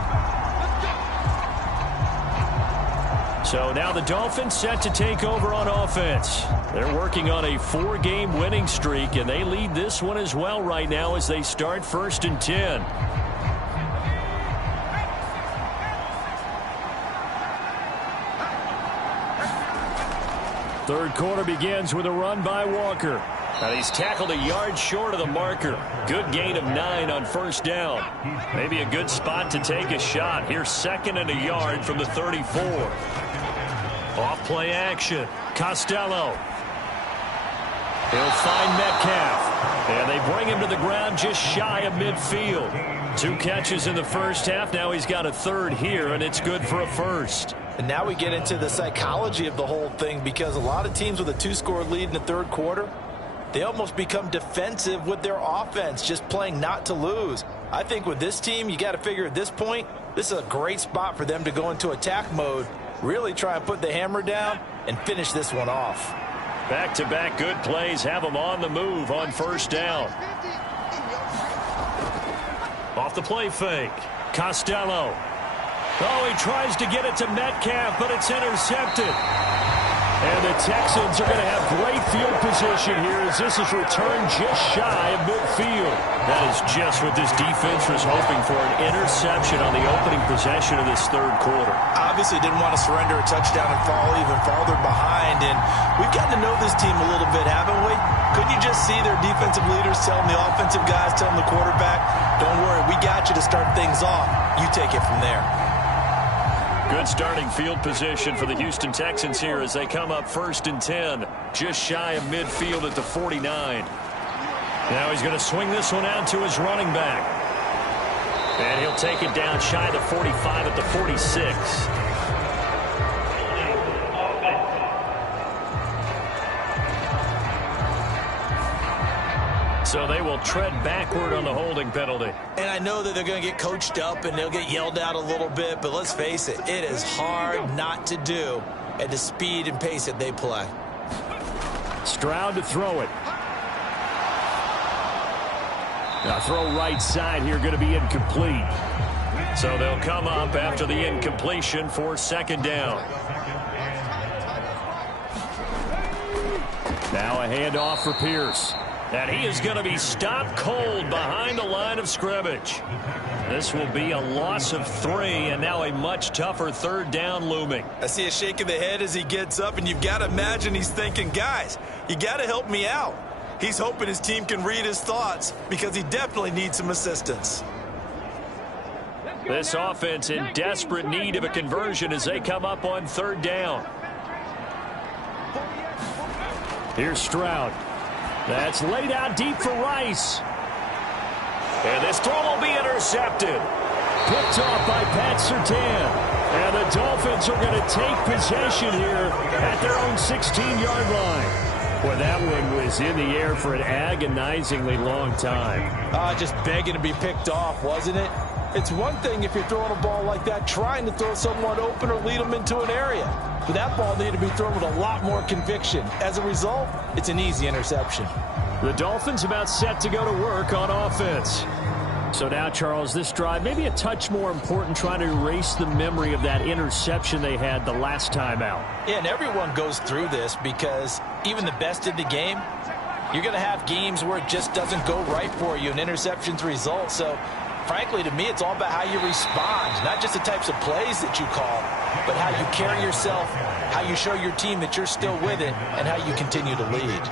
So now the Dolphins set to take over on offense. They're working on a 4-game winning streak, and they lead this one as well right now as they start 1st and 10. Third quarter begins with a run by Walker. And he's tackled a yard short of the marker. Good gain of 9 on first down. Maybe a good spot to take a shot. Here's 2nd and a yard from the 34. Off play action. Costello. He'll find Metcalf. And they bring him to the ground just shy of midfield. 2 catches in the first half. Now he's got a 3rd here, and it's good for a 1st. And now we get into the psychology of the whole thing, because a lot of teams with a 2-score lead in the third quarter, they almost become defensive with their offense, just playing not to lose. I think with this team, you got to figure at this point, this is a great spot for them to go into attack mode, really try and put the hammer down and finish this one off. Back-to-back good plays have them on the move on first down. Off the play fake. Costello. Oh, he tries to get it to Metcalf, but it's intercepted. And the Texans are going to have great field position here as this is returned just shy of midfield. That is just what this defense was hoping for, an interception on the opening possession of this third quarter. Obviously didn't want to surrender a touchdown and fall even farther behind. And we've gotten to know this team a little bit, haven't we? Couldn't you just see their defensive leaders telling the offensive guys, telling the quarterback, don't worry, we got you to start things off. You take it from there. Good starting field position for the Houston Texans here as they come up 1st and 10, just shy of midfield at the 49. Now he's going to swing this one out to his running back. And he'll take it down shy of the 45 at the 46. So they will tread backward on the holding penalty. And I know that they're going to get coached up and they'll get yelled out a little bit, but let's face it, it is hard not to do at the speed and pace that they play. Stroud to throw it. Now throw right side here, going to be incomplete. So they'll come up after the incompletion for 2nd down. Now a handoff for Pierce. And he is going to be stopped cold behind the line of scrimmage. This will be a loss of 3, and now a much tougher 3rd down looming. I see a shake of the head as he gets up, and you've got to imagine he's thinking, guys, you got to help me out. He's hoping his team can read his thoughts because he definitely needs some assistance. This offense in desperate need of a conversion as they come up on 3rd down. Here's Stroud. That's laid out deep for Rice. And this throw will be intercepted. Picked off by Pat Surtain. And the Dolphins are going to take possession here at their own 16-yard line. Boy, that one was in the air for an agonizingly long time. Just begging to be picked off, wasn't it? It's one thing if you're throwing a ball like that, trying to throw someone open or lead them into an area. But that ball needed to be thrown with a lot more conviction. As a result, it's an easy interception. The Dolphins about set to go to work on offense. So now, Charles, this drive maybe a touch more important, trying to erase the memory of that interception they had the last time out. Yeah, and everyone goes through this because even the best in the game, you're going to have games where it just doesn't go right for you and interceptions result. So, frankly, to me, it's all about how you respond, not just the types of plays that you call, but how you carry yourself, how you show your team that you're still with it, and how you continue to lead.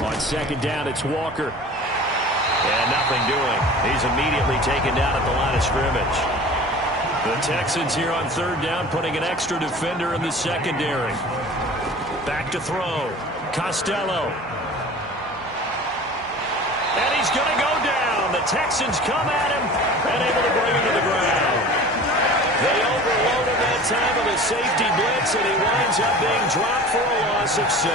On second down, it's Walker. And nothing doing. He's immediately taken down at the line of scrimmage. The Texans here on third down, putting an extra defender in the secondary. Back to throw. Costello. And he's going to go down. The Texans come at him and able to bring him to the ground. They overloaded that time of a safety blitz, and he winds up being dropped for a loss of 7.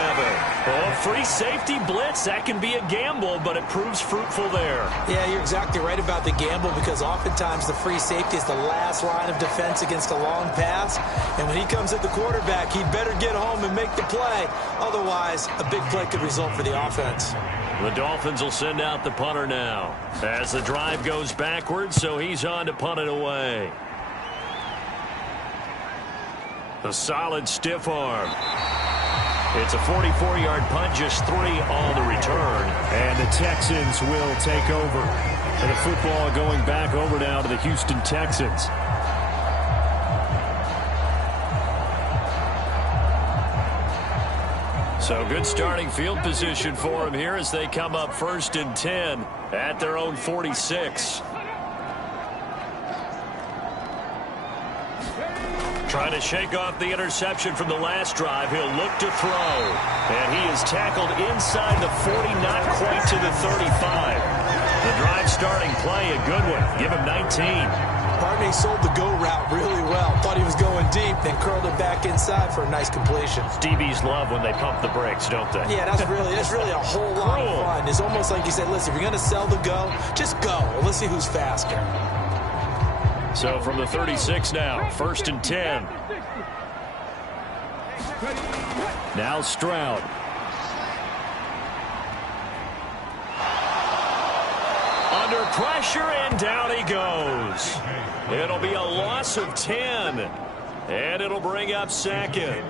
Oh, free safety blitz, that can be a gamble, but it proves fruitful there. Yeah, you're exactly right about the gamble because oftentimes the free safety is the last line of defense against a long pass. And when he comes at the quarterback, he'd better get home and make the play. Otherwise, a big play could result for the offense. The Dolphins will send out the punter now as the drive goes backwards, so he's on to punt it away. A solid stiff arm. It's a 44-yard punt, just 3 on the return. And the Texans will take over. And the football going back over now to the Houston Texans. So good starting field position for them here as they come up 1st and 10 at their own 46. Trying to shake off the interception from the last drive. He'll look to throw. And he is tackled inside the 40, not quite to the 35. The drive starting play, a good one. Give him 19. Barney sold the go route really well. Thought he was going deep, then curled it back inside for a nice completion. DBs love when they pump the brakes, don't they? Yeah, that's really a whole lot of fun. It's almost like you said, listen, if you're going to sell the go, just go. Well, let's see who's faster. So from the 36 now, 1st and 10. Now Stroud. Under pressure, and down he goes. It'll be a loss of 10. And it'll bring up 2nd.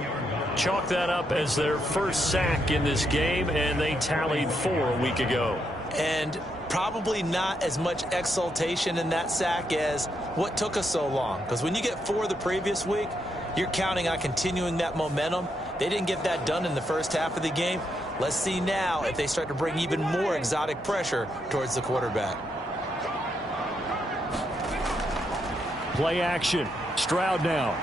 Chalk that up as their first sack in this game, and they tallied 4 a week ago. And probably not as much exultation in that sack as what took us so long. Because when you get 4 the previous week, you're counting on continuing that momentum. They didn't get that done in the first half of the game. Let's see now if they start to bring even more exotic pressure towards the quarterback. Play action. Stroud now.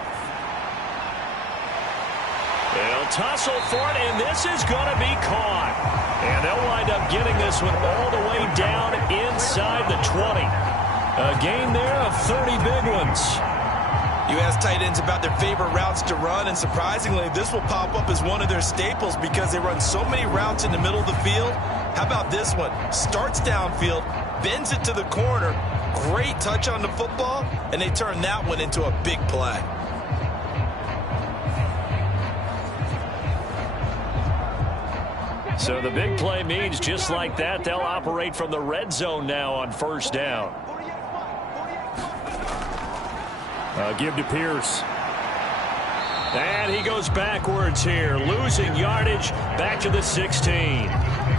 They'll tussle for it, and this is going to be caught. And they'll wind up getting this one all the way down inside the 20. A gain there of 30 big ones. You ask tight ends about their favorite routes to run, and surprisingly, this will pop up as one of their staples because they run so many routes in the middle of the field. How about this one? Starts downfield, bends it to the corner, great touch on the football, and they turn that one into a big play. So the big play means just like that, they'll operate from the red zone now on 1st down. Give to Pierce. And he goes backwards here, losing yardage back to the 16.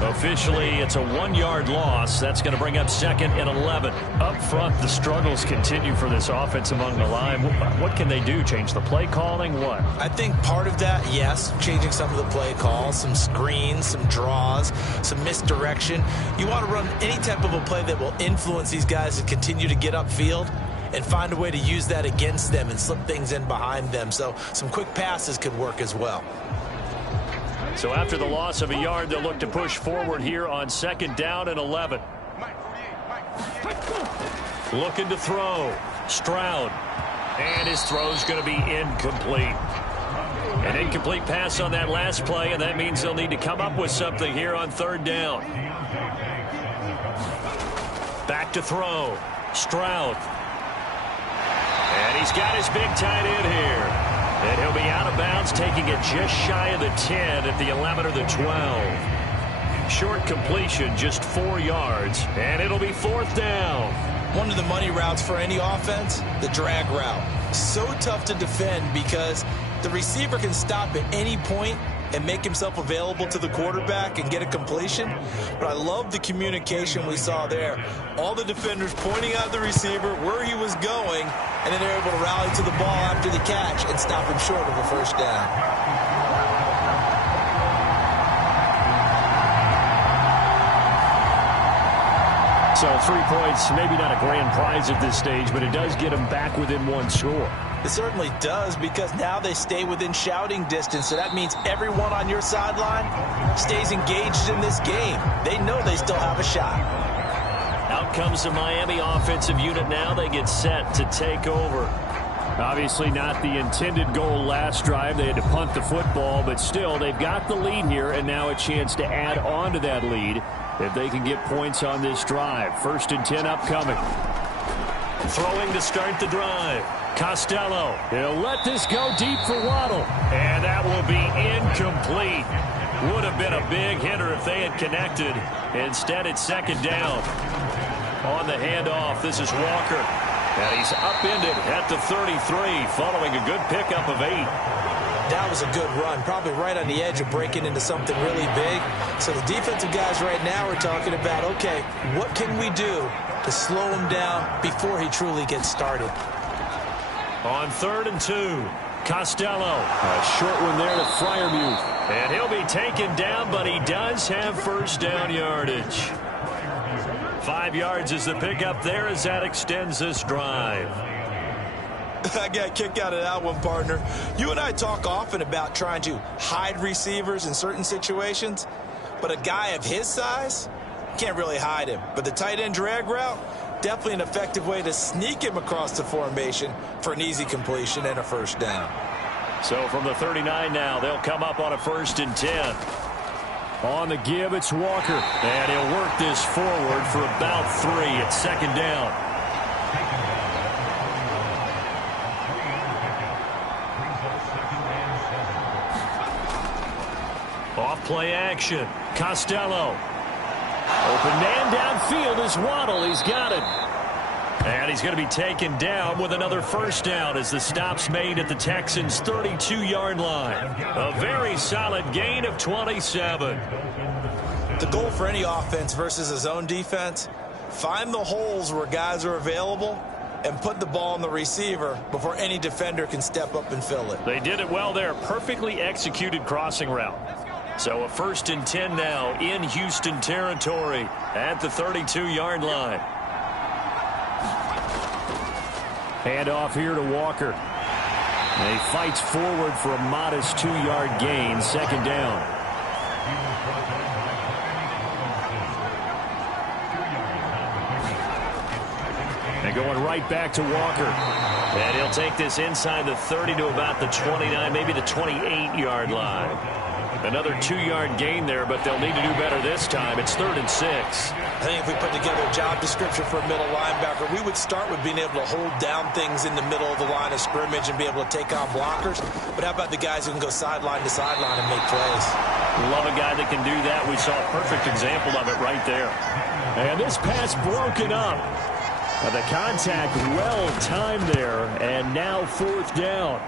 Officially, it's a 1-yard loss. That's going to bring up 2nd and 11. Up front, the struggles continue for this offense among the line. What can they do? Change the play calling? What? I think part of that, yes, changing some of the play calls, some screens, some draws, some misdirection. You want to run any type of a play that will influence these guys to continue to get upfield and find a way to use that against them and slip things in behind them. So some quick passes could work as well. So after the loss of a yard, they'll look to push forward here on 2nd down and 11. Looking to throw. Stroud. And his throw's going to be incomplete. An incomplete pass on that last play, and that means they'll need to come up with something here on 3rd down. Back to throw. Stroud. And he's got his big tight end here. And he'll be out of bounds, taking it just shy of the 10 at the 11 or the 12. Short completion, just 4 yards, and it'll be 4th down. One of the money routes for any offense, the drag route. So tough to defend because the receiver can stop at any point and make himself available to the quarterback and get a completion. But I love the communication we saw there. All the defenders pointing out the receiver, where he was going, and then they're able to rally to the ball after the catch and stop him short of a 1st down. So 3 points, maybe not a grand prize at this stage, but it does get them back within 1 score. It certainly does, because now they stay within shouting distance, so that means everyone on your sideline stays engaged in this game. They know they still have a shot. Out comes the Miami offensive unit now. They get set to take over. Obviously not the intended goal last drive. They had to punt the football, but still they've got the lead here, and now a chance to add on to that lead if they can get points on this drive. 1st and 10 upcoming. Throwing to start the drive. Costello. He'll let this go deep for Waddle. And that will be incomplete. Would have been a big hitter if they had connected. Instead, it's 2nd down. On the handoff, this is Walker. And he's upended at the 33, following a good pickup of 8. That was a good run, probably right on the edge of breaking into something really big. So the defensive guys right now are talking about, okay, what can we do to slow him down before he truly gets started? On 3rd and 2, Costello. A short one there to Freiermuth. And he'll be taken down, but he does have 1st down yardage. 5 yards is the pickup there as that extends this drive. I got a kick out of that one, partner. You and I talk often about trying to hide receivers in certain situations, but a guy of his size can't really hide him. But the tight end drag route, definitely an effective way to sneak him across the formation for an easy completion and a 1st down. So from the 39 now, they'll come up on a 1st and 10. On the give, it's Walker. And he'll work this forward for about 3 at 2nd down. Off play action. Costello. Open man downfield is Waddle. He's got it. And he's going to be taken down with another 1st down as the stop's made at the Texans' 32-yard line. A very solid gain of 27. The goal for any offense versus a zone defense, find the holes where guys are available and put the ball on the receiver before any defender can step up and fill it. They did it well there. Perfectly executed crossing route. So a 1st and 10 now in Houston territory at the 32-yard line. Handoff here to Walker. And he fights forward for a modest 2-yard gain. 2nd down. And going right back to Walker. And he'll take this inside the 30 to about the 29, maybe the 28-yard line. Another 2-yard gain there, but they'll need to do better this time. It's 3rd and 6. I think if we put together a job description for a middle linebacker, we would start with being able to hold down things in the middle of the line of scrimmage and be able to take on blockers. But how about the guys who can go sideline to sideline and make plays? Love a guy that can do that. We saw a perfect example of it right there. And this pass broken up. The contact well timed there, and now 4th down.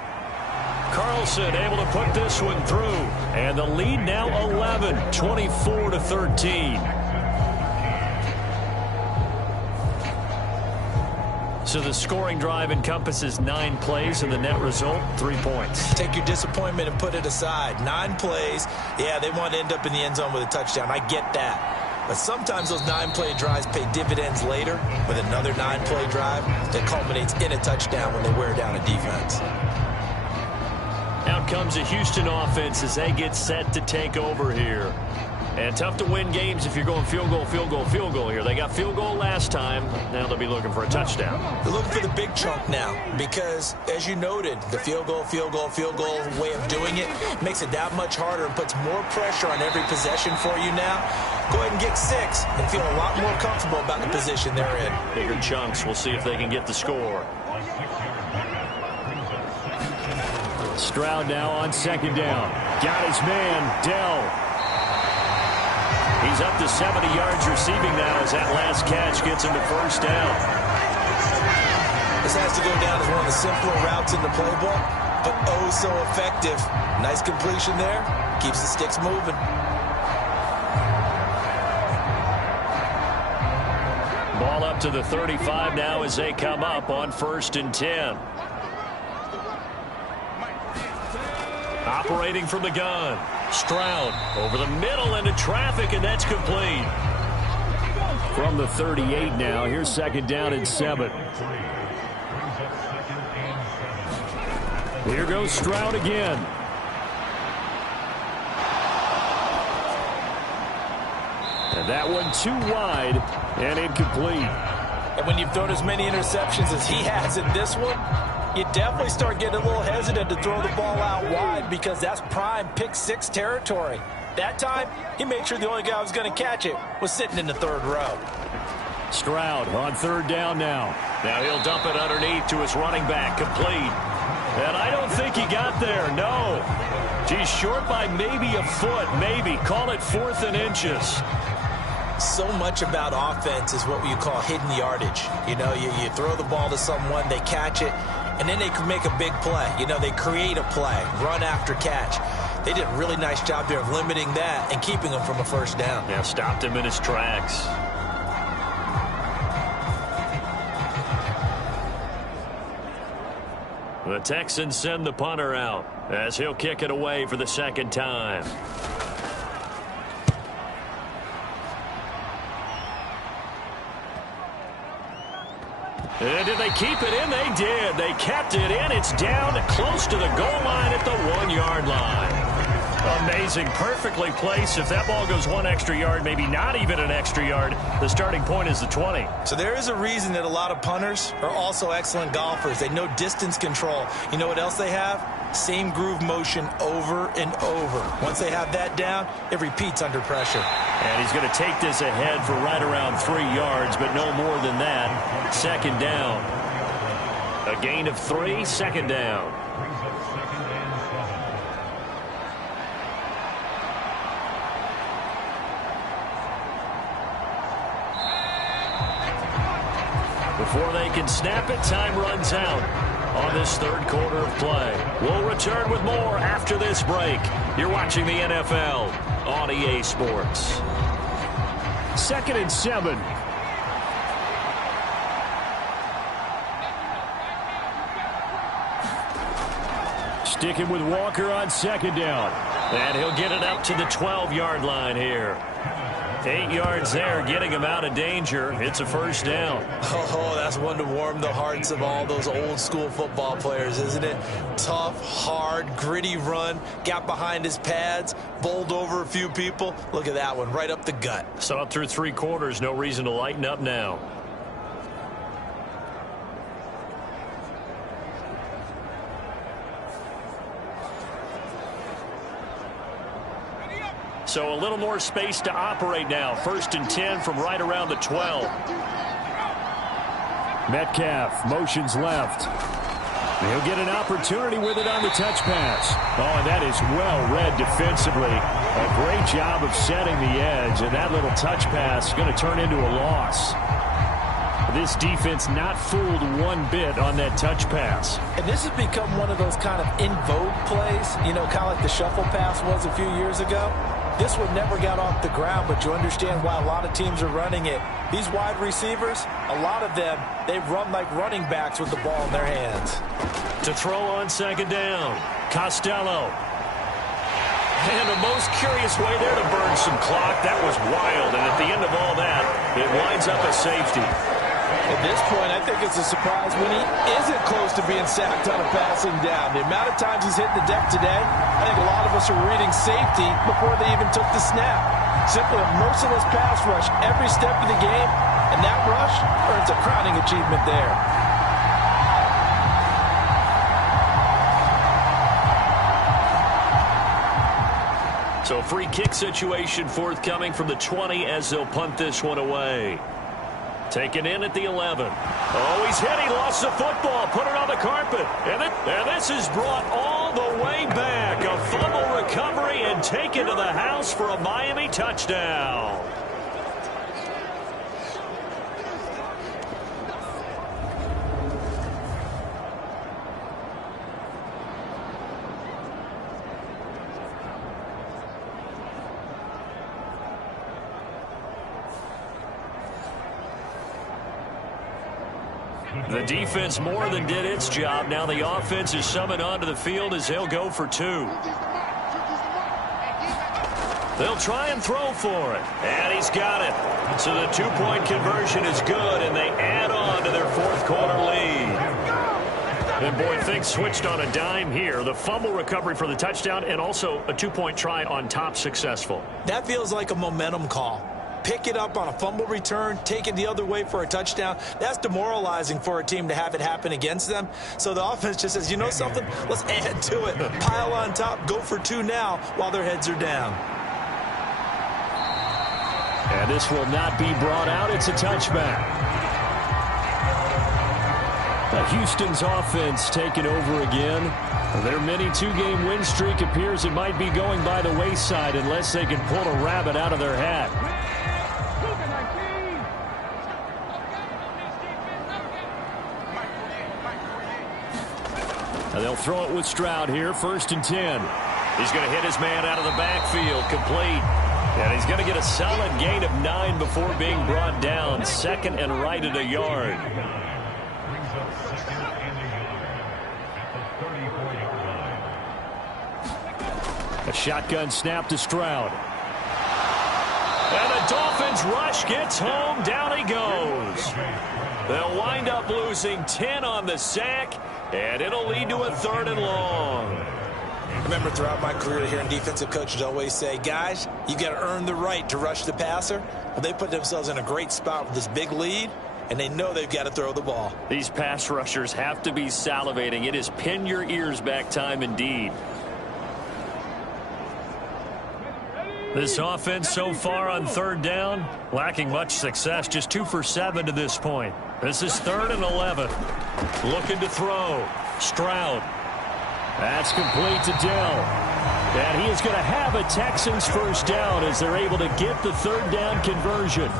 Carlson able to put this one through, and the lead now 11, 24-13. So the scoring drive encompasses 9 plays, and the net result, 3 points. Take your disappointment and put it aside. 9 plays, yeah, they want to end up in the end zone with a touchdown. I get that. But sometimes those 9-play drives pay dividends later with another 9-play drive that culminates in a touchdown when they wear down a defense. Out comes a Houston offense as they get set to take over here. And tough to win games if you're going field goal, field goal, field goal here. They got field goal last time. Now they'll be looking for a touchdown. They're looking for the big chunk now because, as you noted, the field goal way of doing it makes it that much harder and puts more pressure on every possession for you now. Go ahead and get 6 and feel a lot more comfortable about the position they're in. Bigger chunks. We'll see if they can get the score. Stroud now on second down. Got his man, Dell. He's up to 70 yards receiving now as that last catch gets him to first down. This has to go down as one of the simpler routes in the playbook, but oh so effective. Nice completion there. Keeps the sticks moving. Ball up to the 35 now as they come up on 1st and 10. Operating from the gun. Stroud over the middle into traffic, and that's complete. From the 38 now, here's 2nd down and 7. Here goes Stroud again. And that one too wide and incomplete. And when you've thrown as many interceptions as he has in this one, you definitely start getting a little hesitant to throw the ball out wide because that's prime pick 6 territory. That time, he made sure the only guy who was going to catch it was sitting in the 3rd row. Stroud on 3rd down now. Now he'll dump it underneath to his running back, complete. And I don't think he got there, no. He's short by maybe a foot, maybe. Call it 4th and inches. So much about offense is what you call hidden yardage. You know, you throw the ball to someone, they catch it, and then they can make a big play. You know, they create a play, run after catch. They did a really nice job there of limiting that and keeping him from a first down. Yeah, stopped him in his tracks. The Texans send the punter out as he'll kick it away for the 2nd time. And did they keep it in? They did. They kept it in. It's down close to the goal line at the 1-yard line. Amazing. Perfectly placed. If that ball goes 1 extra yard, maybe not even an extra yard, the starting point is the 20. So there is a reason that a lot of punters are also excellent golfers. They know distance control. You know what else they have? Same groove motion over and over. Once they have that down, it repeats under pressure. And he's going to take this ahead for right around 3 yards, but no more than that. 2nd down. A gain of 3, 2nd down. Before they can snap it, time runs out on this 3rd quarter of play. We'll return with more after this break. You're watching the NFL on EA Sports. 2nd and 7. Sticking with Walker on 2nd down. And he'll get it up to the 12-yard line here. 8 yards there, getting him out of danger. It's a first down. Oh, that's one to warm the hearts of all those old-school football players, isn't it? Tough, hard, gritty run. Got behind his pads, bowled over a few people. Look at that one, right up the gut. So up through 3 quarters, no reason to lighten up now. So a little more space to operate now. 1st and 10 from right around the 12. Metcalf motions left. He'll get an opportunity with it on the touch pass. Oh, and that is well read defensively. A great job of setting the edge, and that little touch pass is going to turn into a loss. This defense not fooled one bit on that touch pass. And this has become one of those kind of in vogue plays, you know, kind of like the shuffle pass was a few years ago. This one never got off the ground, but you understand why a lot of teams are running it. These wide receivers, a lot of them, they run like running backs with the ball in their hands. To throw on 2nd down, Costello. And the most curious way there to burn some clock. That was wild, and at the end of all that, it winds up a safety. At this point, I think it's a surprise when he isn't close to being sacked on a passing down. The amount of times he's hit the deck today, I think a lot of us are reading safety before they even took the snap. Simply a merciless pass rush every step of the game, and that rush earns a crowning achievement there. So free kick situation forthcoming from the 20 as they'll punt this one away. Taken in at the 11. Oh, he's hit. He lost the football. Put it on the carpet. And this is brought all the way back. A fumble recovery and taken to the house for a Miami touchdown. The defense more than did its job. Now the offense is summoned onto the field as they'll go for two. They'll try and throw for it. And he's got it. So the two-point conversion is good, and they add on to their fourth quarter lead. And boy, things switched on a dime here. The fumble recovery for the touchdown and also a two-point try on top successful. That feels like a momentum call. Pick it up on a fumble return, take it the other way for a touchdown. That's demoralizing for a team to have it happen against them. So the offense just says, you know something? Let's add to it. Pile on top, go for two now while their heads are down. And this will not be brought out. It's a touchback. Houston's offense taking over again. Their mini two-game win streak appears it might be going by the wayside unless they can pull a rabbit out of their hat. And they'll throw it with Stroud here, 1st and 10. He's going to hit his man out of the backfield, complete. And he's going to get a solid gain of 9 before being brought down. 2nd and right at a yard. Brings up 2nd and a yard at the 34-yard line. A shotgun snap to Stroud. And the Dolphins rush gets home. Down he goes. They'll wind up losing 10 on the sack, and it'll lead to a 3rd and long. I remember throughout my career hearing defensive coaches always say, guys, you got to earn the right to rush the passer. Well, they put themselves in a great spot with this big lead, and they know they've got to throw the ball. These pass rushers have to be salivating. It is pin your ears back time indeed. This offense so far on 3rd down, lacking much success, just 2 for 7 to this point. This is 3rd and 11. Looking to throw. Stroud. That's complete to Dell. And he is going to have a Texans first down as they're able to get the 3rd down conversion.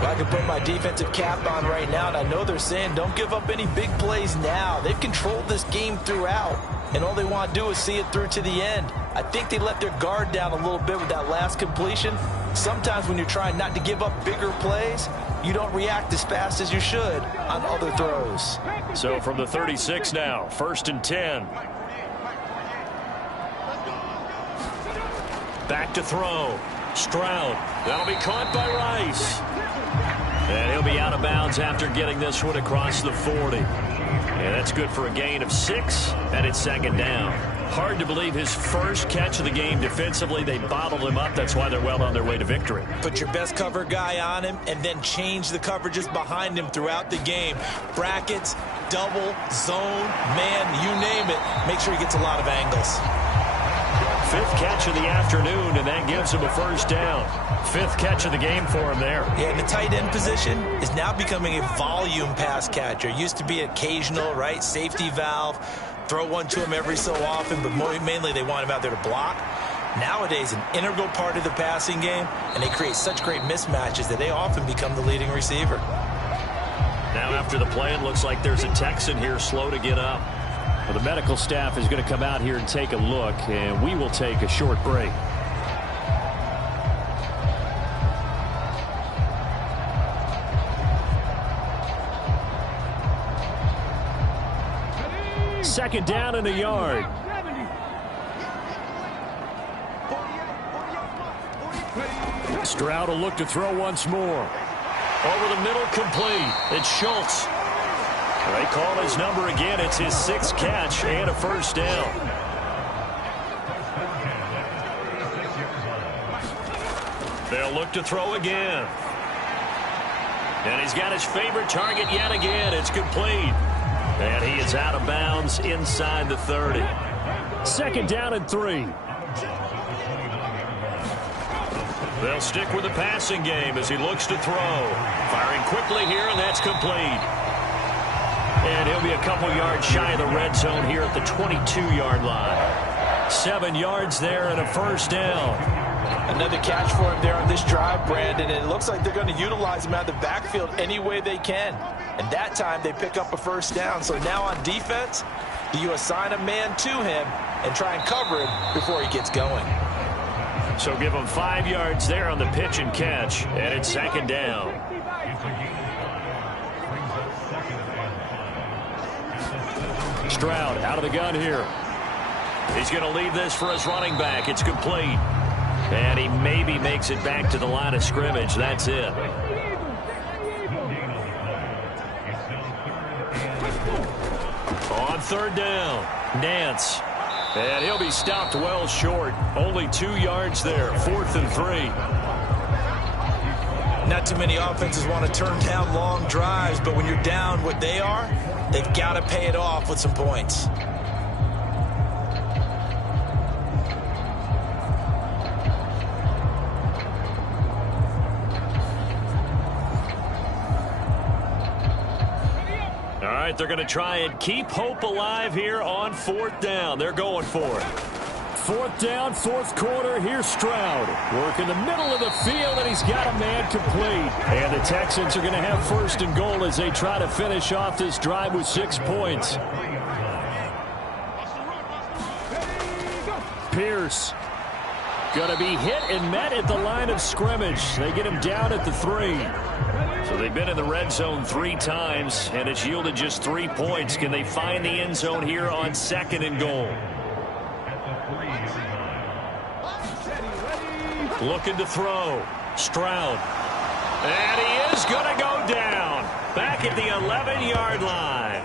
Well, I can put my defensive cap on right now, and I know they're saying don't give up any big plays now. They've controlled this game throughout, and all they want to do is see it through to the end. I think they let their guard down a little bit with that last completion. Sometimes when you're trying not to give up bigger plays, you don't react as fast as you should on other throws. So from the 36 now, 1st and 10. Back to throw. Stroud. That'll be caught by Rice. And he'll be out of bounds after getting this one across the 40. And that's good for a gain of 6, and it's 2nd down. Hard to believe his first catch of the game defensively. They bottled him up. That's why they're well on their way to victory. Put your best cover guy on him and then change the coverages behind him throughout the game. Brackets, double, zone, man, you name it. Make sure he gets a lot of angles. 5th catch of the afternoon, and that gives him a first down. 5th catch of the game for him there. Yeah, and the tight end position is now becoming a volume pass catcher. Used to be occasional, right? Safety valve. Throw one to him every so often, but mainly they want him out there to block. Nowadays, an integral part of the passing game, and they create such great mismatches that they often become the leading receiver. Now after the play, it looks like there's a Texan here slow to get up. Well, the medical staff is going to come out here and take a look, and we will take a short break. Second down and a yard. Stroud will look to throw once more. Over the middle, complete. It's Schultz. They call his number again. It's his 6th catch and a first down. They'll look to throw again. And he's got his favorite target yet again. It's complete. And he is out of bounds inside the 30. 2nd down and 3. They'll stick with the passing game as he looks to throw. Firing quickly here, and that's complete. And he'll be a couple yards shy of the red zone here at the 22-yard line. 7 yards there and a first down. Another catch for him there on this drive, Brandon. And it looks like they're going to utilize him out of the backfield any way they can. And that time they pick up a first down. So now on defense, you assign a man to him and try and cover him before he gets going. So give him 5 yards there on the pitch and catch, and it's 2nd down. Stroud out of the gun here. He's going to leave this for his running back. It's complete. And he maybe makes it back to the line of scrimmage. That's it. On 3rd down, Nance. And he'll be stopped well short. Only 2 yards there. 4th and 3. Not too many offenses want to turn down long drives, but when you're down what they are, they've got to pay it off with some points. All right, they're going to try and keep hope alive here on 4th down. They're going for it. 4th down, 4th quarter. Here's Stroud. Work in the middle of the field, and he's got a man complete. And the Texans are going to have 1st and goal as they try to finish off this drive with 6 points. Pierce going to be hit and met at the line of scrimmage. They get him down at the 3. So they've been in the red zone 3 times, and it's yielded just 3 points. Can they find the end zone here on 2nd and goal? Looking to throw. Stroud. And he is going to go down. Back at the 11-yard line.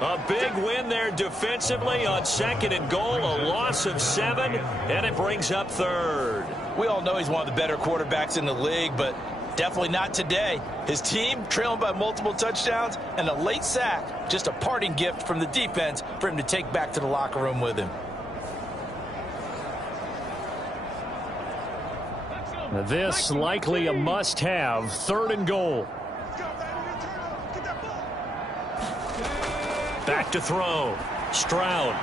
A big win there defensively on 2nd and goal. A loss of 7, and it brings up 3rd. We all know he's one of the better quarterbacks in the league, but definitely not today. His team trailing by multiple touchdowns and a late sack. Just a parting gift from the defense for him to take back to the locker room with him. This likely a must-have. 3rd and goal. Back to throw. Stroud.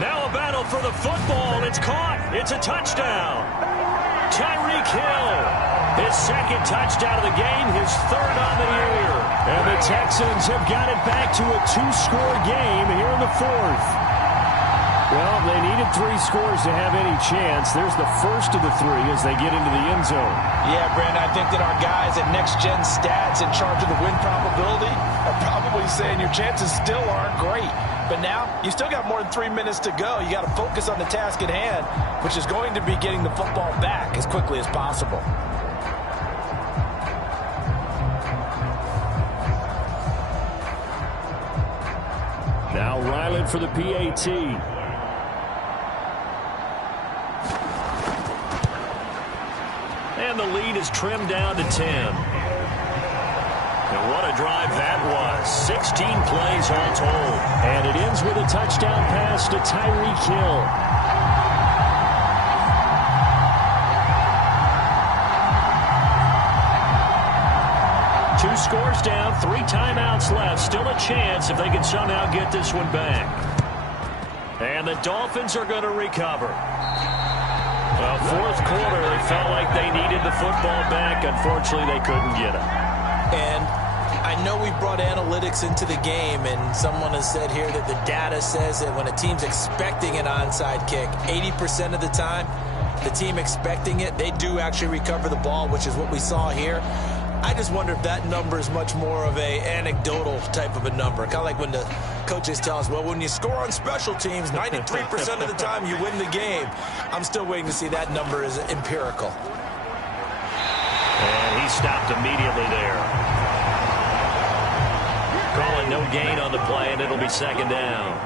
Now a battle for the football. It's caught. It's a touchdown. Tyreek Hill. His 2nd touchdown of the game. His 3rd on the year. And the Texans have got it back to a 2-score game here in the 4th. Well, they needed 3 scores to have any chance. There's the first of the 3 as they get into the end zone. Yeah, Brandon, I think that our guys at Next Gen Stats in charge of the win probability are probably saying your chances still aren't great. But now, you still got more than 3 minutes to go. You got to focus on the task at hand, which is going to be getting the football back as quickly as possible. Now Ryland for the PAT. And the lead is trimmed down to 10. And what a drive that was. 16 plays all told. And it ends with a touchdown pass to Tyreek Hill. Two scores down, 3 timeouts left. Still a chance if they can somehow get this one back. And the Dolphins are going to recover. Well, 4th quarter, they felt like they needed the football back. Unfortunately, they couldn't get it. And I know we brought analytics into the game, and someone has said here that the data says that when a team's expecting an onside kick, 80% of the time, the team expecting it, they do actually recover the ball, which is what we saw here. I just wonder if that number is much more of a anecdotal type of a number. Kind of like when the coaches tell us, well, when you score on special teams, 93% of the time you win the game. I'm still waiting to see that number is empirical. And he he stopped immediately there. Calling no gain on the play, and it'll be second down.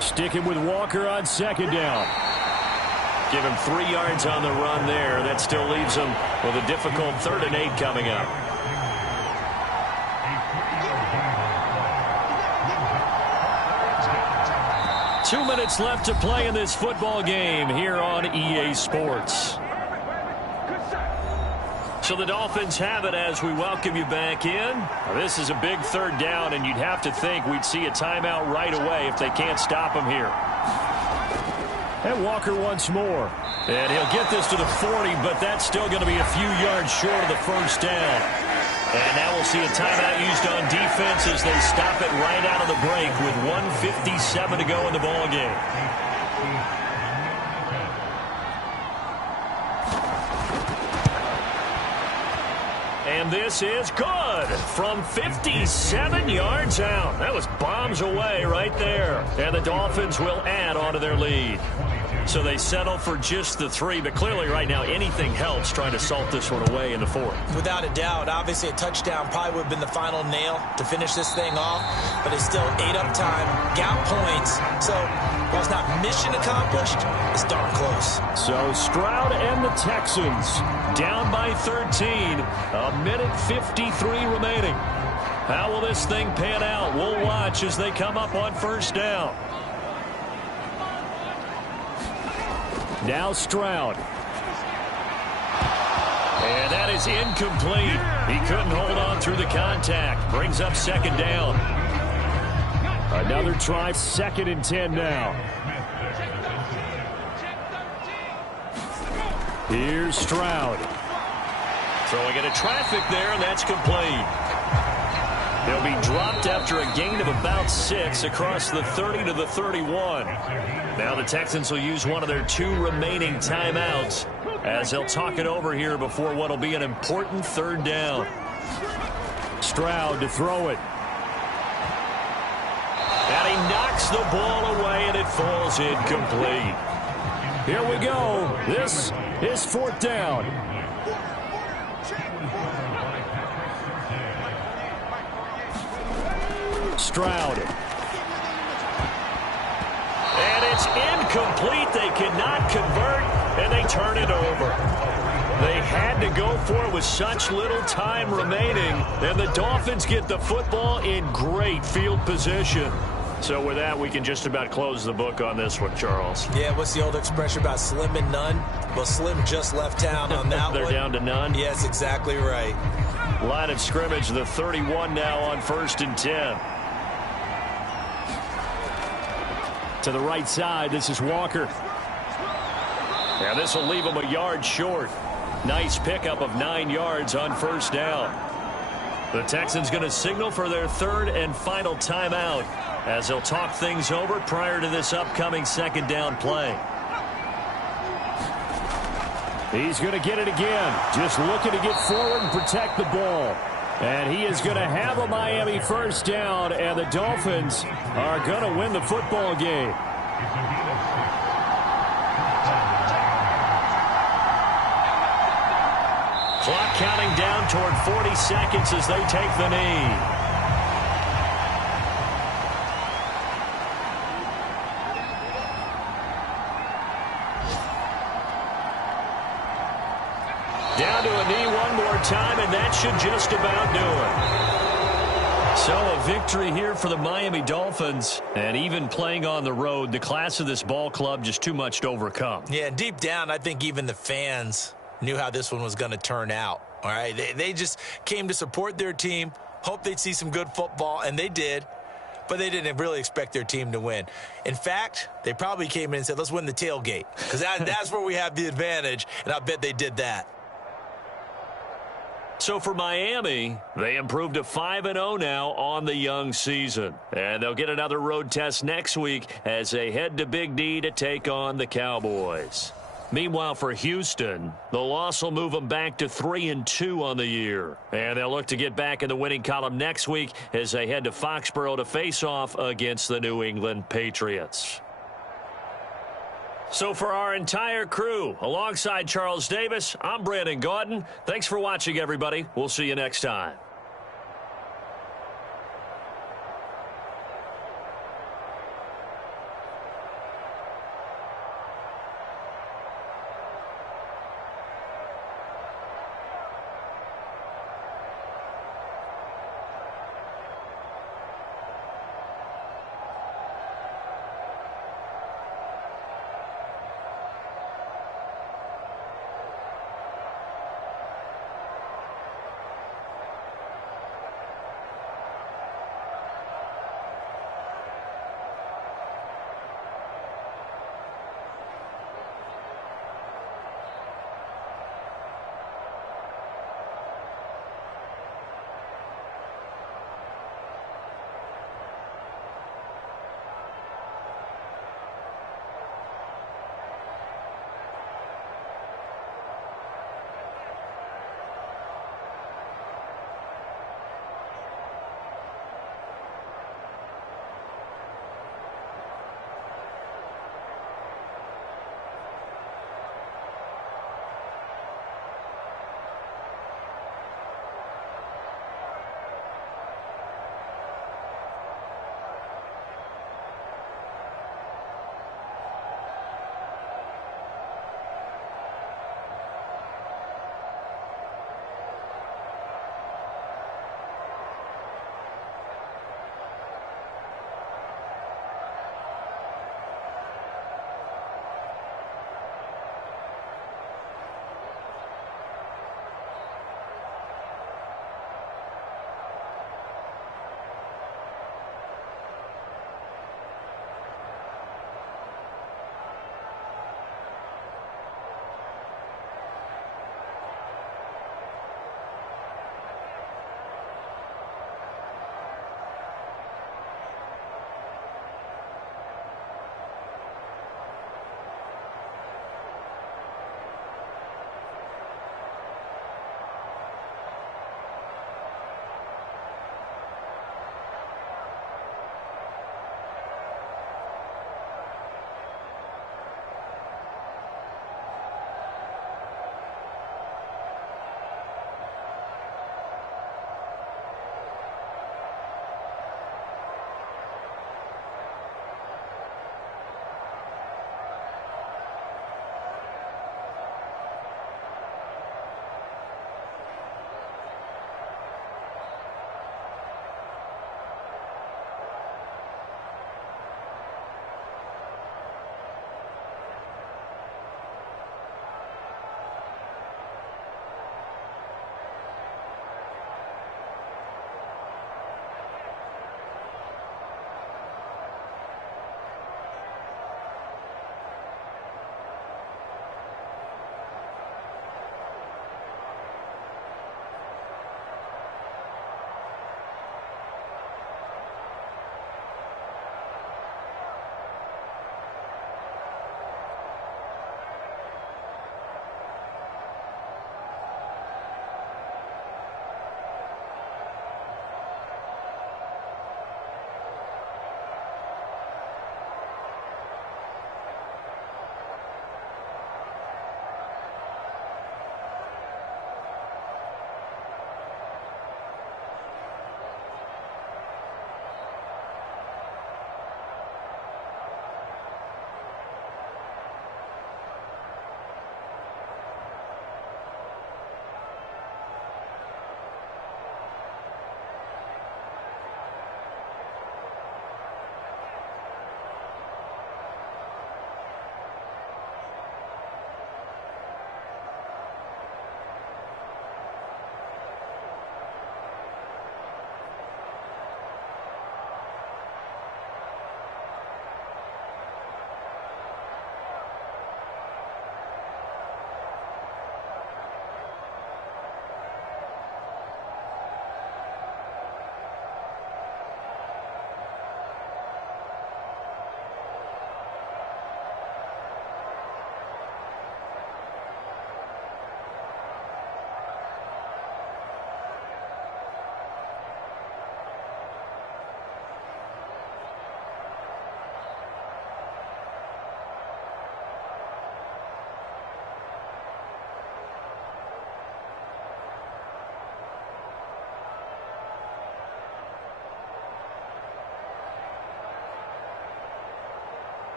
Sticking with Walker on second down. Give him 3 yards on the run there. That still leaves him with a difficult 3rd and 8 coming up. Two minutes left to play in this football game here on EA Sports. So the Dolphins have it as we welcome you back in. This is a big 3rd down, and you'd have to think we'd see a timeout right away if they can't stop him here. And Walker once more. And he'll get this to the 40, but that's still going to be a few yards short of the 1st down. And now we'll see a timeout used on defense as they stop it right out of the break with 1:57 to go in the ball game. And this is good from 57 yards out. That was bombs away right there. And the Dolphins will add on to their lead. So they settle for just the 3, but clearly right now anything helps trying to salt this one away in the 4th. Without a doubt, obviously a touchdown probably would have been the final nail to finish this thing off, but it's still ate up time, got points, so while it's not mission accomplished, it's darn close. So Stroud and the Texans down by 13, a minute 53 remaining. How will this thing pan out? We'll watch as they come up on 1st down. Now Stroud. And that is incomplete. He couldn't hold on through the contact. Brings up 2nd down. Another try, 2nd and 10 now. Here's Stroud. Throwing into traffic there, and that's complete. They'll be dropped after a gain of about 6 across the 30 to the 31. Now the Texans will use one of their 2 remaining timeouts as they'll talk it over here before what will be an important 3rd down. Stroud to throw it. And he knocks the ball away, and it falls incomplete. Here we go. This is 4th down. Stroud. And it's incomplete. They cannot convert, and they turn it over. They had to go for it with such little time remaining, and the Dolphins get the football in great field position. So with that, we can just about close the book on this one, Charles. Yeah, what's the old expression about slim and none? Well, Slim just left town on that They're one. down to none? Yes, exactly right. Line of scrimmage, the 31 now on 1st and 10. To the right side, this is Walker. Yeah, this will leave him a yard short. Nice pickup of 9 yards on 1st down. The Texans going to signal for their 3rd and final timeout as they'll talk things over prior to this upcoming 2nd down play. He's going to get it again. Just looking to get forward and protect the ball. And he is going to have a Miami 1st down, and the Dolphins are going to win the football game. Clock counting down toward 40 seconds as they take the knee. Down to a knee one more time, and that should just about do it. So a victory here for the Miami Dolphins, and even playing on the road, the class of this ball club just too much to overcome. Yeah, deep down, I think even the fans knew how this one was going to turn out. All right, they just came to support their team, hoped they'd see some good football, and they did. But they didn't really expect their team to win. In fact, they probably came in and said, let's win the tailgate, because that's where we have the advantage, and I bet they did that. So for Miami, they improved to 5-0 now on the young season. And they'll get another road test next week as they head to Big D to take on the Cowboys. Meanwhile, for Houston, the loss will move them back to 3-2 on the year. And they'll look to get back in the winning column next week as they head to Foxborough to face off against the New England Patriots. So for our entire crew, alongside Charles Davis, I'm Brandon Gaudin. Thanks for watching, everybody. We'll see you next time.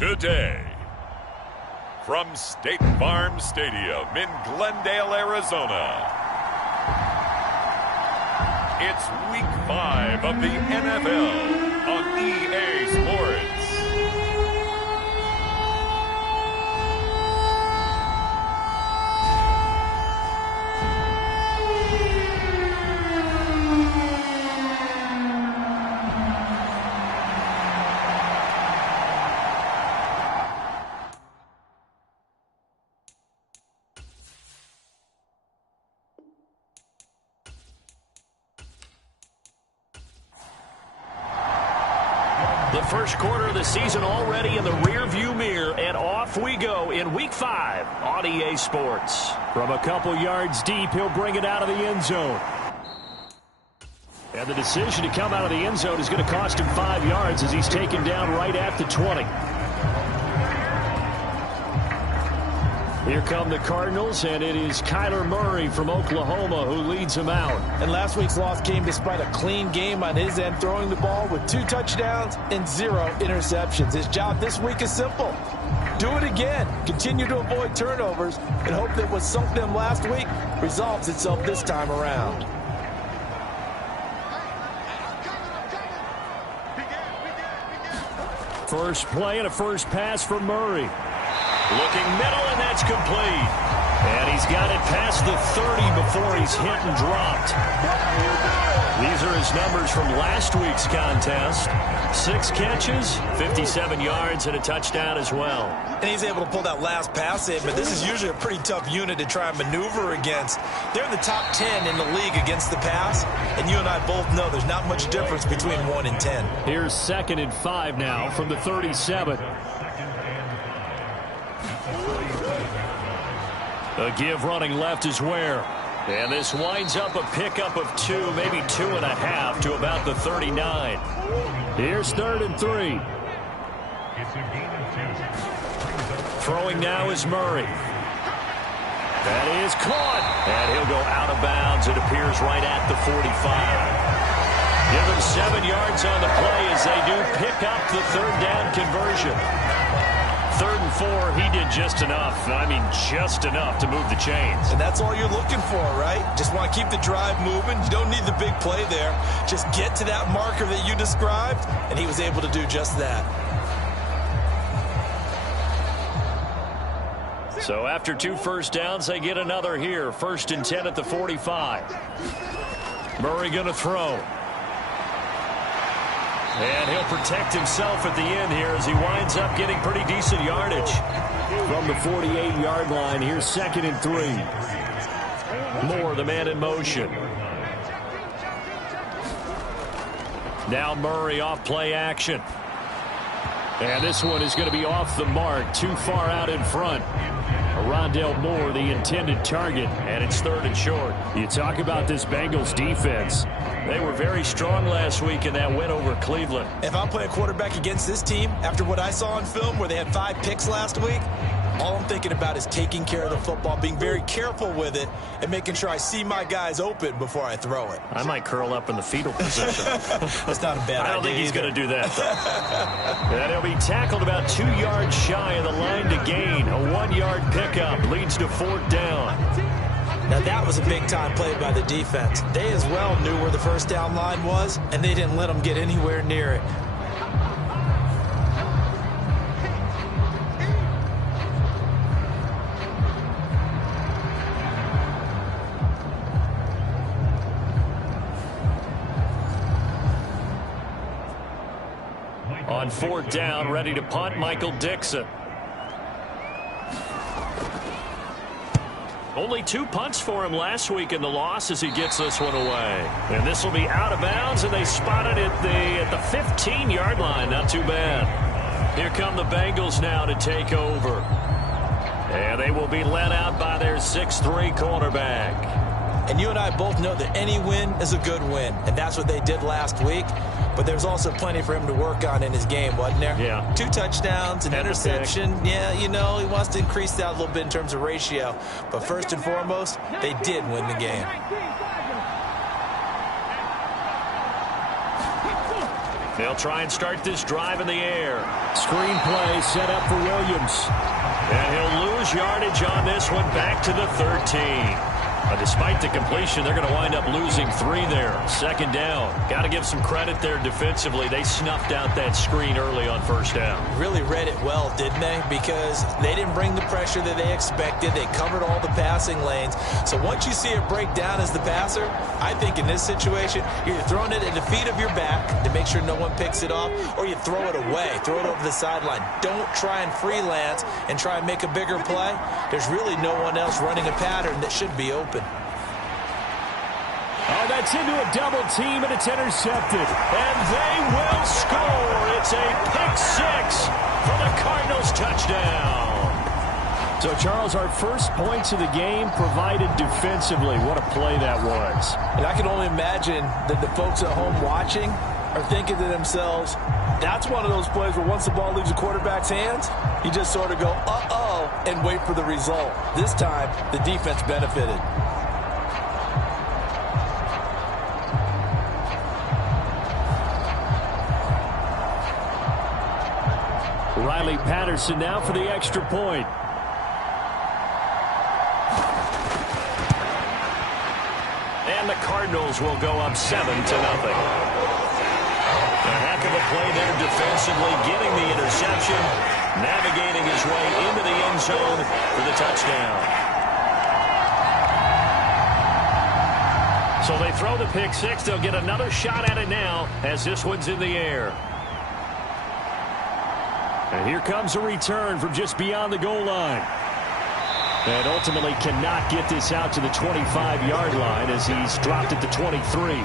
today. From State Farm Stadium in Glendale, Arizona, it's Week 5 of the NFL on EA Sports. The first quarter of the season already in the rearview mirror, and off we go in Week 5 on EA Sports. From a couple yards deep, he'll bring it out of the end zone. And the decision to come out of the end zone is going to cost him 5 yards as he's taken down right at the 20. Here come the Cardinals, and it is Kyler Murray from Oklahoma who leads them out. And last week's loss came despite a clean game on his end, throwing the ball with 2 touchdowns and 0 interceptions. His job this week is simple. Do it again. Continue to avoid turnovers and hope that what sunk them last week resolves itself this time around. First play and a first pass from Murray. Looking middle, and that's complete. And he's got it past the 30 before he's hit and dropped. These are his numbers from last week's contest. 6 catches, 57 yards, and a touchdown as well. And he's able to pull that last pass in, but this is usually a pretty tough unit to try and maneuver against. They're in the top 10 in the league against the pass, and you and I both know there's not much difference between 1 and 10. Here's 2nd and 5 now from the 37. A give running left is Ware. And this winds up a pickup of 2, maybe 2.5 to about the 39. Here's 3rd and 3. Throwing now is Murray. That is caught. And he'll go out of bounds. It appears right at the 45. Give him 7 yards on the play as they do pick up the 3rd down conversion. 3rd and 4, he did just enough. I mean, just enough to move the chains. And that's all you're looking for, right? Just want to keep the drive moving. You don't need the big play there. Just get to that marker that you described, and he was able to do just that. So after 2 first downs, they get another here. 1st and 10 at the 45. Murray going to throw. And he'll protect himself at the end here as he winds up getting pretty decent yardage. From the 48-yard line, here's 2nd and 3. Moore, the man in motion. Now Murray off play action. And this one is going to be off the mark, too far out in front. Rondale Moore, the intended target, and it's 3rd and short. You talk about this Bengals defense. They were very strong last week in that win over Cleveland. If I'm playing quarterback against this team, after what I saw on film where they had 5 picks last week, all I'm thinking about is taking care of the football, being very careful with it, and making sure I see my guys open before I throw it. I might curl up in the fetal position. That's not a bad idea. I don't think he's going to do that, though. And he'll be tackled about 2 yards shy of the line to gain. A 1-yard pickup leads to 4th down. Now that was a big-time play by the defense. They as well knew where the first down line was, and they didn't let them get anywhere near it. On 4th down, ready to punt, Michael Dixon. Only 2 punts for him last week in the loss as he gets this one away. And this will be out of bounds, and they spotted it at the 15-yard line. Not too bad. Here come the Bengals now to take over. And they will be led out by their 6'3" cornerback. And you and I both know that any win is a good win, and that's what they did last week. But there's also plenty for him to work on in his game, wasn't there? Yeah. 2 touchdowns, an interception. Yeah, you know, he wants to increase that a little bit in terms of ratio. But first and foremost, they did win the game. They'll try and start this drive in the air. Screenplay set up for Williams. And he'll lose yardage on this one back to the 13. Despite the completion, they're going to wind up losing 3 there. Second down. Got to give some credit there defensively. They snuffed out that screen early on first down. Really read it well, didn't they? Because they didn't bring the pressure that they expected. They covered all the passing lanes. So once you see it break down as the passer, I think in this situation, you're either throwing it at the feet of your back to make sure no one picks it off, or you throw it away. Throw it over the sideline. Don't try and freelance and try and make a bigger play. There's really no one else running a pattern that should be open. Oh, that's into a double team, and it's intercepted. And they will score. It's a pick 6 for the Cardinals touchdown. So, Charles, our first points of the game provided defensively. What a play that was. And I can only imagine that the folks at home watching are thinking to themselves, that's one of those plays where once the ball leaves the quarterback's hands, you just sort of go, uh-oh, and wait for the result. This time, the defense benefited. Riley Patterson now for the extra point. And the Cardinals will go up 7-0. A heck of a play there defensively, getting the interception, navigating his way into the end zone for the touchdown. So they throw the pick 6. They'll get another shot at it now as this one's in the air. And here comes a return from just beyond the goal line. And ultimately cannot get this out to the 25-yard line as he's dropped at the 23.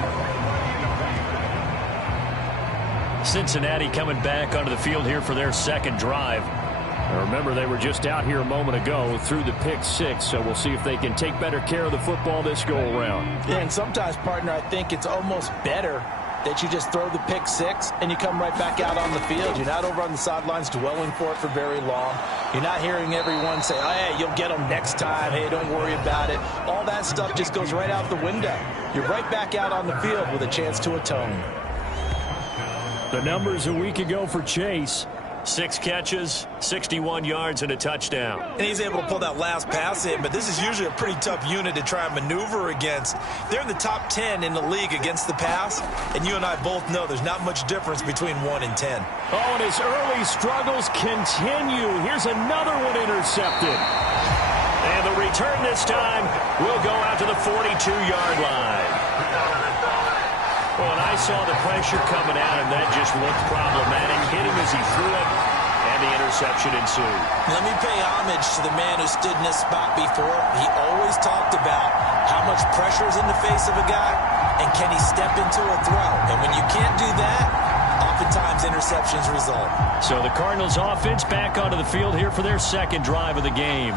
Cincinnati coming back onto the field here for their second drive. Now remember, they were just out here a moment ago through the pick 6, so we'll see if they can take better care of the football this go-around. Yeah, and sometimes, partner, I think it's almost better that you just throw the pick 6 and you come right back out on the field. You're not over on the sidelines dwelling for it for very long. You're not hearing everyone say, oh, hey, you'll get them next time. Hey, don't worry about it. All that stuff just goes right out the window. You're right back out on the field with a chance to atone. The numbers a week ago for Chase. 6 catches, 61 yards, and a touchdown. And he's able to pull that last pass in, but this is usually a pretty tough unit to try and maneuver against. They're in the top 10 in the league against the pass, and you and I both know there's not much difference between 1 and 10. Oh, and his early struggles continue. Here's another one intercepted. And the return this time will go out to the 42-yard line. Well, and I saw the pressure coming at him. That just looked problematic. Hit him as he threw it, and the interception ensued. Let me pay homage to the man who stood in this spot before. He always talked about how much pressure is in the face of a guy, and can he step into a throw. And when you can't do that, oftentimes interceptions result. So the Cardinals offense back onto the field here for their second drive of the game.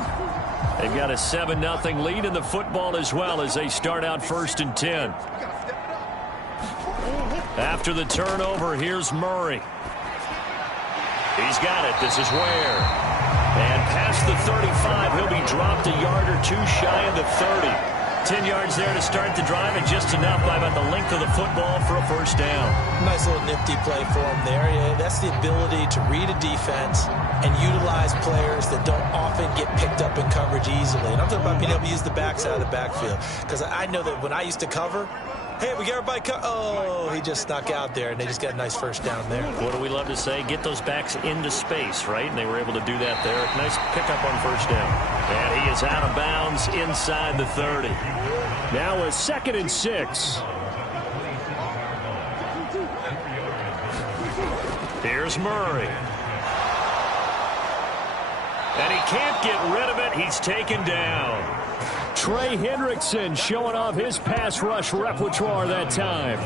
They've got a 7-0 lead in the football as well as they start out 1st and 10. After the turnover, here's Murray. He's got it. This is Ware. And past the 35, he'll be dropped a yard or 2 shy of the 30. 10 yards there to start the drive, and just enough by about the length of the football for a first down. Nice little nifty play for him there. Yeah, that's the ability to read a defense and utilize players that don't often get picked up in coverage easily. And I'm talking about being able to use the backside of the backfield. Because I know that when I used to cover, hey, we got everybody oh, he just snuck out there, and they just got a nice first down there. What do we love to say? Get those backs into space, right? And they were able to do that there. Nice pickup on first down. And he is out of bounds inside the 30. Now a 2nd and 6. Here's Murray. And he can't get rid of it. He's taken down. Trey Hendrickson showing off his pass rush repertoire that time.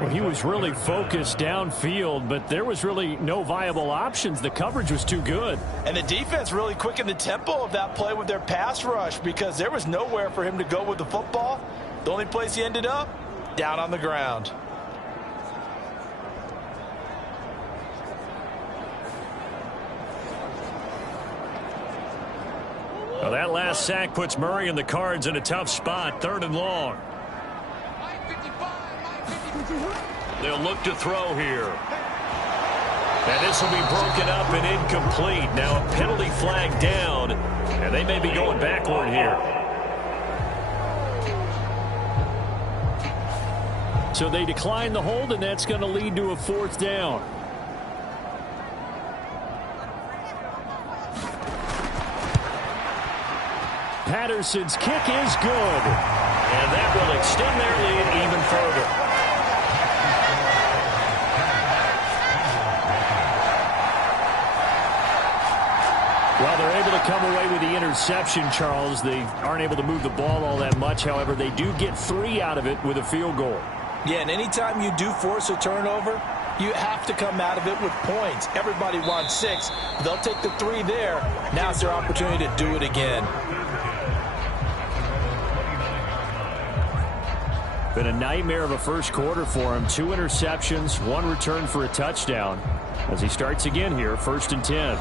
Well, he was really focused downfield, but there was really no viable options. The coverage was too good. And the defense really quickened the tempo of that play with their pass rush because there was nowhere for him to go with the football. The only place he ended up, down on the ground. Well, that last sack puts Murray and the Cards in a tough spot, 3rd and long. They'll look to throw here. And this will be broken up and incomplete. Now a penalty flag down, and they may be going backward here. So they decline the hold, and that's going to lead to a 4th down. Patterson's kick is good. And that will extend their lead even further. Well, they're able to come away with the interception, Charles. They aren't able to move the ball all that much. However, they do get 3 out of it with a field goal. Yeah, and anytime you do force a turnover, you have to come out of it with points. Everybody wants 6. They'll take the 3 there. Now it's their opportunity to do it again. Been a nightmare of a first quarter for him. 2 interceptions, 1 return for a touchdown. As he starts again here, 1st and 10.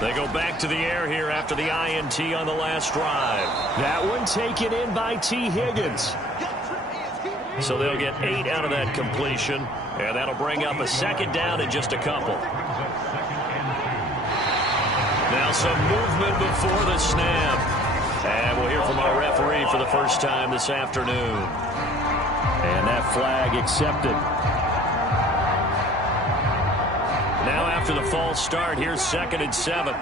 They go back to the air here after the INT on the last drive. That one taken in by T. Higgins. So they'll get 8 out of that completion, and that'll bring up a 2nd down in just a couple. Now some movement before the snap. And we'll hear from our referee for the first time this afternoon. And that flag accepted. Now after the false start, here's 2nd and 7.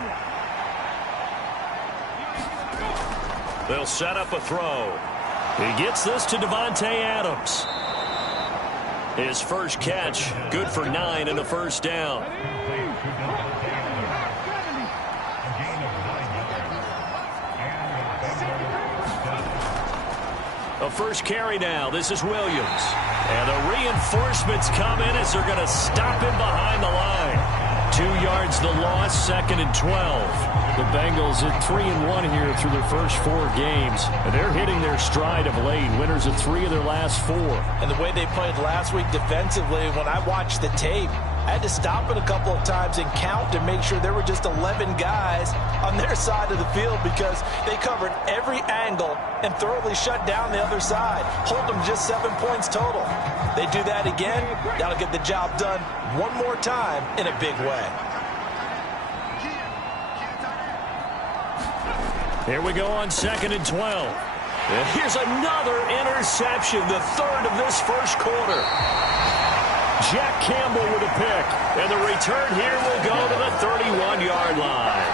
They'll set up a throw. He gets this to Davante Adams. His first catch, good for 9 and a 1st down. A first carry now. This is Williams. And the reinforcements come in as they're going to stop him behind the line. 2 yards the loss, 2nd and 12. The Bengals at 3-1 here through their first 4 games. And they're hitting their stride of late. Winners of 3 of their last 4. And the way they played last week defensively, when I watched the tape, I had to stop it a couple of times and count to make sure there were just 11 guys on their side of the field because they covered every angle and thoroughly shut down the other side. Hold them just 7 points total. They do that again, that'll get the job done one more time in a big way. Here we go on 2nd and 12. And here's another interception, the 3rd of this first quarter. Jack Campbell with a pick, and the return here will go to the 31-yard line.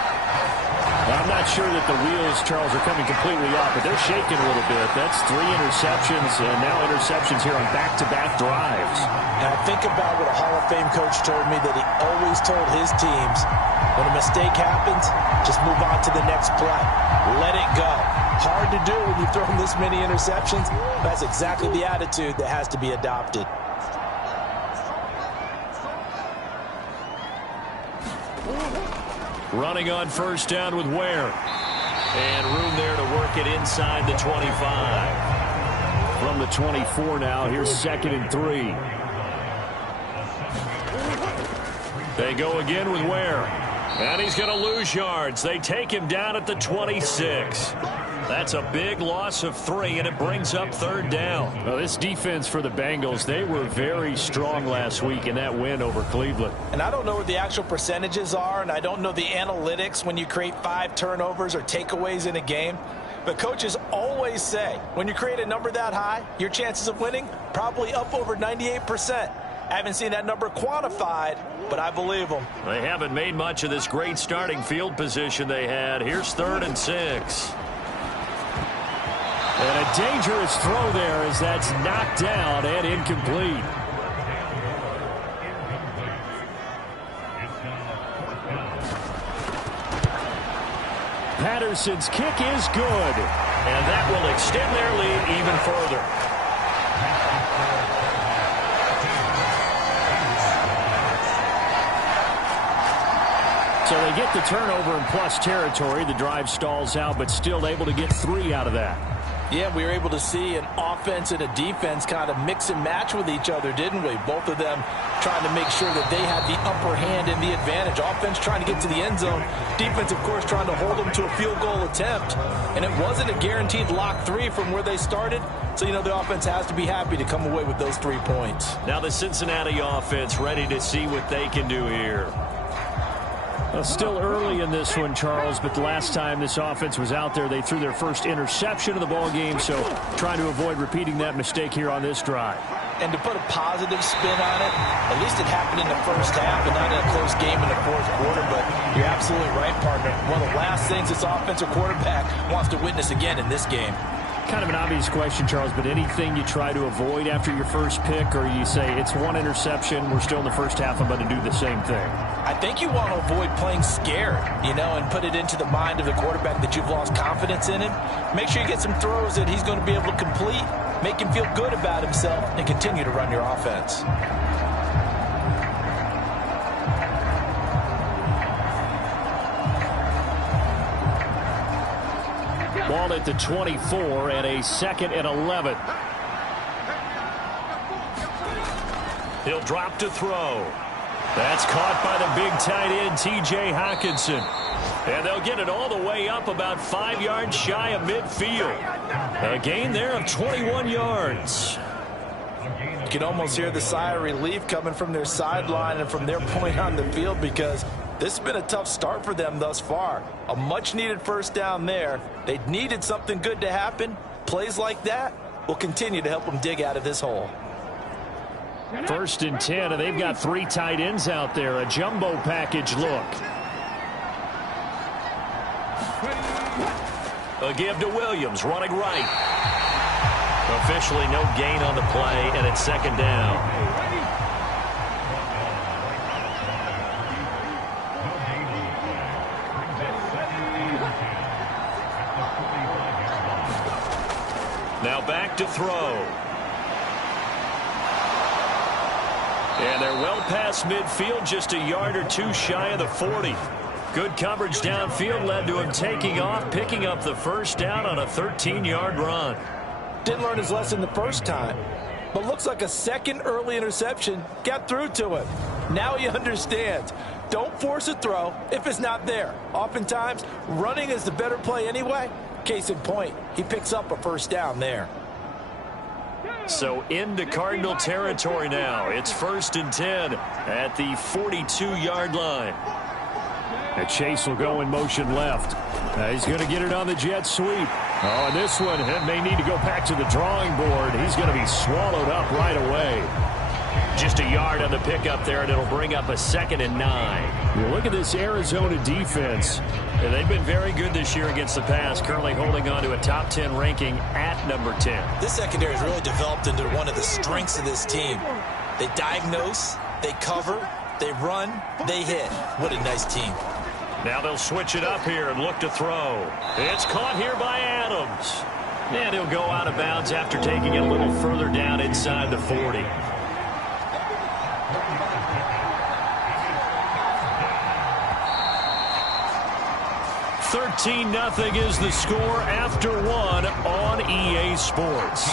I'm not sure that the wheels, Charles, are coming completely off, but they're shaking a little bit. That's 3 interceptions, and now interceptions here on back-to-back drives. And I think about what a Hall of Fame coach told me, that he always told his teams, when a mistake happens, just move on to the next play. Let it go. Hard to do when you throw this many interceptions. That's exactly the attitude that has to be adopted. Running on 1st down with Ware. And room there to work it inside the 25. From the 24 now, here's 2nd and 3. They go again with Ware. And he's going to lose yards. They take him down at the 26. That's a big loss of 3, and it brings up 3rd down. Well, this defense for the Bengals, they were very strong last week in that win over Cleveland. And I don't know what the actual percentages are, and I don't know the analytics when you create 5 turnovers or takeaways in a game. But coaches always say, when you create a number that high, your chances of winning probably up over 98%. I haven't seen that number quantified, but I believe them. They haven't made much of this great starting field position they had. Here's 3rd and 6. And a dangerous throw there as that's knocked down and incomplete. Patterson's kick is good. And that will extend their lead even further. So they get the turnover in plus territory. The drive stalls out, but still able to get 3 out of that. Yeah, we were able to see an offense and a defense kind of mix and match with each other, didn't we? Both of them trying to make sure that they had the upper hand and the advantage. Offense trying to get to the end zone. Defense, of course, trying to hold them to a field goal attempt. And it wasn't a guaranteed lock 3 from where they started. So, you know, the offense has to be happy to come away with those 3 points. Now the Cincinnati offense ready to see what they can do here. Well, still early in this one, Charles, but the last time this offense was out there, they threw their first interception of the ball game, so trying to avoid repeating that mistake here on this drive. And to put a positive spin on it, at least it happened in the first half and not in a close game in the fourth quarter, but you're absolutely right, partner. One of the last things this offensive quarterback wants to witness again in this game. Kind of an obvious question, Charles, but anything you try to avoid after your first pick, or you say it's 1 interception, we're still in the first half, I'm going to do the same thing? I think you want to avoid playing scared, you know, and put it into the mind of the quarterback that you've lost confidence in him. Make sure you get some throws that he's going to be able to complete, make him feel good about himself, and continue to run your offense. Ball at the 24 and a 2nd and 11. He'll drop to throw. That's caught by the big tight end, T.J. Hockenson. And they'll get it all the way up about 5 yards shy of midfield. A gain there of 21 yards. You can almost hear the sigh of relief coming from their sideline and from their point on the field, because this has been a tough start for them thus far. A much-needed first down there. They needed something good to happen. Plays like that will continue to help them dig out of this hole. 1st and 10, and they've got 3 tight ends out there. A jumbo package look. A give to Williams, running right. Officially no gain on the play, and it's 2nd down. Now back to throw. And they're well past midfield, just a yard or 2 shy of the 40. Good coverage downfield led to him taking off, picking up the first down on a 13-yard run. Didn't learn his lesson the first time, but looks like a second early interception got through to him. Now he understands. Don't force a throw if it's not there. Oftentimes, running is the better play anyway. Case in point, he picks up a first down there. So into Cardinal territory now. It's 1st and 10 at the 42-yard line. And Chase will go in motion left. He's going to get it on the jet sweep. Oh, and this one may need to go back to the drawing board. He's going to be swallowed up right away. Just a yard on the pickup there, and it'll bring up a 2nd and 9. You look at this Arizona defense. And they've been very good this year against the pass, currently holding on to a top 10 ranking at number 10. This secondary has really developed into one of the strengths of this team. They diagnose, they cover, they run, they hit. What a nice team. Now they'll switch it up here and look to throw. It's caught here by Adams. And he'll go out of bounds after taking it a little further down inside the 40. 13-0 is the score after 1 on EA Sports.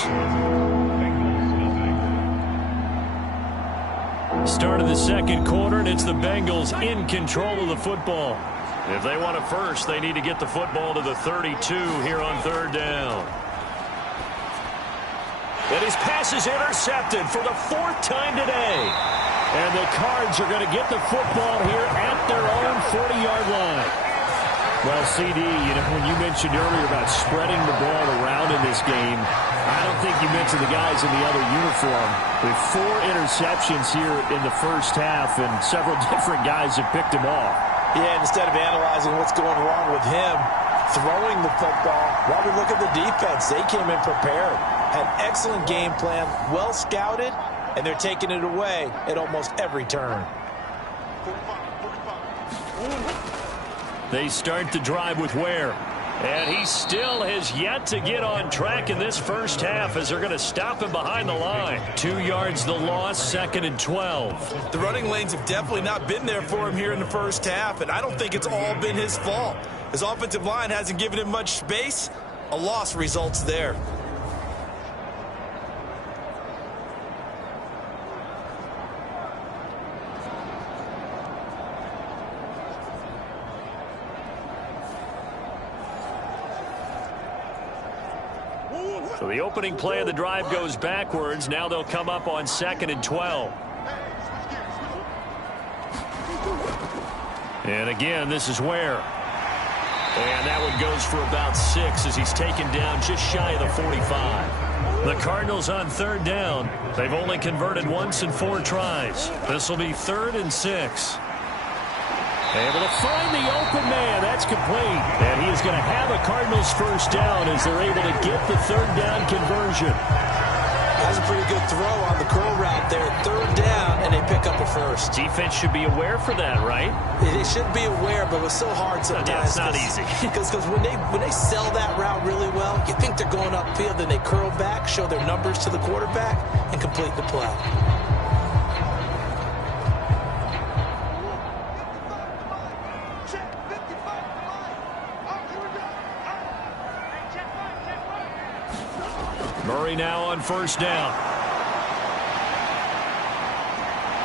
Start of the 2nd quarter, and it's the Bengals in control of the football. If they want it first, they need to get the football to the 32 here on 3rd down. And his pass is intercepted for the 4th time today. And the Cards are going to get the football here at their own 40-yard line. Well, CD, you know, when you mentioned earlier about spreading the ball around in this game, I don't think you mentioned the guys in the other uniform. With 4 interceptions here in the first half, and several different guys have picked him off. Yeah, instead of analyzing what's going wrong with him throwing the football, while we look at the defense, they came in prepared. Had excellent game plan, well scouted, and they're taking it away at almost every turn. They start the drive with Ware. And he still has yet to get on track in this first half as they're going to stop him behind the line. 2 yards the loss, 2nd and 12. The running lanes have definitely not been there for him here in the first half, and I don't think it's all been his fault. His offensive line hasn't given him much space, A loss results there. So the opening play of the drive goes backwards. Now they'll come up on 2nd and 12. And again, this is Ware. And that one goes for about 6 as he's taken down just shy of the 45. The Cardinals on 3rd down. They've only converted once in 4 tries. This will be 3rd and 6. Able to find the open man. That's complete. And he is going to have a Cardinals first down as they're able to get the 3rd down conversion. That's a pretty good throw on the curl route there. 3rd down, and they pick up a first. Defense should be aware for that, right? They should be aware, but it's so hard sometimes. Yeah, it's not easy. Because when they sell that route really well, you think they're going upfield, then they curl back, show their numbers to the quarterback, and complete the play. Murray now on 1st down.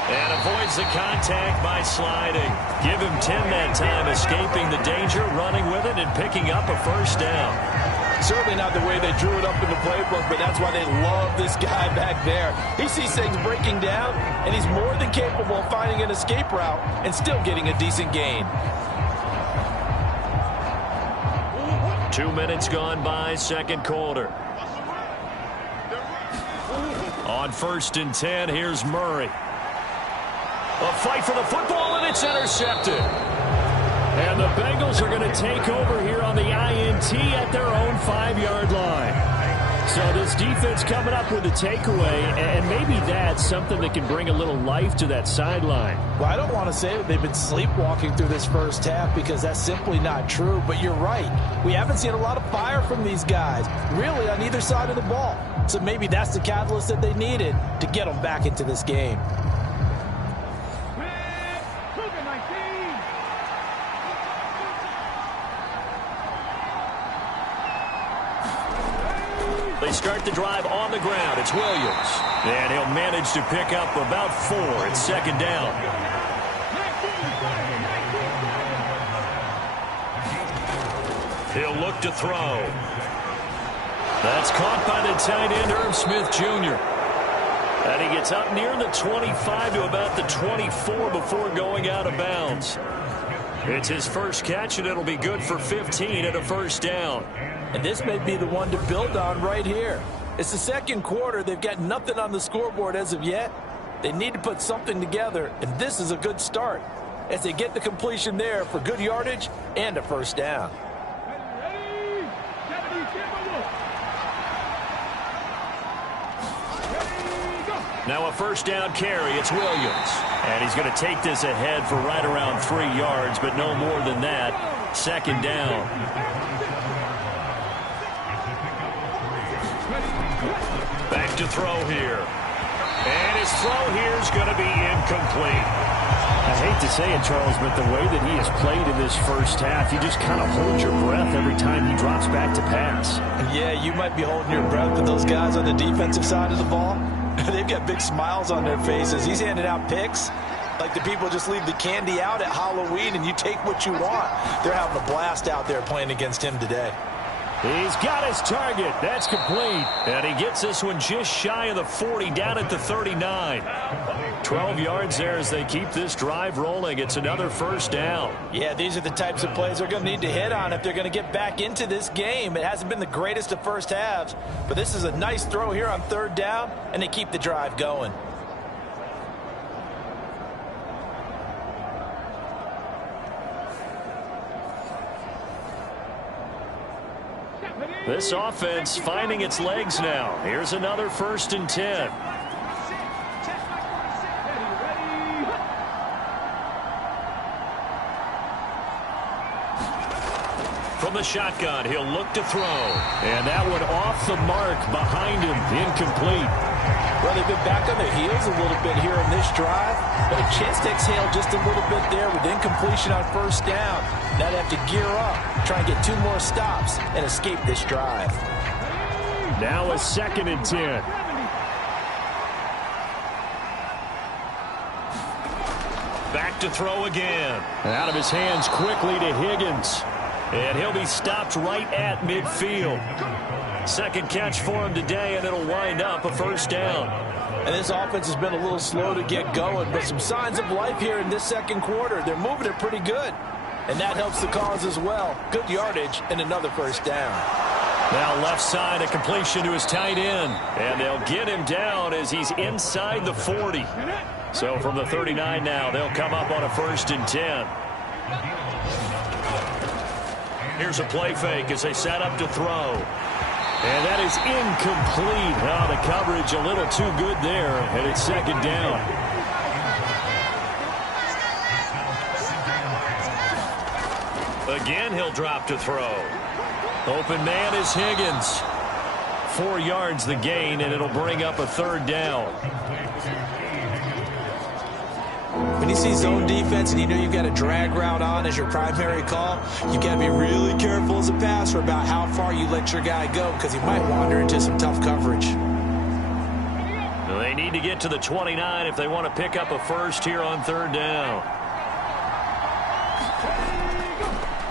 And avoids the contact by sliding. Give him 10 that time, escaping the danger, running with it, and picking up a 1st down. Certainly not the way they drew it up in the playbook, but that's why they love this guy back there. He sees things breaking down, and he's more than capable of finding an escape route and still getting a decent gain. 2 minutes gone by, 2nd quarter. On 1st and 10, here's Murray. A fight for the football, and it's intercepted. And the Bengals are going to take over here on the INT at their own 5-yard line. So this defense coming up with a takeaway, and maybe that's something that can bring a little life to that sideline. Well, I don't want to say that they've been sleepwalking through this first half because that's simply not true, but you're right. We haven't seen a lot of fire from these guys, really, on either side of the ball. So maybe that's the catalyst that they needed to get them back into this game. They start the drive on the ground. It's Williams. And he'll manage to pick up about 4. It's 2nd down. He'll look to throw. That's caught by the tight end, Irv Smith Jr. And he gets up near the 25 to about the 24 before going out of bounds. It's his first catch, and it'll be good for 15 at a 1st down. And this may be the one to build on right here. It's the 2nd quarter. They've got nothing on the scoreboard as of yet. They need to put something together, and this is a good start as they get the completion there for good yardage and a 1st down. Now a 1st down carry. It's Williams. And he's going to take this ahead for right around 3 yards, but no more than that. 2nd down. Back to throw here. And his throw here is going to be incomplete. I hate to say it, Charles, but the way that he has played in this first half, you just kind of hold your breath every time he drops back to pass. Yeah, you might be holding your breath, but those guys on the defensive side of the ball, they've got big smiles on their faces. He's handing out picks like the people just leave the candy out at Halloween and you take what you want. They're having a blast out there playing against him today. He's got his target. That's complete. And he gets this one just shy of the 40, down at the 39. 12 yards there as they keep this drive rolling. It's another 1st down. Yeah, these are the types of plays they're going to need to hit on if they're going to get back into this game. It hasn't been the greatest of first halves, but this is a nice throw here on 3rd down, and they keep the drive going. This offense finding its legs now. Here's another 1st and 10. From the shotgun, he'll look to throw. And that one off the mark behind him. Incomplete. Well, they've been back on their heels a little bit here in this drive, but a chance to exhale just a little bit there with incompletion on 1st down. Now they have to gear up, try and get 2 more stops, and escape this drive. Now a 2nd and 10. Back to throw again. Out of his hands quickly to Higgins. And he'll be stopped right at midfield. 2nd catch for him today, and it'll wind up a 1st down. And this offense has been a little slow to get going, but some signs of life here in this 2nd quarter. They're moving it pretty good. And that helps the cause as well. Good yardage and another 1st down. Now left side, a completion to his tight end. And they'll get him down as he's inside the 40. So from the 39 now, they'll come up on a 1st and 10. Here's a play fake as they set up to throw. And that is incomplete. Oh, the coverage a little too good there, and it's 2nd down. Again, he'll drop to throw. Open man is Higgins. 4 yards the gain, and it'll bring up a 3rd down. When you see zone defense and you know you've got a drag route on as your primary call, you've got to be really careful as a passer about how far you let your guy go because he might wander into some tough coverage. They need to get to the 29 if they want to pick up a 1st here on 3rd down.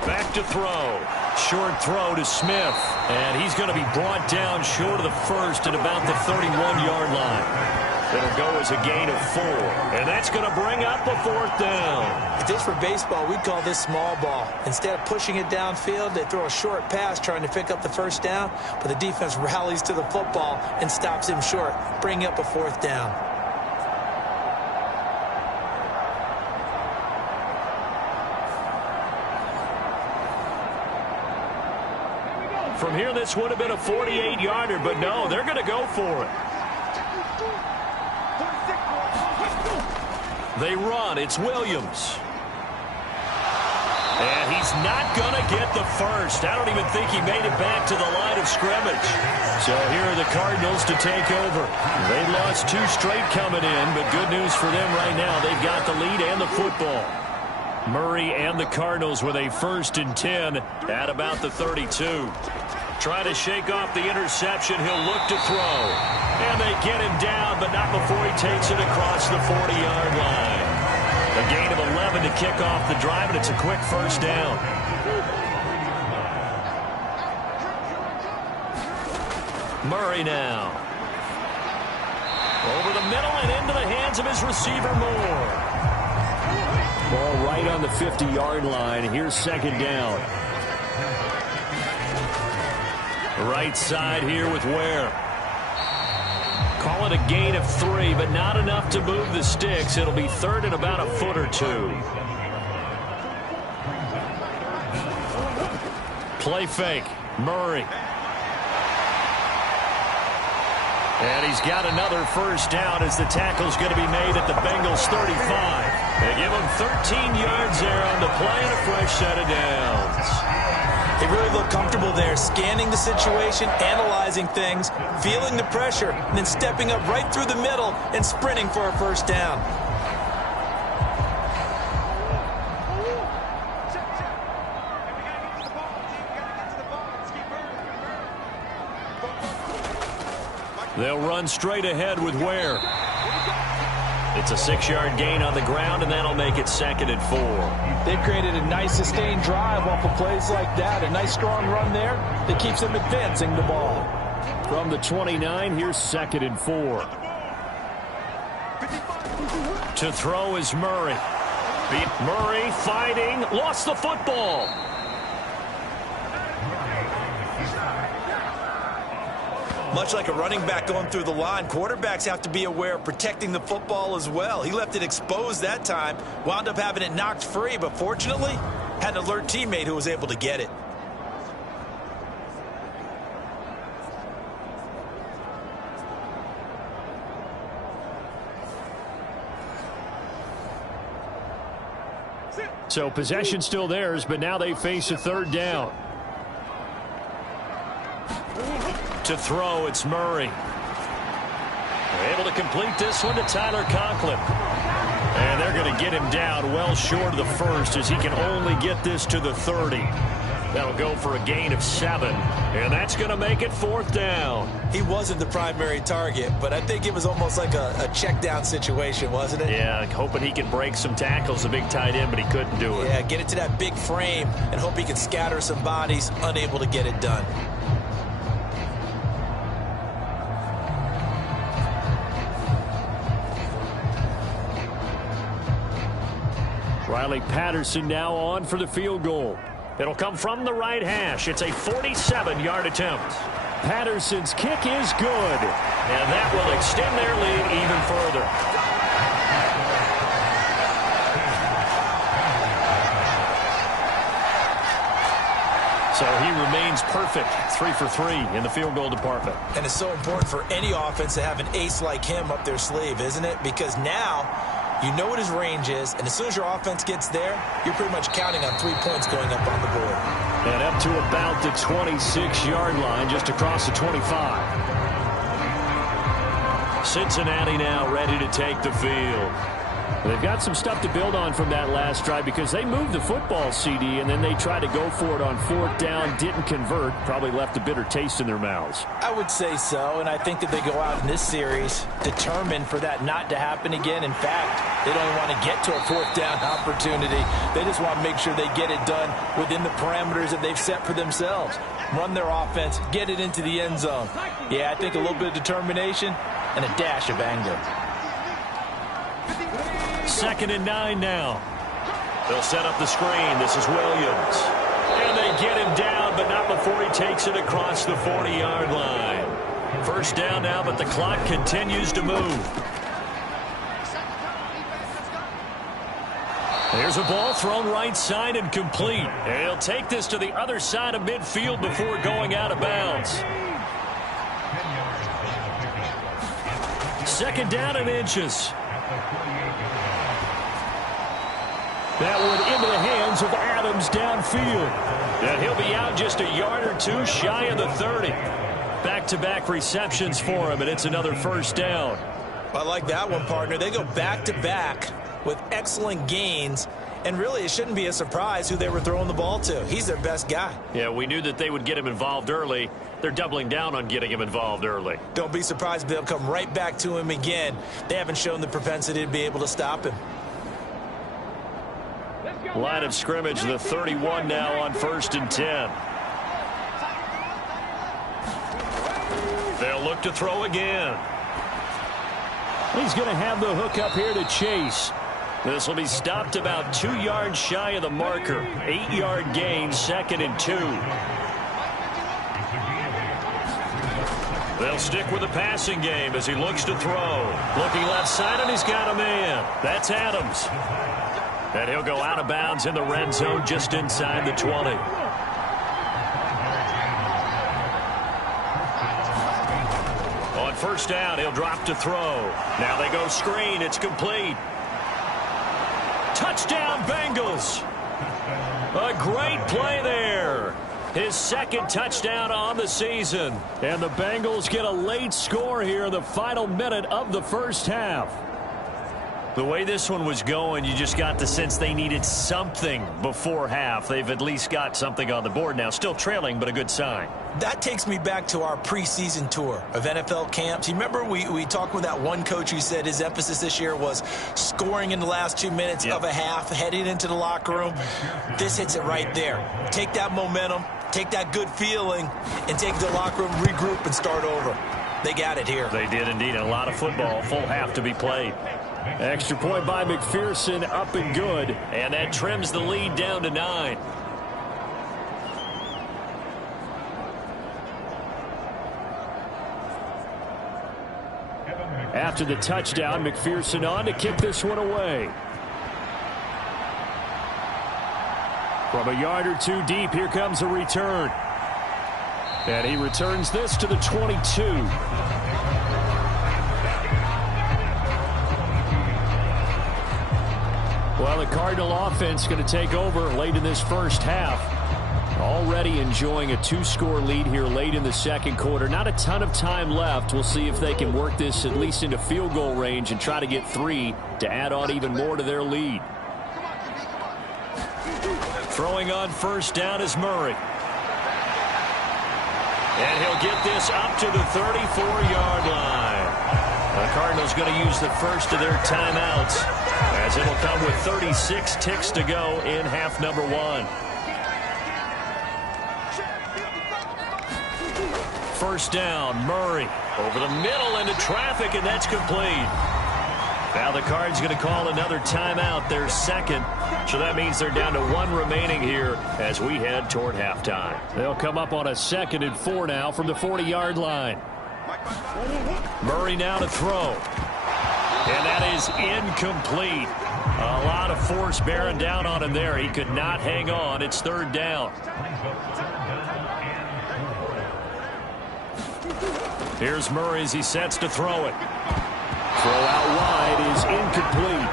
Back to throw. Short throw to Smith. And he's going to be brought down short of the 1st at about the 31-yard line. It'll go as a gain of 4. And that's going to bring up a 4th down. If this were baseball, we'd call this small ball. Instead of pushing it downfield, they throw a short pass trying to pick up the 1st down, but the defense rallies to the football and stops him short, bringing up a 4th down. From here, this would have been a 48-yarder, but no, they're going to go for it. They run. It's Williams. And he's not going to get the 1st. I don't even think he made it back to the line of scrimmage. So here are the Cardinals to take over. They lost 2 straight coming in, but good news for them right now. They've got the lead and the football. Murray and the Cardinals with a 1st and 10 at about the 32. Try to shake off the interception. He'll look to throw. And they get him down, but not before he takes it across the 40-yard line. A gain of 11 to kick off the drive, and it's a quick 1st down. Murray now. Over the middle and into the hands of his receiver, Moore. Ball right on the 50-yard line. Here's 2nd down. Right side here with Ware. Call it a gain of 3, but not enough to move the sticks. It'll be 3rd and about a foot or 2. Play fake. Murray. And he's got another 1st down as the tackle's going to be made at the Bengals 35. They give him 13 yards there on the play and a fresh set of downs. They really look comfortable there, scanning the situation, analyzing things, feeling the pressure, and then stepping up right through the middle and sprinting for a 1st down. They'll run straight ahead with Ware. It's a 6-yard gain on the ground, and that'll make it 2nd and 4. They've created a nice sustained drive off of plays like that. A nice strong run there that keeps them advancing the ball. From the 29, here's 2nd and 4. To throw is Murray. Murray fighting, lost the football. Much like a running back going through the line, quarterbacks have to be aware of protecting the football as well. He left it exposed that time, wound up having it knocked free, but fortunately, had an alert teammate who was able to get it. So possession still theirs, but now they face a 3rd down. To throw, it's Murray. Able to complete this one to Tyler Conklin. And they're going to get him down well short of the first as he can only get this to the 30. That'll go for a gain of 7, and that's going to make it 4th down. He wasn't the primary target, but I think it was almost like a check down situation, wasn't it? Yeah, hoping he could break some tackles, the big tight end, but he couldn't do it. Yeah, get it to that big frame and hope he can scatter some bodies, unable to get it done. Riley Patterson now on for the field goal. It'll come from the right hash. It's a 47-yard attempt. Patterson's kick is good, and that will extend their lead even further. So he remains perfect, 3 for 3 in the field goal department. And it's so important for any offense to have an ace like him up their sleeve, isn't it? Because now you know what his range is, and as soon as your offense gets there, you're pretty much counting on 3 points going up on the board. And up to about the 26-yard line, just across the 25. Cincinnati now ready to take the field. They've got some stuff to build on from that last drive because they moved the football, CD, and then they tried to go for it on 4th down, didn't convert, probably left a bitter taste in their mouths. I would say so, and I think that they go out in this series determined for that not to happen again. In fact, they don't even want to get to a 4th down opportunity. They just want to make sure they get it done within the parameters that they've set for themselves. Run their offense, get it into the end zone. Yeah, I think a little bit of determination and a dash of anger. 2nd and 9 now. They'll set up the screen. This is Williams. And they get him down, but not before he takes it across the 40-yard line. 1st down now, but the clock continues to move. There's a ball thrown right side and complete. And he'll take this to the other side of midfield before going out of bounds. 2nd down and inches. That one into the hands of Adams downfield. And he'll be out just a yard or 2 shy of the 30. Back-to-back receptions for him, and it's another 1st down. I like that one, partner. They go back-to-back with excellent gains, and really it shouldn't be a surprise who they were throwing the ball to. He's their best guy. Yeah, we knew that they would get him involved early. They're doubling down on getting him involved early. Don't be surprised if they'll come right back to him again. They haven't shown the propensity to be able to stop him. Line of scrimmage, the 31 now on 1st and 10. They'll look to throw again. He's going to have the hook up here to Chase. This will be stopped about 2 yards shy of the marker. 8-yard gain, 2nd and 2. They'll stick with the passing game as he looks to throw. Looking left side, and he's got a man. That's Adams. And he'll go out of bounds in the red zone just inside the 20. On 1st down, he'll drop to throw. Now they go screen. It's complete. Touchdown, Bengals. A great play there. His 2nd touchdown on the season. And the Bengals get a late score here in the final minute of the 1st half. The way this one was going, you just got the sense they needed something before half. They've at least got something on the board now. Still trailing, but a good sign. That takes me back to our preseason tour of NFL camps. You remember we talked with that one coach who said his emphasis this year was scoring in the last 2 minutes of a half, heading into the locker room. This hits it right there. Take that momentum, take that good feeling, and take it to the locker room, regroup, and start over. They got it here. They did indeed. A lot of football, full half to be played. Extra point by McPherson, up and good. And that trims the lead down to 9. After the touchdown, McPherson on to kick this one away. From a yard or 2 deep, here comes a return. And he returns this to the 22. Well, the Cardinal offense going to take over late in this 1st half. Already enjoying a 2-score lead here late in the second quarter. Not a ton of time left. We'll see if they can work this at least into field goal range and try to get 3 to add on even more to their lead. Throwing on first down is Murray. And he'll get this up to the 34-yard line. The Cardinals going to use the first of their timeouts, as it'll come with 36 ticks to go in half number 1. First down, Murray over the middle into traffic, and that's complete. Now the Cards going to call another timeout, their second. So that means they're down to 1 remaining here as we head toward halftime. They'll come up on a 2nd and 4 now from the 40-yard line. Murray now to throw. And that is incomplete. A lot of force bearing down on him there. He could not hang on. It's 3rd down. Here's Murray as he sets to throw it. Throw out wide is incomplete.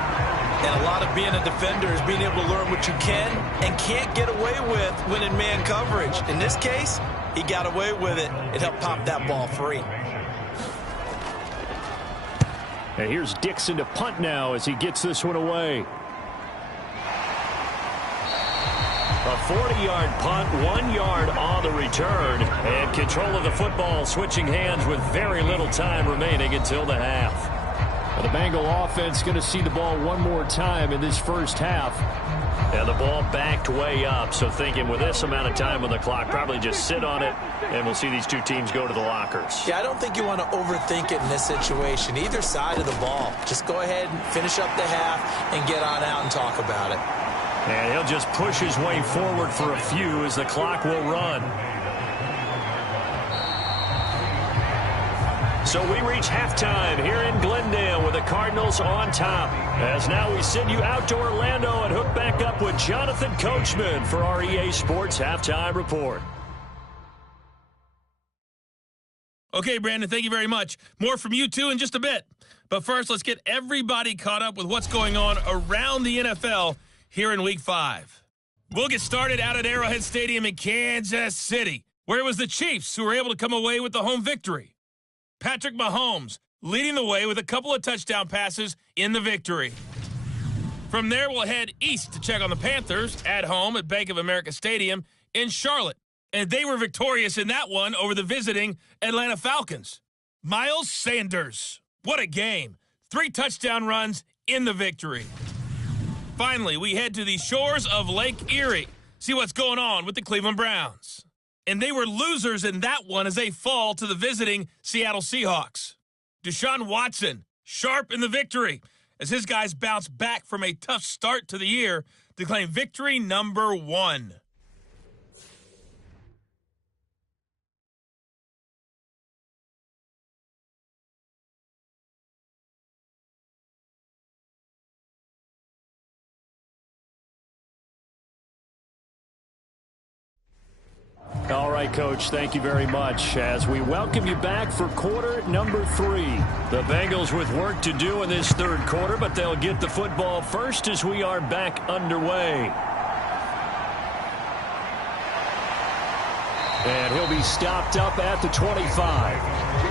And a lot of being a defender is being able to learn what you can and can't get away with when in man coverage. In this case, he got away with it. It helped pop that ball free. And here's Dixon to punt now as he gets this one away. A 40-yard punt, 1 yard on the return, and control of the football switching hands with very little time remaining until the half. The Bengal offense going to see the ball one more time in this first half. And the ball backed way up, so thinking with this amount of time on the clock, probably just sit on it, and we'll see these two teams go to the lockers. Yeah, I don't think you want to overthink it in this situation. Either side of the ball. Just go ahead and finish up the half and get on out and talk about it. And he'll just push his way forward for a few as the clock will run. So we reach halftime here in Glendale with the Cardinals on top. As now we send you out to Orlando and hook back up with Jonathan Coachman for our EA Sports Halftime Report. Okay, Brandon, thank you very much. More from you two in just a bit. But first, let's get everybody caught up with what's going on around the NFL here in Week 5. We'll get started out at Arrowhead Stadium in Kansas City, where it was the Chiefs who were able to come away with the home victory. Patrick Mahomes leading the way with a couple of touchdown passes in the victory. From there, we'll head east to check on the Panthers at home at Bank of America Stadium in Charlotte. And they were victorious in that one over the visiting Atlanta Falcons. Miles Sanders, what a game. 3 touchdown runs in the victory. Finally, we head to the shores of Lake Erie, see what's going on with the Cleveland Browns. And they were losers in that one as they fall to the visiting Seattle Seahawks. Deshaun Watson, sharp in the victory, as his guys bounce back from a tough start to the year to claim victory number 1. All right, Coach, thank you very much. As we welcome you back for quarter number 3. The Bengals with work to do in this third quarter, but they'll get the football first as we are back underway. And he'll be stopped up at the 25.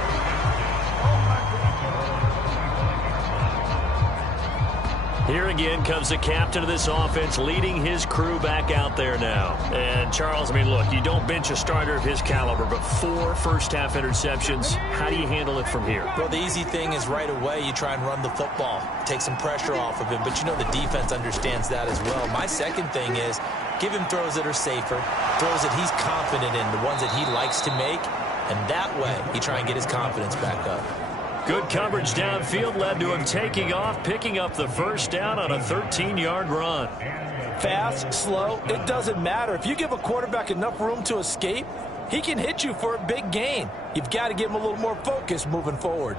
Here again comes the captain of this offense leading his crew back out there now. And, Charles, I mean, look, you don't bench a starter of his caliber, but 4 first-half interceptions. How do you handle it from here? Well, the easy thing is right away you try and run the football, take some pressure off of him. But, you know, the defense understands that as well. My second thing is give him throws that are safer, throws that he's confident in, the ones that he likes to make. And that way you try and get his confidence back up. Good coverage downfield led to him taking off, picking up the first down on a 13-yard run. Fast, slow, it doesn't matter. If you give a quarterback enough room to escape, he can hit you for a big gain. You've got to give him a little more focus moving forward.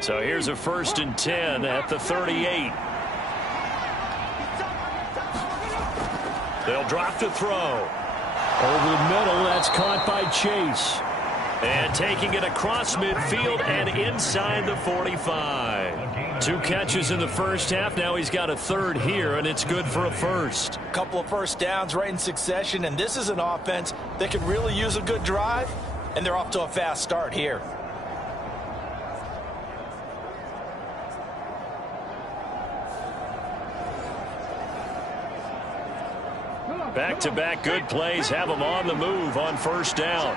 So here's a 1st and 10 at the 38. They'll drop to throw. Over the middle, that's caught by Chase. And taking it across midfield and inside the 45. 2 catches in the first half. Now he's got a third here, and it's good for a first. Couple of first downs right in succession, and this is an offense that could really use a good drive, and they're off to a fast start here. Back-to-back good plays have them on the move on first down.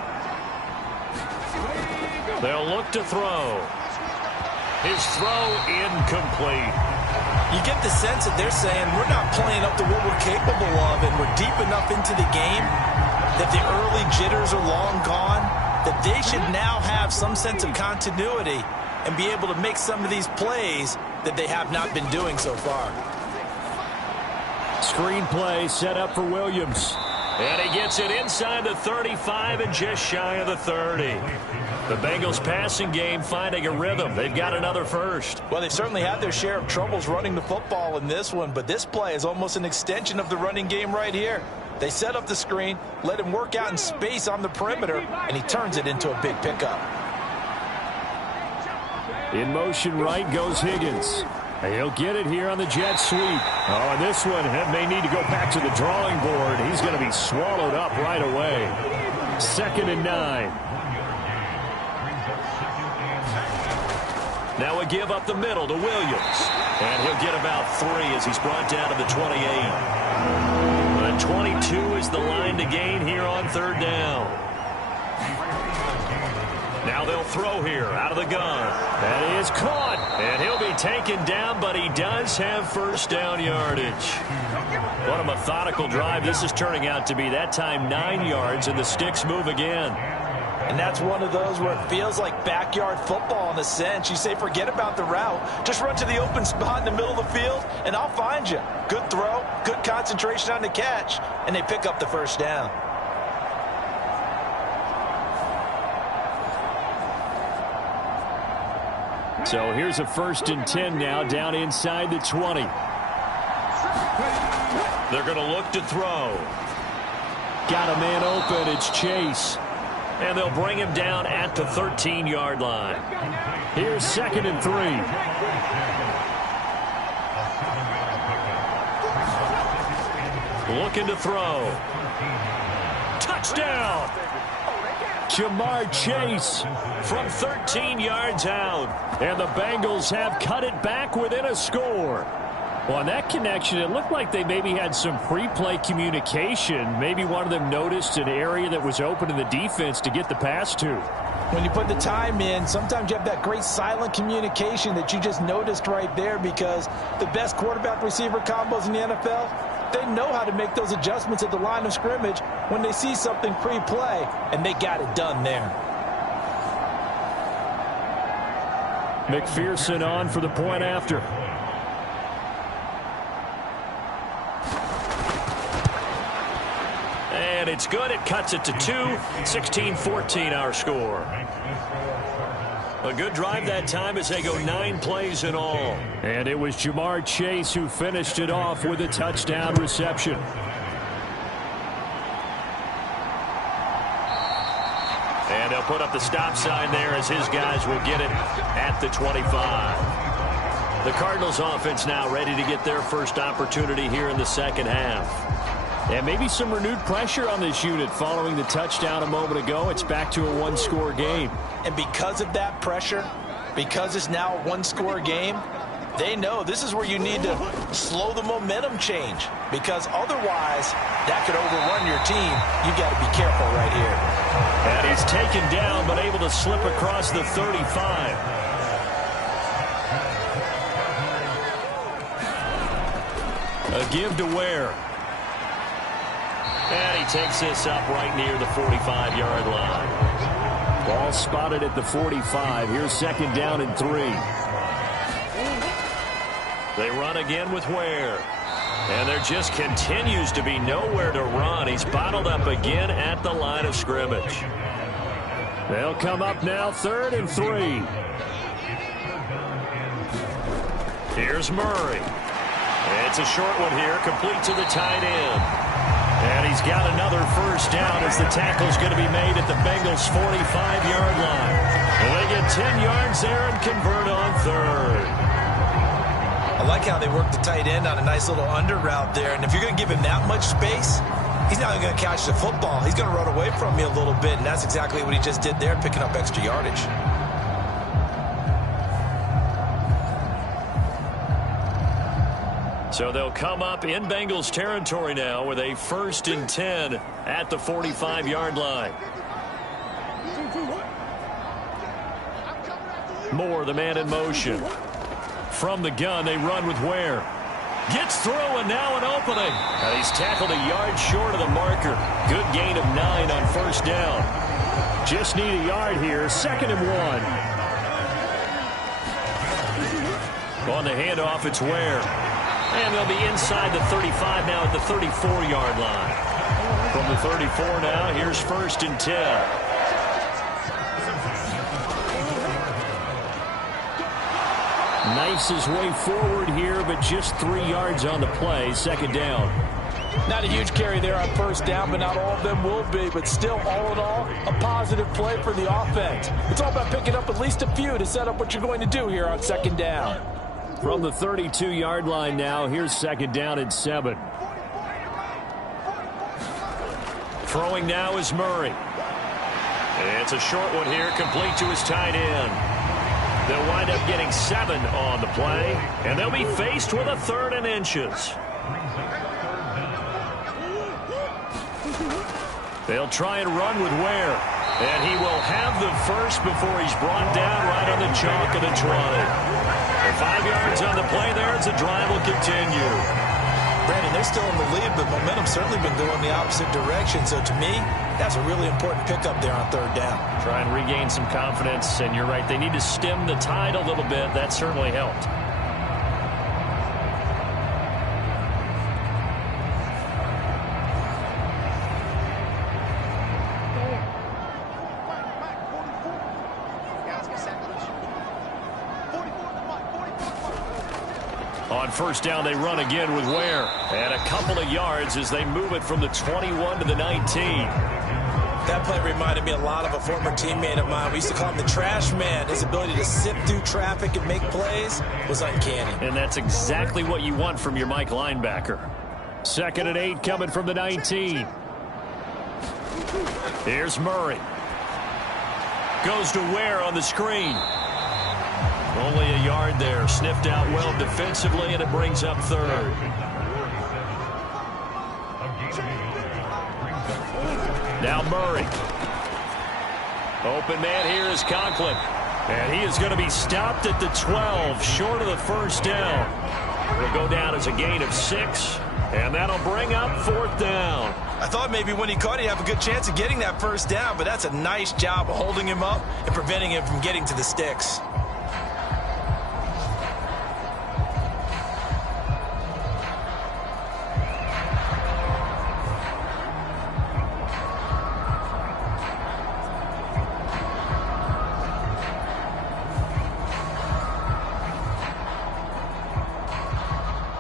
They'll look to throw. His throw incomplete. You get the sense that they're saying we're not playing up to what we're capable of, and we're deep enough into the game that the early jitters are long gone, that they should now have some sense of continuity and be able to make some of these plays that they have not been doing so far. Screen play set up for Williams. And he gets it inside the 35 and just shy of the 30. The Bengals passing game finding a rhythm. They've got another first. Well, they've certainly had their share of troubles running the football in this one, but this play is almost an extension of the running game right here. They set up the screen, let him work out in space on the perimeter, and he turns it into a big pickup. In motion right goes Higgins. He'll get it here on the jet sweep. Oh, and this one may need to go back to the drawing board. He's going to be swallowed up right away. 2nd and 9. Now a give up the middle to Williams. And he'll get about 3 as he's brought down to the 28. The 22 is the line to gain here on 3rd down. Now they'll throw here out of the gun. That is caught. And he'll be taken down, but he does have first down yardage. What a methodical drive this is turning out to be. That time 9 yards, and the sticks move again. And that's one of those where it feels like backyard football in a sense. You say, forget about the route. Just run to the open spot in the middle of the field, and I'll find you. Good throw, good concentration on the catch, and they pick up the first down. So here's a 1st and 10 now down inside the 20. They're going to look to throw. Got a man open. It's Chase. And they'll bring him down at the 13-yard line. Here's 2nd and 3. Looking to throw. Touchdown! Jamar Chase from 13 yards out. And the Bengals have cut it back within a score. Well, on that connection, it looked like they maybe had some pre-play communication. Maybe one of them noticed an area that was open in the defense to get the pass to. When you put the time in, sometimes you have that great silent communication that you just noticed right there, because the best quarterback-receiver combos in the NFL, they know how to make those adjustments at the line of scrimmage when they see something pre-play, and they got it done there. McPherson on for the point after. And it's good. It cuts it to 2. 16-14 our score. A good drive that time as they go 9 plays in all. And it was Jamar Chase who finished it off with a touchdown reception. And they'll put up the stop sign there as his guys will get it at the 25. The Cardinals offense now ready to get their first opportunity here in the second half. And maybe some renewed pressure on this unit following the touchdown a moment ago. It's back to a one-score game. And because of that pressure, because it's now a one-score game, they know this is where you need to slow the momentum change, because otherwise that could overrun your team. You got to be careful right here. And he's taken down but able to slip across the 35. A give to Ware. And he takes this up right near the 45-yard line. Ball spotted at the 45. Here's 2nd down and 3. They run again with Ware. And there just continues to be nowhere to run. He's bottled up again at the line of scrimmage. They'll come up now 3rd and 3. Here's Murray. It's a short one here, complete to the tight end. And he's got another first down as the tackle's going to be made at the Bengals' 45-yard line. And they get 10 yards there and convert on third. I like how they work the tight end on a nice little under route there. And if you're going to give him that much space, he's not going to catch the football. He's going to run away from me a little bit, and that's exactly what he just did there, picking up extra yardage. So they'll come up in Bengals territory now with a 1st and 10 at the 45-yard line. Moore, the man in motion. From the gun, they run with Ware. Gets through, and now an opening. And he's tackled a yard short of the marker. Good gain of 9 on first down. Just need a yard here. 2nd and 1. On the handoff, it's Ware. And they'll be inside the 35 now at the 34-yard line. From the 34 now, here's 1st and 10. Knifes his way forward here, but just 3 yards on the play. 2nd down. Not a huge carry there on first down, but not all of them will be. But still, all in all, a positive play for the offense. It's all about picking up at least a few to set up what you're going to do here on 2nd down. From the 32-yard line now, here's 2nd down and 7. Throwing now is Murray. It's a short one here, complete to his tight end. They'll wind up getting 7 on the play, and they'll be faced with a 3rd and inches. They'll try and run with Ware, and he will have the first before he's brought down right on the chalk of the 20. And 5 yards on the play there as the drive will continue. Brandon, they're still in the lead, but momentum's certainly been going the opposite direction. So to me, that's a really important pickup there on 3rd down. Try and regain some confidence, and you're right, they need to stem the tide a little bit. That certainly helped. On first down, they run again with Ware. And a couple of yards as they move it from the 21 to the 19. That play reminded me a lot of a former teammate of mine. We used to call him the trash man. His ability to sift through traffic and make plays was uncanny. And that's exactly what you want from your Mike linebacker. 2nd and 8 coming from the 19. Here's Murray. Goes to Ware on the screen. Only a yard there. Sniffed out well defensively, and it brings up 3rd. Now Murray. Open man here is Conklin. And he is going to be stopped at the 12, short of the first down. It'll go down as a gain of 6, and that'll bring up 4th down. I thought maybe when he caught it, he'd have a good chance of getting that first down, but that's a nice job of holding him up and preventing him from getting to the sticks.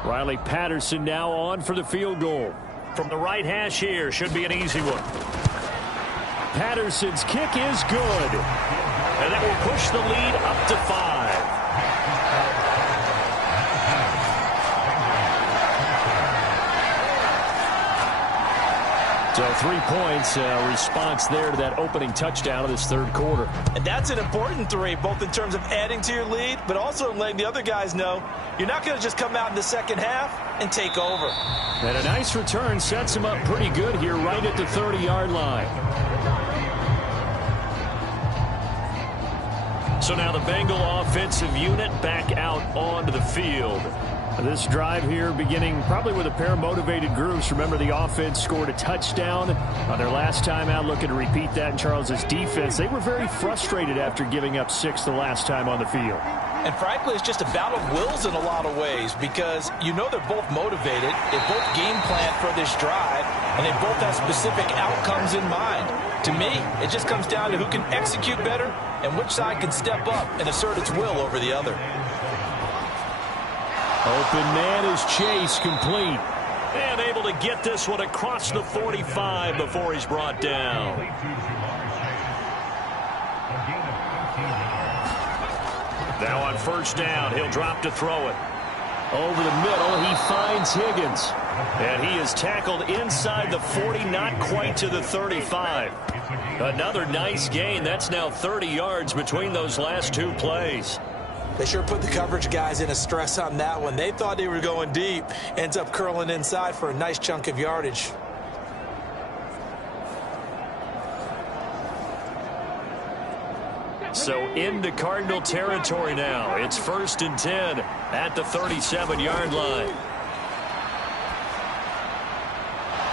Riley Patterson now on for the field goal. From the right hash here, should be an easy one. Patterson's kick is good. And that will push the lead up to 5. So 3 points, response there to that opening touchdown of this 3rd quarter. And that's an important 3, both in terms of adding to your lead, but also in letting the other guys know you're not going to just come out in the second half and take over. And a nice return sets him up pretty good here right at the 30-yard line. So now the Bengal offensive unit back out onto the field. This drive here beginning probably with a pair of motivated groups. Remember, the offense scored a touchdown on their last time out. Looking to repeat that in Charles's defense. They were very frustrated after giving up 6 the last time on the field. And frankly, it's just a battle of wills in a lot of ways because you know they're both motivated. They both game plan for this drive, and they both have specific outcomes in mind. To me, it just comes down to who can execute better and which side can step up and assert its will over the other. Open man is Chase, complete. And able to get this one across the 45 before he's brought down. Now on first down, he'll drop to throw it. Over the middle, he finds Higgins. And he is tackled inside the 40, not quite to the 35. Another nice gain. That's now 30 yards between those last two plays. They sure put the coverage guys in a stress on that one. They thought they were going deep. Ends up curling inside for a nice chunk of yardage. So into Cardinal territory now. It's 1st and 10 at the 37-yard line.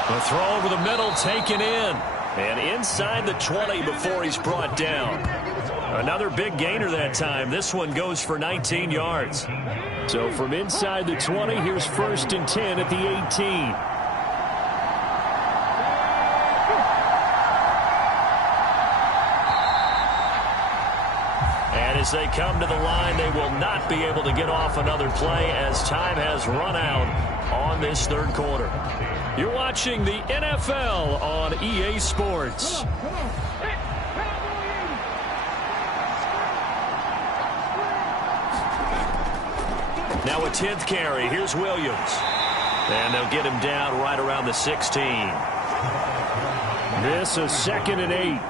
The throw over the middle taken in. And inside the 20 before he's brought down. Another big gainer that time. This one goes for 19 yards. So from inside the 20, here's 1st and 10 at the 18. And as they come to the line, they will not be able to get off another play as time has run out on this third quarter. You're watching the NFL on EA Sports. Now a 10th carry. Here's Williams. And they'll get him down right around the 16. This is 2nd and 8.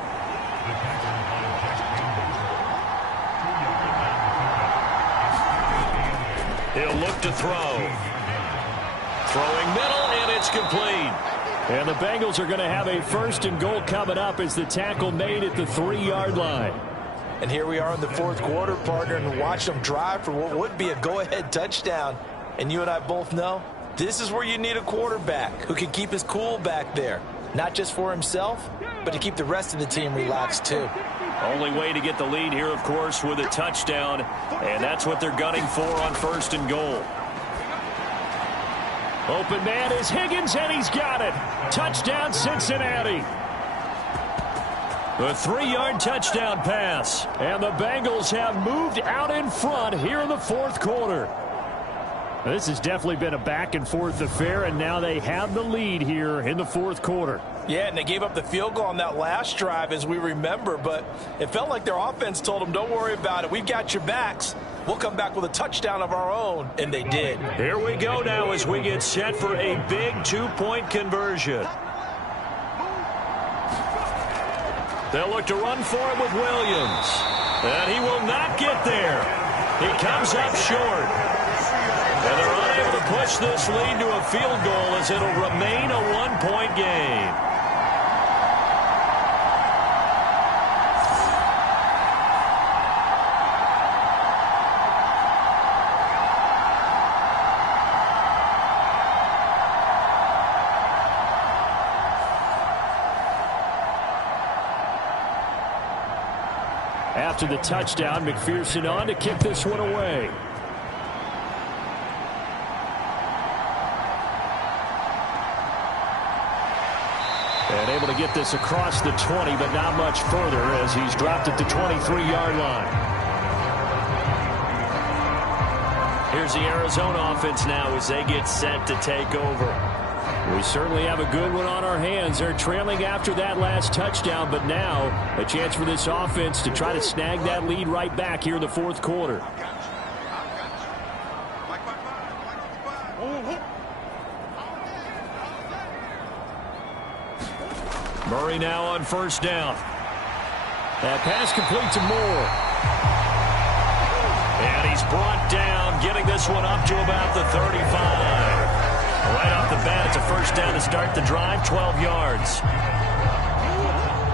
He'll look to throw. Throwing middle, and it's complete. And the Bengals are going to have a 1st and goal coming up as the tackle made at the 3-yard line. And here we are in the fourth quarter, partner, and watch them drive for what would be a go-ahead touchdown. And you and I both know this is where you need a quarterback who can keep his cool back there. Not just for himself, but to keep the rest of the team relaxed too. Only way to get the lead here, of course, with a touchdown. And that's what they're gunning for on 1st and goal. Open man is Higgins, and he's got it. Touchdown, Cincinnati. The 3-yard touchdown pass. And the Bengals have moved out in front here in the fourth quarter. This has definitely been a back-and-forth affair, and now they have the lead here in the fourth quarter. Yeah, and they gave up the field goal on that last drive, as we remember, but it felt like their offense told them, don't worry about it. We've got your backs. We'll come back with a touchdown of our own, and they did. Here we go now as we get set for a big 2-point conversion. They'll look to run for it with Williams. And he will not get there. He comes up short. And they're unable to push this lead to a field goal as it'll remain a 1-point game. After the touchdown, McPherson on to kick this one away. And able to get this across the 20, but not much further as he's dropped at the 23-yard line. Here's the Arizona offense now as they get set to take over. We certainly have a good one on our hands. They're trailing after that last touchdown, but now a chance for this offense to try to snag that lead right back here in the fourth quarter. Murray now on first down. That pass complete to Moore. And he's brought down, getting this one up to about the 35. Right off the bat, it's a first down to start the drive, 12 yards.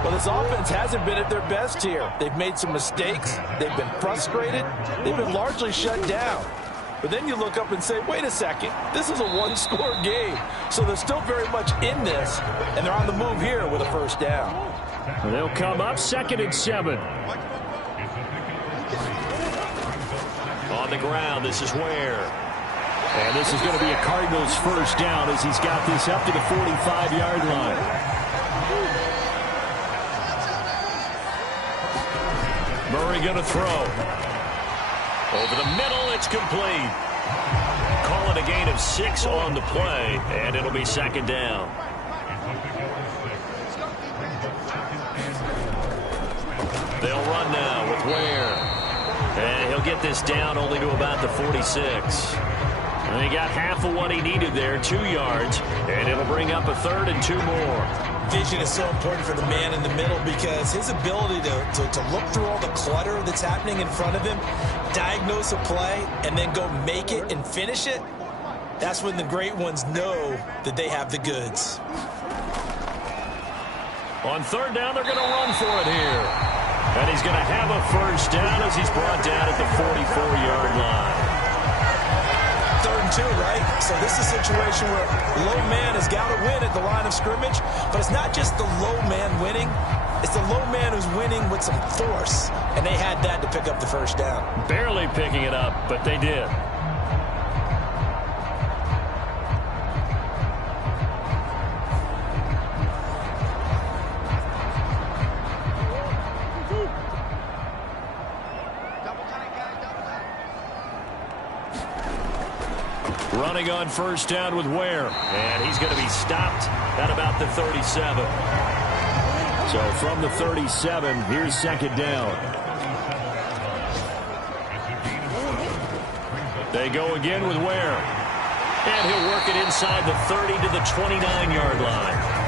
Well, this offense hasn't been at their best here. They've made some mistakes. They've been frustrated. They've been largely shut down. But then you look up and say, wait a second, this is a one-score game. So they're still very much in this, and they're on the move here with a first down. They'll come up 2nd and 7. On the ground, this is Ware. And this is going to be a Cardinals first down as he's got this up to the 45-yard line. Murray going to throw. Over the middle, it's complete. call it a gain of 6 on the play, and it'll be second down. They'll run now with Ware. And he'll get this down only to about the 46. And he got half of what he needed there, 2 yards, and it'll bring up a 3rd and 2 more. Vision is so important for the man in the middle because his ability to look through all the clutter that's happening in front of him, diagnose a play, and then go make it and finish it, that's when the great ones know that they have the goods. On 3rd down, they're going to run for it here. And he's going to have a 1st down as he's brought down at the 44-yard line. 3rd and 2, right? So this is a situation where low man has got to win at the line of scrimmage, but it's not just the low man winning. It's the low man who's winning with some force, and they had that to pick up the 1st down. Barely picking it up, but they did. Running on 1st down with Ware. And he's going to be stopped at about the 37. So from the 37, here's 2nd down. They go again with Ware. And he'll work it inside the 30 to the 29-yard line.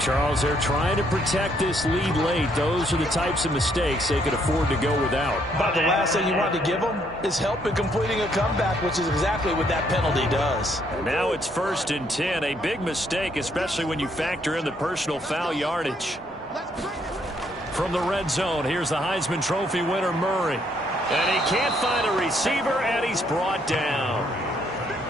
Charles, they're trying to protect this lead late. Those are the types of mistakes they could afford to go without. But the last thing you want to give them is help in completing a comeback, which is exactly what that penalty does. Now it's 1st and 10. A big mistake, especially when you factor in the personal foul yardage. From the red zone, here's the Heisman Trophy winner, Murray. And he can't find a receiver, and he's brought down.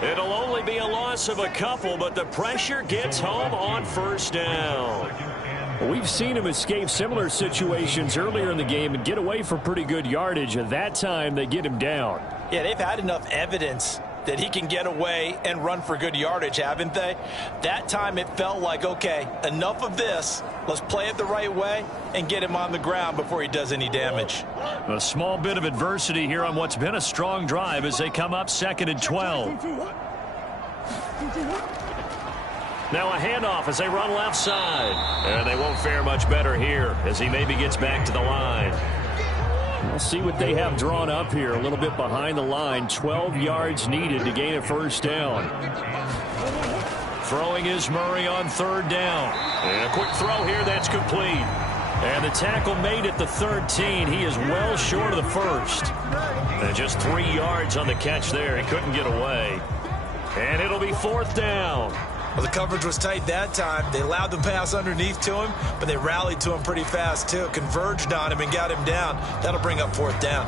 It'll only be a loss of a couple, but the pressure gets home on 1st down. We've seen him escape similar situations earlier in the game and get away for pretty good yardage. At that time, they get him down. Yeah, they've had enough evidence that he can get away and run for good yardage, haven't they? That time it felt like, okay, enough of this. Let's play it the right way and get him on the ground before he does any damage. A small bit of adversity here on what's been a strong drive as they come up 2nd and 12. Now a handoff as they run left side. And they won't fare much better here as he maybe gets back to the line. We'll see what they have drawn up here. A little bit behind the line. 12 yards needed to gain a 1st down. Throwing is Murray on 3rd down. And a quick throw here that's complete. And the tackle made at the 13. He is well short of the 1st. And just 3 yards on the catch there. He couldn't get away. And it'll be 4th down. Well, the coverage was tight that time. They allowed the pass underneath to him, but they rallied to him pretty fast, too. Converged on him and got him down. That'll bring up 4th down.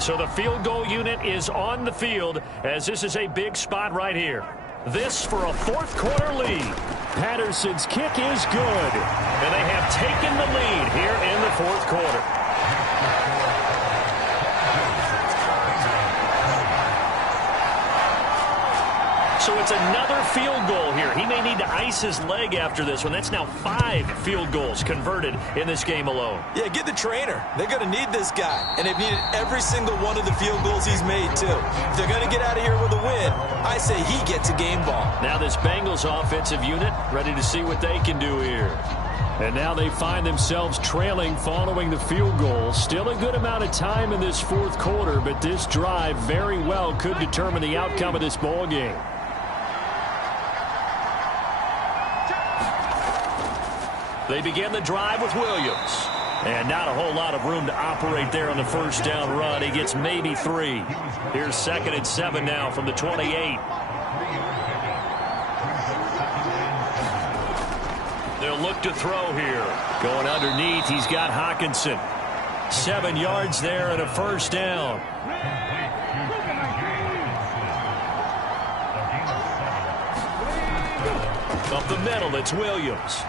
So the field goal unit is on the field as this is a big spot right here. This for a 4th quarter lead. Patterson's kick is good. And they have taken the lead here in the 4th quarter. So it's another field goal here. He may need to ice his leg after this one. That's now 5 field goals converted in this game alone. Yeah, get the trainer. They're going to need this guy. And they've needed every single one of the field goals he's made, too. If they're going to get out of here with a win, I say he gets a game ball. Now this Bengals offensive unit ready to see what they can do here. And now they find themselves trailing following the field goal. Still a good amount of time in this 4th quarter, but this drive very well could determine the outcome of this ball game. They begin the drive with Williams. And not a whole lot of room to operate there on the 1st down run. He gets maybe 3. Here's 2nd and 7 now from the 28. They'll look to throw here. Going underneath, he's got Hockenson. 7 yards there and a 1st down. Up the middle, it's Williams.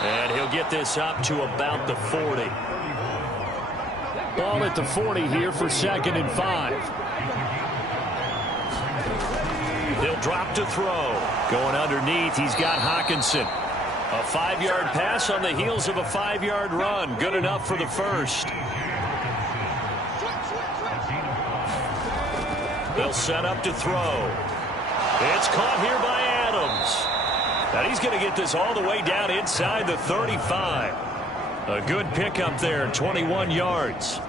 And he'll get this up to about the 40. Ball at the 40 here for 2nd and 5. He'll drop to throw. Going underneath, he's got Hawkinson. A 5-yard pass on the heels of a 5-yard run. Good enough for the first. They'll set up to throw. It's caught here by Adams. And he's going to get this all the way down inside the 35. A good pickup there, 21 yards.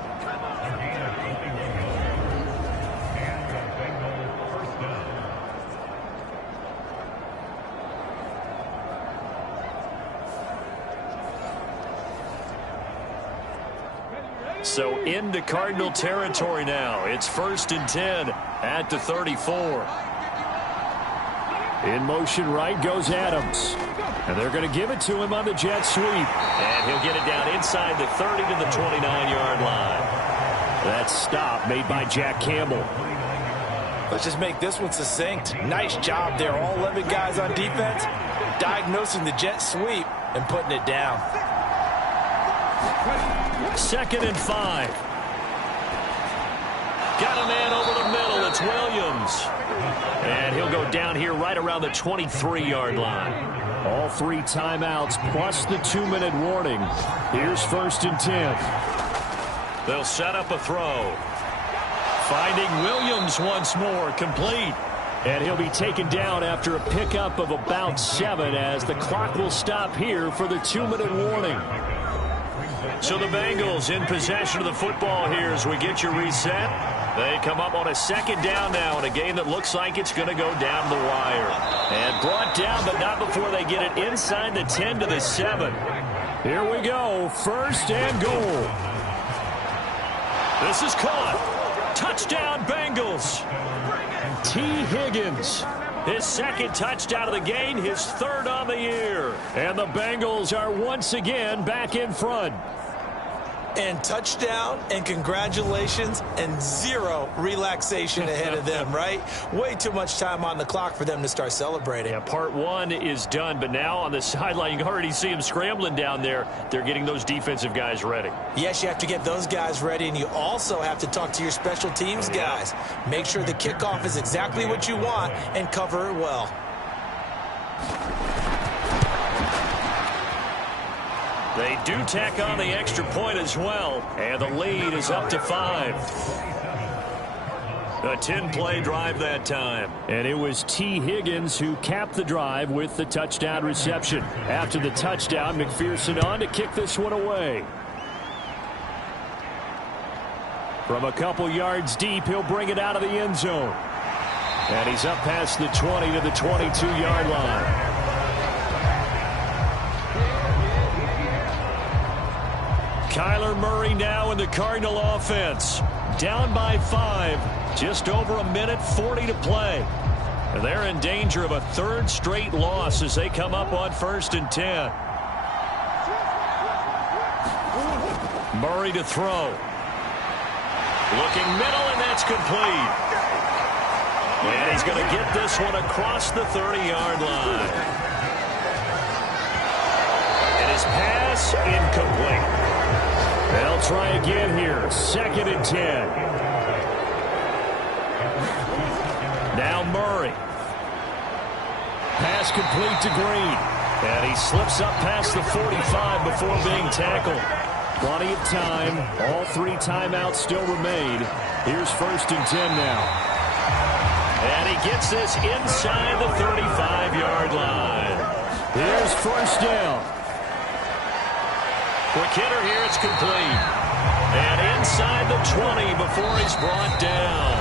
So into Cardinal territory now. It's 1st and 10 at the 34. In motion right goes Adams. And they're going to give it to him on the jet sweep. And he'll get it down inside the 30 to the 29-yard line. That stop made by Jack Campbell. Let's just make this one succinct. Nice job there. All 11 guys on defense diagnosing the jet sweep and putting it down. 2nd and 5. Got a man over the middle. It's Williams. And he'll go down here right around the 23-yard line. All 3 timeouts plus the 2-minute warning. Here's 1st and 10. They'll set up a throw. Finding Williams once more, complete. And he'll be taken down after a pickup of about 7 as the clock will stop here for the 2-minute warning. So the Bengals in possession of the football here as we get your reset. They come up on a 2nd down now in a game that looks like it's going to go down the wire. And brought down, but not before they get it inside the 10 to the 7. Here we go, 1st and goal. This is caught. Touchdown, Bengals. T. Higgins. His 2nd touchdown of the game, his 3rd on the year. And the Bengals are once again back in front. And touchdown and congratulations and 0 relaxation ahead of them, right? Way too much time on the clock for them to start celebrating. Yeah, part 1 is done, but now on the sideline, you can already see them scrambling down there. They're getting those defensive guys ready. Yes, you have to get those guys ready, and you also have to talk to your special teams guys. Make sure the kickoff is exactly what you want and cover it well. They do tack on the extra point as well, and the lead is up to 5. A 10-play drive that time. And it was T. Higgins who capped the drive with the touchdown reception. After the touchdown, McPherson on to kick this one away. From a couple yards deep, he'll bring it out of the end zone. And he's up past the 20 to the 22-yard line. Kyler Murray now in the Cardinal offense. Down by 5. Just over a minute 40 to play. And they're in danger of a 3rd straight loss as they come up on 1st and 10. Murray to throw. Looking middle, and that's complete. And he's going to get this one across the 30-yard line. And his pass incomplete. They'll try again here. 2nd and 10. Now Murray. Pass complete to Green. And he slips up past the 45 before being tackled. Plenty of time. All 3 timeouts still remain. Here's 1st and 10 now. And he gets this inside the 35-yard line. Here's 1st down. Quick hitter here, it's complete. And inside the 20 before he's brought down.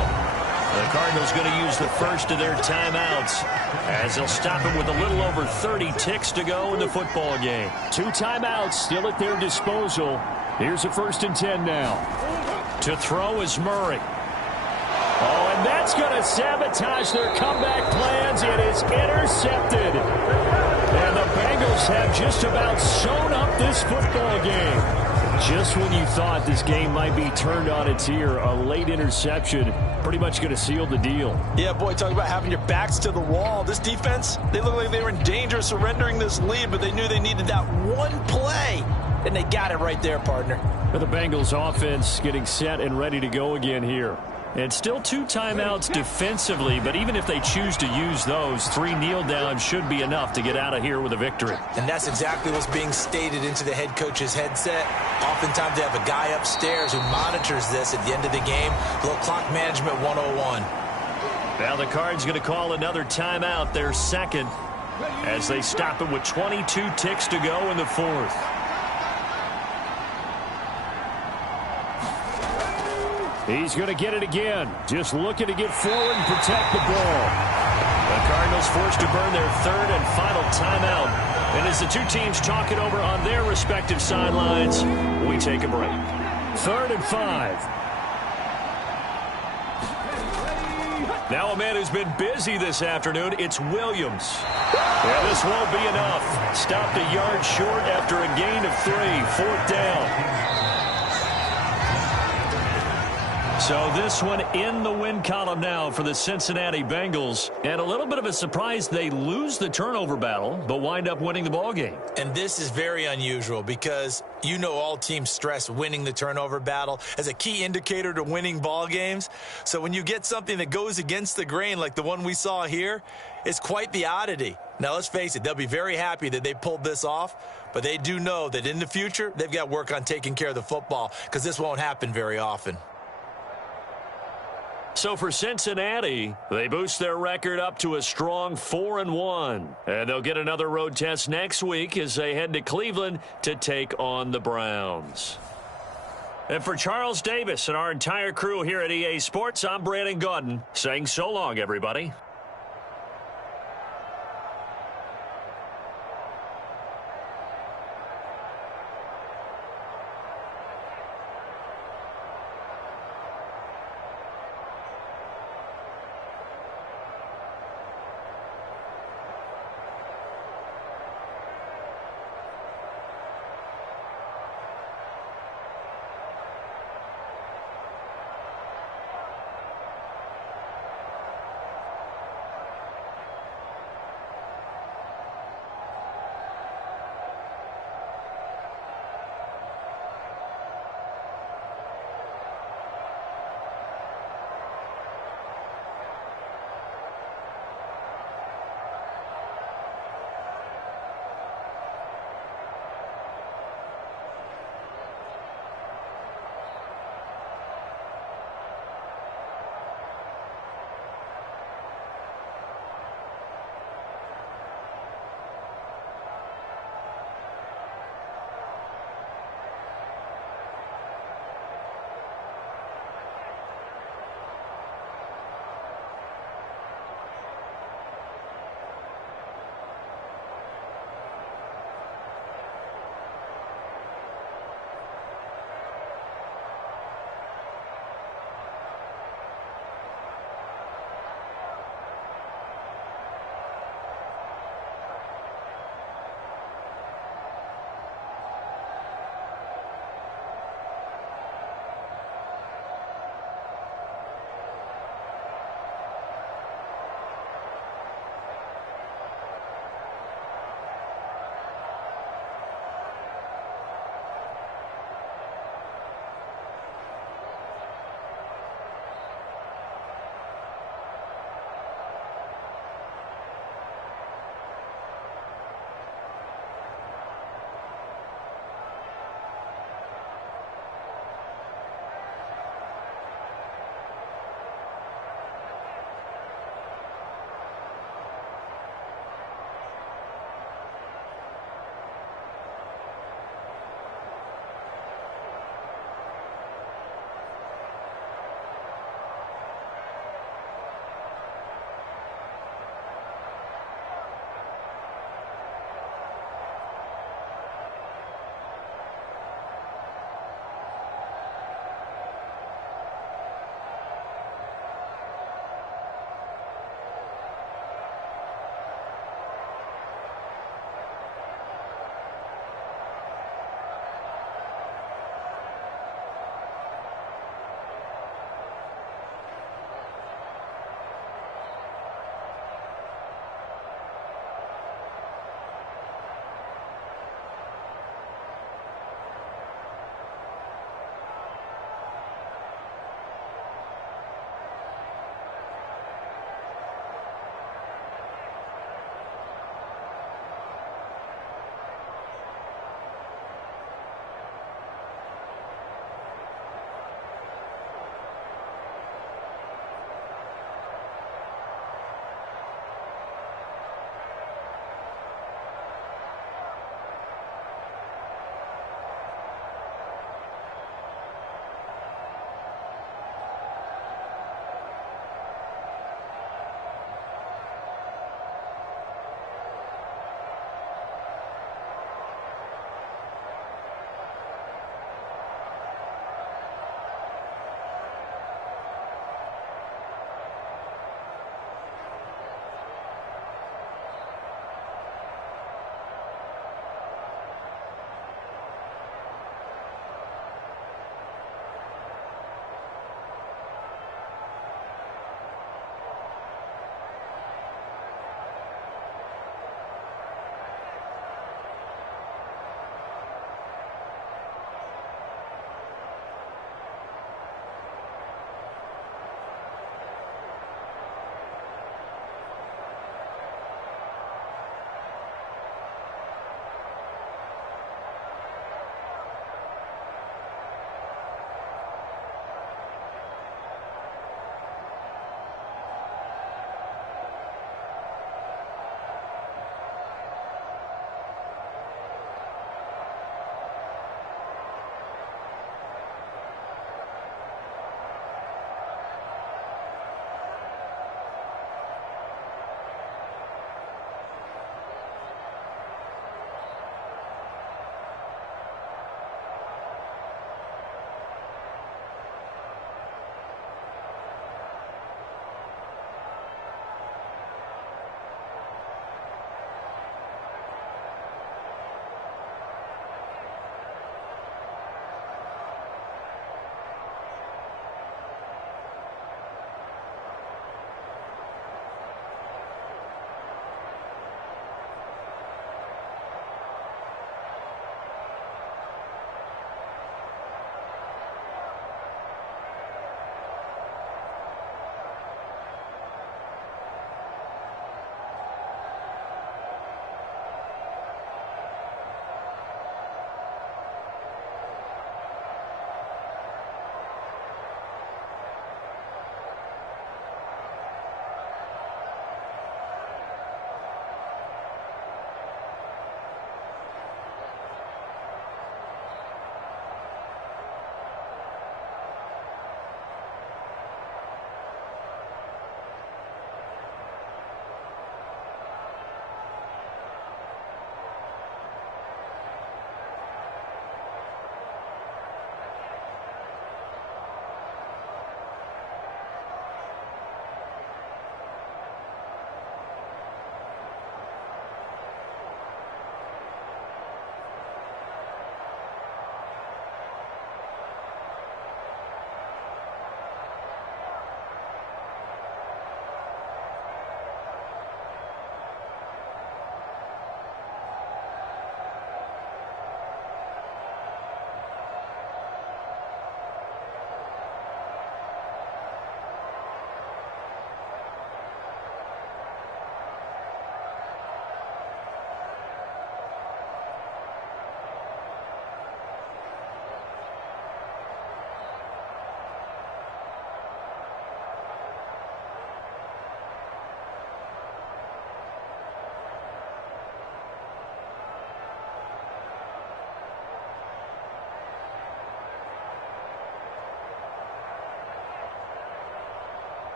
The Cardinals going to use the first of their timeouts as they'll stop him with a little over 30 ticks to go in the football game. 2 timeouts still at their disposal. Here's a 1st and 10 now. To throw is Murray. Oh, and that's going to sabotage their comeback plans. It is intercepted. And the Bengals have just about sewn up this football game. Just when you thought this game might be turned on its ear, a late interception pretty much going to seal the deal. Yeah, boy, talking about having your backs to the wall. This defense, they look like they were in danger of surrendering this lead, but they knew they needed that one play, and they got it right there, partner. The Bengals offense getting set and ready to go again here. And still 2 timeouts defensively, but even if they choose to use those, 3 kneel downs should be enough to get out of here with a victory. And that's exactly what's being stated into the head coach's headset. Oftentimes they have a guy upstairs who monitors this at the end of the game. A little clock management 101. Now the Cards going to call another timeout, their second, as they stop it with 22 ticks to go in the 4th. He's going to get it again. Just looking to get forward and protect the ball. The Cardinals forced to burn their 3rd and final timeout. And as the 2 teams talk it over on their respective sidelines, we take a break. 3rd and 5. Now a man who's been busy this afternoon, it's Williams. And this won't be enough. Stopped a yard short after a gain of 3. 4th down. So this one in the win column now for the Cincinnati Bengals. And a little bit of a surprise, they lose the turnover battle, but wind up winning the ball game. And this is very unusual because you know all teams stress winning the turnover battle as a key indicator to winning ball games. So when you get something that goes against the grain like the one we saw here, it's quite the oddity. Now, let's face it, they'll be very happy that they pulled this off, but they do know that in the future, they've got work on taking care of the football because this won't happen very often. So for Cincinnati, they boost their record up to a strong 4-1. And they'll get another road test next week as they head to Cleveland to take on the Browns. And for Charles Davis and our entire crew here at EA Sports, I'm Brandon Gaudin saying so long, everybody.